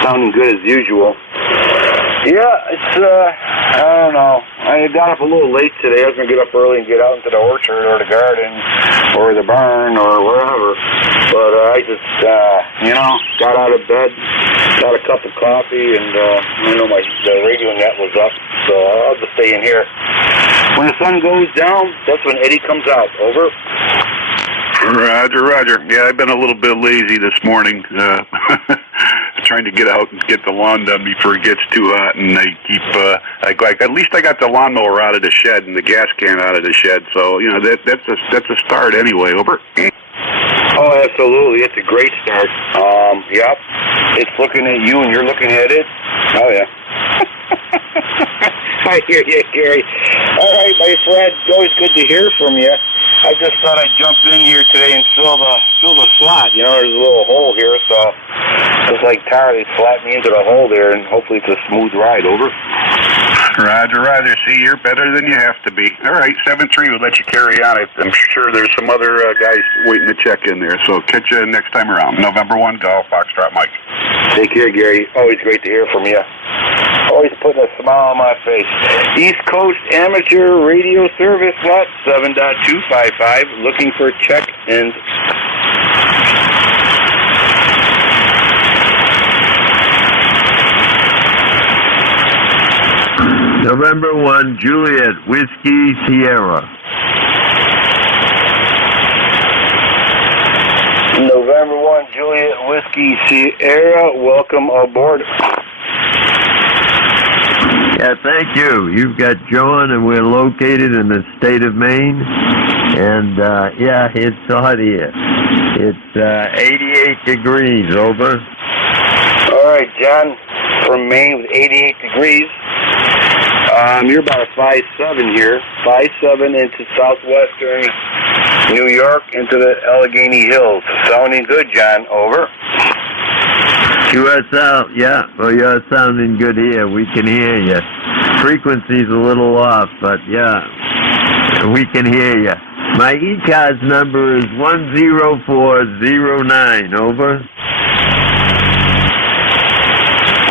Sounding good as usual. Yeah, it's, I don't know. I got up a little late today. I was going to get up early and get out into the orchard or the garden or the barn or wherever. But I just, got out of bed, got a cup of coffee, and, the radio net was up. So I'll just stay in here. When the sun goes down, that's when Eddie comes out. Over. Roger, roger. Yeah, I've been a little bit lazy this morning. trying to get out and get the lawn done before it gets too hot, and I keep, at least I got the lawnmower out of the shed and the gas can out of the shed, so, you know, that's a start anyway, over. Oh, absolutely. It's a great start. Yep. It's looking at you and you're looking at it. Oh, yeah. I hear you, Gary. All right, my friend. It's always good to hear from you. I just thought I'd jump in here today and fill the slot. You know, there's a little hole here, so just like tar, they slap me into the hole there, and hopefully it's a smooth ride. Over. Roger. See, you're better than you have to be. All right, 7-3 will let you carry on. I'm sure there's some other guys waiting to check in there, so catch you next time around. November 1, Golf Foxtrot Mike. Take care, Gary. Always great to hear from you. Always putting a smile on my face. East Coast Amateur Radio Service Lot 7.255, looking for check-ins. November 1, Juliet, Whiskey, Sierra. November 1, Juliet, Whiskey, Sierra, welcome aboard. Yeah, thank you. You've got John, and we're located in the state of Maine. And, yeah, it's hot here. It's 88 degrees, over. All right, John, from Maine with 88 degrees. You're about a 5'7" here. 5'7" into southwestern New York, into the Allegheny Hills. Sounding good, John. Over. QSL, yeah. Well, you're sounding good here. We can hear you. Frequency's a little off, but yeah, we can hear you. My ECARS number is 10409. Over.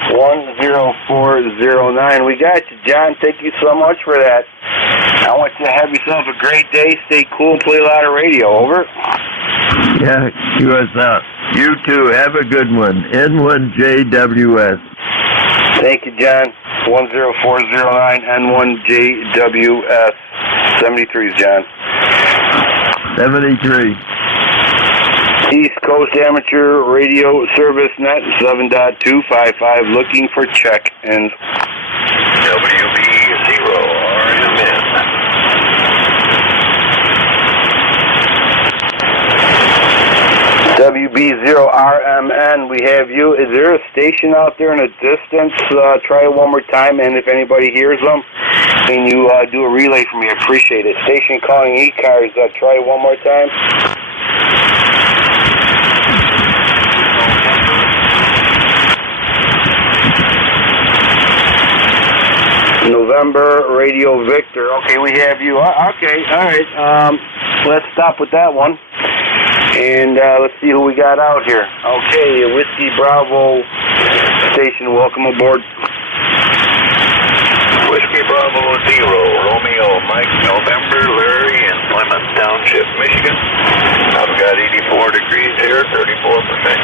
10409. We got you, John. Thank you so much for that. I want you to have yourself a great day. Stay cool. Play a lot of radio. Over. Yeah, QSL. You too. Have a good one. N1JWS. Thank you, John. 10409 N1JWS. 73's, John. 73. East Coast Amateur Radio Service Net 7.255, looking for check-ins. WB0 RMN. WB0RMN, we have you. Is there a station out there in the distance? Try it one more time, and if anybody hears them, can you do a relay for me? I appreciate it. Station calling ECARS, try it one more time. November Radio Victor. Okay, we have you. Okay, all right. Let's stop with that one. And let's see who we got out here. Okay, Whiskey Bravo Station, welcome aboard. Whiskey Bravo 0, Romeo Mike November, Larry in Plymouth Township, Michigan. I've got 84 degrees here, 34%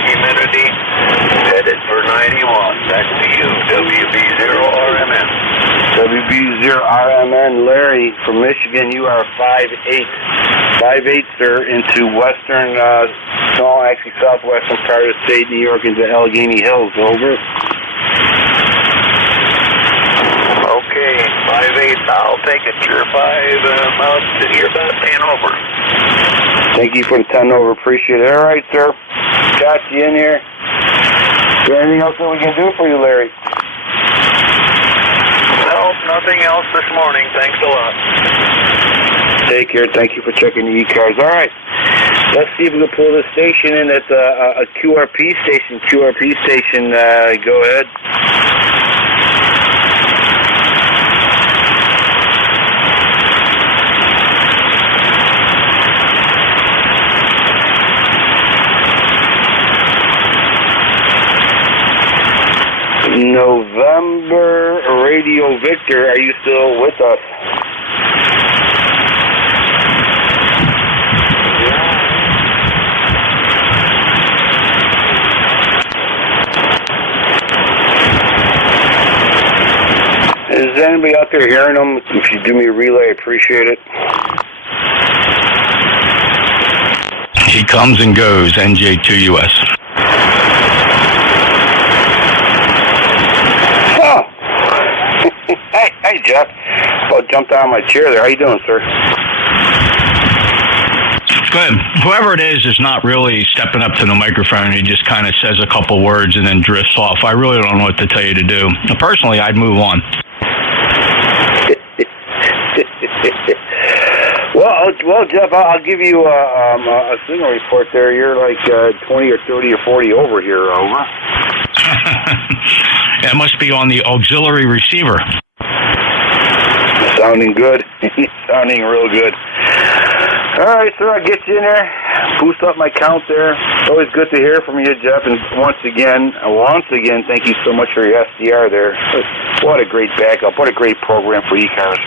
humidity, headed for 91. Back to you, WB0RMN. WB0RMN, Larry from Michigan, you are 5'8". 5'8", sir, into western, actually southwestern part of the state, New York, into Allegheny Hills. Over. Okay, 5'8", I'll take it. You're 5, you're about 10 over. Thank you for the 10 over, appreciate it. All right, sir, got you in here. Is there anything else that we can do for you, Larry? No, nothing else this morning. Thanks a lot. Take care. Thank you for checking the ECARS. All right. Let's see if we can pull this station in. It's a QRP station. QRP station. Go ahead. November Radio Victor, are you still with us? Is anybody out there hearing them? If you do me a relay, I appreciate it. He comes and goes, NJ2US. Jeff. Well, jumped out of my chair there. How you doing, sir? Good. Whoever it is not really stepping up to the microphone. He just kind of says a couple words and then drifts off. I really don't know what to tell you to do. Personally, I'd move on. Well, Jeff, I'll give you a signal report there. You're like 20 or 30 or 40 over here, over. That must be on the auxiliary receiver. Sounding good. Sounding real good. All right, sir, I'll get you in there. Boost up my count there. It's always good to hear from you, Jeff. And once again, thank you so much for your SDR there. What a great backup. What a great program for ECARS.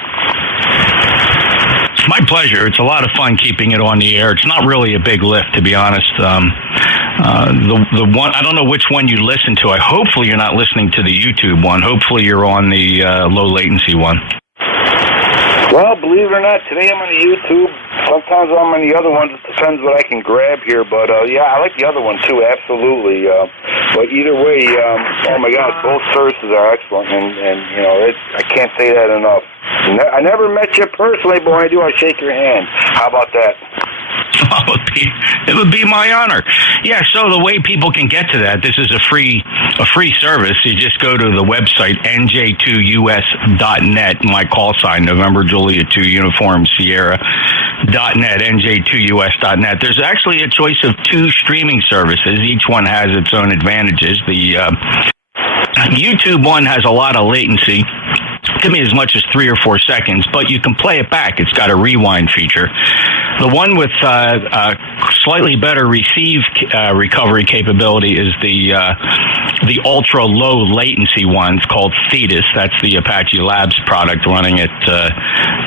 My pleasure. It's a lot of fun keeping it on the air. It's not really a big lift, to be honest. The one, I don't know which one you listen to. Hopefully you're not listening to the YouTube one. Hopefully you're on the low latency one. Well, believe it or not, today I'm on the YouTube. Sometimes I'm on the other ones. It depends what I can grab here. But, yeah, I like the other one, too, absolutely. But either way, oh, my God, both services are excellent. And you know, I can't say that enough. I never met you personally, but when I do, I shake your hand. How about that? It would be my honor. Yeah, so the way people can get to that, this is a free service. You just go to the website, NJ2US.net, my call sign, November Juliet 2 Uniform Sierra.net, NJ2US.net. There's actually a choice of 2 streaming services. Each one has its own advantages. The YouTube one has a lot of latency. It can be as much as 3 or 4 seconds, but you can play it back. It's got a rewind feature. The one with slightly better recovery capability is the ultra low latency one. It's called Thetis. That's the Apache Labs product running it. The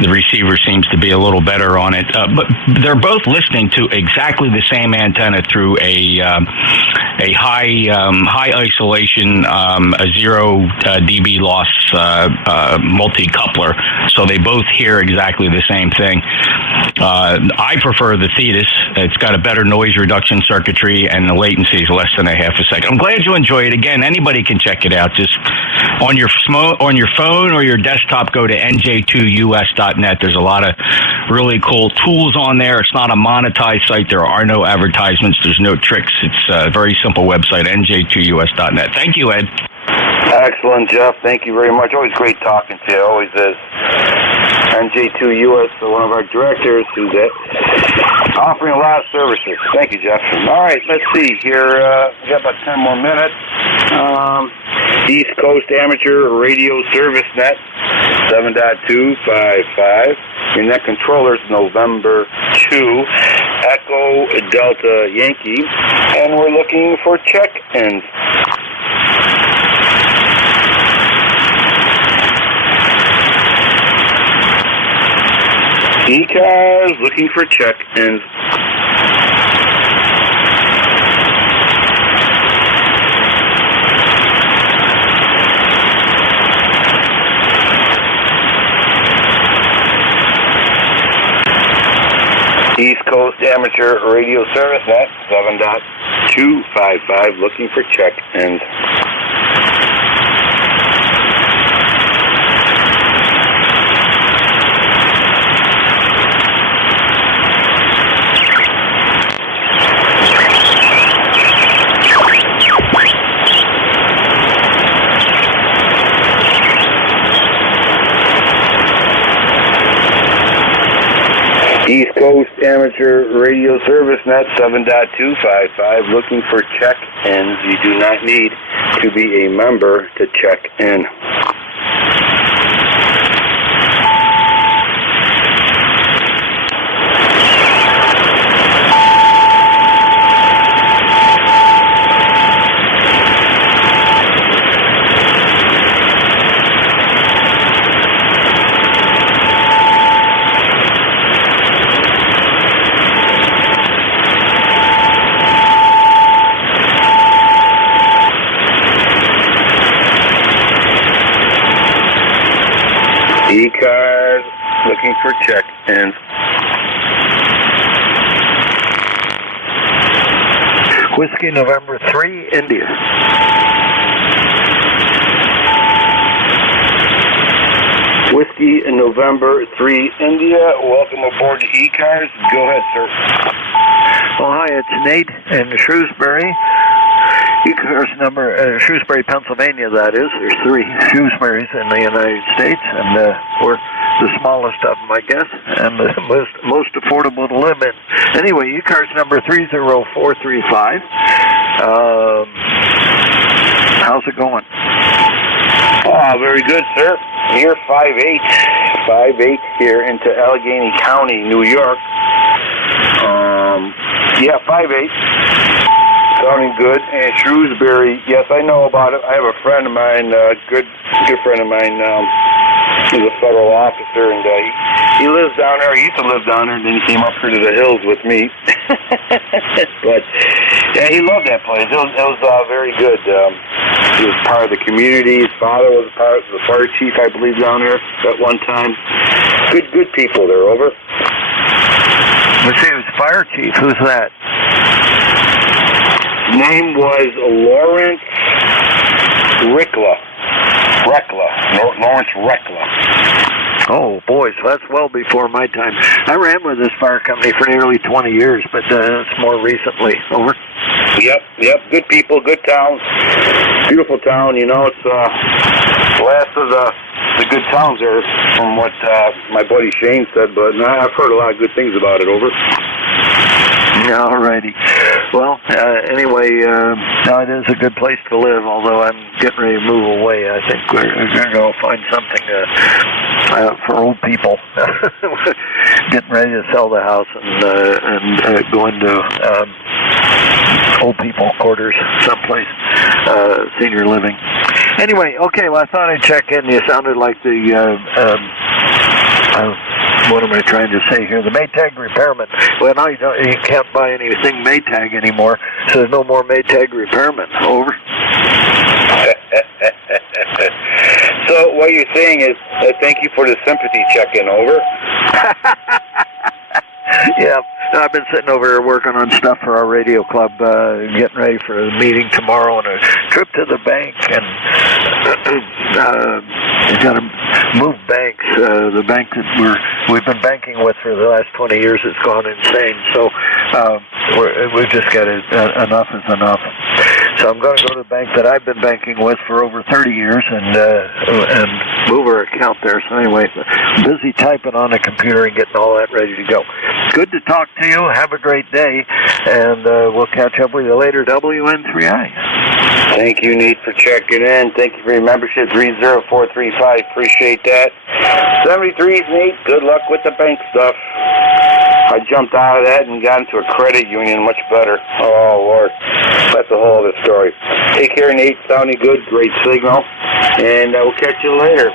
receiver seems to be a little better on it, but they're both listening to exactly the same antenna through a high isolation, a 0 dB loss multi-coupler, so they both hear exactly the same thing. I prefer the Thetis. It's got a better noise reduction circuitry, and the latency is less than a half a second. I'm glad you enjoy it. Again, anybody can check it out. Just on your phone or your desktop, go to NJ2US.net. There's a lot of really cool tools on there. It's not a monetized site. There are no advertisements. There's no tricks. It's a very simple website, NJ2US.net. Thank you, Ed. Excellent, Jeff. Thank you very much. Always great talking to you. Always is. NJ2US, one of our directors, who's offering a lot of services. Thank you, Jeff. All right, let's see here. We got about 10 more minutes. East Coast Amateur Radio Service Net, 7.255. Your net controller's November 2, Echo Delta Yankee, and we're looking for check-ins. ECARS looking for check-ins. East Coast Amateur Radio Service Net, 7.255, looking for check-ins. East Coast Amateur Radio Service Net, 7.255, looking for check-ins. You do not need to be a member to check in. ECARS looking for check-ins. Whiskey November 3, India. Whiskey in November 3 India. Welcome aboard the ECARS. Go ahead, sir. Well, hi, it's Nate in Shrewsbury. ECARS number, Shrewsbury, Pennsylvania, that is. There's 3 Shrewsburys in the United States, and we're the smallest of them, I guess, and the most affordable to live in. Anyway, ECARS number 30435. How's it going? Oh, very good, sir. Here, 5'8" here into Allegheny County, New York. Yeah, 5'8". Sounding good. And Shrewsbury, yes, I know about it. I have a friend of mine, good friend of mine. He's a federal officer, and he lives down there. He used to live down there, and then he came up here to the hills with me. But yeah, he loved that place. It was very good. He was part of the community. His father was part of the fire chief, I believe, down there at one time. Good people there. Over. Let's see, it was fire chief. Who's that? Name was Lawrence Reckla. Lawrence Reckla. Oh, boy, so that's well before my time. I ran with this fire company for nearly 20 years, but it's more recently. Over. Yep. Good people, good town. Beautiful town, you know. It's last of the good towns there, from what my buddy Shane said, but I've heard a lot of good things about it. Over. All righty. Well, anyway, no, it is a good place to live, although I'm getting ready to move away. I think we're going to go find something for old people. Getting ready to sell the house and go into old people quarters someplace, senior living. Anyway, okay, well, I thought I'd check in. You sounded like the... what am I trying to say here? The Maytag repairman. Well, now you can't buy anything Maytag anymore, so there's no more Maytag repairman. Over. So what you're saying is, thank you for the sympathy check-in. Over. Yeah, I've been sitting over here working on stuff for our radio club, getting ready for a meeting tomorrow and a trip to the bank, and we've got to move banks. The bank that we've been banking with for the last 20 years has gone insane, so we've just got enough is enough. So I'm going to go to the bank that I've been banking with for over 30 years and move our account there. So anyway, busy typing on the computer and getting all that ready to go. Good to talk to you. Have a great day, and we'll catch up with you later. WN3I. Thank you, Nate, for checking in. Thank you for your membership, 30435. Appreciate that. 73's Nate. Good luck with the bank stuff. I jumped out of that and got into a credit union. Much better. Oh, Lord. That's a whole other story. Take care, Nate. Sounding good. Great signal. And we'll catch you later.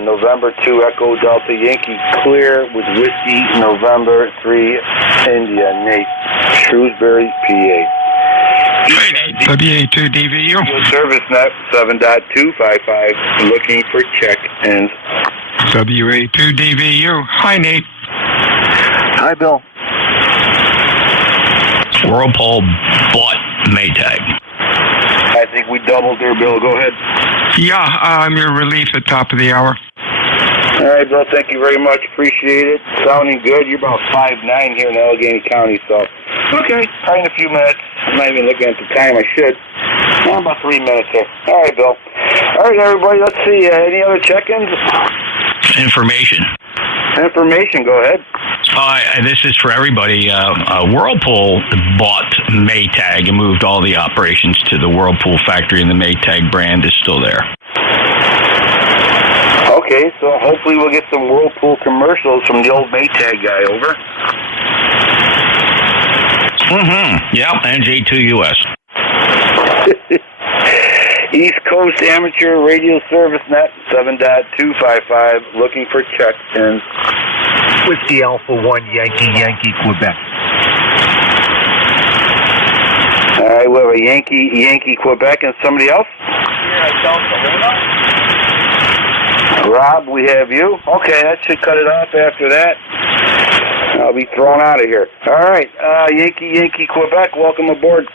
November 2 Echo Delta Yankee clear with Whiskey. November 3 India. Nate. Shrewsbury, PA. WA2DVU. Service net 7.255. Looking for check-ins. WA2DVU. Hi, Nate. Hi, Bill. Whirlpool bought Maytag. I think we doubled there, Bill. Go ahead. Yeah, I'm your relief at top of the hour. All right, Bill, thank you very much. Appreciate it. Sounding good. You're about 5'9" here in Allegheny County, so okay. Probably in a few minutes. I'm not even looking at the time. I should. About 3 minutes here. All right, Bill. All right, everybody. Let's see. Any other check-ins? Information. Go ahead. This is for everybody. Whirlpool bought Maytag and moved all the operations to the Whirlpool factory, and the Maytag brand is still there. Okay, so hopefully we'll get some Whirlpool commercials from the old Maytag guy. Over. Yeah, NJ2US. East Coast Amateur Radio Service Net 7.255. Looking for check-ins. Whiskey Alpha 1 Yankee Quebec. All right, we have a Yankee Quebec, and somebody else? Rob, we have you. Okay, that should cut it off after that. I'll be thrown out of here. All right, Yankee Quebec, welcome aboard.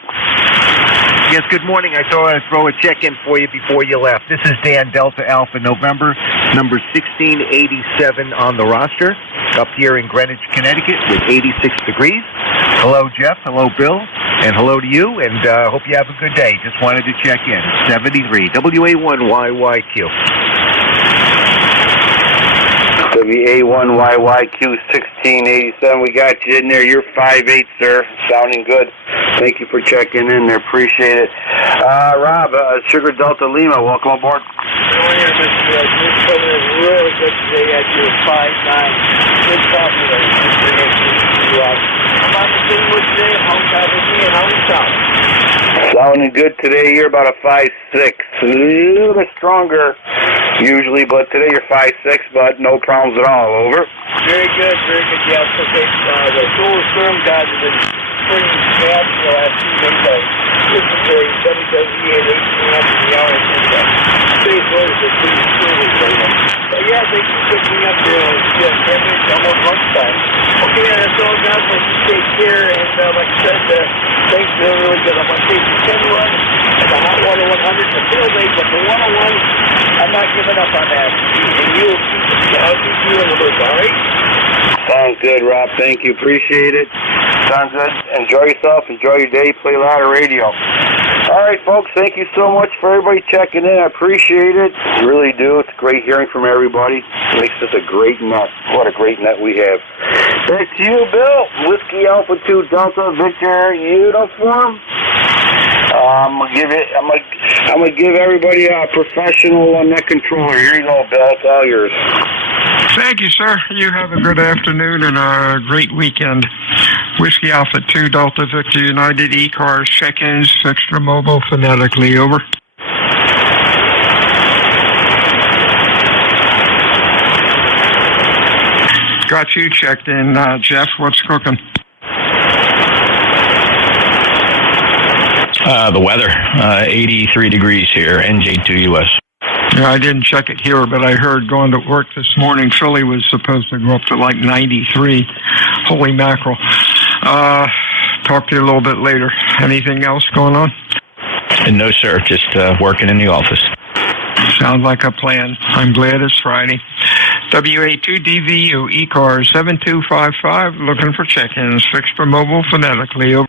Yes, good morning. I thought I'd throw a check-in for you before you left. This is Dan, Delta Alpha November, number 1687 on the roster, up here in Greenwich, Connecticut, with 86 degrees. Hello, Jeff. Hello, Bill. And hello to you, and hope you have a good day. Just wanted to check in. 73, WA1YYQ. WA1YYQ 1687. We got you in there. You're 5'8", sir. Sounding good. Thank you for checking in there. Appreciate it. Rob, Sugar Delta Lima, welcome aboard. Oh, yeah, Mr. You're coming in really good today at your 5'9". Good talking to you. I'm on the thing with today. How's everything and how we sound? Sounding good today. You're about a 5'6". A little bit stronger usually, but today you're 5'6", but no problems at all. Over. Very good, yes. Okay, the solar storm guys have been pretty bad for the last few days. This is a WWE at 18 after the hour. Today's orders are pretty serious right now. But yeah, they can pick me up there. Yeah, 10 minutes, almost lunchtime. Okay, that's all, guys. Let's just take care. And like I said, thanks, Bill. Really good. I'm going to take the 10 run and the hot water 100 to field late, but the 101, I'm not giving up on that. And I'll keep you in the loop, all right? Sounds good, Rob. Thank you. Appreciate it. Sounds good. Enjoy yourself. Enjoy your day. Play a lot of radio. All right, folks. Thank you so much for everybody checking in. I appreciate it. I really do. It's great hearing from everybody. It makes us a great net. What a great net we have. Back to you, Bill. Whiskey Alpha 2 Delta Victor uniform. I'm gonna give everybody a professional net controller. Here you go, Bill. It's all yours. Thank you, sir. You have a good afternoon and a great weekend. Whiskey Alpha 2 Delta Victor United ECARS check-ins, extra mobile phonetically. Over. Got you checked in, Jeff. What's cooking? The weather, 83 degrees here, NJ2US. Yeah, I didn't check it here, but I heard going to work this morning, Philly was supposed to go up to like 93. Holy mackerel. Talk to you a little bit later. Anything else going on? No, sir. Just working in the office. Sounds like a plan. I'm glad it's Friday. WA2DVU ECARS 7255, looking for check-ins. Fixed for mobile phonetically. Over.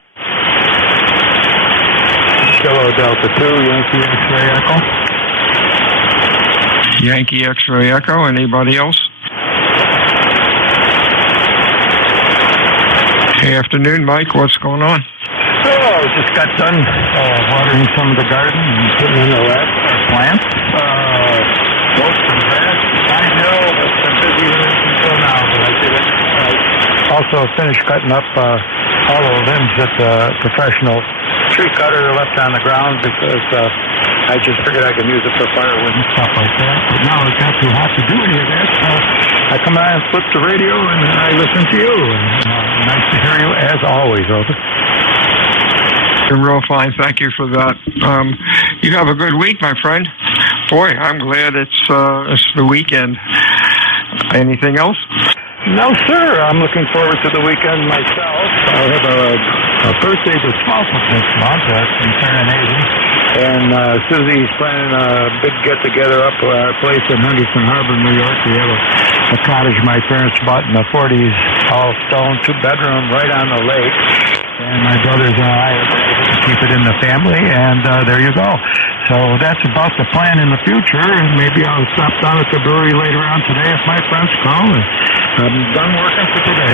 Kilo Delta 2, Yankee X-Ray Echo. Yankee X-Ray Echo. Anybody else? Hey, afternoon, Mike. What's going on? Oh, just got done watering some of the garden and putting in the plants. Most of that, I know, it's been busy until now, but I did it. Also finished cutting up all the limbs that the professional tree cutter left on the ground because I just figured I could use it for firewood and stuff like that. But now it's got too hot to do any of that, so I come on and flip the radio and I listen to you. And, nice to hear you as always, over. You're real fine. Thank you for that. You have a good week, my friend. Boy, I'm glad it's the weekend. Anything else? No, sir. I'm looking forward to the weekend myself. I have a birthday this month next month. I'm turning 80. And Susie's planning a big get-together up at our place in Henderson Harbor, New York. We have a cottage my parents bought in the 40s, all stone, 2-bedroom, right on the lake. And my brothers and I keep it in the family, and there you go. So that's about the plan in the future, and maybe I'll stop down at the brewery later on today if my friends call. And I'm done working for today.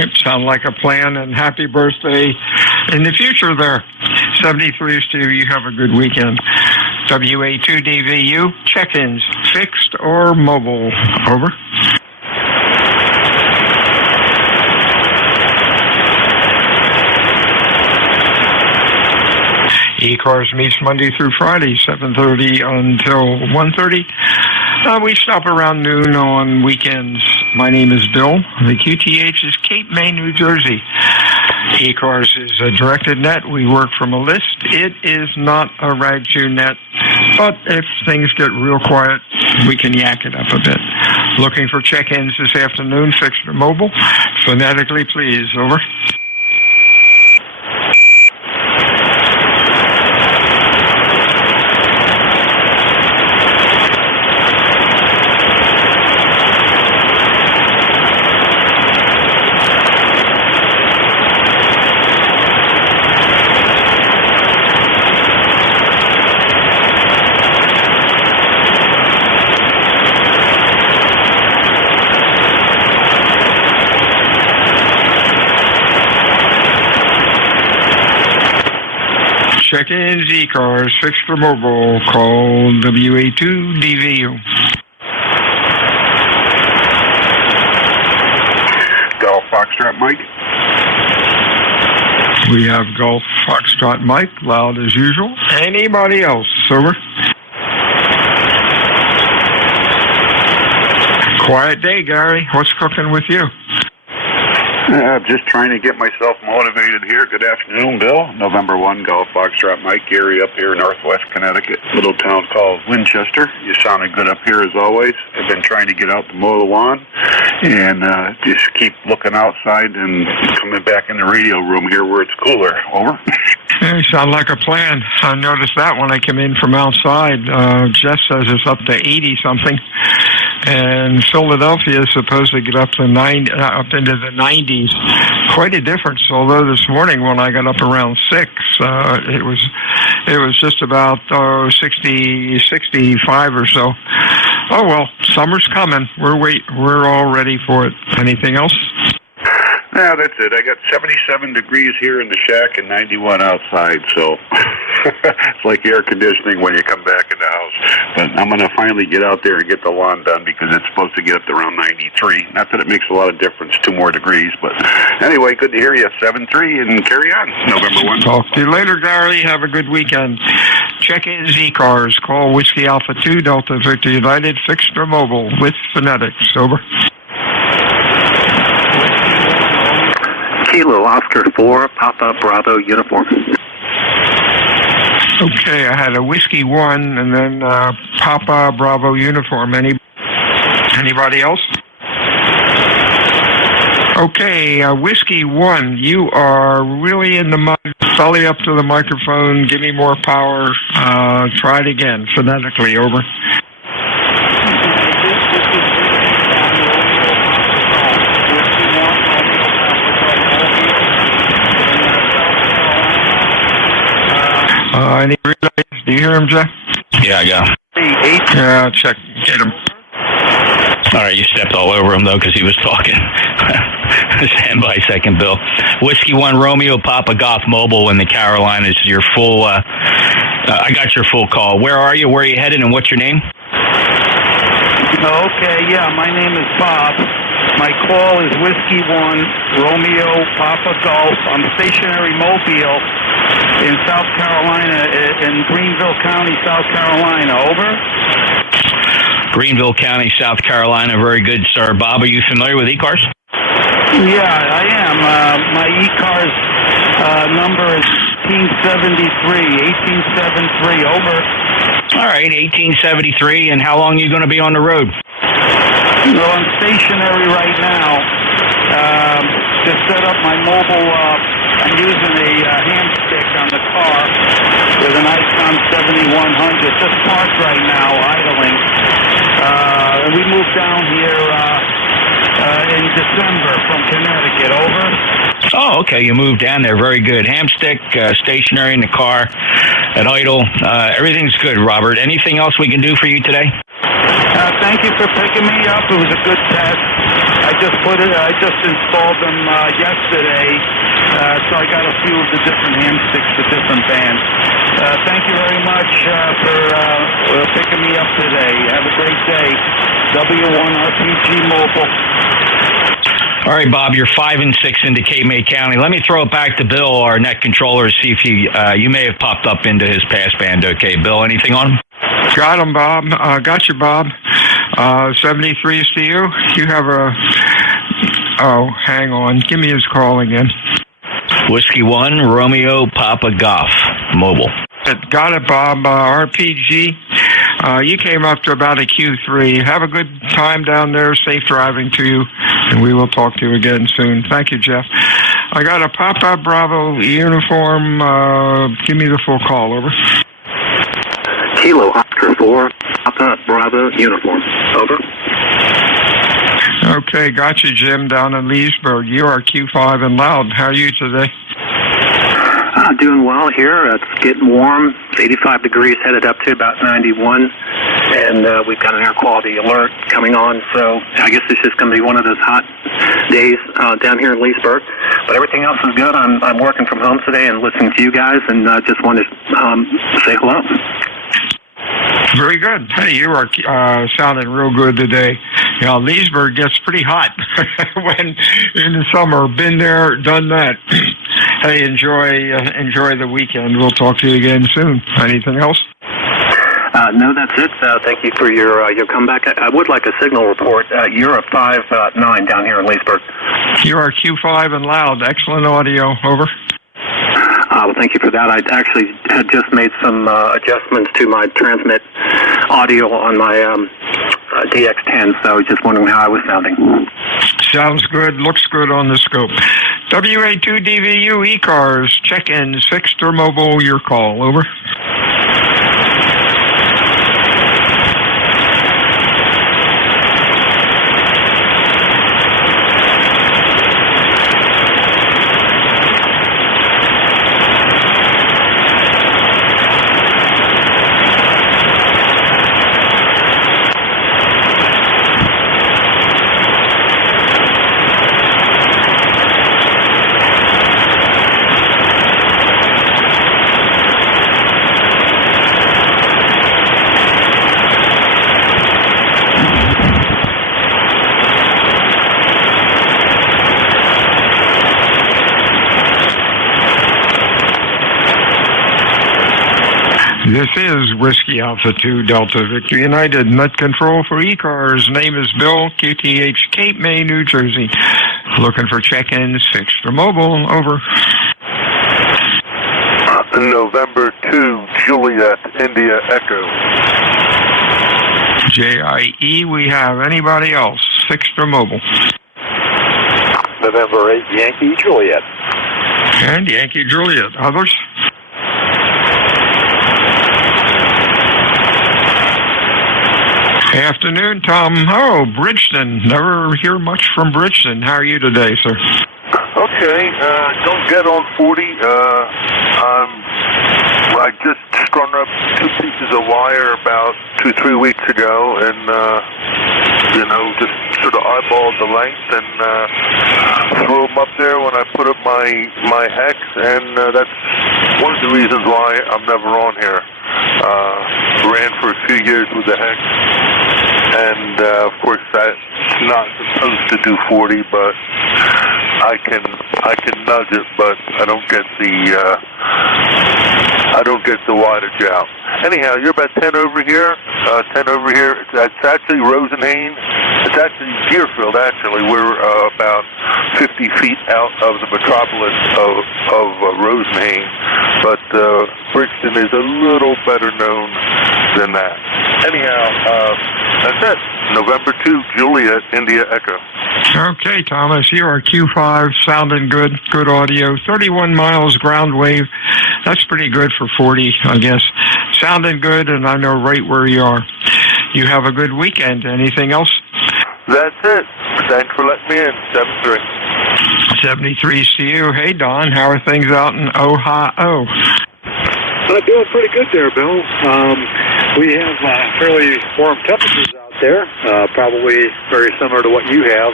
It sounds like a plan, and happy birthday in the future there. 73 Steve, you have a good weekend. WA2DVU, check-ins, fixed or mobile. Over. ECARS meets Monday through Friday, 7:30 until 1:30. We stop around noon on weekends. My name is Bill. The QTH is Cape May, New Jersey. ECARS is a directed net. We work from a list. It is not a RAG2 net, but if things get real quiet, we can yak it up a bit. Looking for check-ins this afternoon, fixed or mobile. Phonetically, please. Over. Check-in ECARS, fixed or mobile, call WA2DVU. Golf Foxtrot Mike. We have Golf Foxtrot Mike, loud as usual. Anybody else? Over. Quiet day, Gary. What's cooking with you? Just trying to get myself motivated here. Good afternoon, Bill. November 1, Golf Foxtrot Mike, Gary up here in northwest Connecticut, little town called Winchester. You sounded good up here as always. I've been trying to get out to mow the lawn and just keep looking outside and coming back in the radio room here where it's cooler. Over. Yeah, you sound like a plan. I noticed that when I came in from outside. Jeff says it's up to 80-something. And Philadelphia is supposed to get up to up into the 90s. Quite a difference. Although this morning when I got up around 6, it was just about 60, 65 or so. Oh well, summer's coming. We're all ready for it. Anything else? Yeah, that's it. I got 77 degrees here in the shack and 91 outside, so it's like air conditioning when you come back in the house. But I'm going to finally get out there and get the lawn done because it's supposed to get up to around 93. Not that it makes a lot of difference, 2 more degrees, but anyway, good to hear you. 7-3 and carry on. November 1. Talk to you later, Gary. Have a good weekend. Check in ECARS. Call Whiskey Alpha 2 Delta Victor United, fixed or mobile with phonetics. Over. Kilo Oscar 4, Papa Bravo uniform. Okay, I had a Whiskey 1 and then Papa Bravo uniform. Anybody else? Okay, Whiskey 1, you are really in the mud. Sully up to the microphone. Give me more power. Try it again, phonetically. Over. Any relays? Do you hear him, Jeff? Yeah, I got him. Yeah, check. Get him. All right, you stepped all over him, though, because he was talking. Stand by a second, Bill. Whiskey 1 Romeo Papa Golf Mobile in the Carolinas. Your full, I got your full call. Where are you? Where are you headed? And what's your name? Okay, yeah, my name is Bob. My call is Whiskey 1 Romeo Papa Golf. I'm stationary mobile in South Carolina, in Greenville County, South Carolina. Over. Greenville County, South Carolina. Very good, sir. Bob, are you familiar with ECARS? Yeah, I am. My ECARS number is 1873. Over. All right, 1873. And how long are you going to be on the road? Well, I'm stationary right now. To set up my mobile, I'm using a hand stick on the car with an Icon 7100. Just parked right now, idling. We moved down here in December from Connecticut. Over. Oh, okay. You moved down there. Very good. Hamstick, stationary in the car, at idle. Everything's good, Robert. Anything else we can do for you today? Thank you for picking me up. It was a good test. I just installed them yesterday, so I got a few of the different hamsticks for different bands. Thank you very much for picking me up today. Have a great day. W1 RPG Mobile. All right, Bob, you're 5 and 6 into Cape May County. Let me throw it back to Bill, our net controller, see if you may have popped up into his passband. Okay, Bill, anything on him? Got him, Bob. Got you, Bob. 73 is to you. You have a... Oh, hang on. Give me his call again. Whiskey 1, Romeo Papa Golf, mobile. Got it, Bob. RPG. You came up to about a Q3. Have a good time down there. Safe driving to you. And we will talk to you again soon. Thank you, Jeff. I got a Papa Bravo uniform. Give me the full call. Over. Kilo Oscar 4, Papa Bravo uniform. Over. Okay, got you, Jim, down in Leesburg. You are Q5 and loud. How are you today? Doing well here. It's getting warm. It's 85 degrees, headed up to about 91. And and we've got an air quality alert coming on, so I guess it's just going to be one of those hot days down here in Leesburg. But everything else is good. I'm working from home today and listening to you guys, and just wanted to say hello. Very good. Hey, you are sounding real good today. You know, Leesburg gets pretty hot when in the summer. Been there, done that. Hey, enjoy the weekend. We'll talk to you again soon. Anything else? No, that's it. Thank you for your comeback. I would like a signal report. You're a 5.9 down here in Leesburg. You are Q5 and loud. Excellent audio. Over. Well, thank you for that. I actually had just made some adjustments to my transmit audio on my DX10, so I was just wondering how I was sounding. Sounds good. Looks good on the scope. WA2DVU ECARS. Check-ins, fixed or mobile. Your call. Over. This is Whiskey Alpha 2 Delta Victor United. Net control for ECARS. Name is Bill, QTH, Cape May, New Jersey. Looking for check-ins, fixed or mobile. Over. November 2, Juliet, India, Echo. JIE, we have anybody else? Fixed or mobile? November 8, Yankee, Juliet. And Yankee Juliet. Others? Afternoon, Tom. Oh, Bridgeton. Never hear much from Bridgeton. How are you today, sir? Okay, don't get on 40. I just strung up 2 pieces of wire about 2-3 weeks ago, and just sort of eyeballed the length and threw them up there when I put up my hex, and that's one of the reasons why I'm never on here. Ran for a few years with the hex, and of course that's not supposed to do 40, but I can nudge it, but I don't get the wideage out. Anyhow, you're about 10 over here. 10 over here. It's actually Rosenhain. It's actually Deerfield. Actually, we're about 50 feet out of the metropolis of Rosenhain, but Brixton is a little better known than that. Anyhow, that's it. November 2, Juliet, India, Echo. Okay, Thomas, you are Q5, sounding good, good audio. 31 miles ground wave. That's pretty good for 40, I guess. Sounding good, and I know right where you are. You have a good weekend. Anything else? That's it. Thanks for letting me in. 73. 73 to you. Hey, Don, how are things out in Ohio? Doing pretty good there, Bill. We have fairly warm temperatures out there, probably very similar to what you have.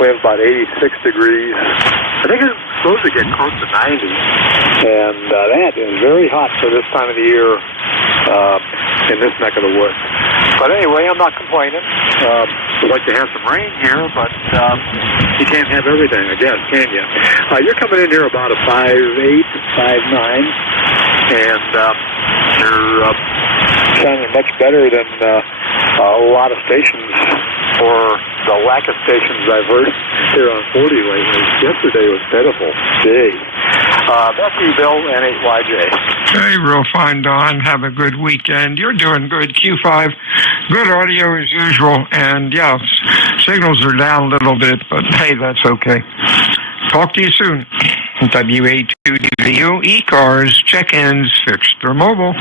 We have about 86 degrees. I think it's supposed to get close to 90, and that is very hot for this time of the year in this neck of the woods. But anyway, I'm not complaining. We'd like to have some rain here, but you can't have everything, I guess, can you? You're coming in here about a 5'8", 5'9", and you're sounding much better than a lot of stations, or the lack of stations I've heard here on 40 lately. Yesterday was pitiful. Gee. Back to you, Bill, N8YJ. Hey, real fine, Don. Have a good weekend. You're doing good, Q5. Good audio as usual, and yeah, signals are down a little bit, but hey, that's okay. Talk to you soon. WA2DVU, ECARS, check-ins, fixed or mobile.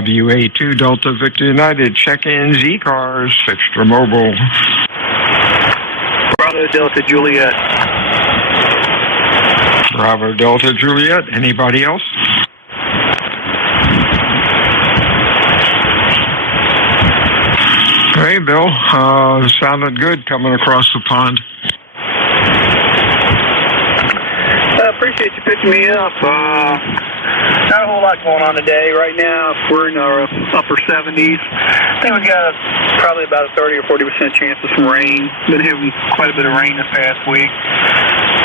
WA2 Delta Victor United, check-ins, ECARS, Extra Mobile. Bravo Delta Juliet. Bravo Delta Juliet. Anybody else? Hey, Bill. Sounded good coming across the pond. I appreciate you picking me up. Not a whole lot going on today. Right now, we're in our upper 70s. I think we got probably about a 30 or 40% chance of some rain. Been having quite a bit of rain this past week.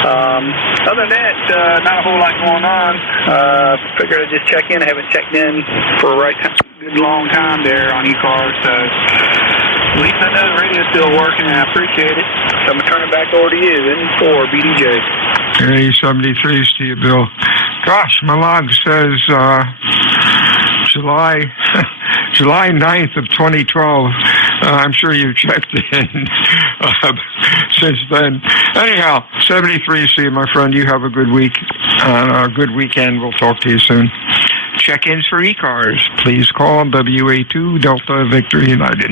Other than that, not a whole lot going on. Figured I'd just check in. I haven't checked in for a good long time there on ECARS, so at least I know the radio's still working, and I appreciate it. So I'm going to turn it back over to you, N4 BDJ. Hey, 73s to you, Bill. Gosh, my log says July 9th of 2012. I'm sure you've checked in since then. Anyhow, 73s to you, my friend. You have a good week, a good weekend. We'll talk to you soon. Check-ins for ECARS. Please call WA2 Delta Victor United.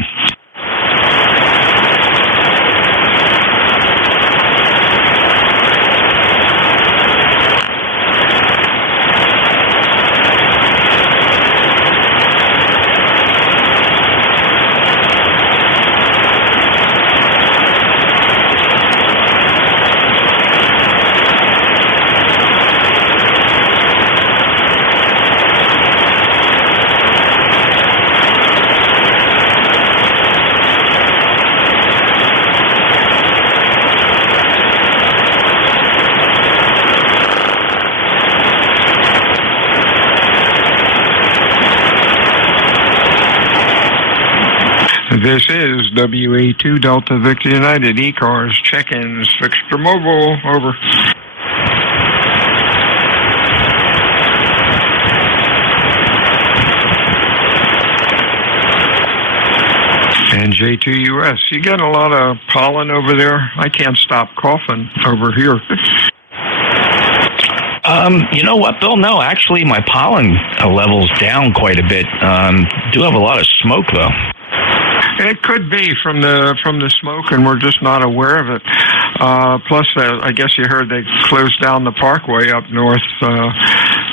This is WA2 Delta Victor United, ECARS, check-ins, Extra Mobile, over. NJ2US, you getting a lot of pollen over there? I can't stop coughing over here. You know what, Bill? No, actually, my pollen level's down quite a bit. Do have a lot of smoke, though. It could be from the smoke, and we're just not aware of it. Plus, I guess you heard they closed down the parkway up north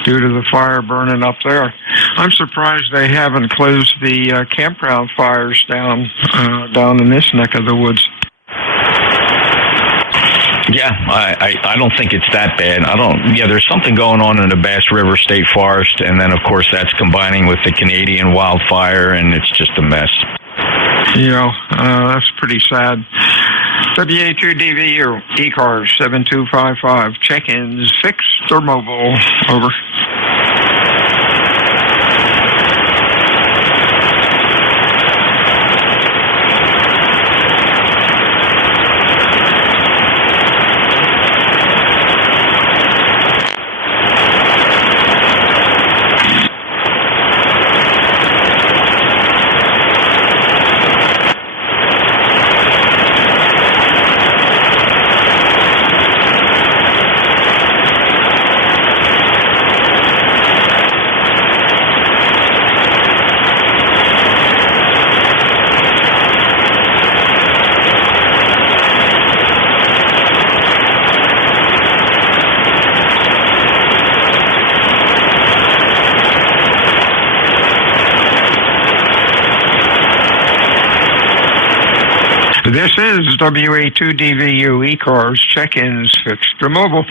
due to the fire burning up there. I'm surprised they haven't closed the campground fires down in this neck of the woods. Yeah, I don't think it's that bad. There's something going on in the Bass River State Forest, and then, of course, that's combining with the Canadian wildfire, and it's just a mess. Yeah, that's pretty sad. WA2DVU, ECARS 7255, check-ins, fixed or mobile, over. This is WA2DVU, ECARS, check-ins, Extra Mobile.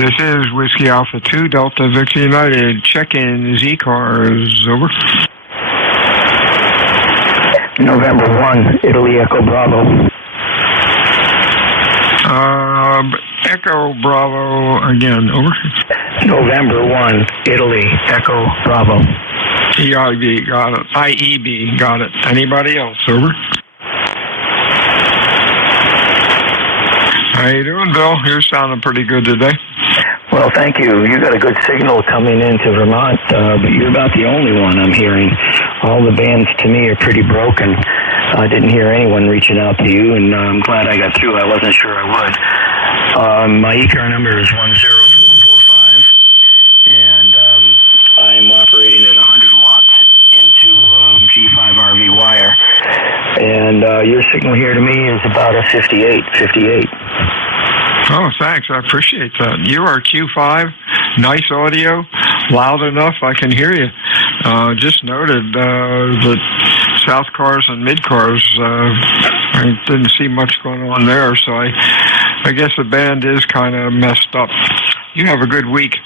This is Whiskey Alpha 2, Delta Victor United. Check-in ECARS, over. November 1, Italy Echo Bravo. Echo Bravo again, over. November 1, Italy Echo Bravo. EIB, got it. IEB, got it. Anybody else, over? How you doing, Bill? You're sounding pretty good today. Well, thank you. You got a good signal coming into Vermont, but you're about the only one I'm hearing. All the bands to me are pretty broken. I didn't hear anyone reaching out to you, and I'm glad I got through. I wasn't sure I would. My ECAR number is 10445, and I'm operating at 100 watts into G5RV wire. And your signal here to me is about a 58. Oh, thanks. I appreciate that. You are Q5, nice audio, loud enough I can hear you. Just noted that South cars and mid cars, I didn't see much going on there, so I guess the band is kind of messed up. You have a good week.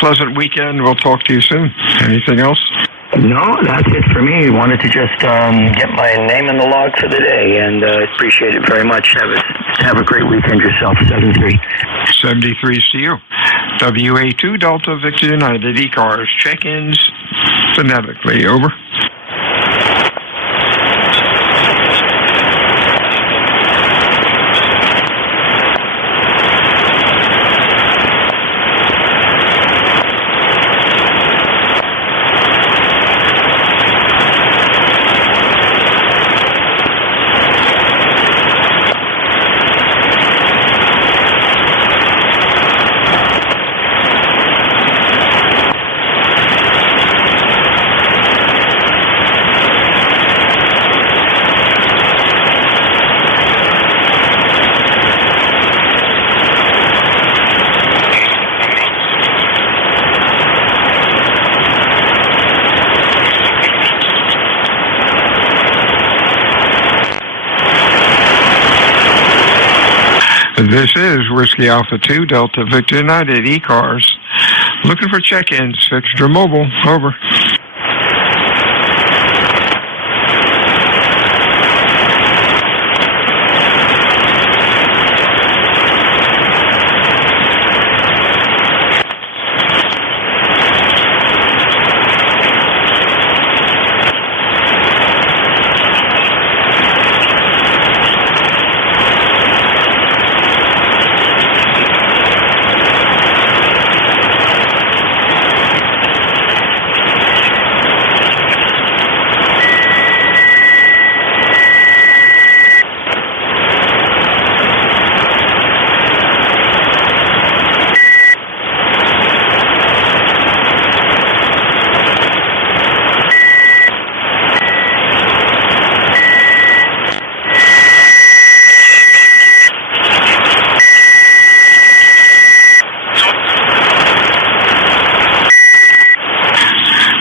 Pleasant weekend. We'll talk to you soon. Anything else? No, that's it for me. Wanted to just get my name in the log for the day, and appreciate it very much. Have a great weekend yourself. 73. 73 to you. WA2 Delta Victor United ECARS. Check-ins phonetically. Over. This is Whiskey Alpha 2, Delta Victor United, ECARS. Looking for check-ins, Fixture Mobile, over.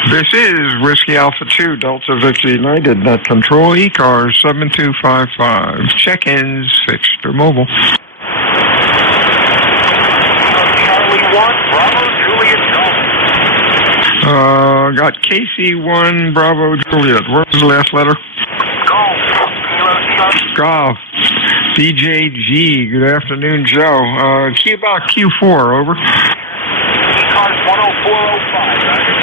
This is Whiskey Alpha 2, Delta Victor United, net control, ECARS 7255. Check-ins, Fixture Mobile. Charlie 1, Bravo, Juliet, Golf. Got KC1, Bravo, Juliet. What was the last letter? Golf. DJG. Good afternoon, Joe. Key about Q4, over. ECARS 10405, Roger.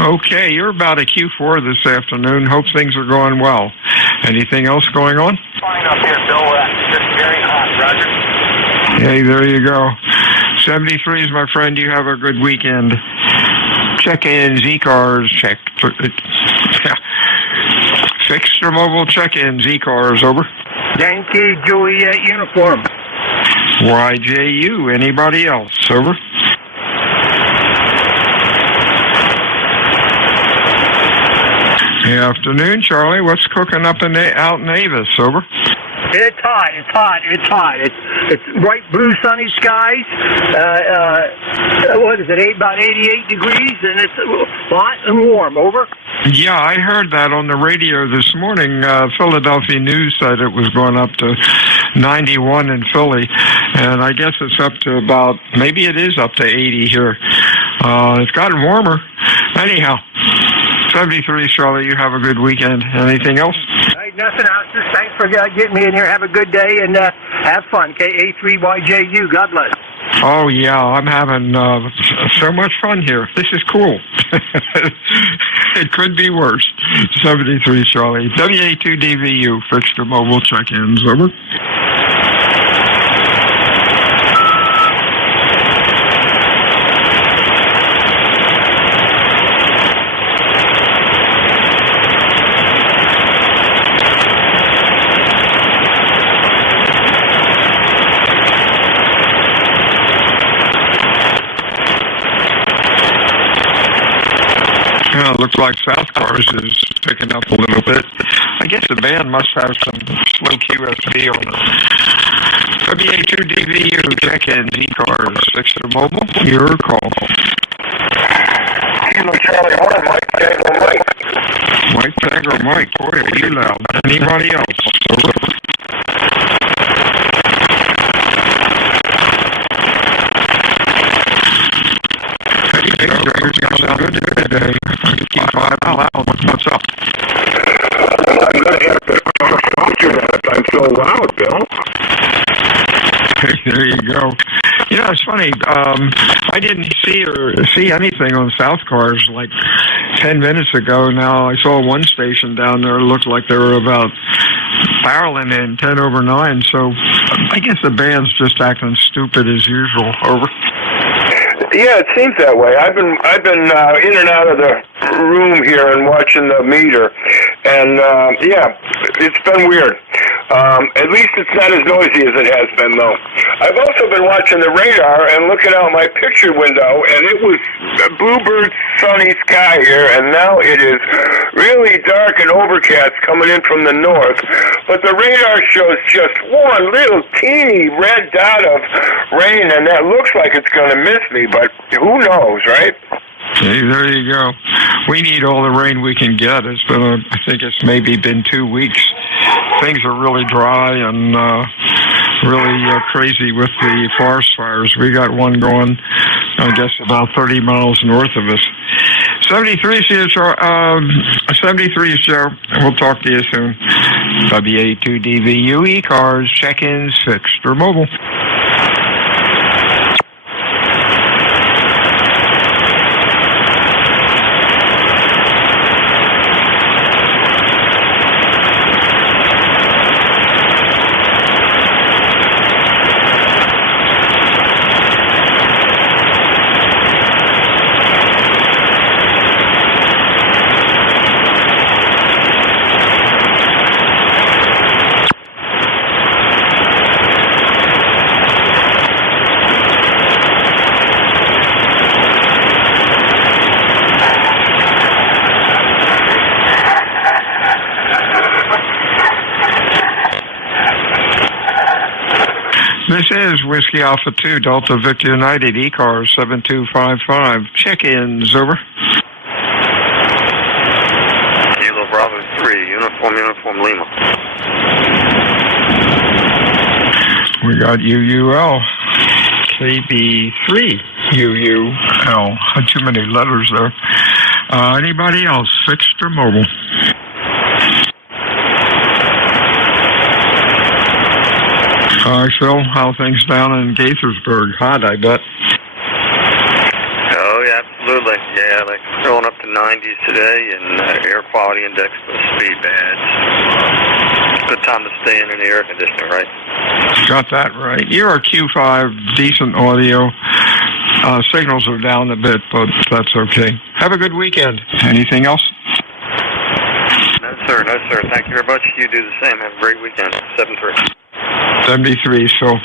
Okay, you're about a Q4 this afternoon. Hope things are going well. Anything else going on? Fine up here, Bill. Just very hot, Roger. Hey, there you go. 73s, my friend. You have a good weekend. Check-ins, ECARS, check. Fixture Mobile check-ins, ECARS, over. Yankee Juliet uniform. YJU, anybody else, over? Good afternoon, Charlie. What's cooking up out in Avis, over? It's hot. It's bright blue sunny skies. What is it, about 88 degrees, and it's hot and warm, over. Yeah, I heard that on the radio this morning. Philadelphia News said it was going up to 91 in Philly, and I guess it's up to about, maybe it is up to 80 here. It's gotten warmer. Anyhow, 73, Charlotte, you have a good weekend. Anything else? Nothing else. Just thanks for getting me in here. Have a good day and have fun. KA3YJU. God bless. Oh, yeah, I'm having so much fun here. This is cool. It could be worse. 73, Charlie. WA2DVU, fixed to mobile check-ins. Over. Looks like South Cars is picking up a little bit. I guess the band must have some slow QSB on it. WA2DVU, check-in, ECARS, fixed to mobile, your call. Charlie 1, Mike Tango Mike. Mike Tango Mike, boy, are you loud. Anybody else? Over. Good today. Keep 5 loud. What's up? I'm going to have to stop you that I'm so loud, Bill. There you go. You know, it's funny. I didn't see anything on South Cars like 10 minutes ago. Now I saw one station down there. It looked like they were about barreling in 10 over 9. So I guess the band's just acting stupid as usual. Over. Yeah, it seems that way. I've been in and out of the room here and watching the meter, and yeah, it's been weird. At least it's not as noisy as it has been, though. I've also been watching the radar and looking out my picture window, and it was a bluebird sunny sky here, and now it is really dark and overcast coming in from the north. But the radar shows just one little teeny red dot of rain, and that looks like it's going to miss me, but who knows, right? Hey, there you go. We need all the rain we can get. It's been, I think it's maybe been 2 weeks. Things are really dry and really crazy with the forest fires. We got one going, I guess, about 30 miles north of us. 73 is here, 73 is Joe. We'll talk to you soon. WA2DVU, ECARS, check-ins, fixed or mobile. This is Whiskey Alpha 2, Delta Victor United, ECARS 7255. Check-ins, over. Kilo Bravo 3, Uniform Lima. We got UUL. KB3, UUL. Had too many letters there. Anybody else, fixed or mobile? Phil, how things down in Gaithersburg? Hot, I bet. Oh, yeah, absolutely. Yeah, like going up to 90s today, and air quality index supposed to be bad. Good time to stay in the air conditioner, right? Got that right. You're a Q5, decent audio. Signals are down a bit, but that's okay. Have a good weekend. Anything else? No, sir. Thank you very much. You do the same. Have a great weekend. 7-3. 73, so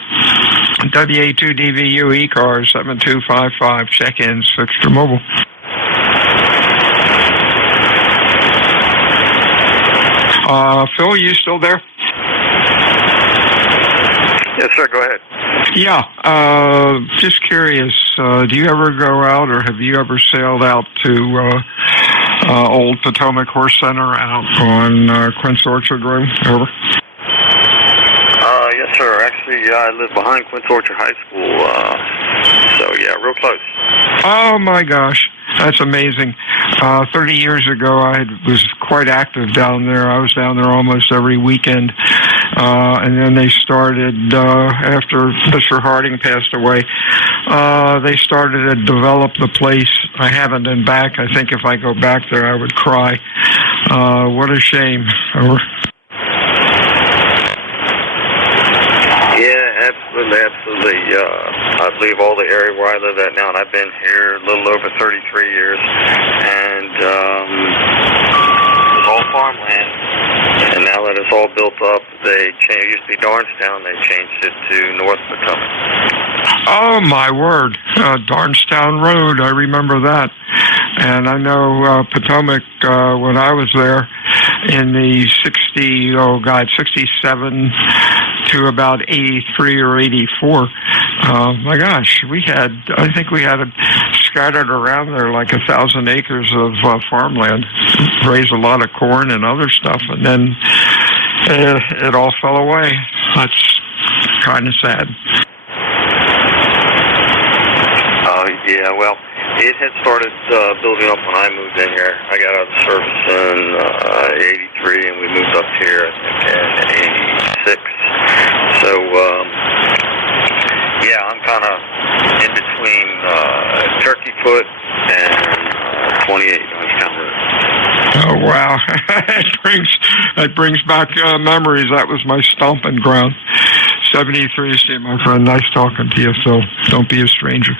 WA2DVU, ECARS 7255, check-ins, fixed or mobile. Phil, you still there? Yes, sir, go ahead. Yeah, just curious, do you ever go out or have you ever sailed out to Old Potomac Horse Center out on Quince Orchard Road. Over. Yes, sir. Actually, I live behind Quince Orchard High School, so yeah, real close. Oh my gosh, that's amazing. 30 years ago, I was quite active down there. I was down there almost every weekend, and then they started after Mr. Harding passed away. They started to develop the place. I haven't been back. I think if I go back there, I would cry. What a shame. Over. Absolutely. I believe all the area where I live at now, and I've been here a little over 33 years, and it's all farmland. And now that it's all built up, it used to be Darnestown, they changed it to North Potomac. Oh, my word. Darnestown Road, I remember that. And I know Potomac, when I was there in the 67 to about 83 or 84. My gosh, I think we had scattered around there like 1,000 acres of farmland, raised a lot of corn and other stuff, and then it all fell away. That's kind of sad. Yeah, well, it had started building up when I moved in here. I got out of the service in 83, and we moved up here, I think, in 86. So, yeah, I'm kind of in between Turkey Foot and 28 Darnestown Road. Oh, wow. That brings back memories. That was my stomping ground. 73, see, my friend. Nice talking to you, so don't be a stranger.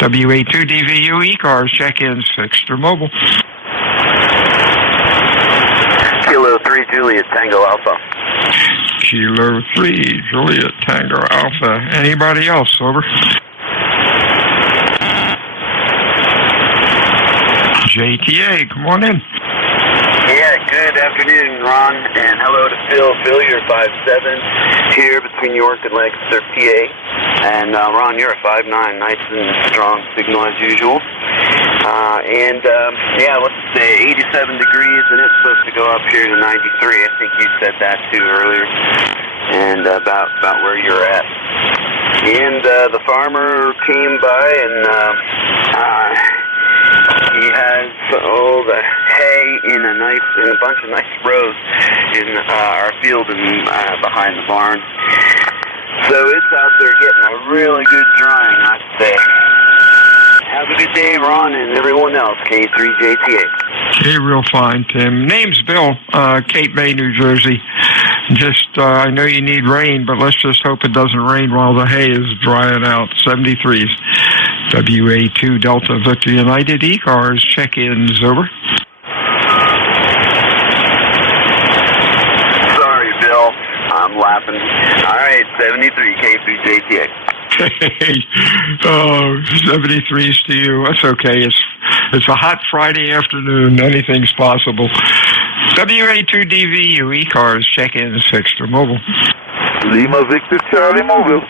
WA2DVU ECARS, check-in 6 for mobile. Kilo 3 Juliet Tango Alpha. Kilo 3 Juliet Tango Alpha. Anybody else? Over. JTA, come on in. Yeah, good afternoon, Ron, and hello to Phil. Phil, you're 5'7", here between York and Lancaster, PA. And Ron, you're a 5'9", nice and strong signal as usual. Yeah, let's say 87 degrees, and it's supposed to go up here to 93. I think you said that too earlier, and about where you're at. And the farmer came by, and he has the hay in a bunch of nice rows in our field and behind the barn. So it's out there getting a really good drying, I'd say. Have a good day, Ron, and everyone else. K3JTA. Hey, real fine, Tim. Name's Bill, Cape May, New Jersey. I know you need rain, but let's just hope it doesn't rain while the hay is drying out. 73s. WA2 Delta Victor United ECARS, check-ins, over. Sorry, Bill. I'm laughing. All right, 73, K3JTA. Oh, 73s to you. That's okay. It's a hot Friday afternoon. Anything's possible. WA2DVU ECARS, check-in 6 for mobile. Lima Victor Charlie Mobile.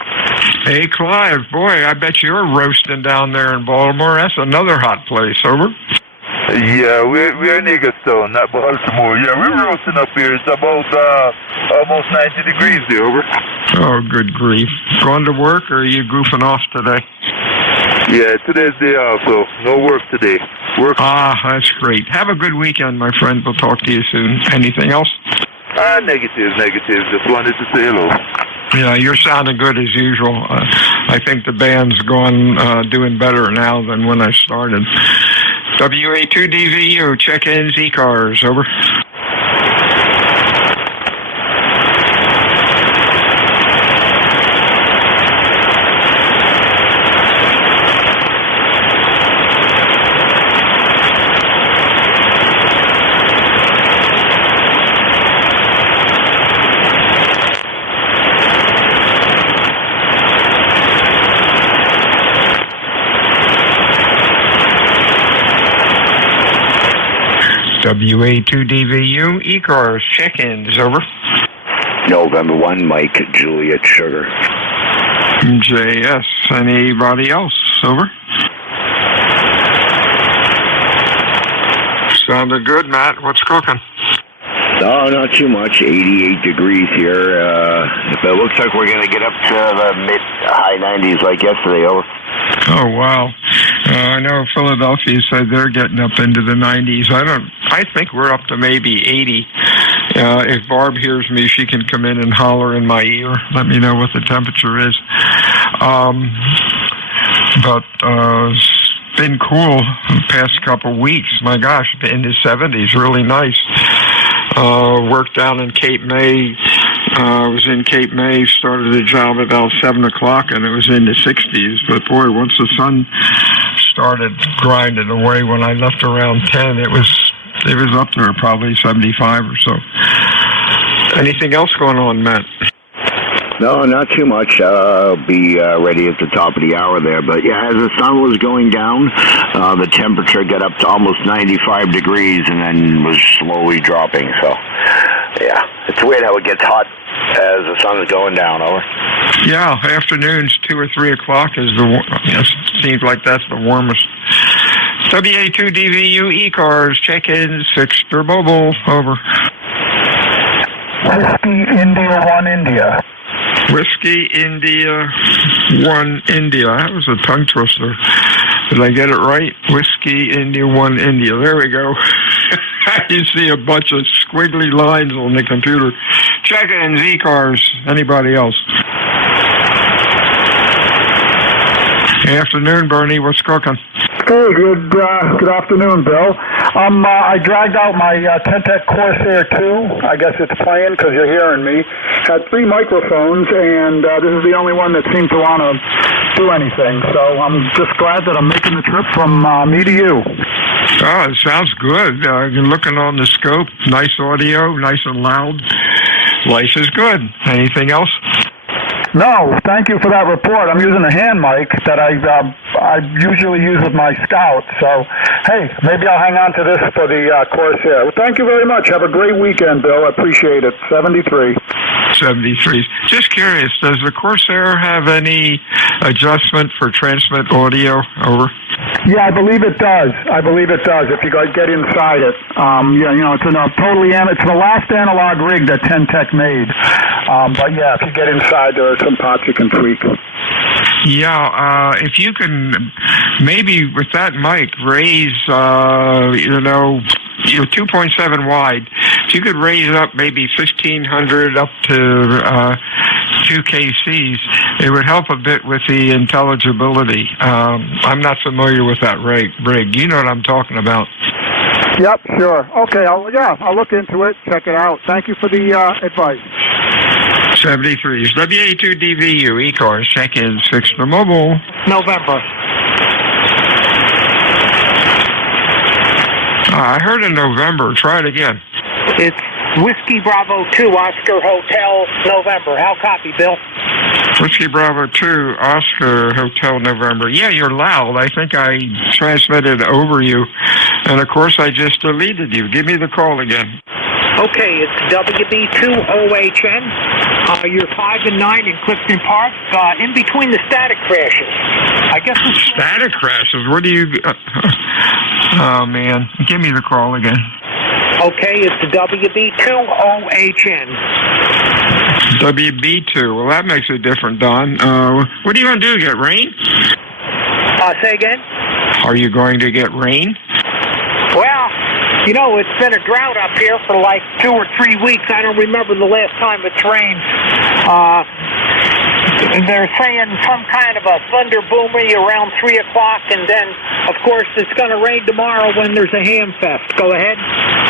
Hey, Clive. Boy, I bet you're roasting down there in Baltimore. That's another hot place. Over. Yeah, we're in Eaglestone, not Baltimore. Yeah, we're roasting up here. It's about almost 90 degrees there. Over. Oh, good grief. Going to work, or are you goofing off today? Yeah, today's day off, so no work today. Work. Ah, that's great. Have a good weekend, my friend. We'll talk to you soon. Anything else? Negative. Just wanted to say hello. Yeah, you're sounding good as usual. I think the band's doing better now than when I started. WA2DVU, check-ins, ECARS, over. WA2DVU, ECARS, check-ins, over. November 1, Mike, Juliet, Sugar. JS, anybody else, over. Sounded good, Matt. What's cooking? No, not too much. 88 degrees here. But it looks like we're going to get up to the mid-high 90s like yesterday. Over. Oh, wow. I know Philadelphia said they're getting up into the 90s. I think we're up to maybe 80. If Barb hears me, she can come in and holler in my ear. Let me know what the temperature is. But it's been cool the past couple weeks. My gosh, in the 70s, really nice. Worked down in Cape May. Was in Cape May, started a job about 7 o'clock, and it was in the 60s. But boy, once the sun started grinding away, when I left around 10, it was up there, probably 75 or so. Anything else going on, Matt? No, not too much. I'll be ready at the top of the hour there. But yeah, as the sun was going down, the temperature got up to almost 95 degrees and then was slowly dropping. So, yeah, it's weird how it gets hot as the sun is going down. Over. Yeah, afternoons, 2 or 3 o'clock seems like that's the warmest. WA2DVU ECARS, check-in, 6 for mobile, over. Whiskey India 1 India. Whiskey India 1 India. That was a tongue twister. Did I get it right? Whiskey India 1 India. There we go. You see a bunch of squiggly lines on the computer. Check-ins, ECARS. Anybody else? Afternoon, Bernie. What's cooking? Hey, good afternoon, Bill. I dragged out my Tentec Corsair 2. I guess it's playing because you're hearing me. Had 3 microphones, and this is the only one that seemed to want to do anything. So I'm just glad that I'm making the trip from me to you. Oh, it sounds good. You're looking on the scope. Nice audio, nice and loud. Life is good. Anything else? No, thank you for that report. I'm using a hand mic that I usually use with my Scout. So, hey, maybe I'll hang on to this for the Corsair. Well, thank you very much. Have a great weekend, Bill. I appreciate it. 73. 73. Just curious, does the Corsair have any adjustment for transmit audio? Over. Yeah, I believe it does. If you get inside it. It's it's the last analog rig that Tentec made. But yeah, if you get inside, there are some parts you can tweak. Yeah, if you can, maybe with that mic, raise, 2.7 wide. If you could raise up maybe 1,500 up to 2 kcs, it would help a bit with the intelligibility. I'm not familiar with that rig. You know what I'm talking about. Yep, sure. Okay, I'll look into it, check it out. Thank you for the advice. 73. WA2DVU, ECARS, check-in, 6 for mobile. November. I heard in November. Try it again. It's Whiskey Bravo 2, Oscar Hotel, November. How copy, Bill? Whiskey Bravo 2, Oscar Hotel, November. Yeah, you're loud. I think I transmitted over you. And, of course, I just deleted you. Give me the call again. Okay, it's WB2OHN. You're 5 and 9 in Clifton Park, in between the static crashes. I guess it's static crashes. What do you? Oh man, give me the call again. Okay, it's WB2OHN. WB2. Well, that makes it different, Don. What are you going to do? Get rain? Say again. Are you going to get rain? Well, it's been a drought up here for like 2 or 3 weeks. I don't remember the last time it's rained. They're saying some kind of a thunder boomy around 3 o'clock, and then, of course, it's going to rain tomorrow when there's a ham fest. Go ahead.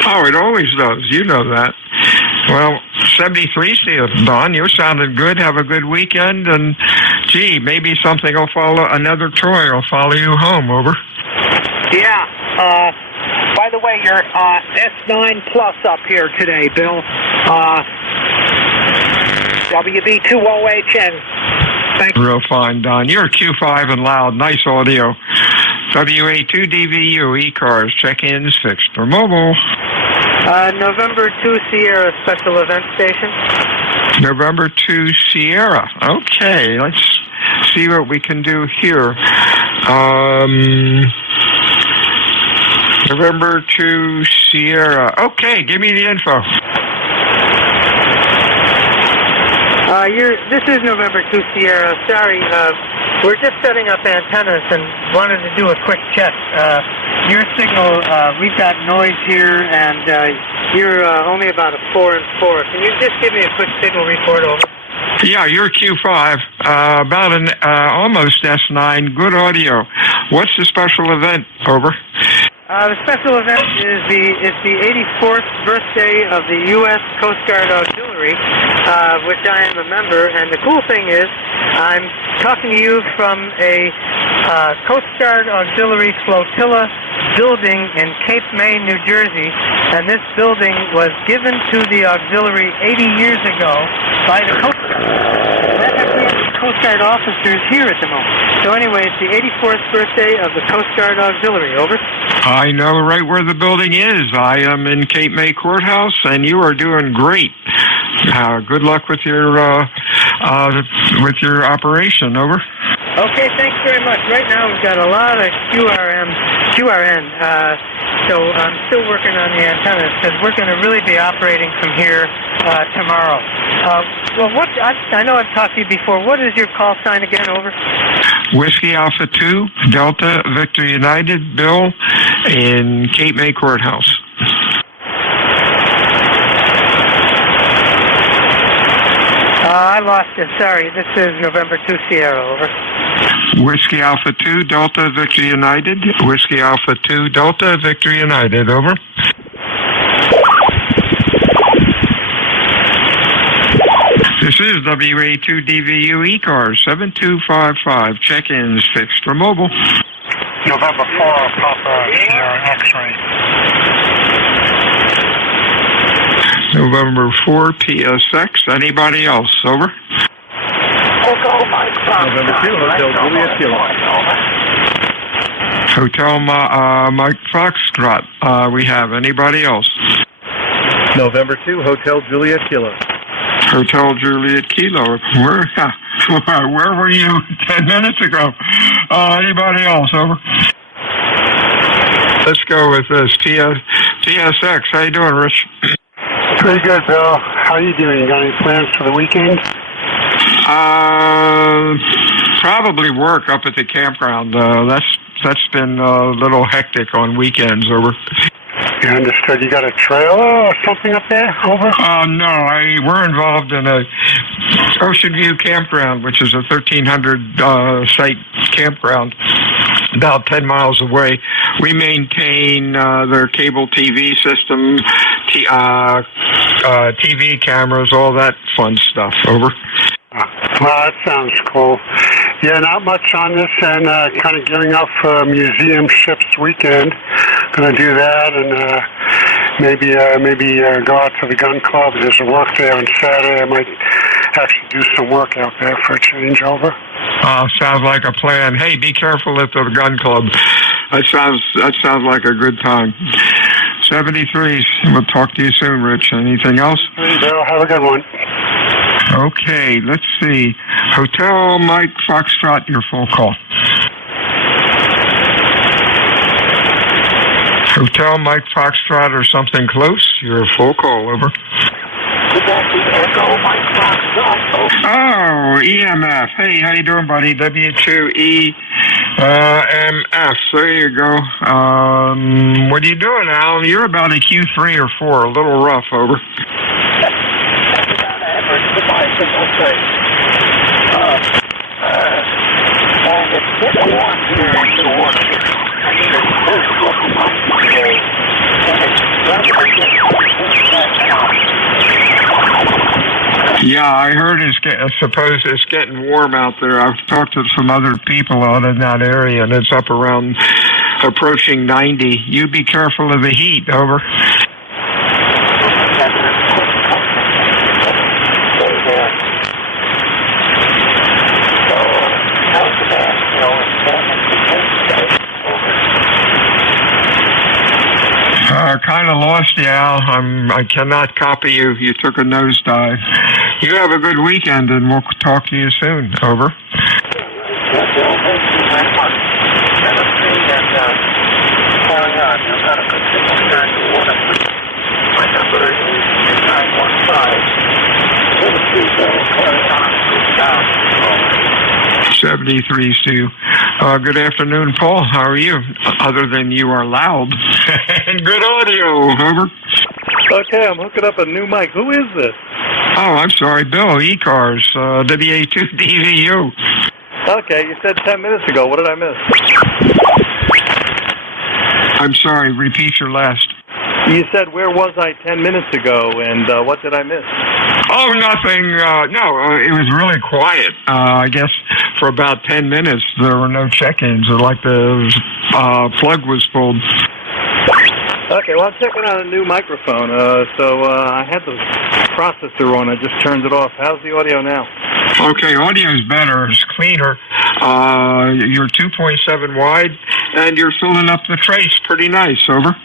Oh, it always does. You know that. Well, 73, see you, Don. You're sounding good. Have a good weekend, and, gee, maybe something will follow, another toy will follow you home. Over. Yeah. By the way, you're S9 Plus up here today, Bill. WB2OHN. Thank you. Real fine, Don. You're Q5 and loud. Nice audio. WA2DVU, ECARS, check-in 6 for mobile. November 2 Sierra Special Event Station. November 2 Sierra. Okay, let's see what we can do here. November 2 Sierra. Okay, give me the info. This is November 2 Sierra. Sorry, we're just setting up antennas and wanted to do a quick check. Your signal, we've got noise here, and you're only about a 4 and 4. Can you just give me a quick signal report, over? Yeah, you're Q5, about an almost S9. Good audio. What's the special event? Over. The special event is the 84th birthday of the U.S. Coast Guard Auxiliary, which I am a member. And the cool thing is, I'm talking to you from a Coast Guard Auxiliary flotilla building in Cape May, New Jersey. And this building was given to the auxiliary 80 years ago by the Coast Guard. Coast Guard officers here at the moment. So anyway, it's the 84th birthday of the Coast Guard Auxiliary. Over. I know right where the building is. I am in Cape May Courthouse, and you are doing great. Good luck with your operation. Over. Okay, thanks very much. Right now we've got a lot of QRN. So I'm still working on the antennas because we're going to really be operating from here tomorrow. Well, I know I've talked to you before. What is your call sign again? Over. Whiskey Alpha 2, Delta Victor United, Bill, in Cape May Courthouse. I lost it. Sorry. This is November 2 Sierra. Over. Whiskey Alpha 2, Delta Victor United. Whiskey Alpha 2, Delta Victor United. Over. This is WA2DVU ECARS 7255. Check-ins fixed for mobile. November 4, Papa Sierra X-ray. November 4, PSX. Anybody else? Over. November 2, Hotel Juliet Kilo. Hotel Mike Foxtrot. We have anybody else? November 2, Hotel Juliet Kilo. Hotel Juliet Kilo. Where were you 10 minutes ago? Anybody else? Over. Let's go with this. TSX. How you doing, Rich? Pretty good, Bill. How are you doing? You got any plans for the weekend? Probably work up at the campground. That's been a little hectic on weekends. Over. You understood. You got a trailer or something up there? Over. No, we're involved in a Ocean View campground, which is a 1,300 site campground about 10 miles away. We maintain their cable TV system, TV cameras, all that fun stuff. Over. Well, that sounds cool. Yeah, not much on this, and kind of gearing up for Museum Ships weekend. Going to do that, and maybe go out to the gun club. There's a work day on Saturday. I might actually do some work out there for a changeover. Sounds like a plan. Hey, be careful at the gun club. That sounds like a good time. 73. We'll talk to you soon, Rich. Anything else? Bill, have a good one. Okay, let's see. Hotel Mike Foxtrot, your full call. Hotel Mike Foxtrot or something close, your full call. Over. Oh, EMF. Hey, how you doing, buddy? W2E MF. There you go. What are you doing, Al? You're about a Q3 or 4, a little rough. Over. Yeah, I heard suppose it's getting warm out there. I've talked to some other people out in that area, and it's up around approaching 90. You be careful of the heat. Over. Kind of lost you, Al. I cannot copy you. You took a nosedive. You have a good weekend, and we'll talk to you soon. Over. 73s to you. Good afternoon, Paul. How are you? Other than you are loud. And good audio, over. Okay, I'm hooking up a new mic. Who is this? Oh, I'm sorry, Bill, ECARS, WA2DVU. Okay, you said 10 minutes ago. What did I miss? I'm sorry, repeat your last. You said, where was I 10 minutes ago, and what did I miss? Oh, nothing. It was really quiet. I guess for about 10 minutes there were no check-ins. Like the plug was pulled. Okay, well, I'm checking out a new microphone. I had the processor on. I just turned it off. How's the audio now? Okay, audio's better. It's cleaner. You're 2.7 wide, and you're filling up the trace pretty nice. Over.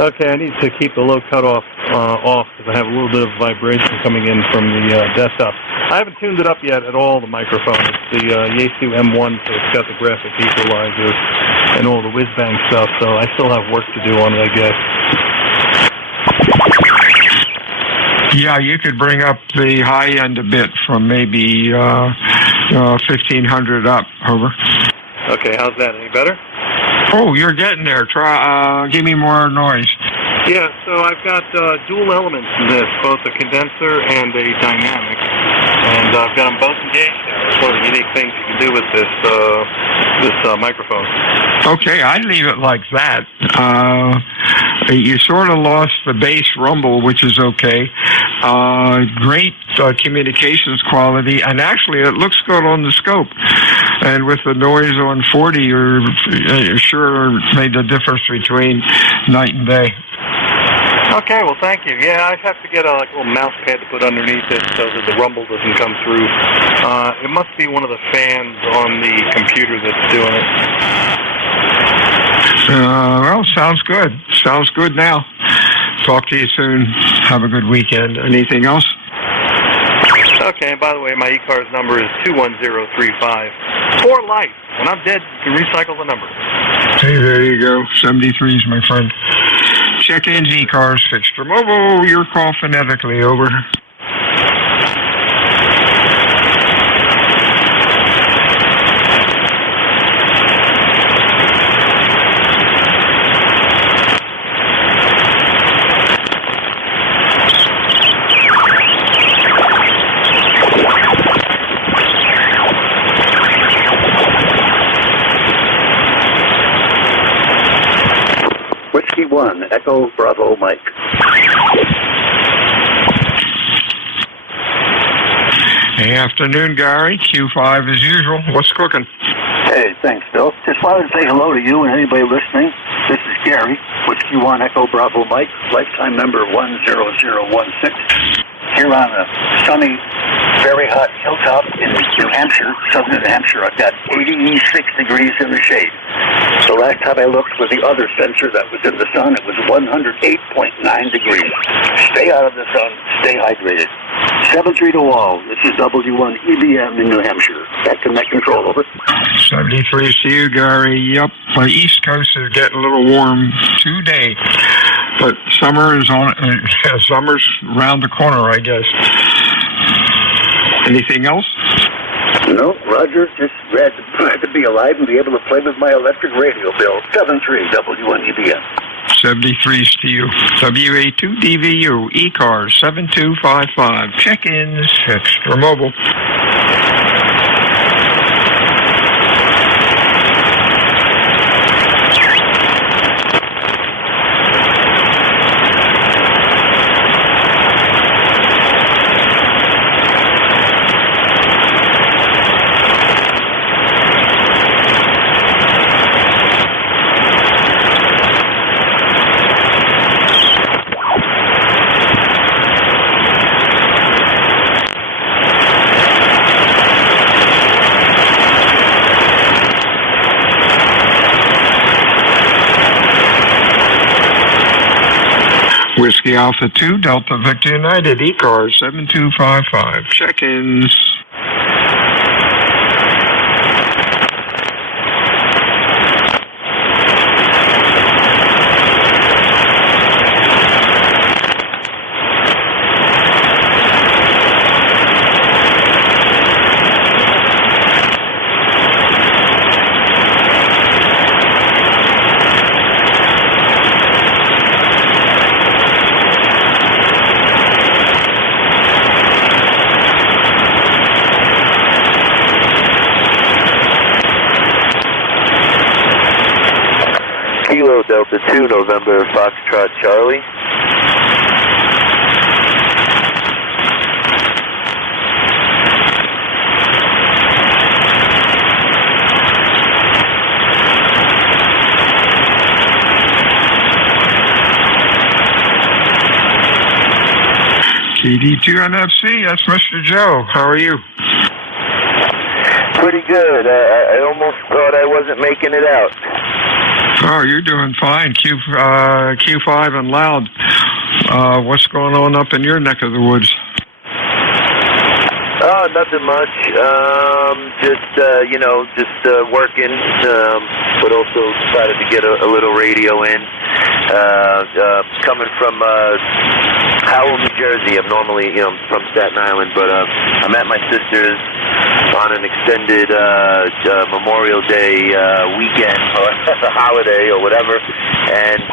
Okay, I need to keep the low cutoff off because I have a little bit of vibration coming in from the desktop. I haven't tuned it up yet at all, the microphone. It's the Yaesu M1, so it's got the graphic equalizer and all the whiz-bang stuff, so I still have work to do on it, I guess. Yeah, you could bring up the high end a bit from maybe 1500 up. Over. Okay, how's that? Any better? Oh, you're getting there. Try, give me more noise. Yeah, so I've got dual elements in this, both a condenser and a dynamic, and I've got them both engaged now. That's one of the unique things you can do with this microphone. Okay, I'd leave it like that. You sort of lost the bass rumble, which is okay. Great communications quality, and actually it looks good on the scope. And with the noise on 40, you're sure made the difference between night and day. Okay, well, thank you. Yeah, I have to get a little mouse pad to put underneath it so that the rumble doesn't come through. It must be one of the fans on the computer that's doing it. Well, sounds good. Sounds good now. Talk to you soon. Have a good weekend. Anything else? Okay, and by the way, my ECARS number is 21035. For life. When I'm dead, you can recycle the number. Hey, there you go. 73s, my friend. Check-ins, ECARS, fixed mobile. Your call phonetically. Over. Whiskey 1, Echo Bravo Mike. Hey, afternoon, Gary. Q5 as usual. What's cooking? Hey, thanks, Bill. Just wanted to say hello to you and anybody listening. This is Gary, Whiskey 1, Echo Bravo Mike, lifetime member 10016. Here on a sunny, very hot hilltop in New Hampshire, southern New Hampshire. I've got 86 degrees in the shade. The last time I looked with the other sensor that was in the sun, it was 108.9 degrees. Stay out of the sun, stay hydrated. 7-3 to all. This is W1 EBM in New Hampshire. Back to net control, over. 73 to you, Gary. Yep, the East Coast is getting a little warm today, but summer is on. Summer's around the corner, I guess. Anything else? No, Roger. Just glad to be alive and be able to play with my electric radio, Bill. 7-3 W1 EBM. 73s to you. WA2DVU, ECARS 7255. Check-ins, extra mobile. Whiskey Alpha 2, Delta Victor United, ECARS 7255. Check-ins. Delta 2, November, Foxtrot, Charlie. KD2NFC, that's Mr. Joe. How are you? Pretty good. I almost thought I wasn't making it out. Oh, you're doing fine. Q5 and loud. What's going on up in your neck of the woods? Oh, nothing much. Just working, but also decided to get a little radio in. Coming from Howell, New Jersey. I'm normally, from Staten Island, but I'm at my sister's on an extended Memorial Day weekend, or a holiday, or whatever. And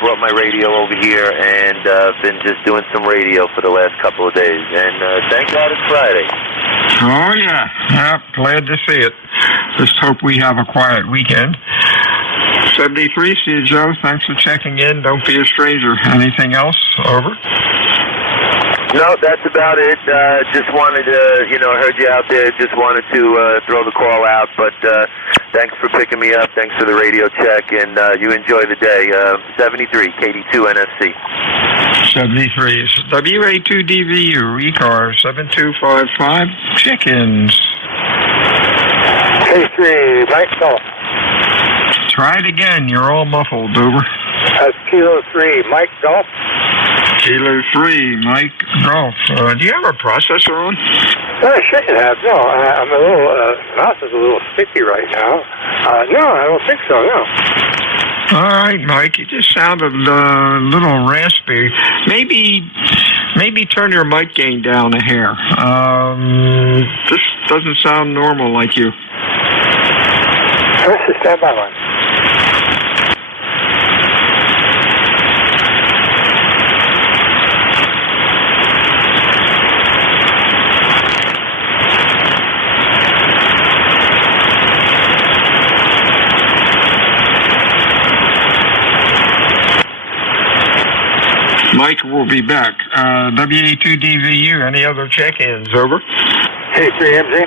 brought my radio over here, and been just doing some radio for the last couple of days. And thank God it's Friday. Oh, yeah. Yep, glad to see it. Just hope we have a quiet weekend. 73, see you, Joe. Thanks for checking in. Don't be a stranger. Anything else? Over. No, that's about it. Just wanted to, heard you out there. Just wanted to throw the call out. But thanks for picking me up. Thanks for the radio check. And you enjoy the day. 73, KD2NFC. 73 is WA2DVU, ECARS 7255, chickens. K3, Mike Golf. Try it again. You're all muffled, over. That's Kilo 3, Mike Golf. Kilo 3, Mike Golf. Do you have a processor on? I shouldn't have. No, I'm a little, mouth is a little sticky right now. No, I don't think so, no. All right, Mike. You just sounded a little raspy. Maybe turn your mic gain down a hair. This doesn't sound normal like you. Press the standby line. Mike will be back. WA2DVU, any other check-ins? Over. K3MZ.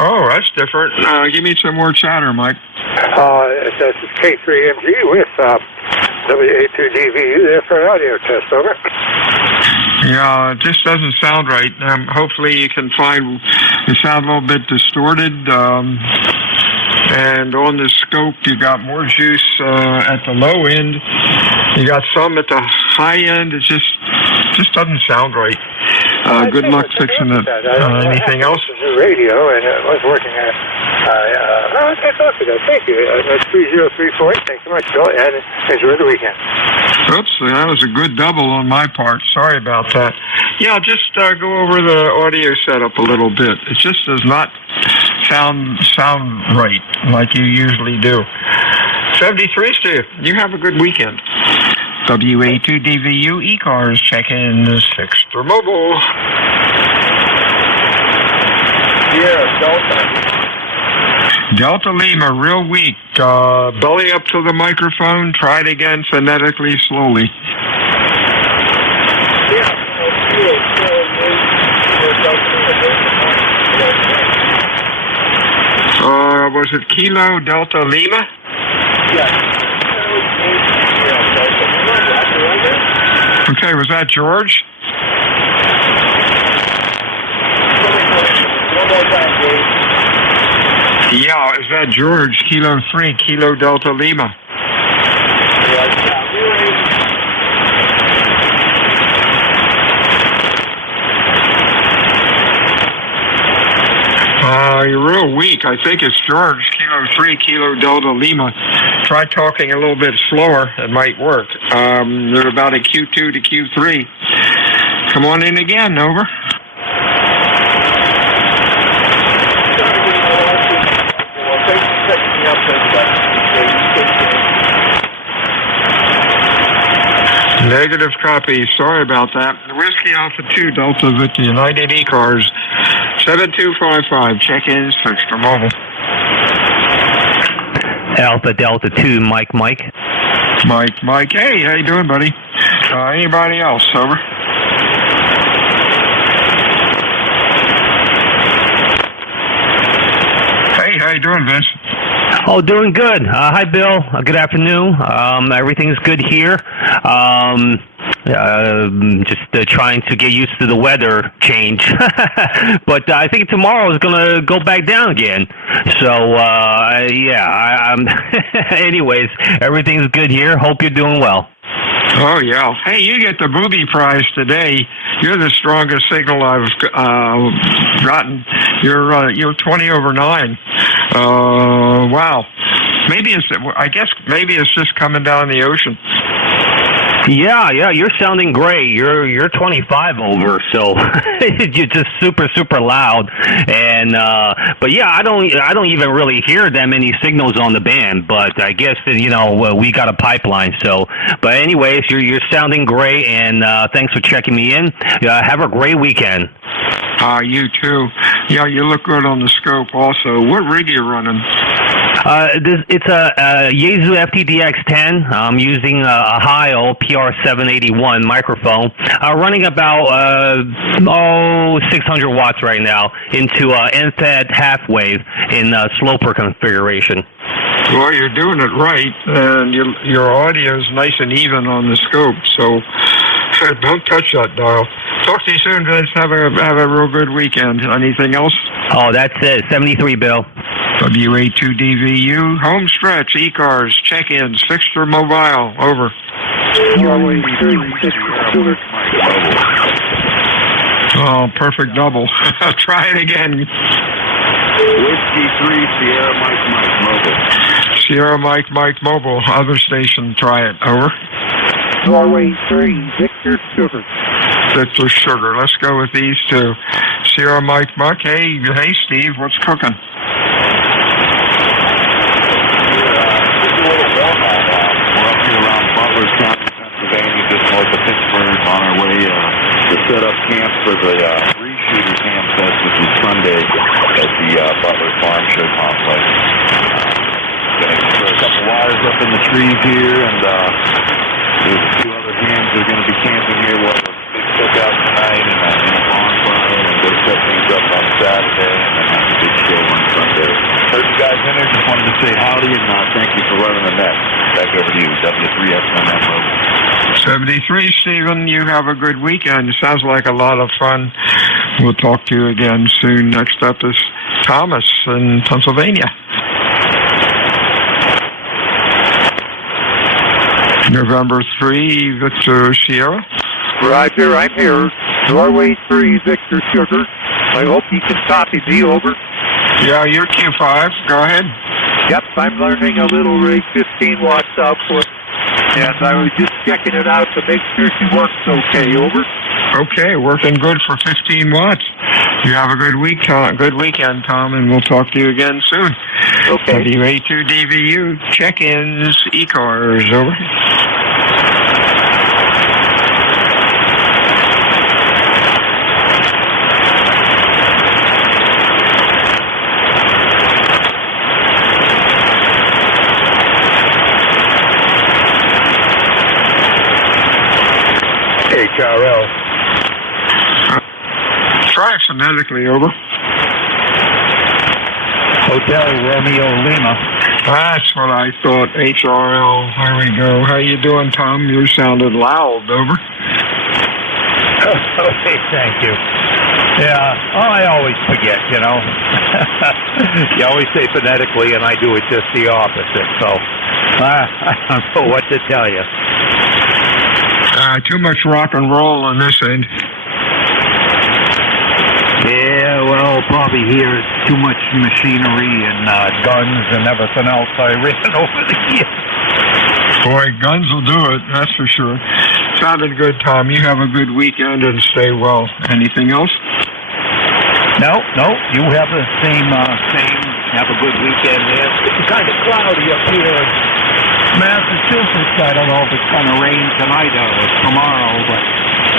Oh, that's different. Give me some more chatter, Mike. This is K3MG with WA2DVU there for an audio test. Over. Yeah, it just doesn't sound right. Hopefully you can find it sound a little bit distorted. And on the scope, you got more juice at the low end. You got some at the high end. It just doesn't sound right. Good luck fixing it. Anything else? The radio, and it was working. That's all good. Thank you. That's 3034. Thanks so much, Bill, and enjoy the weekend. Oops, that was a good double on my part. Sorry about that. Yeah, just go over the audio setup a little bit. It just does not sound right like you usually do. 73, Steve. You have a good weekend. WA2DVU ECARS, check-in 6th mobile. Yeah, Delta. Delta Lima, real weak. Belly up to the microphone. Try it again phonetically, slowly. Was it Kilo Delta Lima? Yes. Okay, was that George? One more time, Dave. Yeah, is that George? Kilo 3, Kilo Delta Lima. You're real weak. I think it's George, Kilo 3, Kilo Delta Lima. Try talking a little bit slower. It might work. They're about a Q2 to Q3. Come on in again, over. Negative copy. Sorry about that. Whiskey Alpha 2 Delta Victor United ECARS 7255. Check-in, search for mobile. Alpha Delta 2 Mike. Mike. Hey, how you doing, buddy? Anybody else? Over. Hey, how you doing, Vince? Oh, doing good. Hi, Bill. Good afternoon. Everything's good here. Just trying to get used to the weather change. But I think tomorrow is going to go back down again. So, I'm anyways, everything's good here. Hope you're doing well. Oh, yeah. Hey, you get the booby prize today. You're the strongest signal I've gotten. You're 20 over 9. Wow. I guess maybe it's just coming down the ocean. Yeah, you're sounding great. You're 25 over, so you're just super loud. And but yeah, I don't even really hear that many signals on the band. But I guess we got a pipeline. So, but anyways, you're sounding great, and thanks for checking me in. Have a great weekend. You too. Yeah, you look good on the scope. Also, what rig are you running? It's a Yaesu FTDX10. I'm using a Heil PR781 microphone, running about 600 watts right now into NFET half wave in sloper configuration. Well, you're doing it right, and your audio is nice and even on the scope. So don't touch that dial. Talk to you soon, Vince. Have a real good weekend. Anything else? Oh, that's it. 73, Bill. WA2DVU, home stretch, ECARS, check-ins, fixture mobile, over. Oh, perfect double. Try it again. Whiskey 3, Sierra Mike mobile. Sierra Mike Mobile, other station, try it, over. Norway 3, Victor Sugar. Victor Sugar, let's go with these two. Sierra Mike. Hey, Steve, what's cooking? Pennsylvania, just north of Pittsburgh, on our way to set up camp for the Three Shooters Ham Fest, which is Sunday at the Butler Farm Show Complex. Going to throw a couple wires up in the trees here, and there's a few other hams that are going to be camping here. We'll have a big cookout tonight and a bonfire, and go set things up on Saturday, and then have a big show on Sunday. Heard you guys in there, just wanted to say howdy, and thank you for running the net. Back over to you, W3SNM Mobile. 73, Stephen, you have a good weekend. It sounds like a lot of fun. We'll talk to you again soon. Next up is Thomas in Pennsylvania. November 3, Victor Sierra. Roger, I'm here. Norway 3, Victor Sugar. I hope you can copy me, over. Yeah, you're Q5. Go ahead. Yep, I'm learning a little rig, 15 watts output. And I was just checking it out to make sure she works okay, over. Okay, working good for 15 watts. You have a good weekend, Tom, and we'll talk to you again soon. Okay. WA2DVU, check-ins, ECARS, over. HRL. Try it phonetically, over. Hotel Romeo Lima. That's what I thought, HRL. There we go. How you doing, Tom? You sounded loud, over. Okay, thank you. Yeah, I always forget, You always say phonetically, and I do it just the opposite. So, I don't know what to tell you. Too much rock and roll on this end. Yeah, well, probably here too much machinery and guns and everything else I ran over the years. Boy, guns will do it, that's for sure. Sounded good, Tom. You have a good weekend and stay well. Anything else? No, you have the same. Have a good weekend there. It's kind of cloudy up here in Massachusetts. I don't know if it's going to rain tonight or tomorrow, but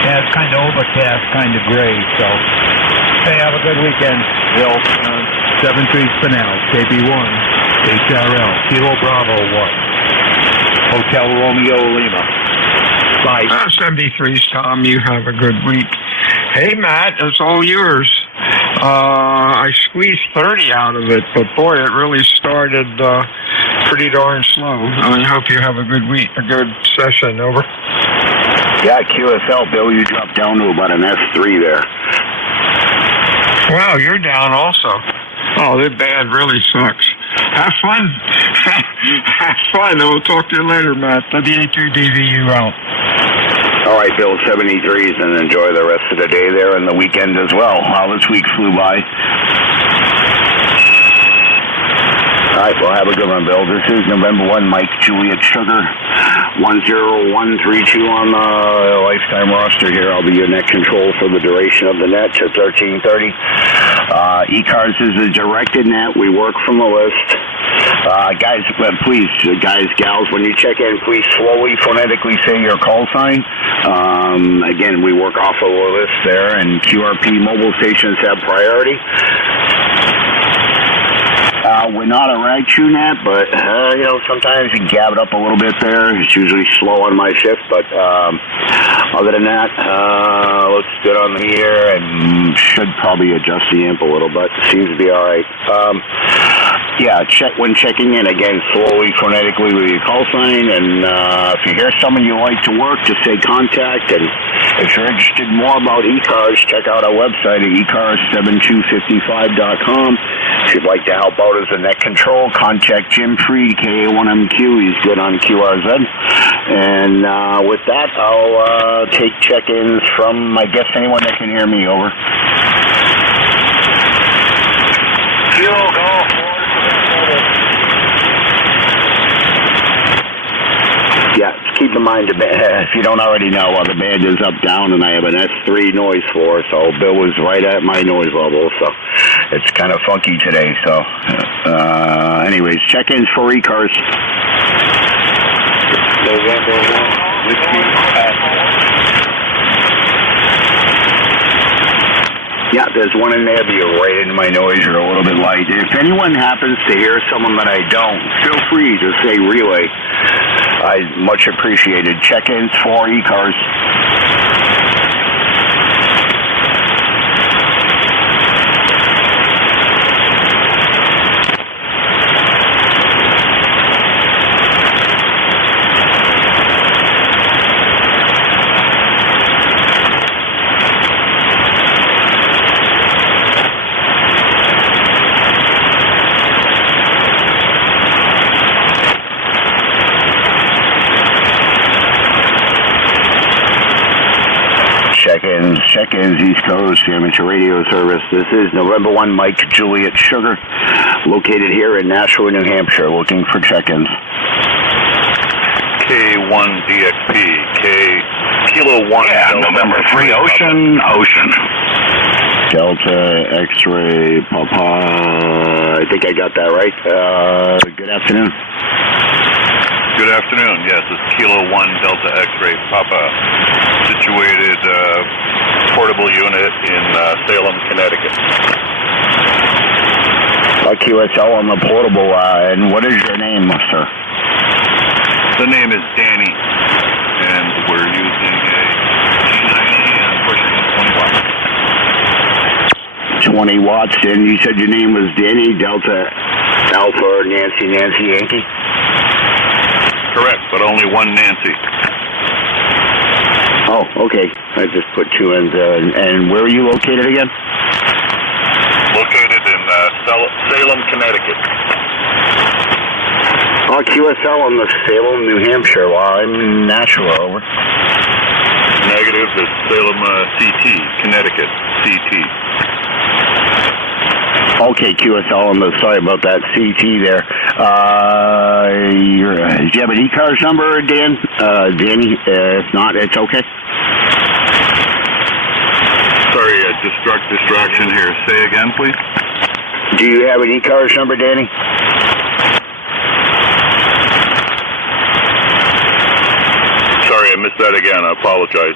yeah, it's kind of overcast, kind of gray. So, hey, have a good weekend, Bill. 7-3 Spinell, KB1, HRL, Kilo Bravo 1. Hotel Romeo Lima. Bye. 73's Tom, you have a good week. Hey, Matt, it's all yours. I squeezed 30 out of it, but boy, it really started pretty darn slow. I hope you have a good week, a good session. Over. Yeah, QSL, Bill, you dropped down to about an S3 there. Wow, you're down also. Oh, that band really sucks. Have fun. Have fun. We'll talk to you later, Matt. WA2DVU out. All right, Bill, 73s, and enjoy the rest of the day there and the weekend as well. This week flew by. All right, well, have a good one, Bill. This is November 1, Mike, Juliet Sugar, 10132 on the lifetime roster here. I'll be your net control for the duration of the net to 1330. ECARS is a directed net. We work from a list. Guys, please, guys, gals, when you check in, please slowly, phonetically say your call sign. Again, we work off of a list there, and QRP mobile stations have priority. We're not a rag chew net, but, sometimes you gab it up a little bit there. It's usually slow on my shift, but other than that, looks good on here and should probably adjust the amp a little, but seems to be all right. Check when checking in, again, slowly, phonetically with your call sign, and if you hear someone you like to work, just say contact, and if you're interested more about ECARS, check out our website at ECARS7255.com. If you'd like to help out as a net control, contact Jim Freed, KA1MQ. He's good on QRZ. And with that, I'll take check-ins from, I guess, anyone that can hear me. Over. Kilo Golf. Yeah, keep in mind, if you don't already know, the band is up, down, and I have an S3 noise floor, so Bill was right at my noise level, so it's kind of funky today. So, anyways, check-ins for ECARS. November 1, Yeah, there's one in there, but you're right into my noise. You're a little bit light. If anyone happens to hear someone that I don't, feel free to say relay. I much appreciated. Check-ins for ECARS. Check-ins, East Coast Amateur Radio Service. This is November 1, Mike, Juliet Sugar, located here in Nashua, New Hampshire, looking for check-ins. K1DXP, Kilo 1. Yeah, November 3, Ocean. Delta X-Ray Papa. I think I got that right. Good afternoon. Good afternoon. Yes, it's Kilo 1 Delta X-Ray Papa, situated portable unit in Salem, Connecticut. QSL on the portable, and what is your name, sir? The name is Danny, and we're using a G90 and pushing 20 watts, and you said your name was Danny, Delta Alpha Nancy Yankee? Correct, but only one Nancy. Oh, okay. I just put two in. And where are you located again? Located in Salem, Connecticut. QSL on the Salem, New Hampshire. Well, I'm in Nashua. Over. Negative. It's Salem, CT, Connecticut, CT. Okay, QSL on the, sorry about that, CT there. Do you have an ECARS number, Dan? Danny? If not, it's okay. Sorry, distraction here. Say again, please. Do you have an ECARS number, Danny? Sorry, I missed that again. I apologize.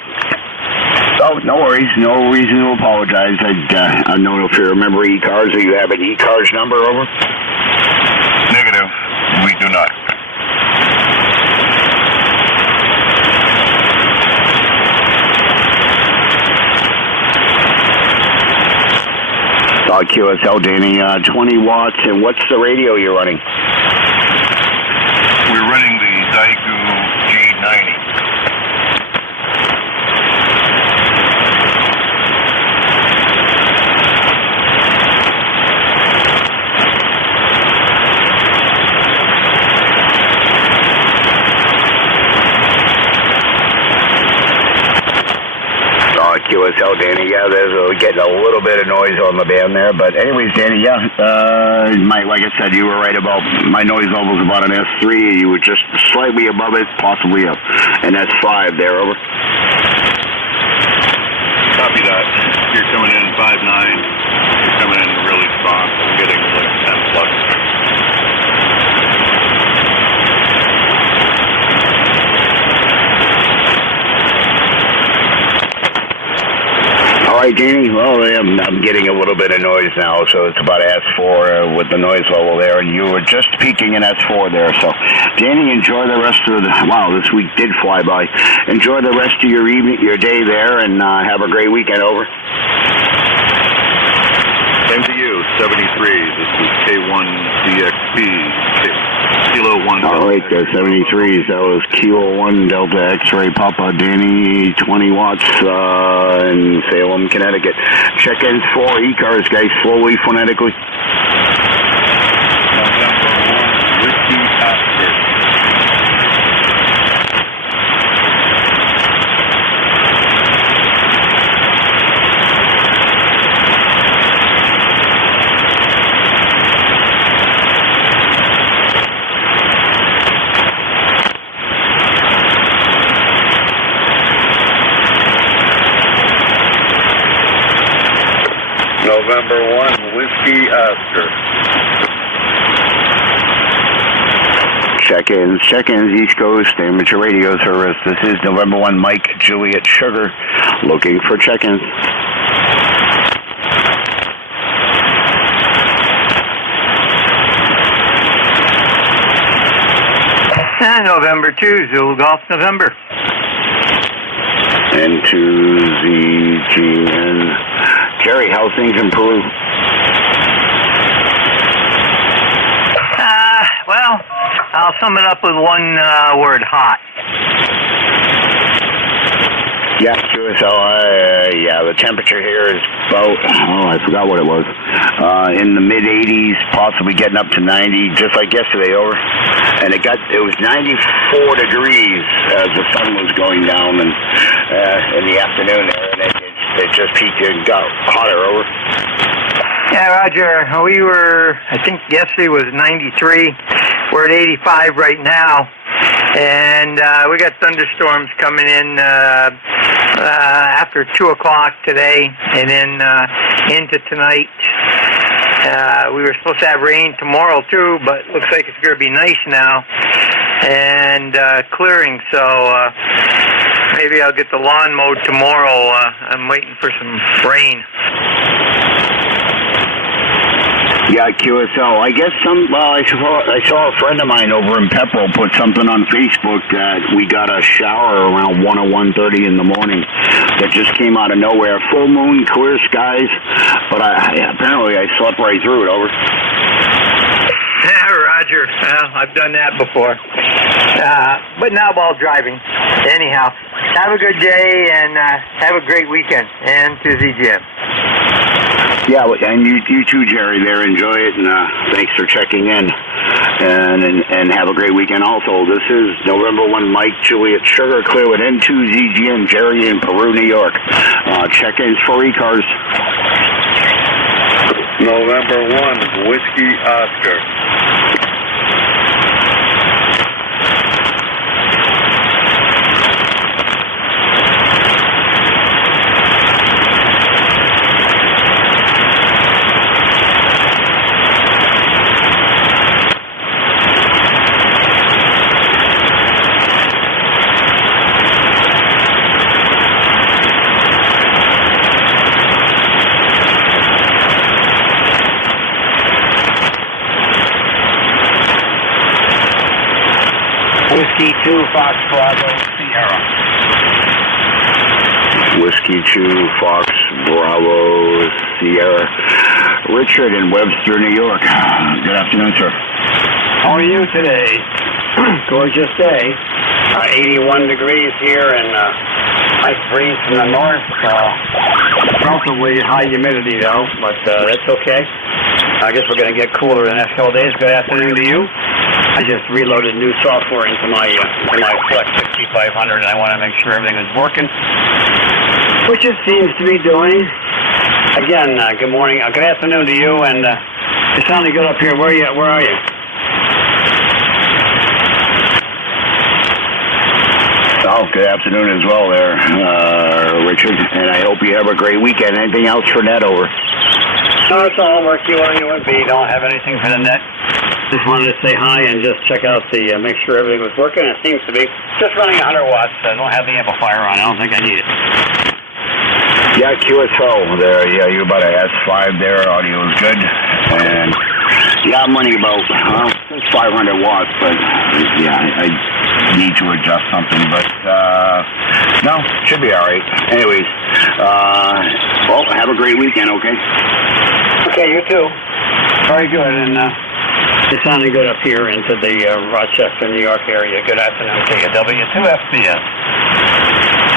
Oh, no worries. No reason to apologize. I don't know if you remember ECARS or you have an ECARS number, over? Negative. We do not. QSL, Danny, 20 watts, and what's the radio you're running? We're running the Daegu G90. QSL, Danny, yeah, there's getting a little bit of noise on the band there, but anyways, Danny, yeah, like I said, you were right about my noise level's about an S3, you were just slightly above it, possibly an S5 there, over. Copy that. You're coming in 5.9, you're coming in really strong, I'm getting like 10 plus. All right, Danny. Well, I'm getting a little bit of noise now, so it's about S4 with the noise level there, and you were just peaking in S4 there. So, Danny, enjoy the rest of the. Wow, this week did fly by. Enjoy the rest of your evening, your day there, and have a great weekend. Over. Same to you. 73. This is K1DXP. Kilo 1. All right, there, 73s. That was Kilo 1 Delta X-Ray Papa Danny, 20 watts in Salem, Connecticut. Check-ins for ECARS, guys, slowly, phonetically. Whiskey Oscar. November 1, Whiskey Oscar. Check-ins, East Coast, amateur radio service. This is November 1, Mike, Juliet, Sugar, looking for check-ins. November 2, Zulu Golf, November. N2ZGN. Jerry, how's things in Peru? Well, I'll sum it up with one word, hot. Yeah, QSL, yeah, the temperature here is about, I forgot what it was, in the mid-80s, possibly getting up to 90, just like yesterday, over. And it was 94 degrees as the sun was going down and in the afternoon there, and it just peaked and got hotter, over. Yeah, Roger, we were, I think yesterday was 93. We're at 85 right now. And we got thunderstorms coming in after 2 o'clock today and then into tonight. We were supposed to have rain tomorrow too, but it looks like it's going to be nice now and clearing. So maybe I'll get the lawn mowed tomorrow. I'm waiting for some rain. Yeah, QSL. I guess I saw a friend of mine over in Pepperell put something on Facebook that we got a shower around 1 or 1:30 in the morning that just came out of nowhere. Full moon, clear skies, but apparently I slept right through it, over. Yeah, Roger. Well, I've done that before. But now while driving. Anyhow, have a good day and have a great weekend. And to ZGM. Yeah, and you too, Jerry, there. Enjoy it, and thanks for checking in. And have a great weekend also. This is November 1, Mike, Juliet, Sugar, Clearwood, N2ZGN, Jerry in Peru, New York. Check-ins for ECARS. November 1, Whiskey Oscar. Whiskey 2, Fox Bravo, Sierra. Whiskey 2, Fox Bravo, Sierra. Richard in Webster, New York. Good afternoon, sir. How are you today? Gorgeous day. 81 degrees here and nice breeze from the north. Relatively high humidity though, but that's okay. I guess we're going to get cooler the next couple days. Good afternoon to you. I just reloaded new software into my Flex 6500 and I want to make sure everything is working, which it seems to be doing. Again, good morning, good afternoon to you, and it's sounding good up here. Where are you? Oh, good afternoon as well there, Richard, and I hope you have a great weekend. Anything else for net over? No, it's all work. UNB. Don't have anything for the net. Just wanted to say hi and just check out the, make sure everything was working. It seems to be. Just running 100 watts. I don't have the amplifier on. I don't think I need it. Yeah, QSO there. Yeah, you're about a S5 there. Audio is good. And yeah, I'm running about 500 watts, but yeah, I need to adjust something. But no, should be all right. Anyways, well, have a great weekend, okay? Okay, you too. Very good. And it's sounding good up here into the Rochester, New York area. Good afternoon to you. W2FBS.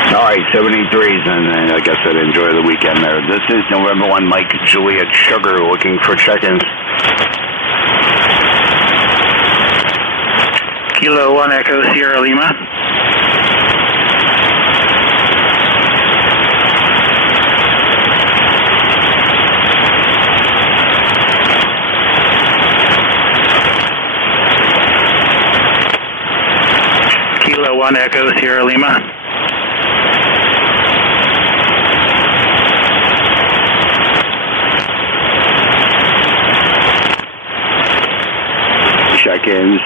All right, 73s, and like I said, enjoy the weekend there. This is November 1, Mike Juliet Sugar looking for check-ins. Kilo 1 Echo Sierra Lima. Kilo 1 Echo Sierra Lima.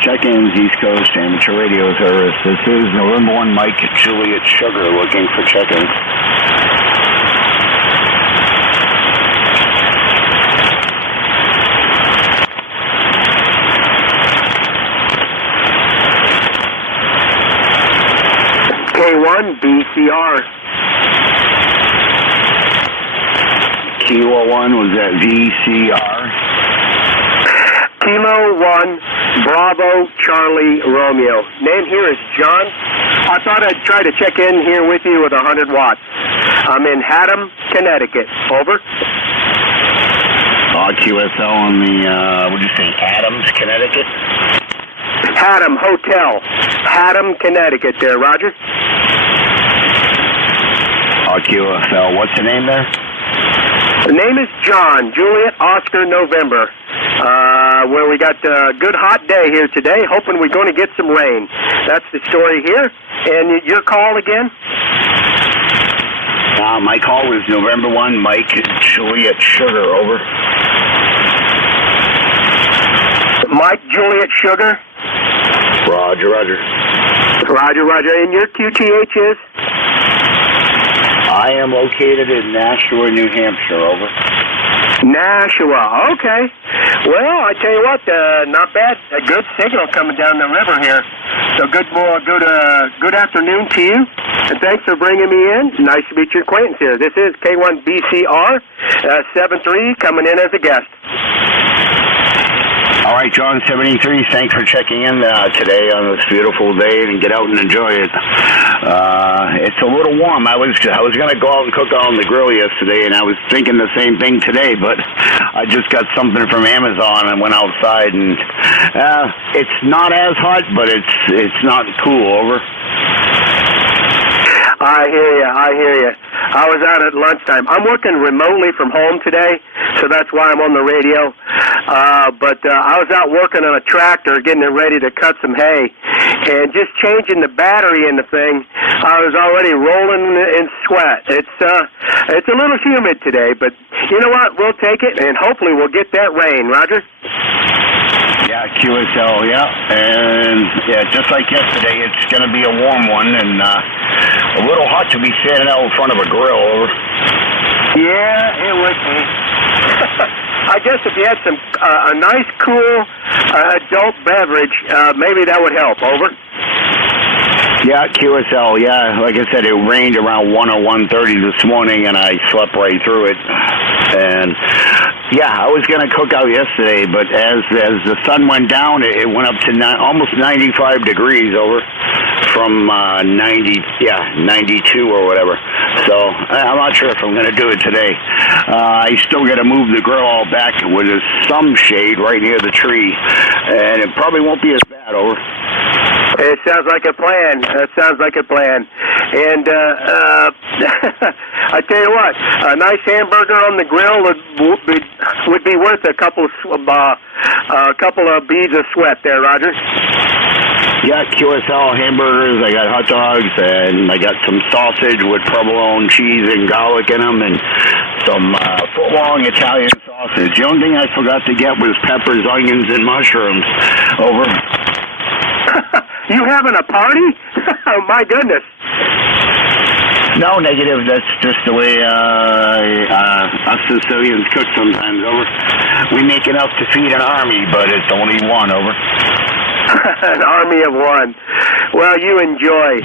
Check-ins, East Coast Amateur Radio Service. This is November 1, Mike Juliet Sugar looking for check-ins. K1 BCR. Kilo 1, was that VCR? Kilo 1 Bravo Charlie Romeo. Name here is John. I thought I'd try to check in here with you with 100 watts. I'm in Haddam, Connecticut. Over. QSL on the, what'd you say, Adams, Connecticut? Haddam Hotel. Haddam, Connecticut there, Roger. QSL. What's the name there? The name is John, Juliet Oscar November. Well, we got a good hot day here today, hoping we're going to get some rain. That's the story here. And your call again? My call was November 1, Mike Juliet Sugar, over. Mike Juliet Sugar? Roger. Roger. And your QTH is? I am located in Nashua, New Hampshire, over. Nashua, okay. Well, I tell you what, not bad. A good signal coming down the river here. So good afternoon to you, and thanks for bringing me in. Nice to meet your acquaintance here. This is K1 BCR 73 coming in as a guest. All right, John 73, thanks for checking in today on this beautiful day and get out and enjoy it. It's a little warm. I was going to go out and cook on the grill yesterday, and I was thinking the same thing today, but I just got something from Amazon and went outside, and it's not as hot, but it's not cool, over. I hear you. I was out at lunchtime. I'm working remotely from home today, so that's why I'm on the radio. But I was out working on a tractor, getting it ready to cut some hay, and just changing the battery in the thing. I was already rolling in sweat. It's a little humid today, but you know what? We'll take it, and hopefully we'll get that rain. Roger? Yeah, QSL, yeah. And, yeah, just like yesterday, it's going to be a warm one and a little hot to be standing out in front of a grill. Yeah, it would be. I guess if you had some a nice, cool adult beverage, maybe that would help. Over. Yeah, QSL, yeah. Like I said, it rained around 1 or 1:30 this morning, and I slept right through it. And Yeah, I was going to cook out yesterday, but as the sun went down, it went up to almost 95 degrees over from 92 or whatever. So I'm not sure if I'm going to do it today. I still got to move the grill all back with some shade right near the tree, and it probably won't be as bad over. It sounds like a plan. And I tell you what, a nice hamburger on the grill would be worth a couple of beads of sweat there, Roger. Yeah, QSL hamburgers. I got hot dogs, and I got some sausage with provolone cheese and garlic in them, and some foot-long Italian sausage. The only thing I forgot to get was peppers, onions, and mushrooms. Over. You having a party? Oh, my goodness. No, negative. That's just the way us Sicilians cook sometimes, over. We make enough to feed an army, but it's only one, over. An army of one. Well, you enjoy.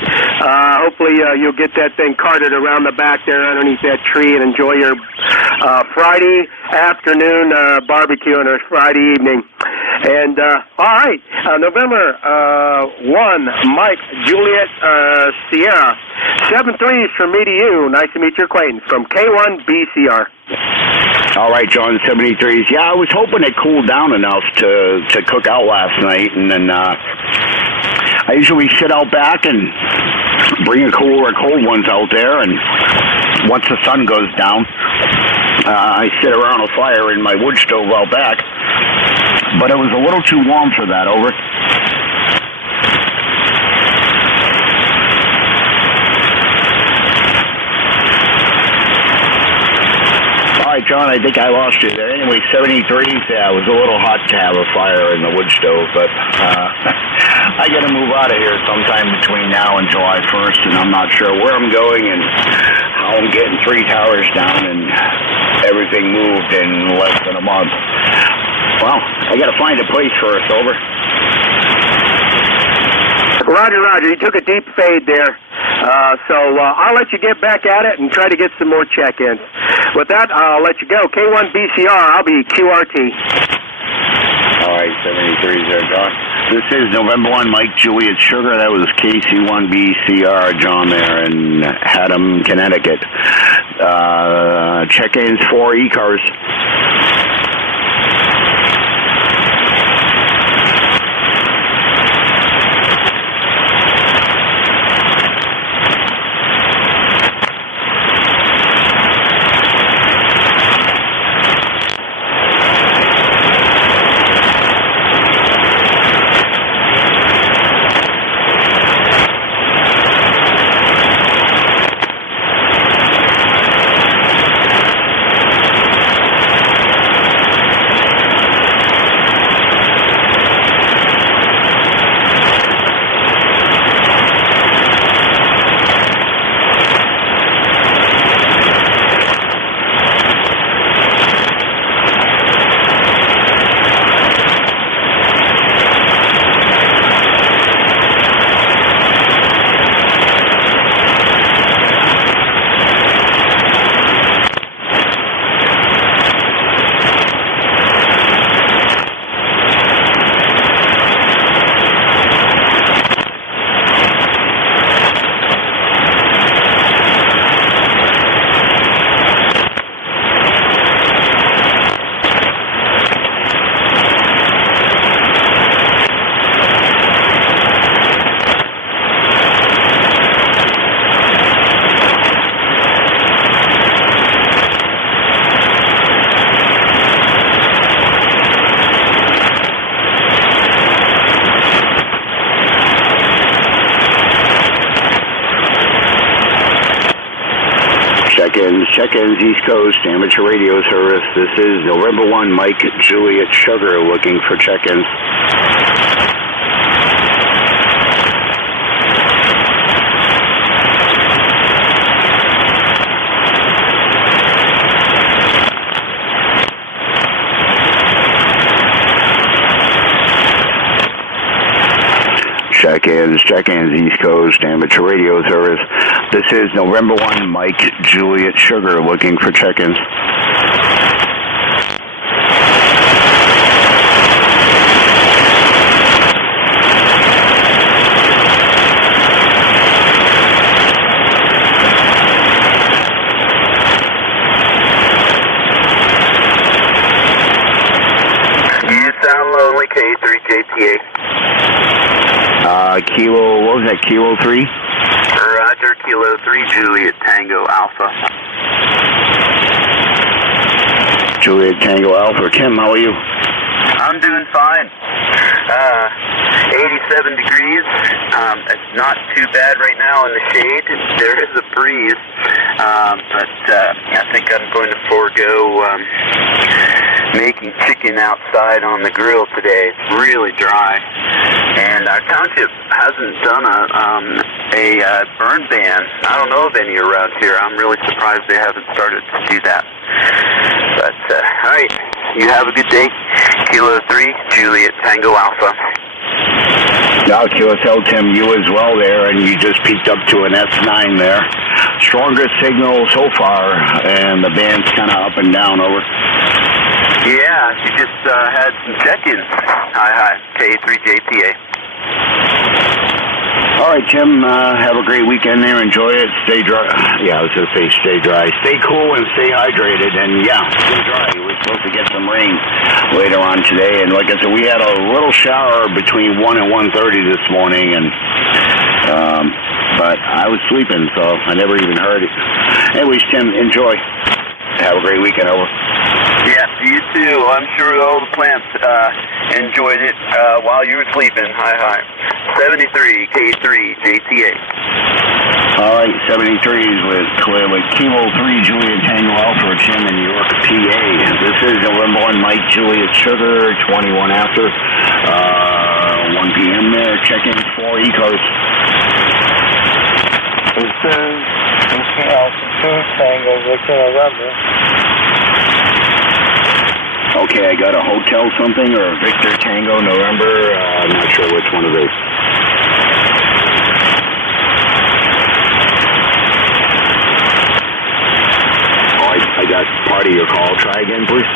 Hopefully you'll get that thing carted around the back there underneath that tree and enjoy your Friday afternoon barbecue on a Friday evening. And, all right, November 1, Mike, Juliet, Sierra. 7-3s from me to you. Nice to meet your acquaintance from K1BCR. All right, John, 73s. Yeah, I was hoping it cooled down enough to cook out last night, and then I usually sit out back and bring a cooler of cold ones out there, and once the sun goes down, I sit around a fire in my wood stove out back. But it was a little too warm for that, over. All right, John, I think I lost you there. Anyway, 73s, yeah, it was a little hot to have a fire in the wood stove, but I got to move out of here sometime between now and July 1st, and I'm not sure where I'm going and how I'm getting 3 towers down and everything moved in less than a month. Well, I got to find a place first, over. Roger, you took a deep fade there. So I'll let you get back at it and try to get some more check-ins. With that, I'll let you go. K1BCR, I'll be QRT. All right, 73s there, John. This is November 1, Mike, Juliet Sugar. That was KC1BCR, John, there in Haddam, Connecticut. Check-ins for ECARS. Check-ins, East Coast, amateur radio service. This is November 1, Mike, Juliet Sugar, looking for check-ins. Check-ins, East Coast, amateur radio service. This is November 1, Mike, Juliet Sugar, looking for check-ins. JTA. Kilo, what was that, Kilo 3? Roger, Kilo 3, Juliet Tango Alpha. Juliet Tango Alpha. Tim, how are you? I'm doing fine. 87 degrees. It's not too bad right now in the shade. There is a breeze, but I think I'm going to forego making chicken outside on the grill today. It's really dry, and our township hasn't done a burn ban. I don't know of any around here. I'm really surprised they haven't started to do that. But all right, you have a good day. Kilo 3, Juliet Tango Alpha. Now, QSL, Tim, you as well there, and you just peaked up to an S9 there. Strongest signal so far, and the band's kind of up and down, over. Yeah, you just had some check-ins. Hi, K3JTA. All right, Tim, have a great weekend there. Enjoy it. Stay dry. Yeah, I was going to say stay dry. Stay cool and stay hydrated. And, yeah, stay dry. We're supposed to get some rain later on today. And, like I said, we had a little shower between 1 and 1:30 this morning. And but I was sleeping, so I never even heard it. Anyways, Tim, enjoy. Have a great weekend, over. Yeah, you too. I'm sure all the plants enjoyed it while you were sleeping. Hi. 73, K3, JTA. All right, 73s with clearly Kilo 3, Juliet Tango Alpha, Tim in New York, PA. This is November 1, Mike, Juliet Sugar, 21 after, 1 p.m. there. Check-in for ECARS. This is Alpha 2, Tango, Victor, November. Okay, I got a hotel something or a Victor Tango November. I'm not sure which one it is. Oh, I got part of your call. Try again, please.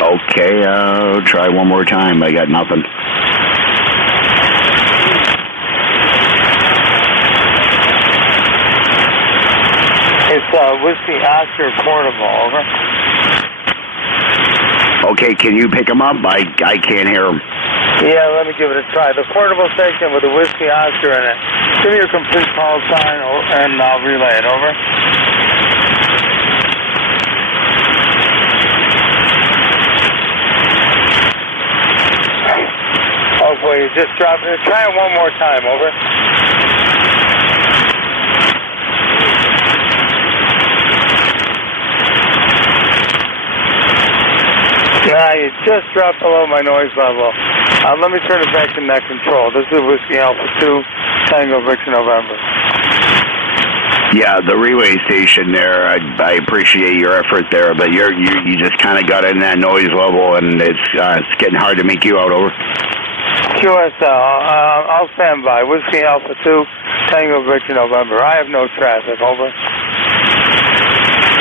Okay, try one more time. I got nothing. It's Whiskey Oscar Portable, over. Okay, can you pick them up? I can't hear them. Yeah, let me give it a try. The portable station with the Whiskey Oscar in it. Give me your complete call sign, and I'll relay it, over. Hopefully you just dropped it. Try it one more time, over. Yeah, you just dropped below my noise level. Let me turn it back to net control. This is Whiskey Alpha 2, Tango Victor November. Yeah, the relay station there, I appreciate your effort there, but you just kind of got in that noise level, and it's getting hard to make you out, over. QSL, I'll stand by. Whiskey Alpha 2, Tango Victor November. I have no traffic, over.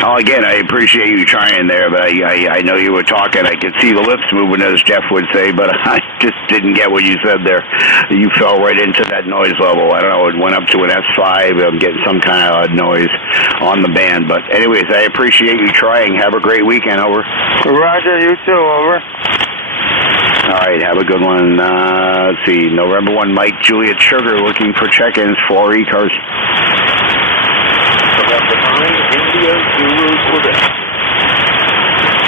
Oh, again, I appreciate you trying there, but I know you were talking. I could see the lips moving, as Jeff would say, but I just didn't get what you said there. You fell right into that noise level. I don't know, it went up to an S5. I'm getting some kind of odd noise on the band. But anyways, I appreciate you trying. Have a great weekend, over. Roger, you too, over. All right, have a good one. Let's see, November 1, Mike, Juliet Sugar, looking for check-ins for ECARS. November 9, India Zulu, Quebec.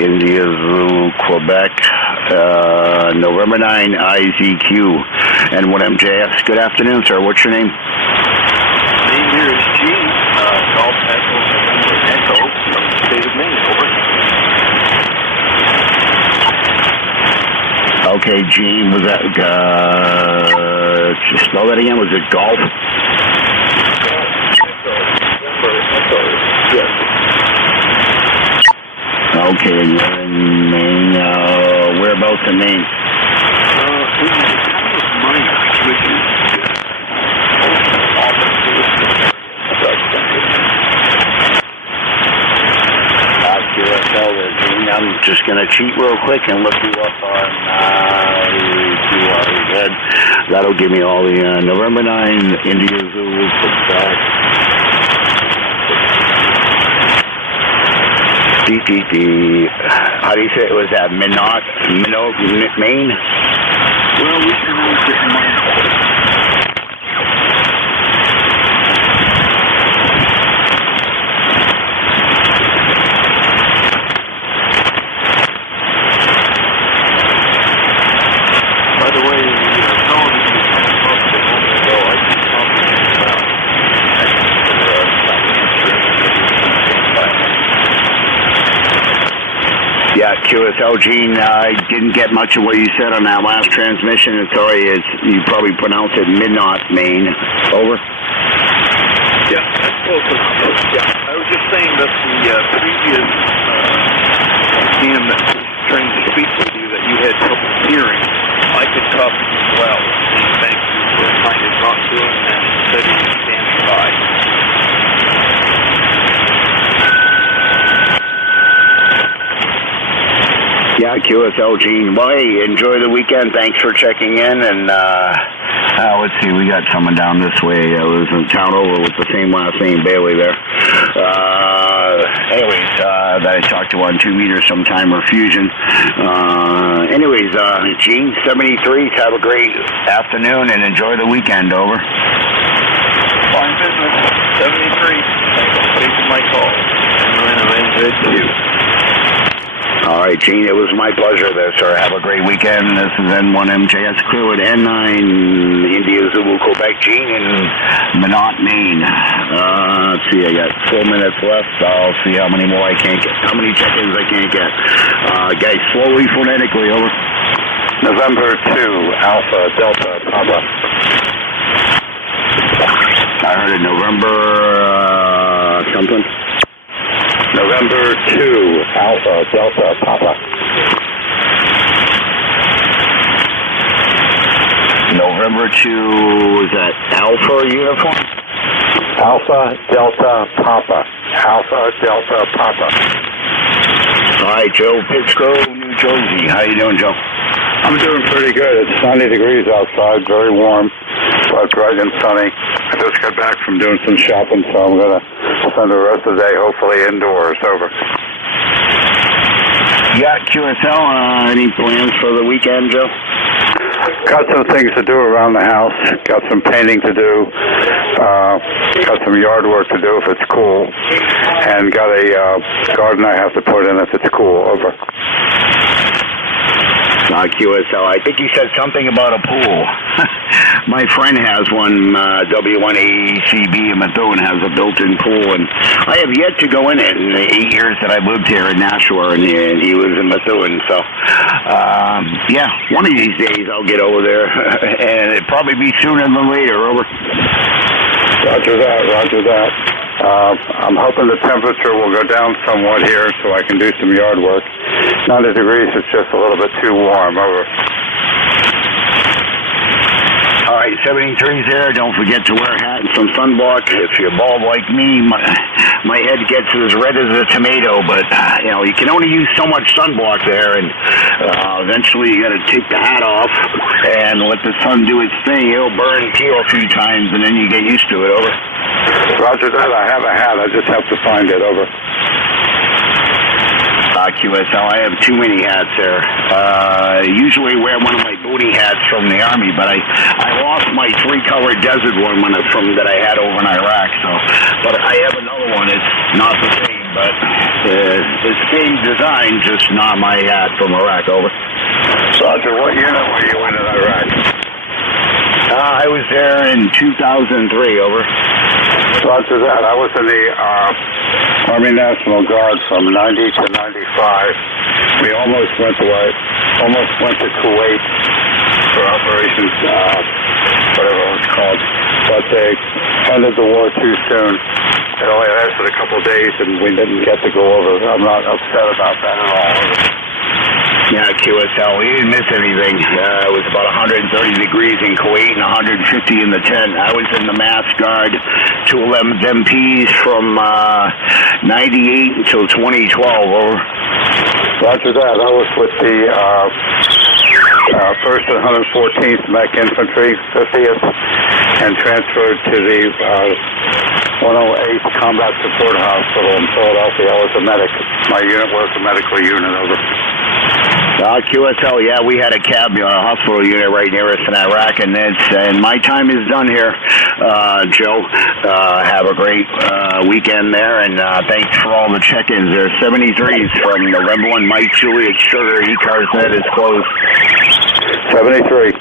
India Zulu, Quebec. November 9, IZQ. And what MJS? Good afternoon, sir. What's your name? Name here is Gene, Golf Echo, November Echo, from the state of Maine, over. Okay, Gene, was that, spell that again, was it golf? Yes. Okay, you're in Maine, whereabouts in Maine? I'm just going to cheat real quick and look you up on QRZ. That'll give me all the November 9, India Zulu, Quebec. How do you say it? Was that Minot, Maine? Well, we pronounced it Minot. By the way, the television is kind of up a moment ago. I keep talking about Yeah, QSL, Gene, I didn't get much of what you said on that last transmission. Sorry, you probably pronounced it Minot, Maine. Over. Yeah, that's close enough. Yeah, I was just saying that the previous man that was trying to speak with you that you had trouble hearing, I could copy as well. And thank you for trying to talk to him and said he was standing by. Yeah, QSL, Gene. Well, hey, enjoy the weekend. Thanks for checking in. And let's see, we got someone down this way. I was in town over with the same last name, Bailey there. That I talked to on 2 meters sometime, or Fusion. Gene, 73, have a great afternoon and enjoy the weekend. Over. Fine business. 73. Thanks for taking my call. I'm good to you. All right, Gene, it was my pleasure there, sir. Have a great weekend. This is N1MJS crew at N9, India Zulu, Quebec, Gene, in Minot, Maine. Let's see, I got 4 minutes left. I'll see how many more I can't get, how many check-ins I can't get. Guys, slowly, phonetically, over. November 2, Alpha, Delta, Papa. I heard it, November, something. November 2, Alpha, Delta, Papa. November 2, is that Alpha uniform? Alpha, Delta, Papa. Alpha, Delta, Papa. All right, Joe, Pittsgrove, New Jersey. How you doing, Joe? I'm doing pretty good. It's 90 degrees outside, very warm, but bright and sunny. I just got back from doing some shopping, so I'm going to spend the rest of the day hopefully indoors. Over. Yeah, QSL, any plans for the weekend, Joe? Got some things to do around the house. Got some painting to do. Got some yard work to do if it's cool. And got a garden I have to put in if it's cool. Over. QSL, I think you said something about a pool. My friend has one, W1ACB in Methuen has a built-in pool, and I have yet to go in it in the 8 years that I've lived here in Nashua, and he lives in Methuen, so, one of these days I'll get over there, and it'll probably be sooner than later. Over. Roger that. I'm hoping the temperature will go down somewhat here so I can do some yard work. 90 degrees is just a little bit too warm. Over. All right, 73's there. Don't forget to wear a hat and some sunblock. If you're bald like me, my head gets as red as a tomato, but, you can only use so much sunblock there, and eventually you got to take the hat off and let the sun do its thing. It'll burn and peel a few times, and then you get used to it. Over. Roger that. I have a hat. I just have to find it. Over. QSL, I have too many hats there. Usually wear one of my booty hats from the Army, but I lost my 3-color desert one that I had over in Iraq. But I have another one. It's not the same, but it's the same design, just not my hat from Iraq. Over. Roger, what unit were you in Iraq? I was there in 2003. Over. Roger that. I was in the Army National Guard from 90 to 95. We almost went to Kuwait for operations, whatever it was called. But they ended the war too soon. It only lasted a couple of days, and we didn't get to go over. I'm not upset about that at all. Yeah, QSL, we didn't miss anything. It was about 130 degrees in Kuwait and 150 in the tent. I was in the Mass Guard, 211 MPs from 98 until 2012. Over. Roger that. I was with the 1st and 114th Mech Infantry, 50th, and transferred to the 108th Combat Support Hospital in Philadelphia. I was a medic. My unit was the medical unit, over. QSL, yeah, we had a cab hospital unit right near us in Iraq, and my time is done here, Joe. Have a great weekend there, and thanks for all the check-ins. There's 73s from November 1, Mike, Juliet, Sugar, ECARS net is closed. 73.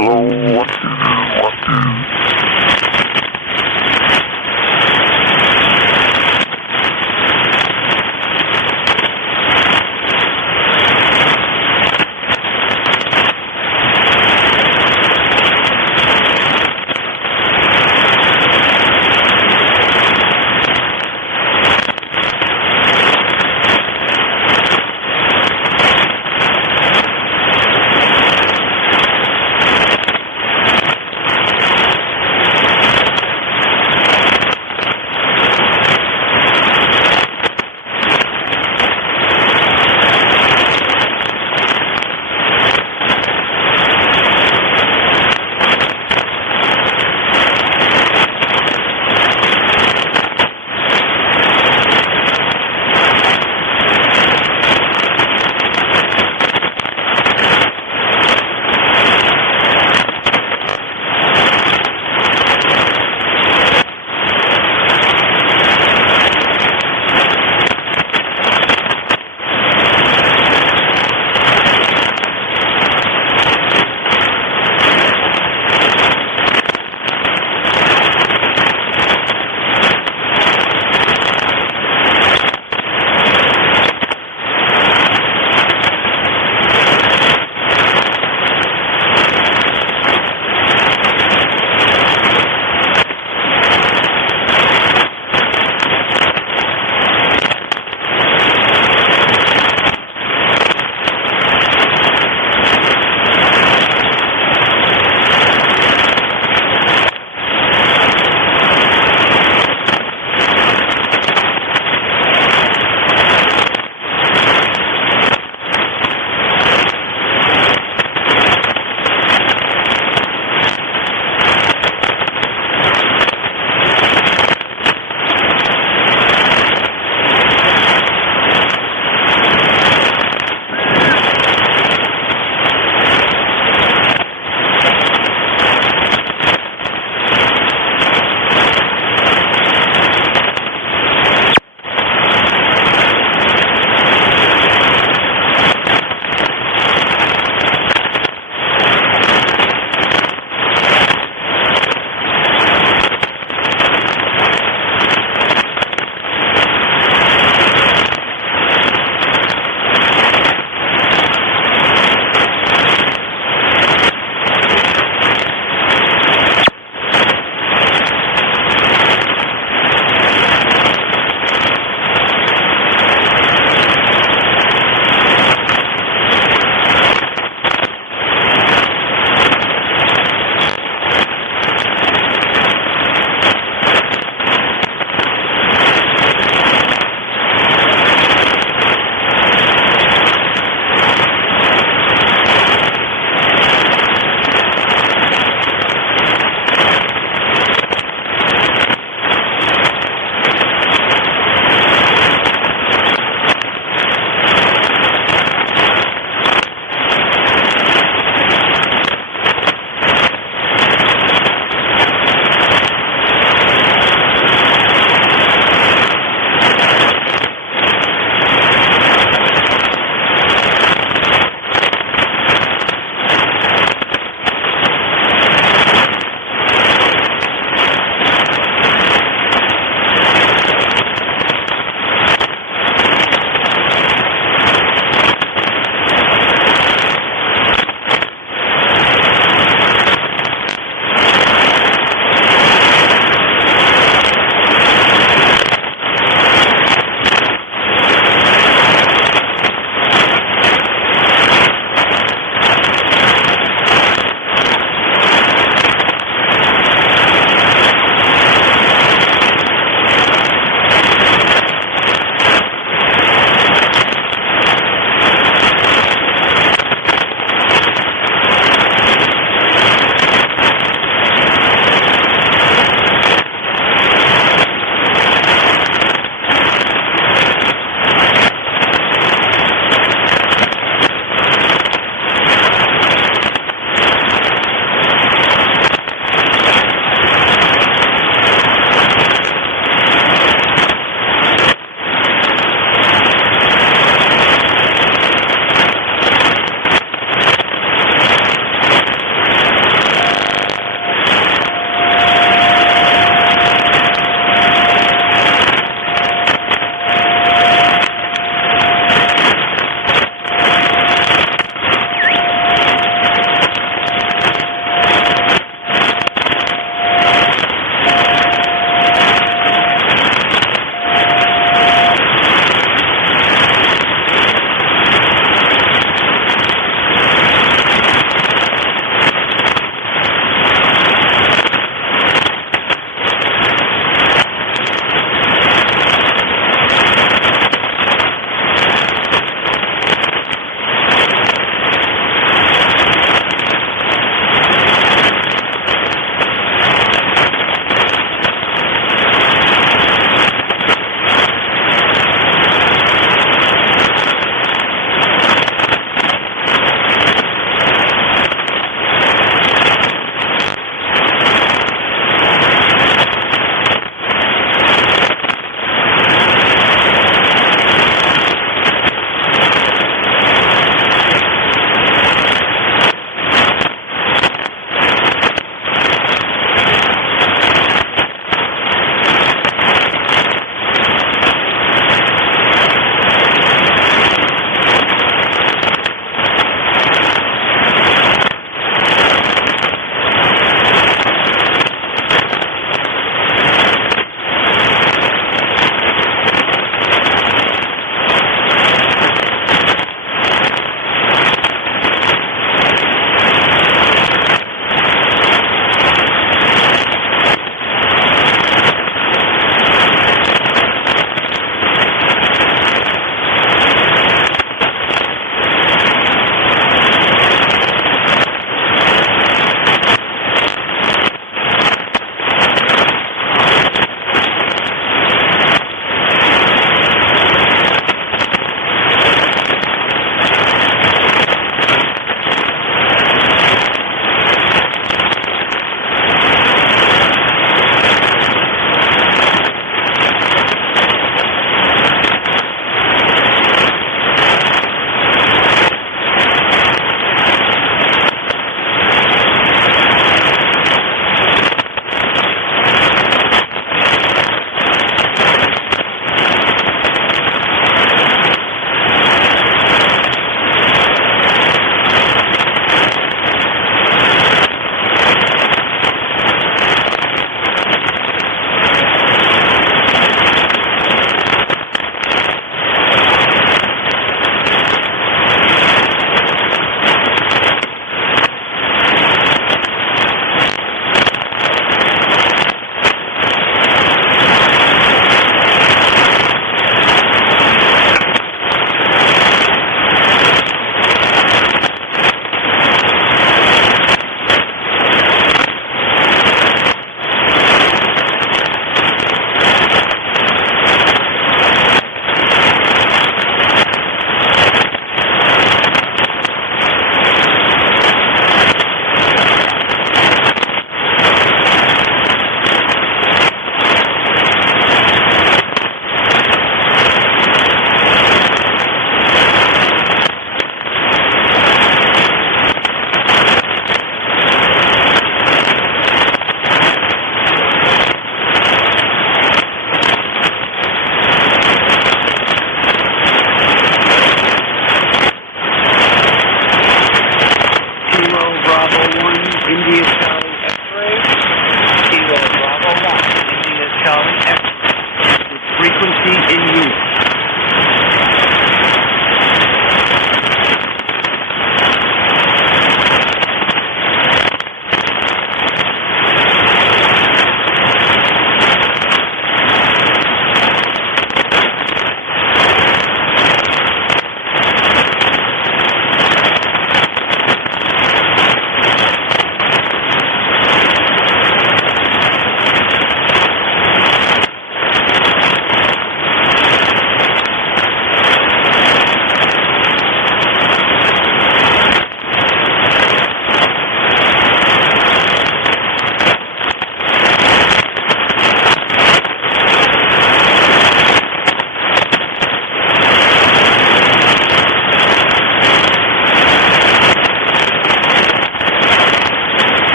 Hello, 12012.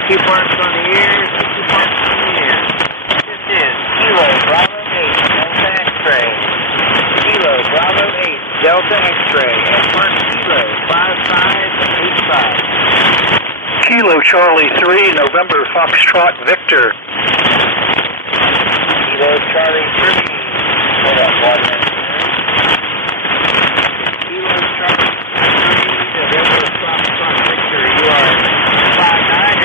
CQ Parks on the air, CQ Parks on the air. This is Kilo Bravo 8, Delta X-Ray. Kilo Bravo 8, Delta X-Ray, at Park Kilo 5585. Kilo Charlie 3, November Foxtrot Victor. Kilo Charlie 3, hold up, 1 minute. Kilo Charlie 3, November Foxtrot Victor, you are 59.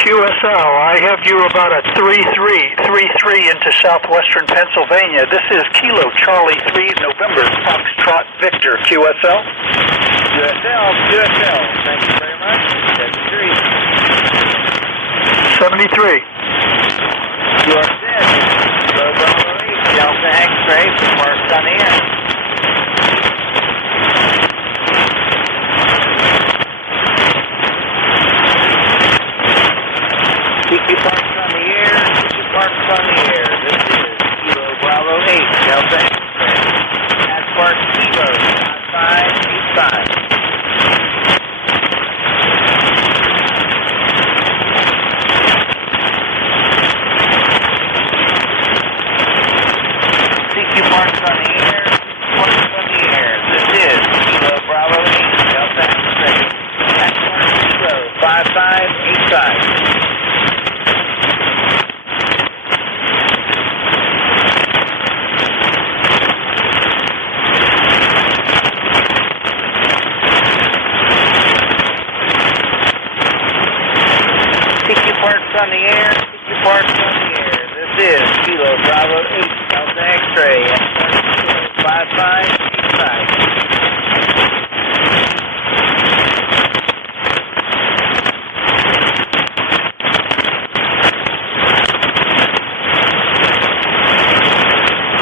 QSL, I have you about a 33 into southwestern Pennsylvania. This is Kilo Charlie 3, November Foxtrot Victor. QSL? QSL, thank you very much. 73. You are set. Kilo Bravo 8, Delta X-Ray for Parks on the air. CQ Parks on the air, CQ Parks on the air. This is Kilo Bravo 8, Delta X-Ray. At Park Kilo 5585. CQ Parks on the air, CQ Parks on the air. This is Kilo Bravo 8, Delta X-Ray. At Park Kilo 5585. Parks on the air, CQ Parks on the air. This is Kilo Bravo 8, Delta X-Ray, at Park Kilo 5585.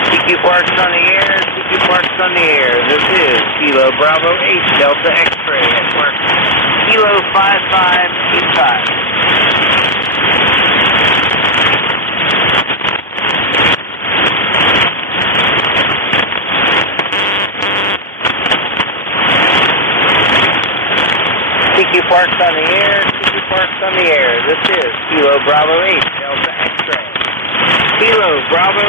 CQ Parks on the air, CQ Parks on the air. This is Kilo Bravo 8, Delta X-Ray, at Park Kilo 5585. CQ Parks on the air, CQ Parks on the air. This is Kilo Bravo 8, Delta X-Ray. Kilo Bravo 8,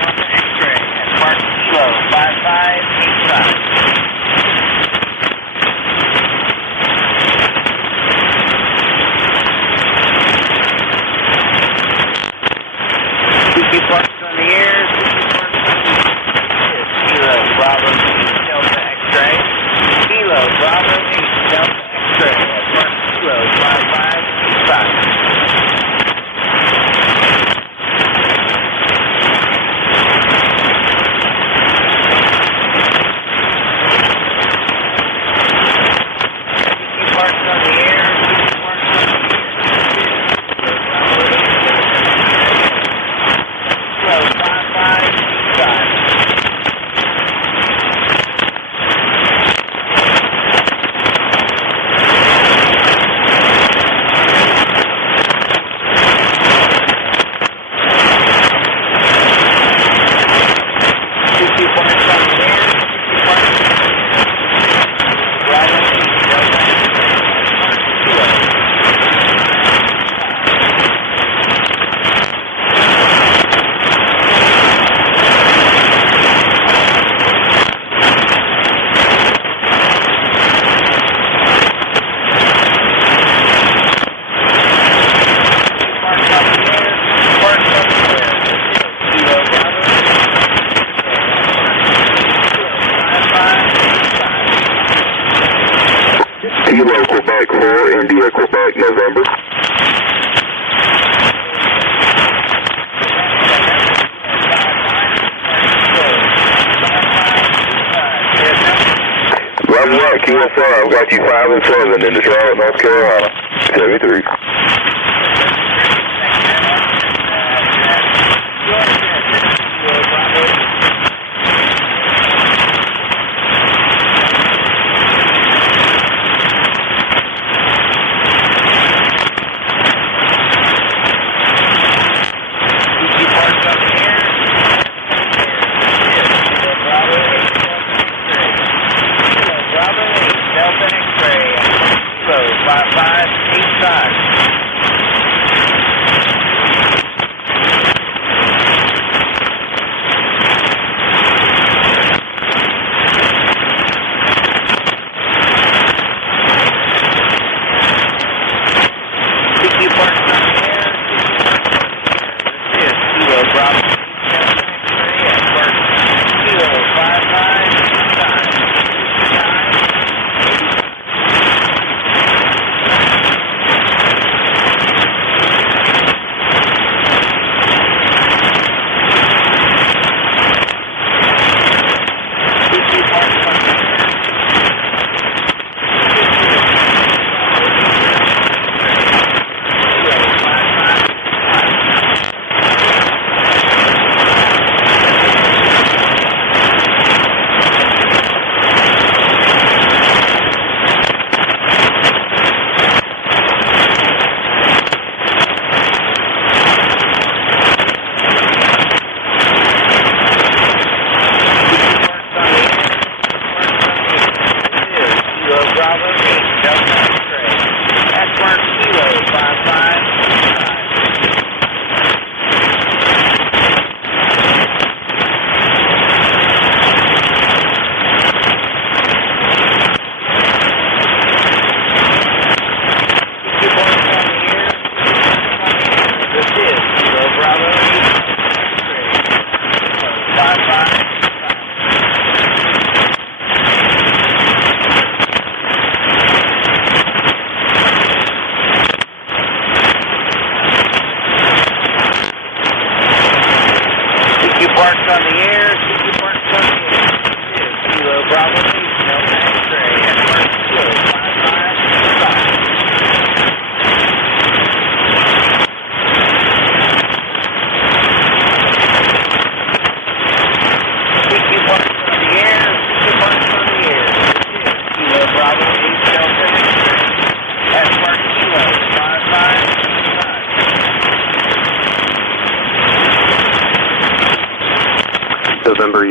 Delta X-Ray, at Park Kilo 5585. CQ Parks on the air, CQ Parks on the air. This is Kilo Bravo 8, Delta X-Ray. Kilo Bravo 8, Delta X-Ray, at Park Kilo 5585. Kilo Quebec 4, India Quebec, November. Roger that, QSL, I've got you 5 and 7 in Charlotte, North Carolina, 73. Delta X-Ray.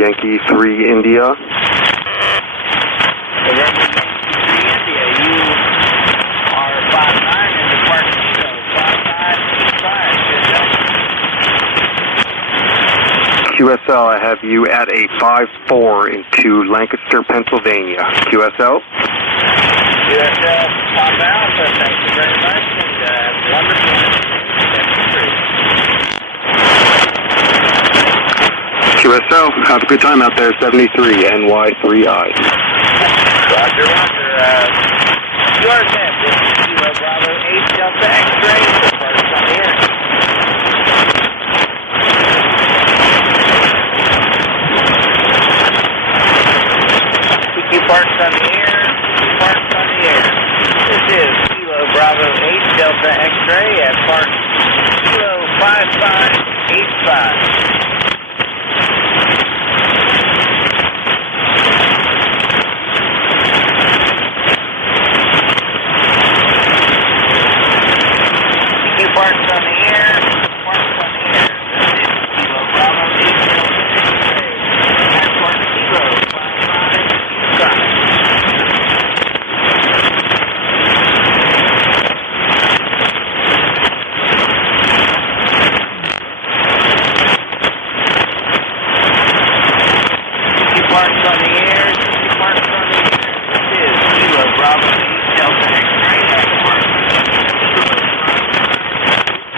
Yankee 3 India. November 3 India, you are 5'9" in the Park Kilo, 5585. QSL, I have you at a 5-4 into Lancaster, Pennsylvania. QSL? QSL, Papa Alpha, thank you very much, and wonderful. 73. QSL, have a good time out there, 73, NY3I. Roger, roger. Yours in, this is Kilo Bravo 8 Delta X-ray, so first on the air. CQ Parks on the air, CQ Parks on the air. This is Kilo Bravo 8 Delta X-ray at Park Kilo 5585. Parks on the air, Parks on the air. This is Kilo Bravo 8 X-ray at Park Kilo 5585. Parks on the air, Parks on the air. This is Kilo Bravo 8 Delta X-ray at Park Kilo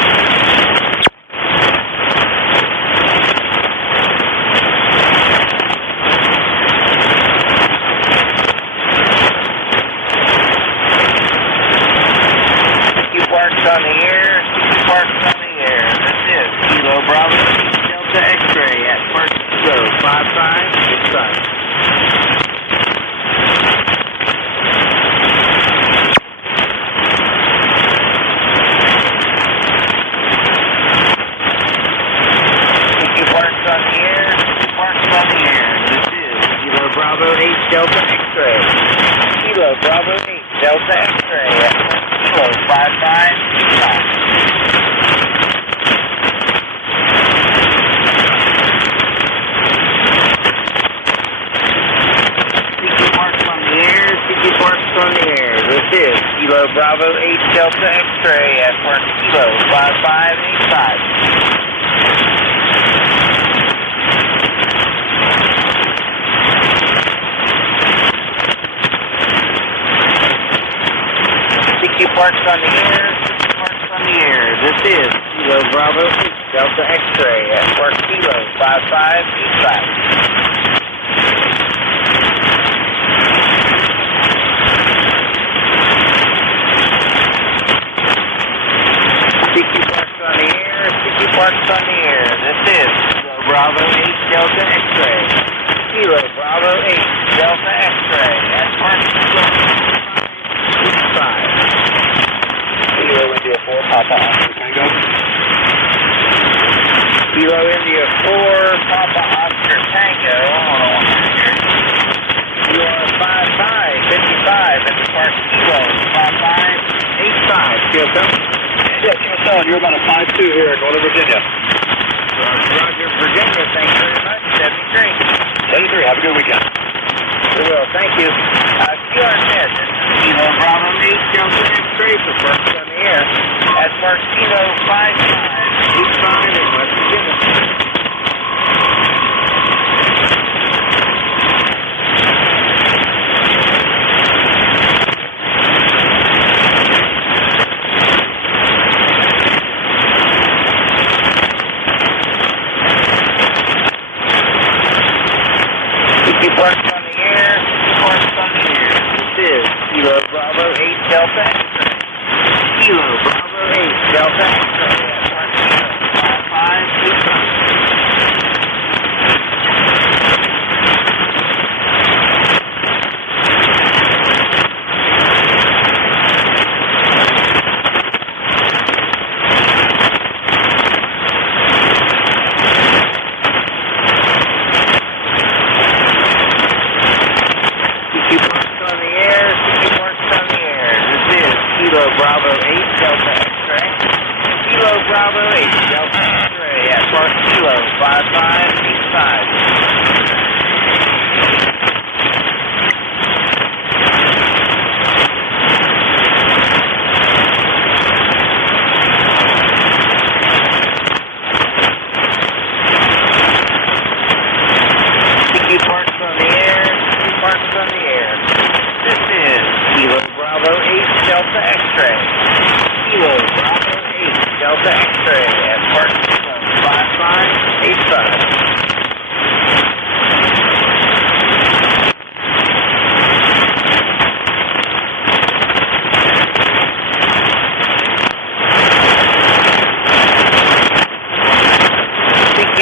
5585. Parks on the air, Parks on the air. This is Kilo Bravo 8 Delta X-ray at Park Kilo 5585. Parks on the air, Parks on the air. This is Kilo Bravo 8 Delta X-ray. Kilo Bravo 8 Delta X-ray at Kilo 5585. Parks on the air, Parks on the air. This is Kilo Bravo 8 Delta X-ray at Park Kilo 5585. Parks on the air, Parks on the air. This is Kilo Bravo 8 Delta X-ray at Park Kilo 5585. CQ Parks on the air, CQ Parks on the air. This is Kilo Bravo 8 Delta X-ray. Kilo Bravo 8 Delta X-ray at Park Kilo 55. Kilo India 4, Papa Oscar Tango. Kilo India 4, Papa Oscar Tango. Hold on one minute here. You are 55 at the Park Kilo 5585. QSL? Yeah, QSL, you're about a 5'2" here in Northern Virginia. Roger, Virginia, thank you very much. 73. 73, have a good weekend. We will, thank you. QRZ, Kilo Bravo 8 Delta X-ray for Parks on the air at Park Kilo 5585 in West Virginia. Parks on the air, Parks on the air. This is Kilo Bravo 8 Delta X-ray. Kilo Bravo 8 Delta X-ray at Park Kilo 5585. Bravo 8 Delta X-ray. Bravo 8, Delta X-ray at Park Kilo 5585. Parks on the air, Parks on the air. This is Kilo Bravo 8 Delta X-ray. Kilo Bravo 8 Delta X-ray at Park Kilo 5585.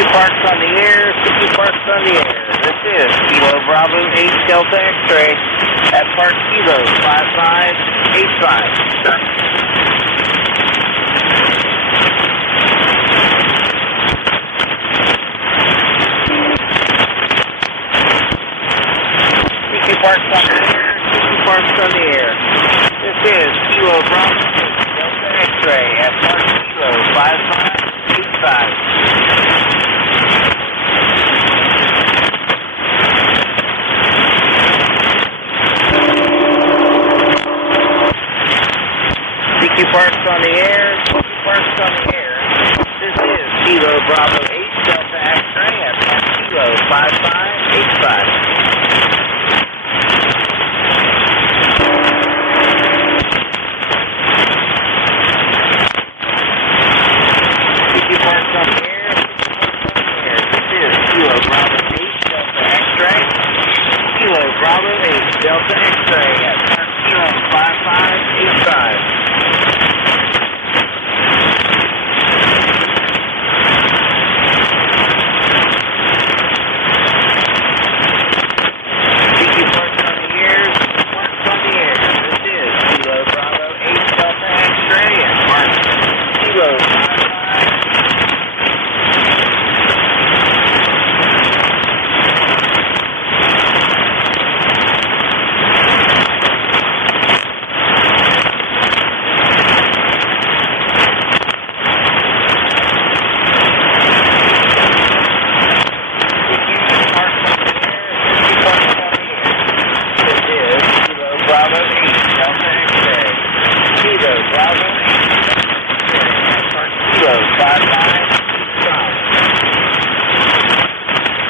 Parks on the air, CQ Parks on the air. This is Kilo Bravo 8 Delta X-ray at Park Kilo 5585. CQ Parks on the air, CQ Parks on the air. This is Kilo Bravo 8 Delta X-ray at Park Kilo 5585. CQ Parks on the air, CQ Parks on the air. This is Kilo Bravo 8 Delta X-ray at Park Kilo 5585. CQ Parks on the air, CQ Parks on the air. This is Kilo Bravo 8 Delta X-ray. Kilo Bravo 8 Delta X-ray at Park Kilo 5585.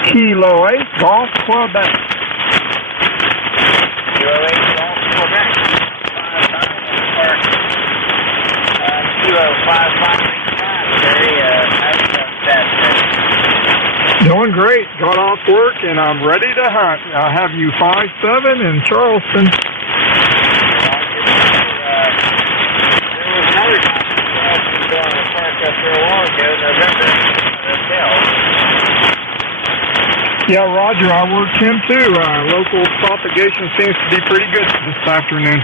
Kilo 8 Golf Quebec. Kilo 8 Golf Quebec. Kilo 5585. Doing great. Got off work and I'm ready to hunt. I have you 5-7 in Charleston. There was another competition going to the park up there a while ago, November. Yeah, Roger, I worked him too. Local propagation seems to be pretty good this afternoon.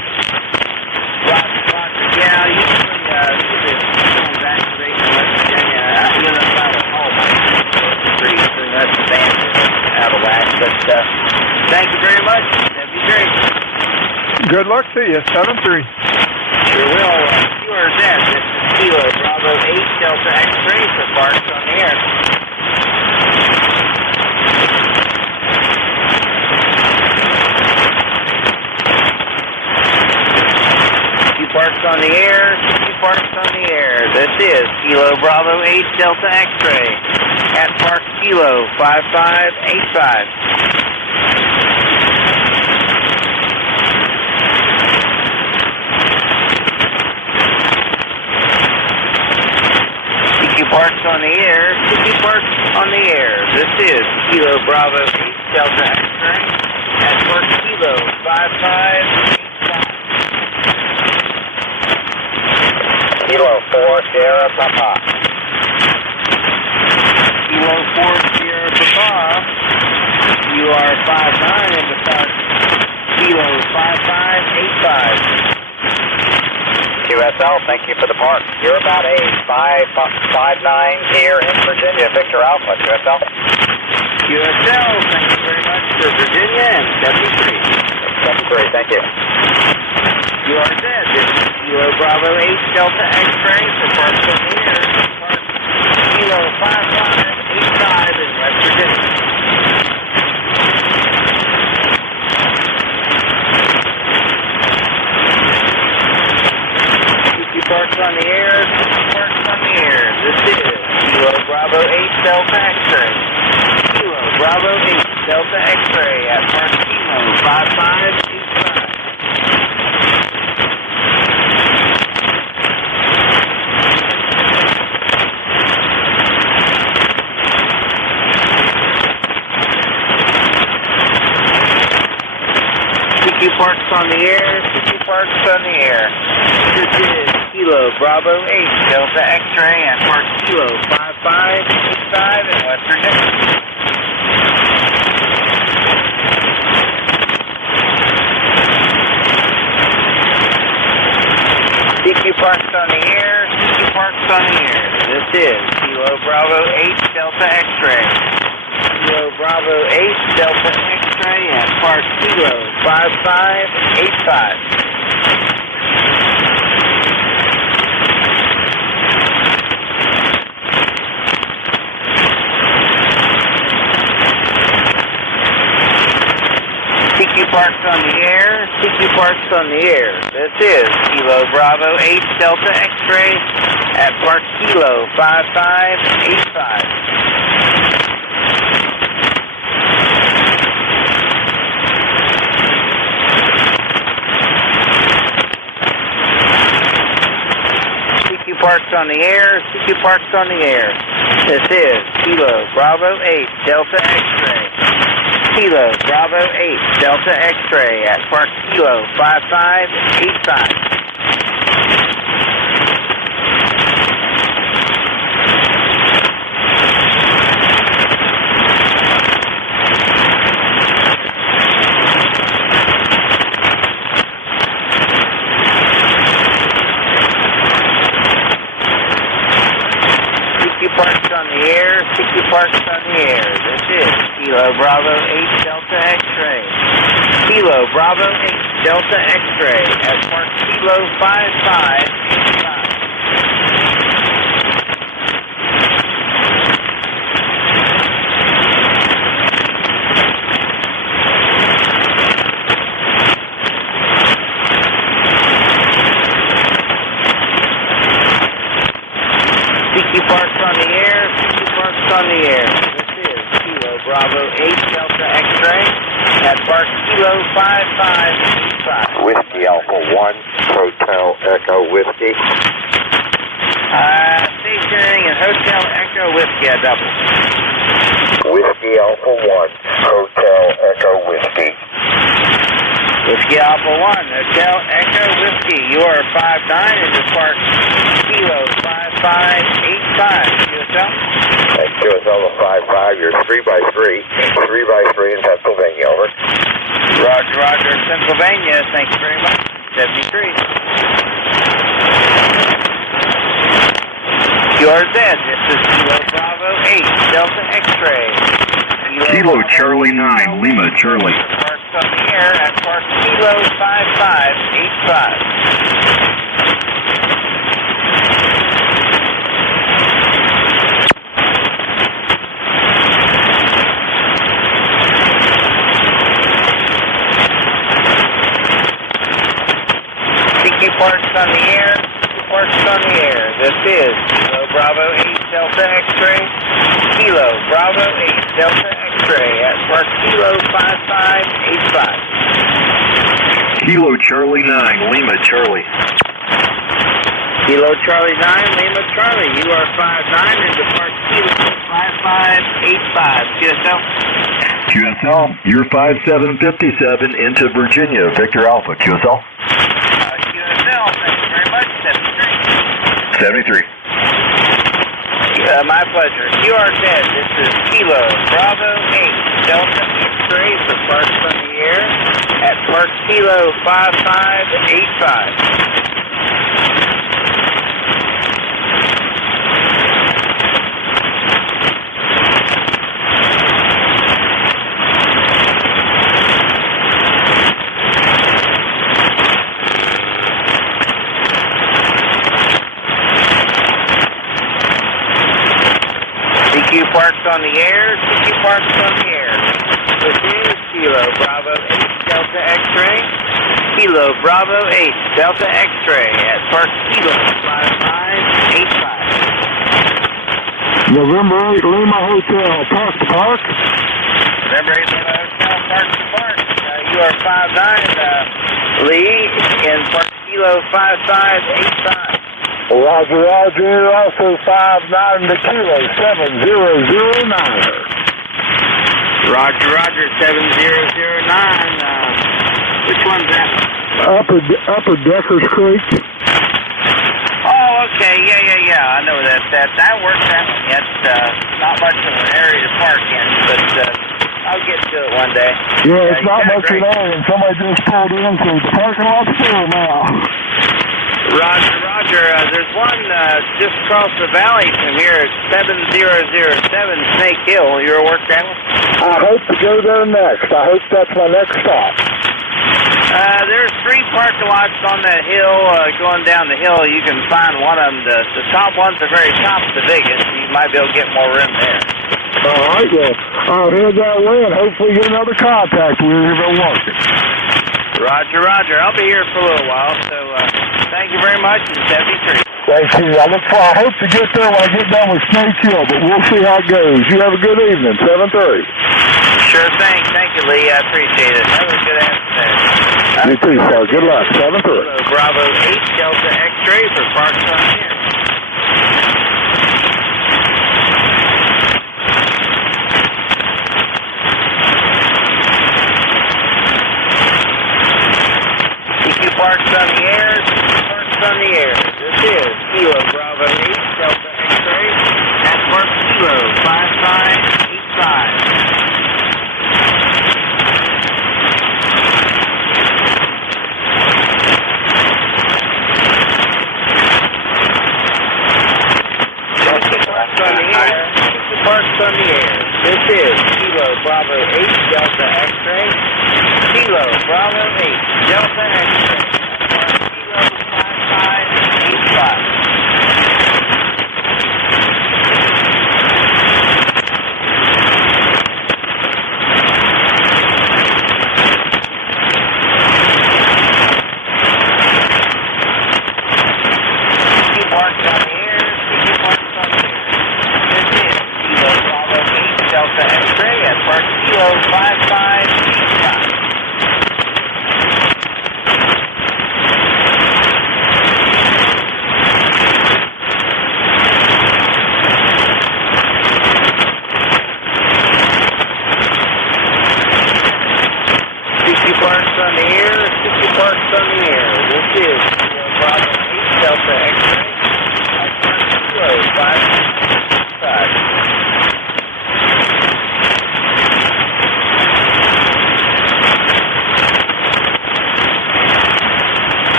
Roger. Yeah, usually it's activation in West Virginia. You know, about a home. That's the band out of whack. But thank you very much. That'd be great. Good luck to you. 7-3. Sure will. QRZ. This is Kilo Bravo 8 Delta X-ray for Parks on the air. Parks on the air, CQ Parks on the air. This is Kilo Bravo 8 Delta X-ray at Park Kilo 5585. CQ Parks on the air, CQ Parks on the air. This is Kilo Bravo 8 Delta X-ray at Park Kilo 5585. Kilo 4 Sierra Papa. Kilo 4 Sierra Papa. You are 5-9 in the Park Kilo 5585. QSL, thank you for the park. You're about a 559 here in Virginia. Victor Alpha, QSL. QSL, thank you very much for Virginia and 73. 73, thank you. You are dead. This is Kilo Bravo 8 Delta X-ray for Parks on the air. Kilo 5585 in West Virginia. Parks on the air, Parks on the air. This is Kilo Bravo 8 Delta X-ray. Kilo Bravo 8 Delta X-ray at Park Kilo 5585. CQ Parks on the air, CQ Parks on the air. This is Kilo Bravo 8 Delta X-ray at Park Kilo 5585 in West Virginia. CQ Parks on the air, CQ Parks on the air. This is Kilo Bravo 8 Delta X-ray. Kilo Bravo 8 Delta X-ray at Park Kilo 5585. CQ Parks on the air, CQ Parks on the air. This is Kilo Bravo 8 Delta X-ray at Park Kilo 5585. CQ Parks on the air, CQ Parks on the air. This is Kilo Bravo 8 Delta X-ray. Kilo Bravo 8 Delta X-ray at Park Kilo 5585. CQ Parks on the air, CQ Parks on the air. This is Kilo Bravo 8 Delta X-ray. Kilo Bravo 8 Delta X-ray at Park Kilo 5585. CQ Parks on the air, CQ Parks on the air. This is Kilo Bravo 8 Delta X-ray at Park Kilo 5585. Whiskey Alpha 1, Hotel Echo Whiskey. Stationing and Hotel Echo Whiskey at double. Whiskey Alpha 1, Hotel Echo Whiskey. Whiskey Alpha 1, Hotel Echo Whiskey. You are 59 into Park Kilo 5585. QSL? QSL 55, you're 3x3. 3x3 in Pennsylvania, over. Roger, Roger, Pennsylvania. Thank you very much. 73. QRZ, this is Kilo Bravo 8, Delta X-ray. Kilo Charlie 9, Lima Charlie. Parks on the air at Park Kilo 5585. CQ Parks on the air, CQ Parks on the air. This is Kilo Bravo 8 Delta X-ray. Kilo Bravo 8 Delta X-ray at Park Kilo 5585. Kilo Charlie 9, Lima Charlie. Kilo Charlie 9, Lima Charlie. You are 59 into Park Kilo 5585. QSL? QSL, you're 5757 into Virginia, Victor Alpha. QSL? QSL, thank you very much. 73. My pleasure. QRZ, this is Kilo Bravo 8 Delta X-ray for Parks on the air at Park Kilo 5585. Kilo Bravo 8 Delta X-ray. Kilo Bravo 8 Delta X-ray at Park Kilo 5585. November 8 Lima Hotel, Park to Park. November 8 Lima Hotel, Park to Park. You are 59, Lee, in Park Kilo 5585. Roger, Roger, also 59 to Kilo 7009. Roger, Roger, 7009. Which one's that? Upper Deckers Creek. Oh, okay, yeah. I know that works out. It's not much of an area to park in, but I'll get to it one day. Yeah, it's not much of an area, and somebody just pulled in, so the parking lot's full now. Roger, Roger. There's one just across the valley from here. It's 7007 Snake Hill. You ever work that one? I hope to go there next. I hope that's my next stop. There's 3 parking lots on that hill. Going down the hill, you can find one of them. The top one's the very top, the biggest. You might be able to get more room there. All right, well, I'll head that way and hopefully get another contact with you if I want it. Roger, Roger. I'll be here for a little while, so thank you very much, and 73. Thank you. I hope to get there when I get done with Snake Hill, but we'll see how it goes. You have a good evening, 7-3. Sure thing. Thank you, Lee. I appreciate it. Have a good afternoon. You too, sir. Good luck, 7-3. Bravo 8 Delta X-ray for Parks on here. Parks on the air, Parks on the air. This is Kilo Bravo 8 Delta X-ray at Park Kilo 5585. Parks on the air. Parks on the air. This is Kilo Bravo 8 Delta X-ray. Kilo Bravo 8 Delta X-ray.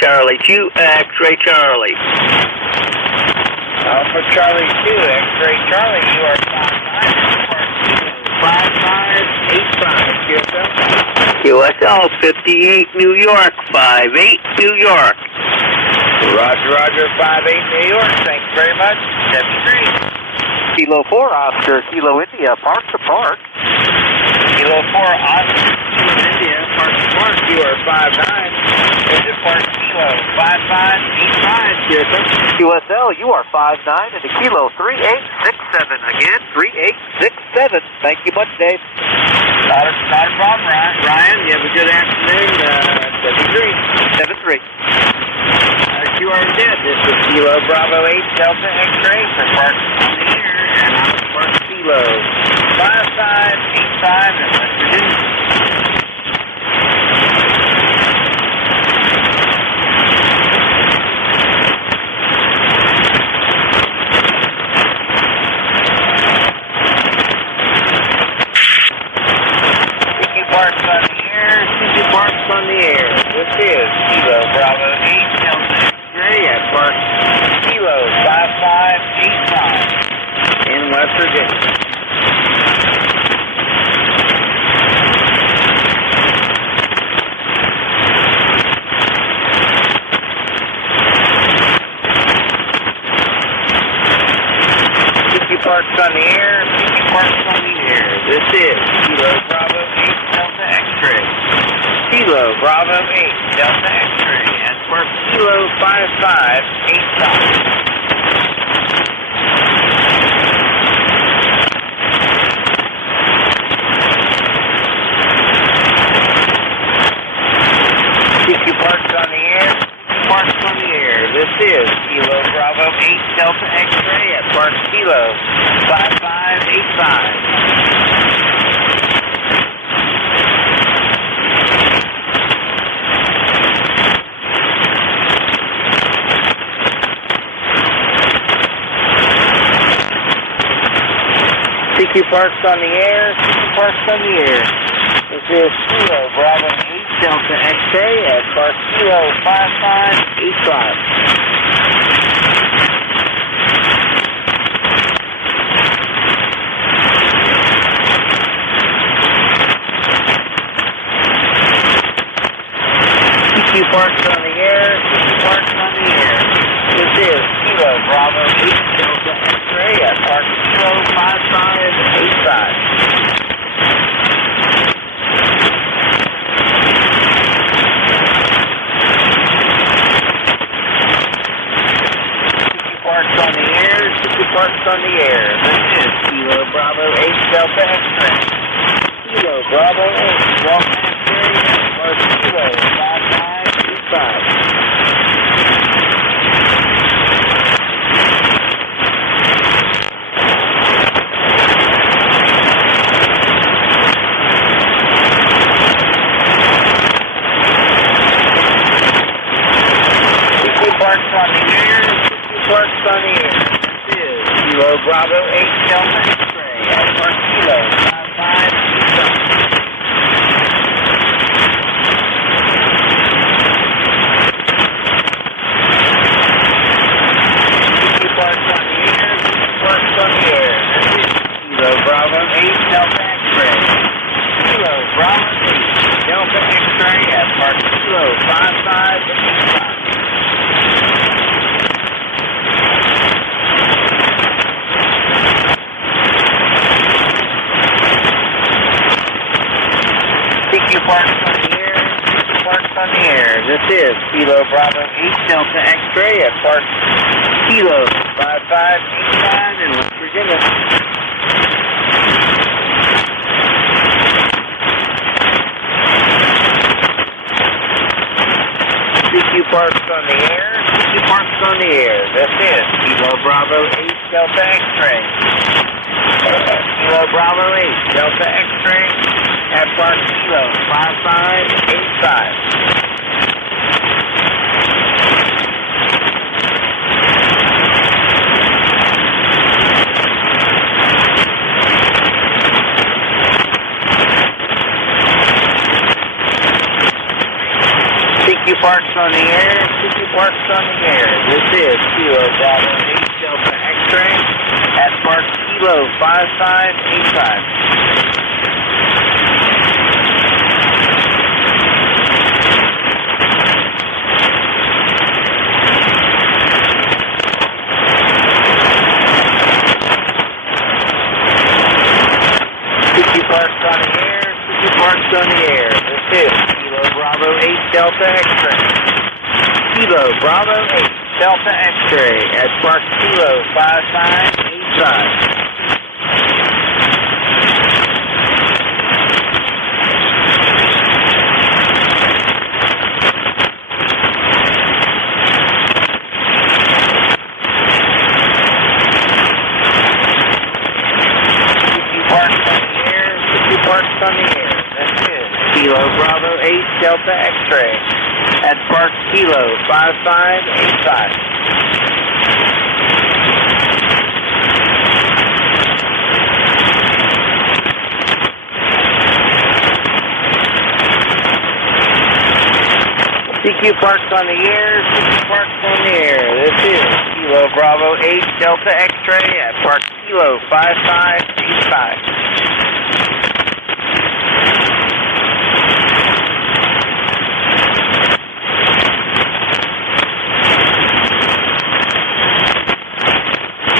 Charlie 2, X-ray Charlie. Alpha Charlie 2, X-ray Charlie, you are 5585 QSL 58 New York, 58 New York. Roger, Roger, 58 New York, thanks very much, 73. Kilo 4 Oscar, Kilo India, Park to Park. Kilo 4 Oscar, Kilo India, Park to Park, you are 59. Into Park Kilo 5585, Kirsten. QSL, you are 59 into Kilo 3867. Again, 3867. Thank you much, Dave. Not a problem, Ryan. You have a good afternoon. 73. You are dead. This is Kilo Bravo 8 Delta X-ray for Park on the air, and I'm Park Kilo 5585 in West Virginia. 5585. CQ Parks on the air. Parks on the air. This is Kilo Bravo 8 Delta X-ray at Parks Kilo 5585. CQ Parks on the air. CQ Parks on the air. This is Kilo Bravo 8 Delta X-ray at Park Kilo 5585. CQ Parks on the air. CQ Parks on the air. This is Kilo Bravo 8 Delta X-ray at Park Kilo 5585. Parks on the air, CQ Parks on the air. This is Kilo Bravo 8 Delta X-ray. Kilo Bravo 8 Delta X-ray or Kilo 5585. CQ Parks on the air. Parks on the air. This is Kilo Bravo 8 Delta X-ray at Park Kilo 5585. CQ Parks on the air. CQ Parks on the air. This is Kilo Bravo 8 Delta X-ray. Kilo Bravo 8 Delta X-ray at Park Kilo 5585. CQ Parks on the air. CQ Parks on the air. This is Kilo Bravo 8 Delta X-ray at Park Kilo 5585 in West Virginia. CQ Parks on the air. CQ Parks on the air. This is Kilo Bravo 8 Delta X-ray. Kilo Bravo 8 Delta X-ray at Park Kilo 5585. CQ Parks on the air. CQ Parks on the air. This is Kilo Bravo 8 Delta X-ray at Park Kilo 5585. CQ Parks on the air. CQ Parks on the air. This is Kilo Bravo 8 Delta X-ray. Kilo Bravo 8 Delta X-ray at Park Kilo 5585. Parks on the air. This is Kilo Bravo 8 Delta X-ray at Park Kilo 5585. CQ Parks on the air. CQ Parks on the air. This is Kilo Bravo 8 Delta X-ray at Park Kilo 5585.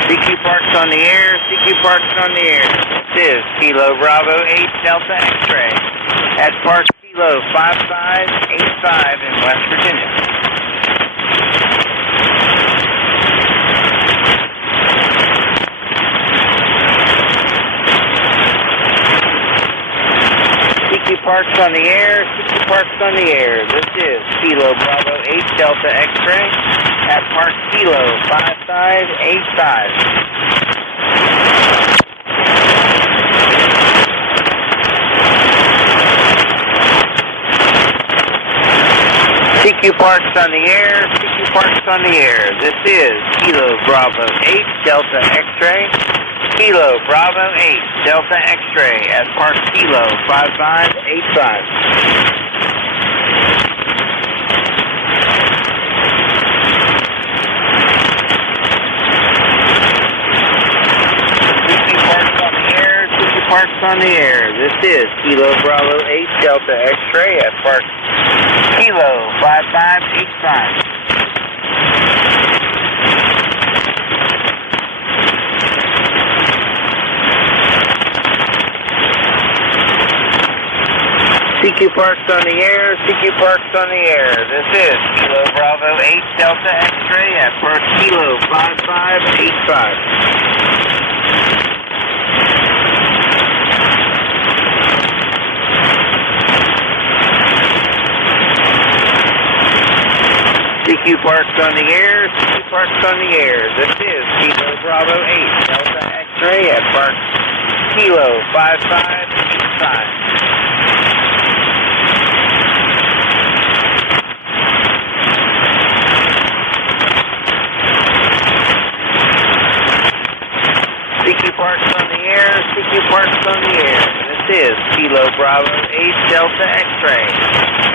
CQ Parks on the air. CQ Parks on the air. This is Kilo Bravo 8 Delta X-ray at Park Kilo 5585 in West Virginia. Parks on the air, CQ Parks on the air. This is Kilo Bravo 8 Delta X-Ray at Park Kilo 5585. CQ Parks on the air, CQ Parks on the air. This is Kilo Bravo 8 Delta X-Ray. Kilo Bravo 8 Delta X-Ray at Park Kilo 5585. Parks on the air. This is Kilo Bravo 8 Delta X-Ray at Park Kilo 5585. CQ Parks on the air, CQ Parks on the air. This is Kilo Bravo 8 Delta X-Ray at Park Kilo 5585. CQ Parks on the air, CQ Parks on the air. This is Kilo Bravo 8 Delta X-Ray at Park Kilo 5585. CQ Parks on the air, CQ Parks on the air. This is Kilo Bravo 8 Delta X-Ray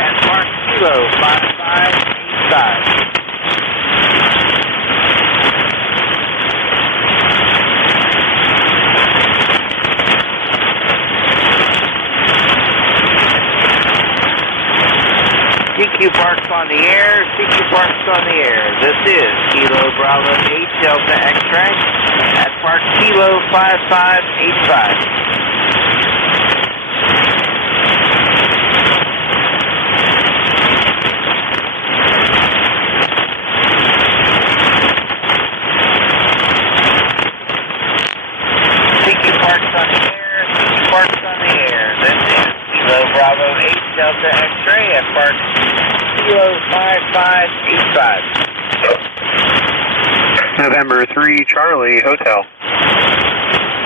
at Park Kilo 5585. CQ Parks on the air, CQ Parks on the air. This is Kilo Bravo 8 Delta X-Ray at Park Kilo 5585. Bravo 8 Delta X-Ray at Park Kilo 5585. November 3 Charlie Hotel.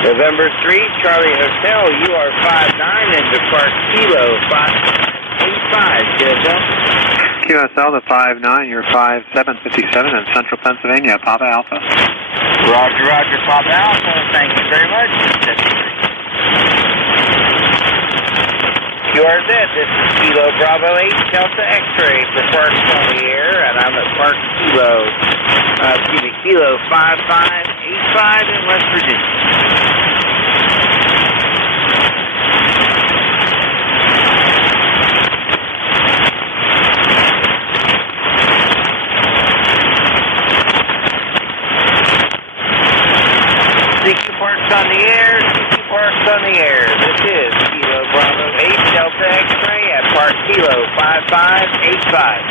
November 3 Charlie Hotel, you are 59 into Park Kilo 585. QSL? QSL to 59, you're 5757 in Central Pennsylvania, Papa Alpha. Roger, Roger, Papa Alpha. Thank you very much. You are it. This is Kilo Bravo 8 Delta X-Ray for Parks on the air, and I'm at Park Kilo 5585 in West Virginia. CQ Parks on the air, CQ Parks on the air. This is Kilo Bravo 8 Delta X-Ray at Park Kilo 5585.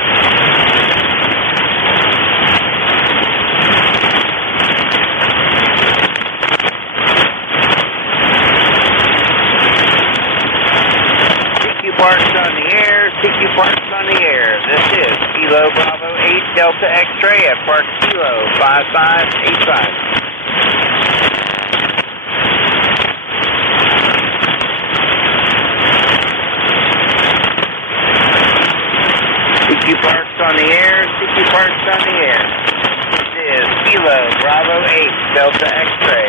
CQ Parks on the air, CQ Parks on the air. This is Kilo Bravo 8 Delta X-Ray at Park Kilo 5585. CQ Parks on the air, CQ Parks on the air. This is Kilo Bravo 8 Delta X-Ray.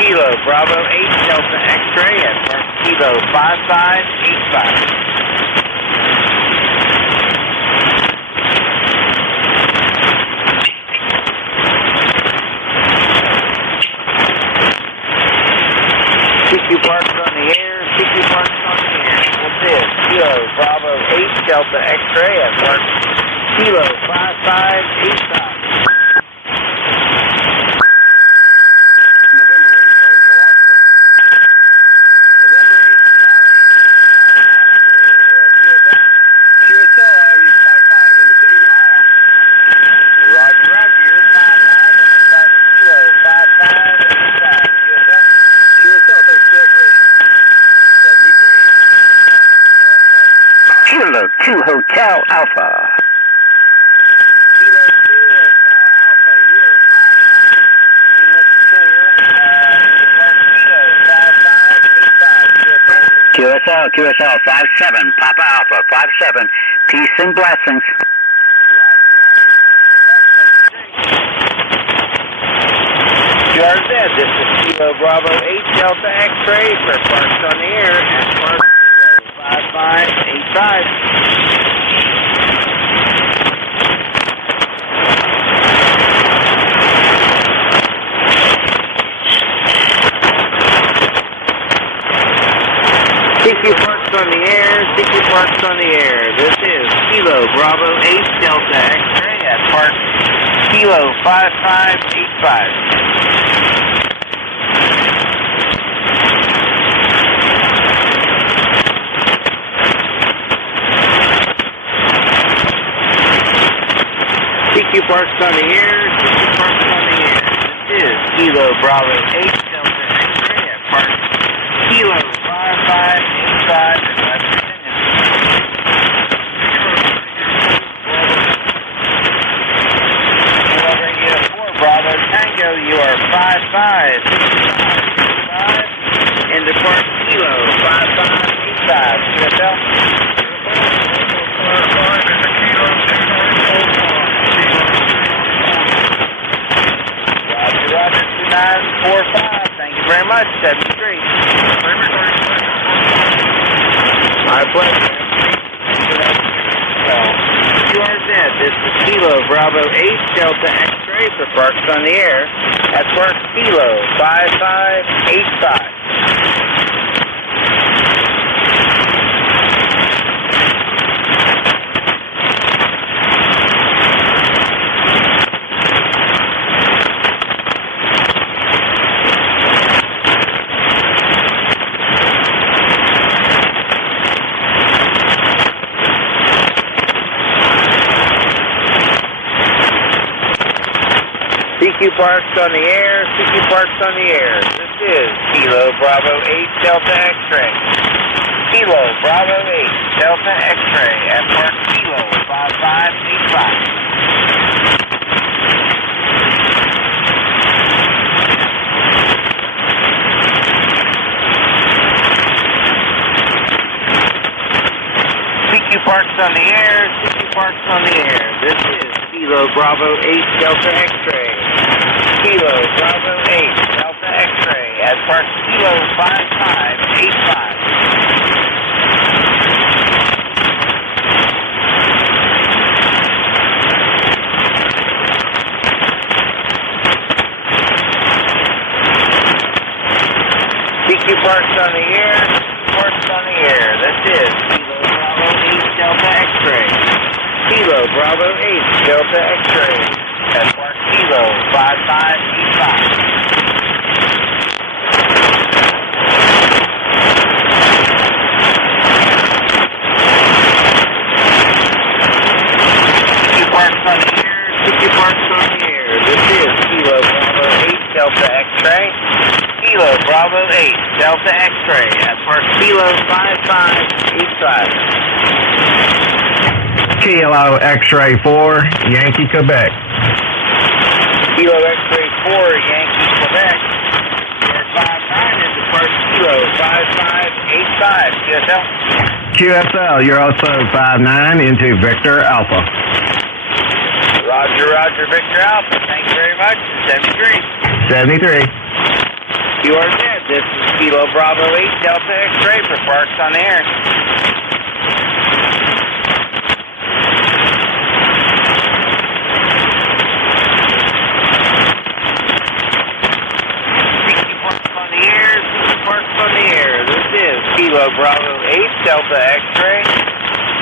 Kilo Bravo 8 Delta X-Ray at Park Kilo 5585. CQ Parks on the air, CQ Parks on the air. This is Kilo Bravo 8 Delta X-Ray at Park Kilo 5585. QSL 57, Papa Alpha 57, peace and blessings. QRZ, this is Kilo Bravo 8 Delta X-ray for Parks on the Air at Park Kilo 5585. CQ Parks on the Air, CQ Parks on the Air. This is Kilo Bravo 8 Delta X-ray at Park Kilo 5585. CQ Parks on the Air, CQ Parks on the Air. This is Kilo Bravo 8 Delta X-ray at Park Kilo 5585 in West Virginia. Kilo Radio 4 Bravo Tango, you are 5565 into Park Kilo 5585. QSL. Roger, 2945. Thank you very much. 73. My pleasure. QRZ, this is Kilo Bravo 8 Delta X-ray for Parks on the Air at Park Kilo 5585. CQ Parks on the Air, CQ Parks on the Air. This is Kilo Bravo 8 Delta X-ray. Kilo Bravo 8 Delta X-ray at Park Kilo 5585. CQ Parks on the Air, CQ Parks on the Air. This is Kilo Bravo 8 Delta X-ray. Kilo Bravo 8 Delta X-ray at Park Kilo 5585. CQ Parks on the Air, CQ Parks on the Air. This is Kilo Bravo 8 Delta X-ray. Kilo Bravo 8 Delta X-ray at Park Kilo 5585. CQ Parks on the Air, CQ Parks on the Air. This is Kilo Bravo 8 Delta X-ray. Kilo Bravo 8 Delta X-ray at Park Kilo 5585. Kilo X-ray 4, Yankee, Quebec. Kilo X-ray 4, Yankee, Quebec. You're 59 into Park Kilo 5585. QSL. QSL, you're also 59 into Victor Alpha. Roger, Roger, Victor Alpha. Thank you very much. 73. 73. QRZ, this is Kilo Bravo 8 Delta X-ray for Parks on the Air. Parks on the Air. This is Kilo Bravo 8 Delta X-ray.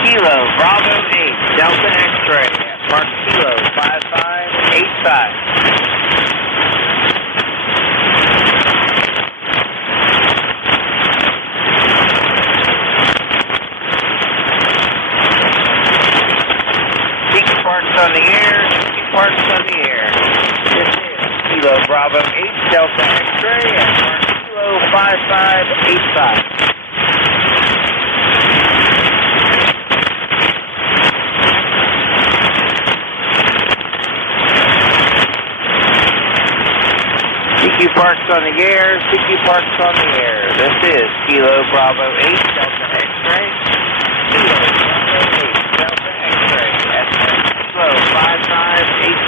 Kilo Bravo 8 Delta X-ray at Park Kilo 5585. CQ Parks on the Air. CQ Parks on the Air. This is Kilo Bravo 8 Delta X-ray at Park 5585. CQ Parks on the Air, CQ Parks on the Air. This is Kilo Bravo 8 Delta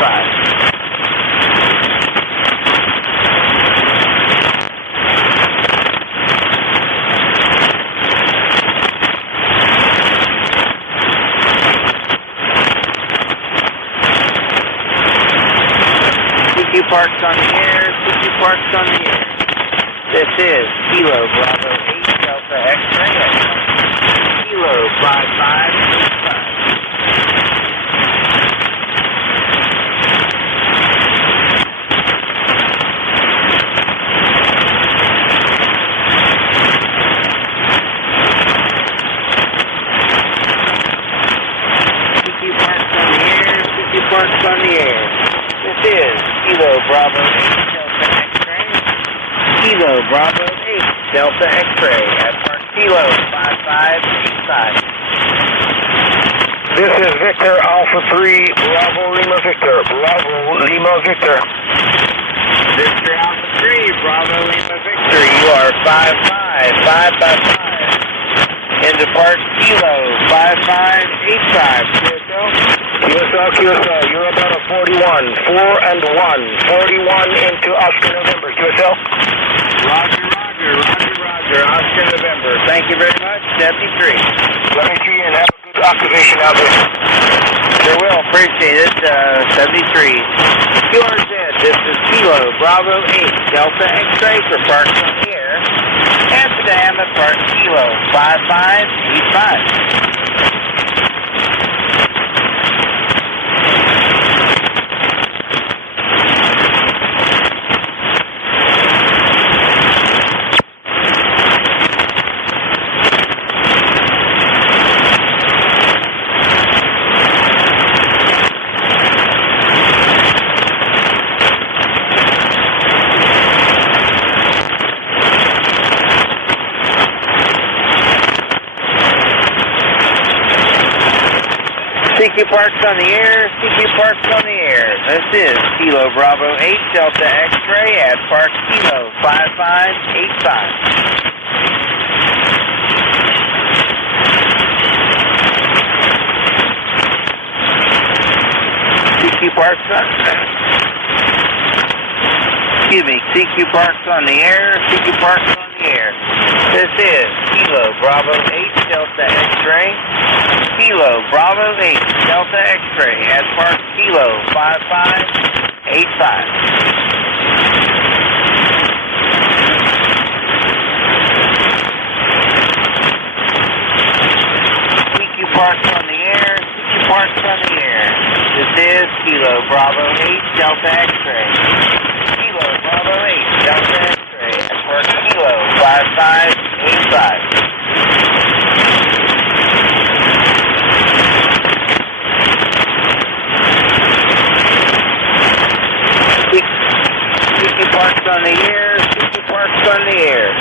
85. CQ Parks on the air, CQ Parks on the air. This is Kilo Bravo 8 Delta X-ray at Kilo 5585. CQ Parks on the air, CQ Parks on the air. This is Kilo Bravo 8 Delta X-ray. Kilo Bravo 8 Delta X-ray at Park Kilo 5585. This is Victor Alpha 3, Bravo Lima Victor. Bravo Lima Victor. Victor Alpha 3, Bravo Lima Victor. You are 55555. Into Park Kilo 5585. QSL, you're about a 41. 4 and 1. 41 into Oscar November. QSL. Roger. Oscar November. Thank you very much. 73. Let me see you and have a good activation out there. Sure will. Appreciate it. 73. QRZ, this is Kilo Bravo 8 Delta X-ray for Parks on the air. Amsterdam at Park Kilo 5585. CQ Parks on the air, CQ Parks on the air. This is Kilo Bravo 8 Delta X-ray at Park Kilo 5585. CQ Parks on... Excuse me, CQ Parks on the air, CQ Parks on the air. This is Kilo Bravo 8 Delta X-ray. Kilo Bravo 8 Delta X-ray at Park Kilo 5585. CQ Parks on the air, CQ Parks on the air. This is Kilo Bravo 8 Delta X-ray. Kilo Bravo 8 Delta X-ray at Park Kilo 5585. CQ Parks on the air, CQ Parks on the air.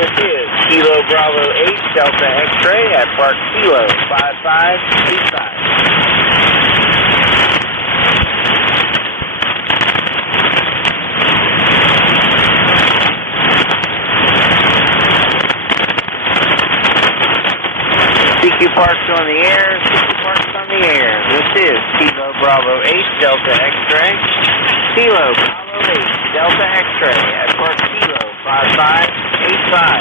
This is Kilo Bravo 8 Delta X-ray at Park Kilo 5585. CQ Parks on the air, CQ Parks on the air. This is Kilo Bravo 8 Delta X-ray. Kilo Bravo 8 Delta X-ray at Park Kilo 5585.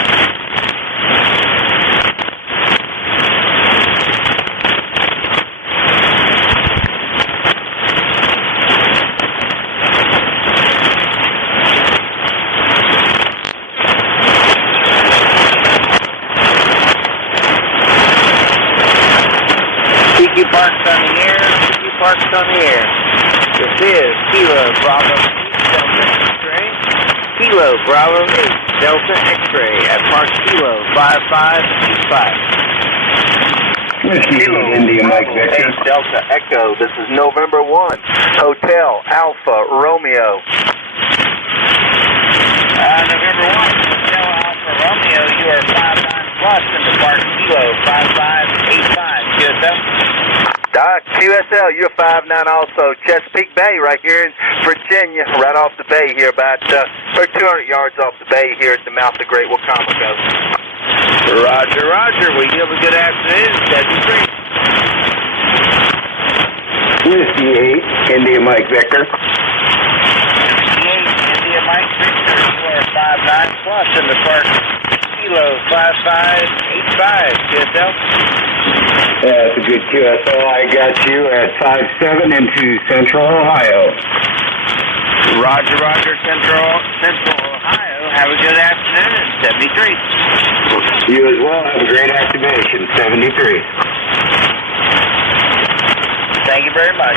CQ Parks on the air, CQ Parks on the air. This is Kilo Bravo 8 Delta X-ray. Kilo Bravo 8 Delta X-ray at Park Kilo 5585. Kilo India Mike Victor. 8 Delta Echo. This is November 1. Hotel Alpha Romeo. November 1, Hotel Alpha Romeo. You are 59 plus into Park Kilo 5585. QSL. QSL, you're 5'9" also. Chesapeake Bay right here in Virginia, right off the bay here, about 200 yards off the bay here at the mouth of Great Wacomico. Roger. Well, you have a good afternoon. 73. Whiskey 8, India Mike Victor. India Mike Victor, you are 5'9" plus in the park. Kilo 5585, QSL. Yeah, it's a good QSL. I got you at 5'7" into Central Ohio. Roger, Roger, Central Ohio. Have a good afternoon, 73. You as well. Have a great activation, 73. Thank you very much.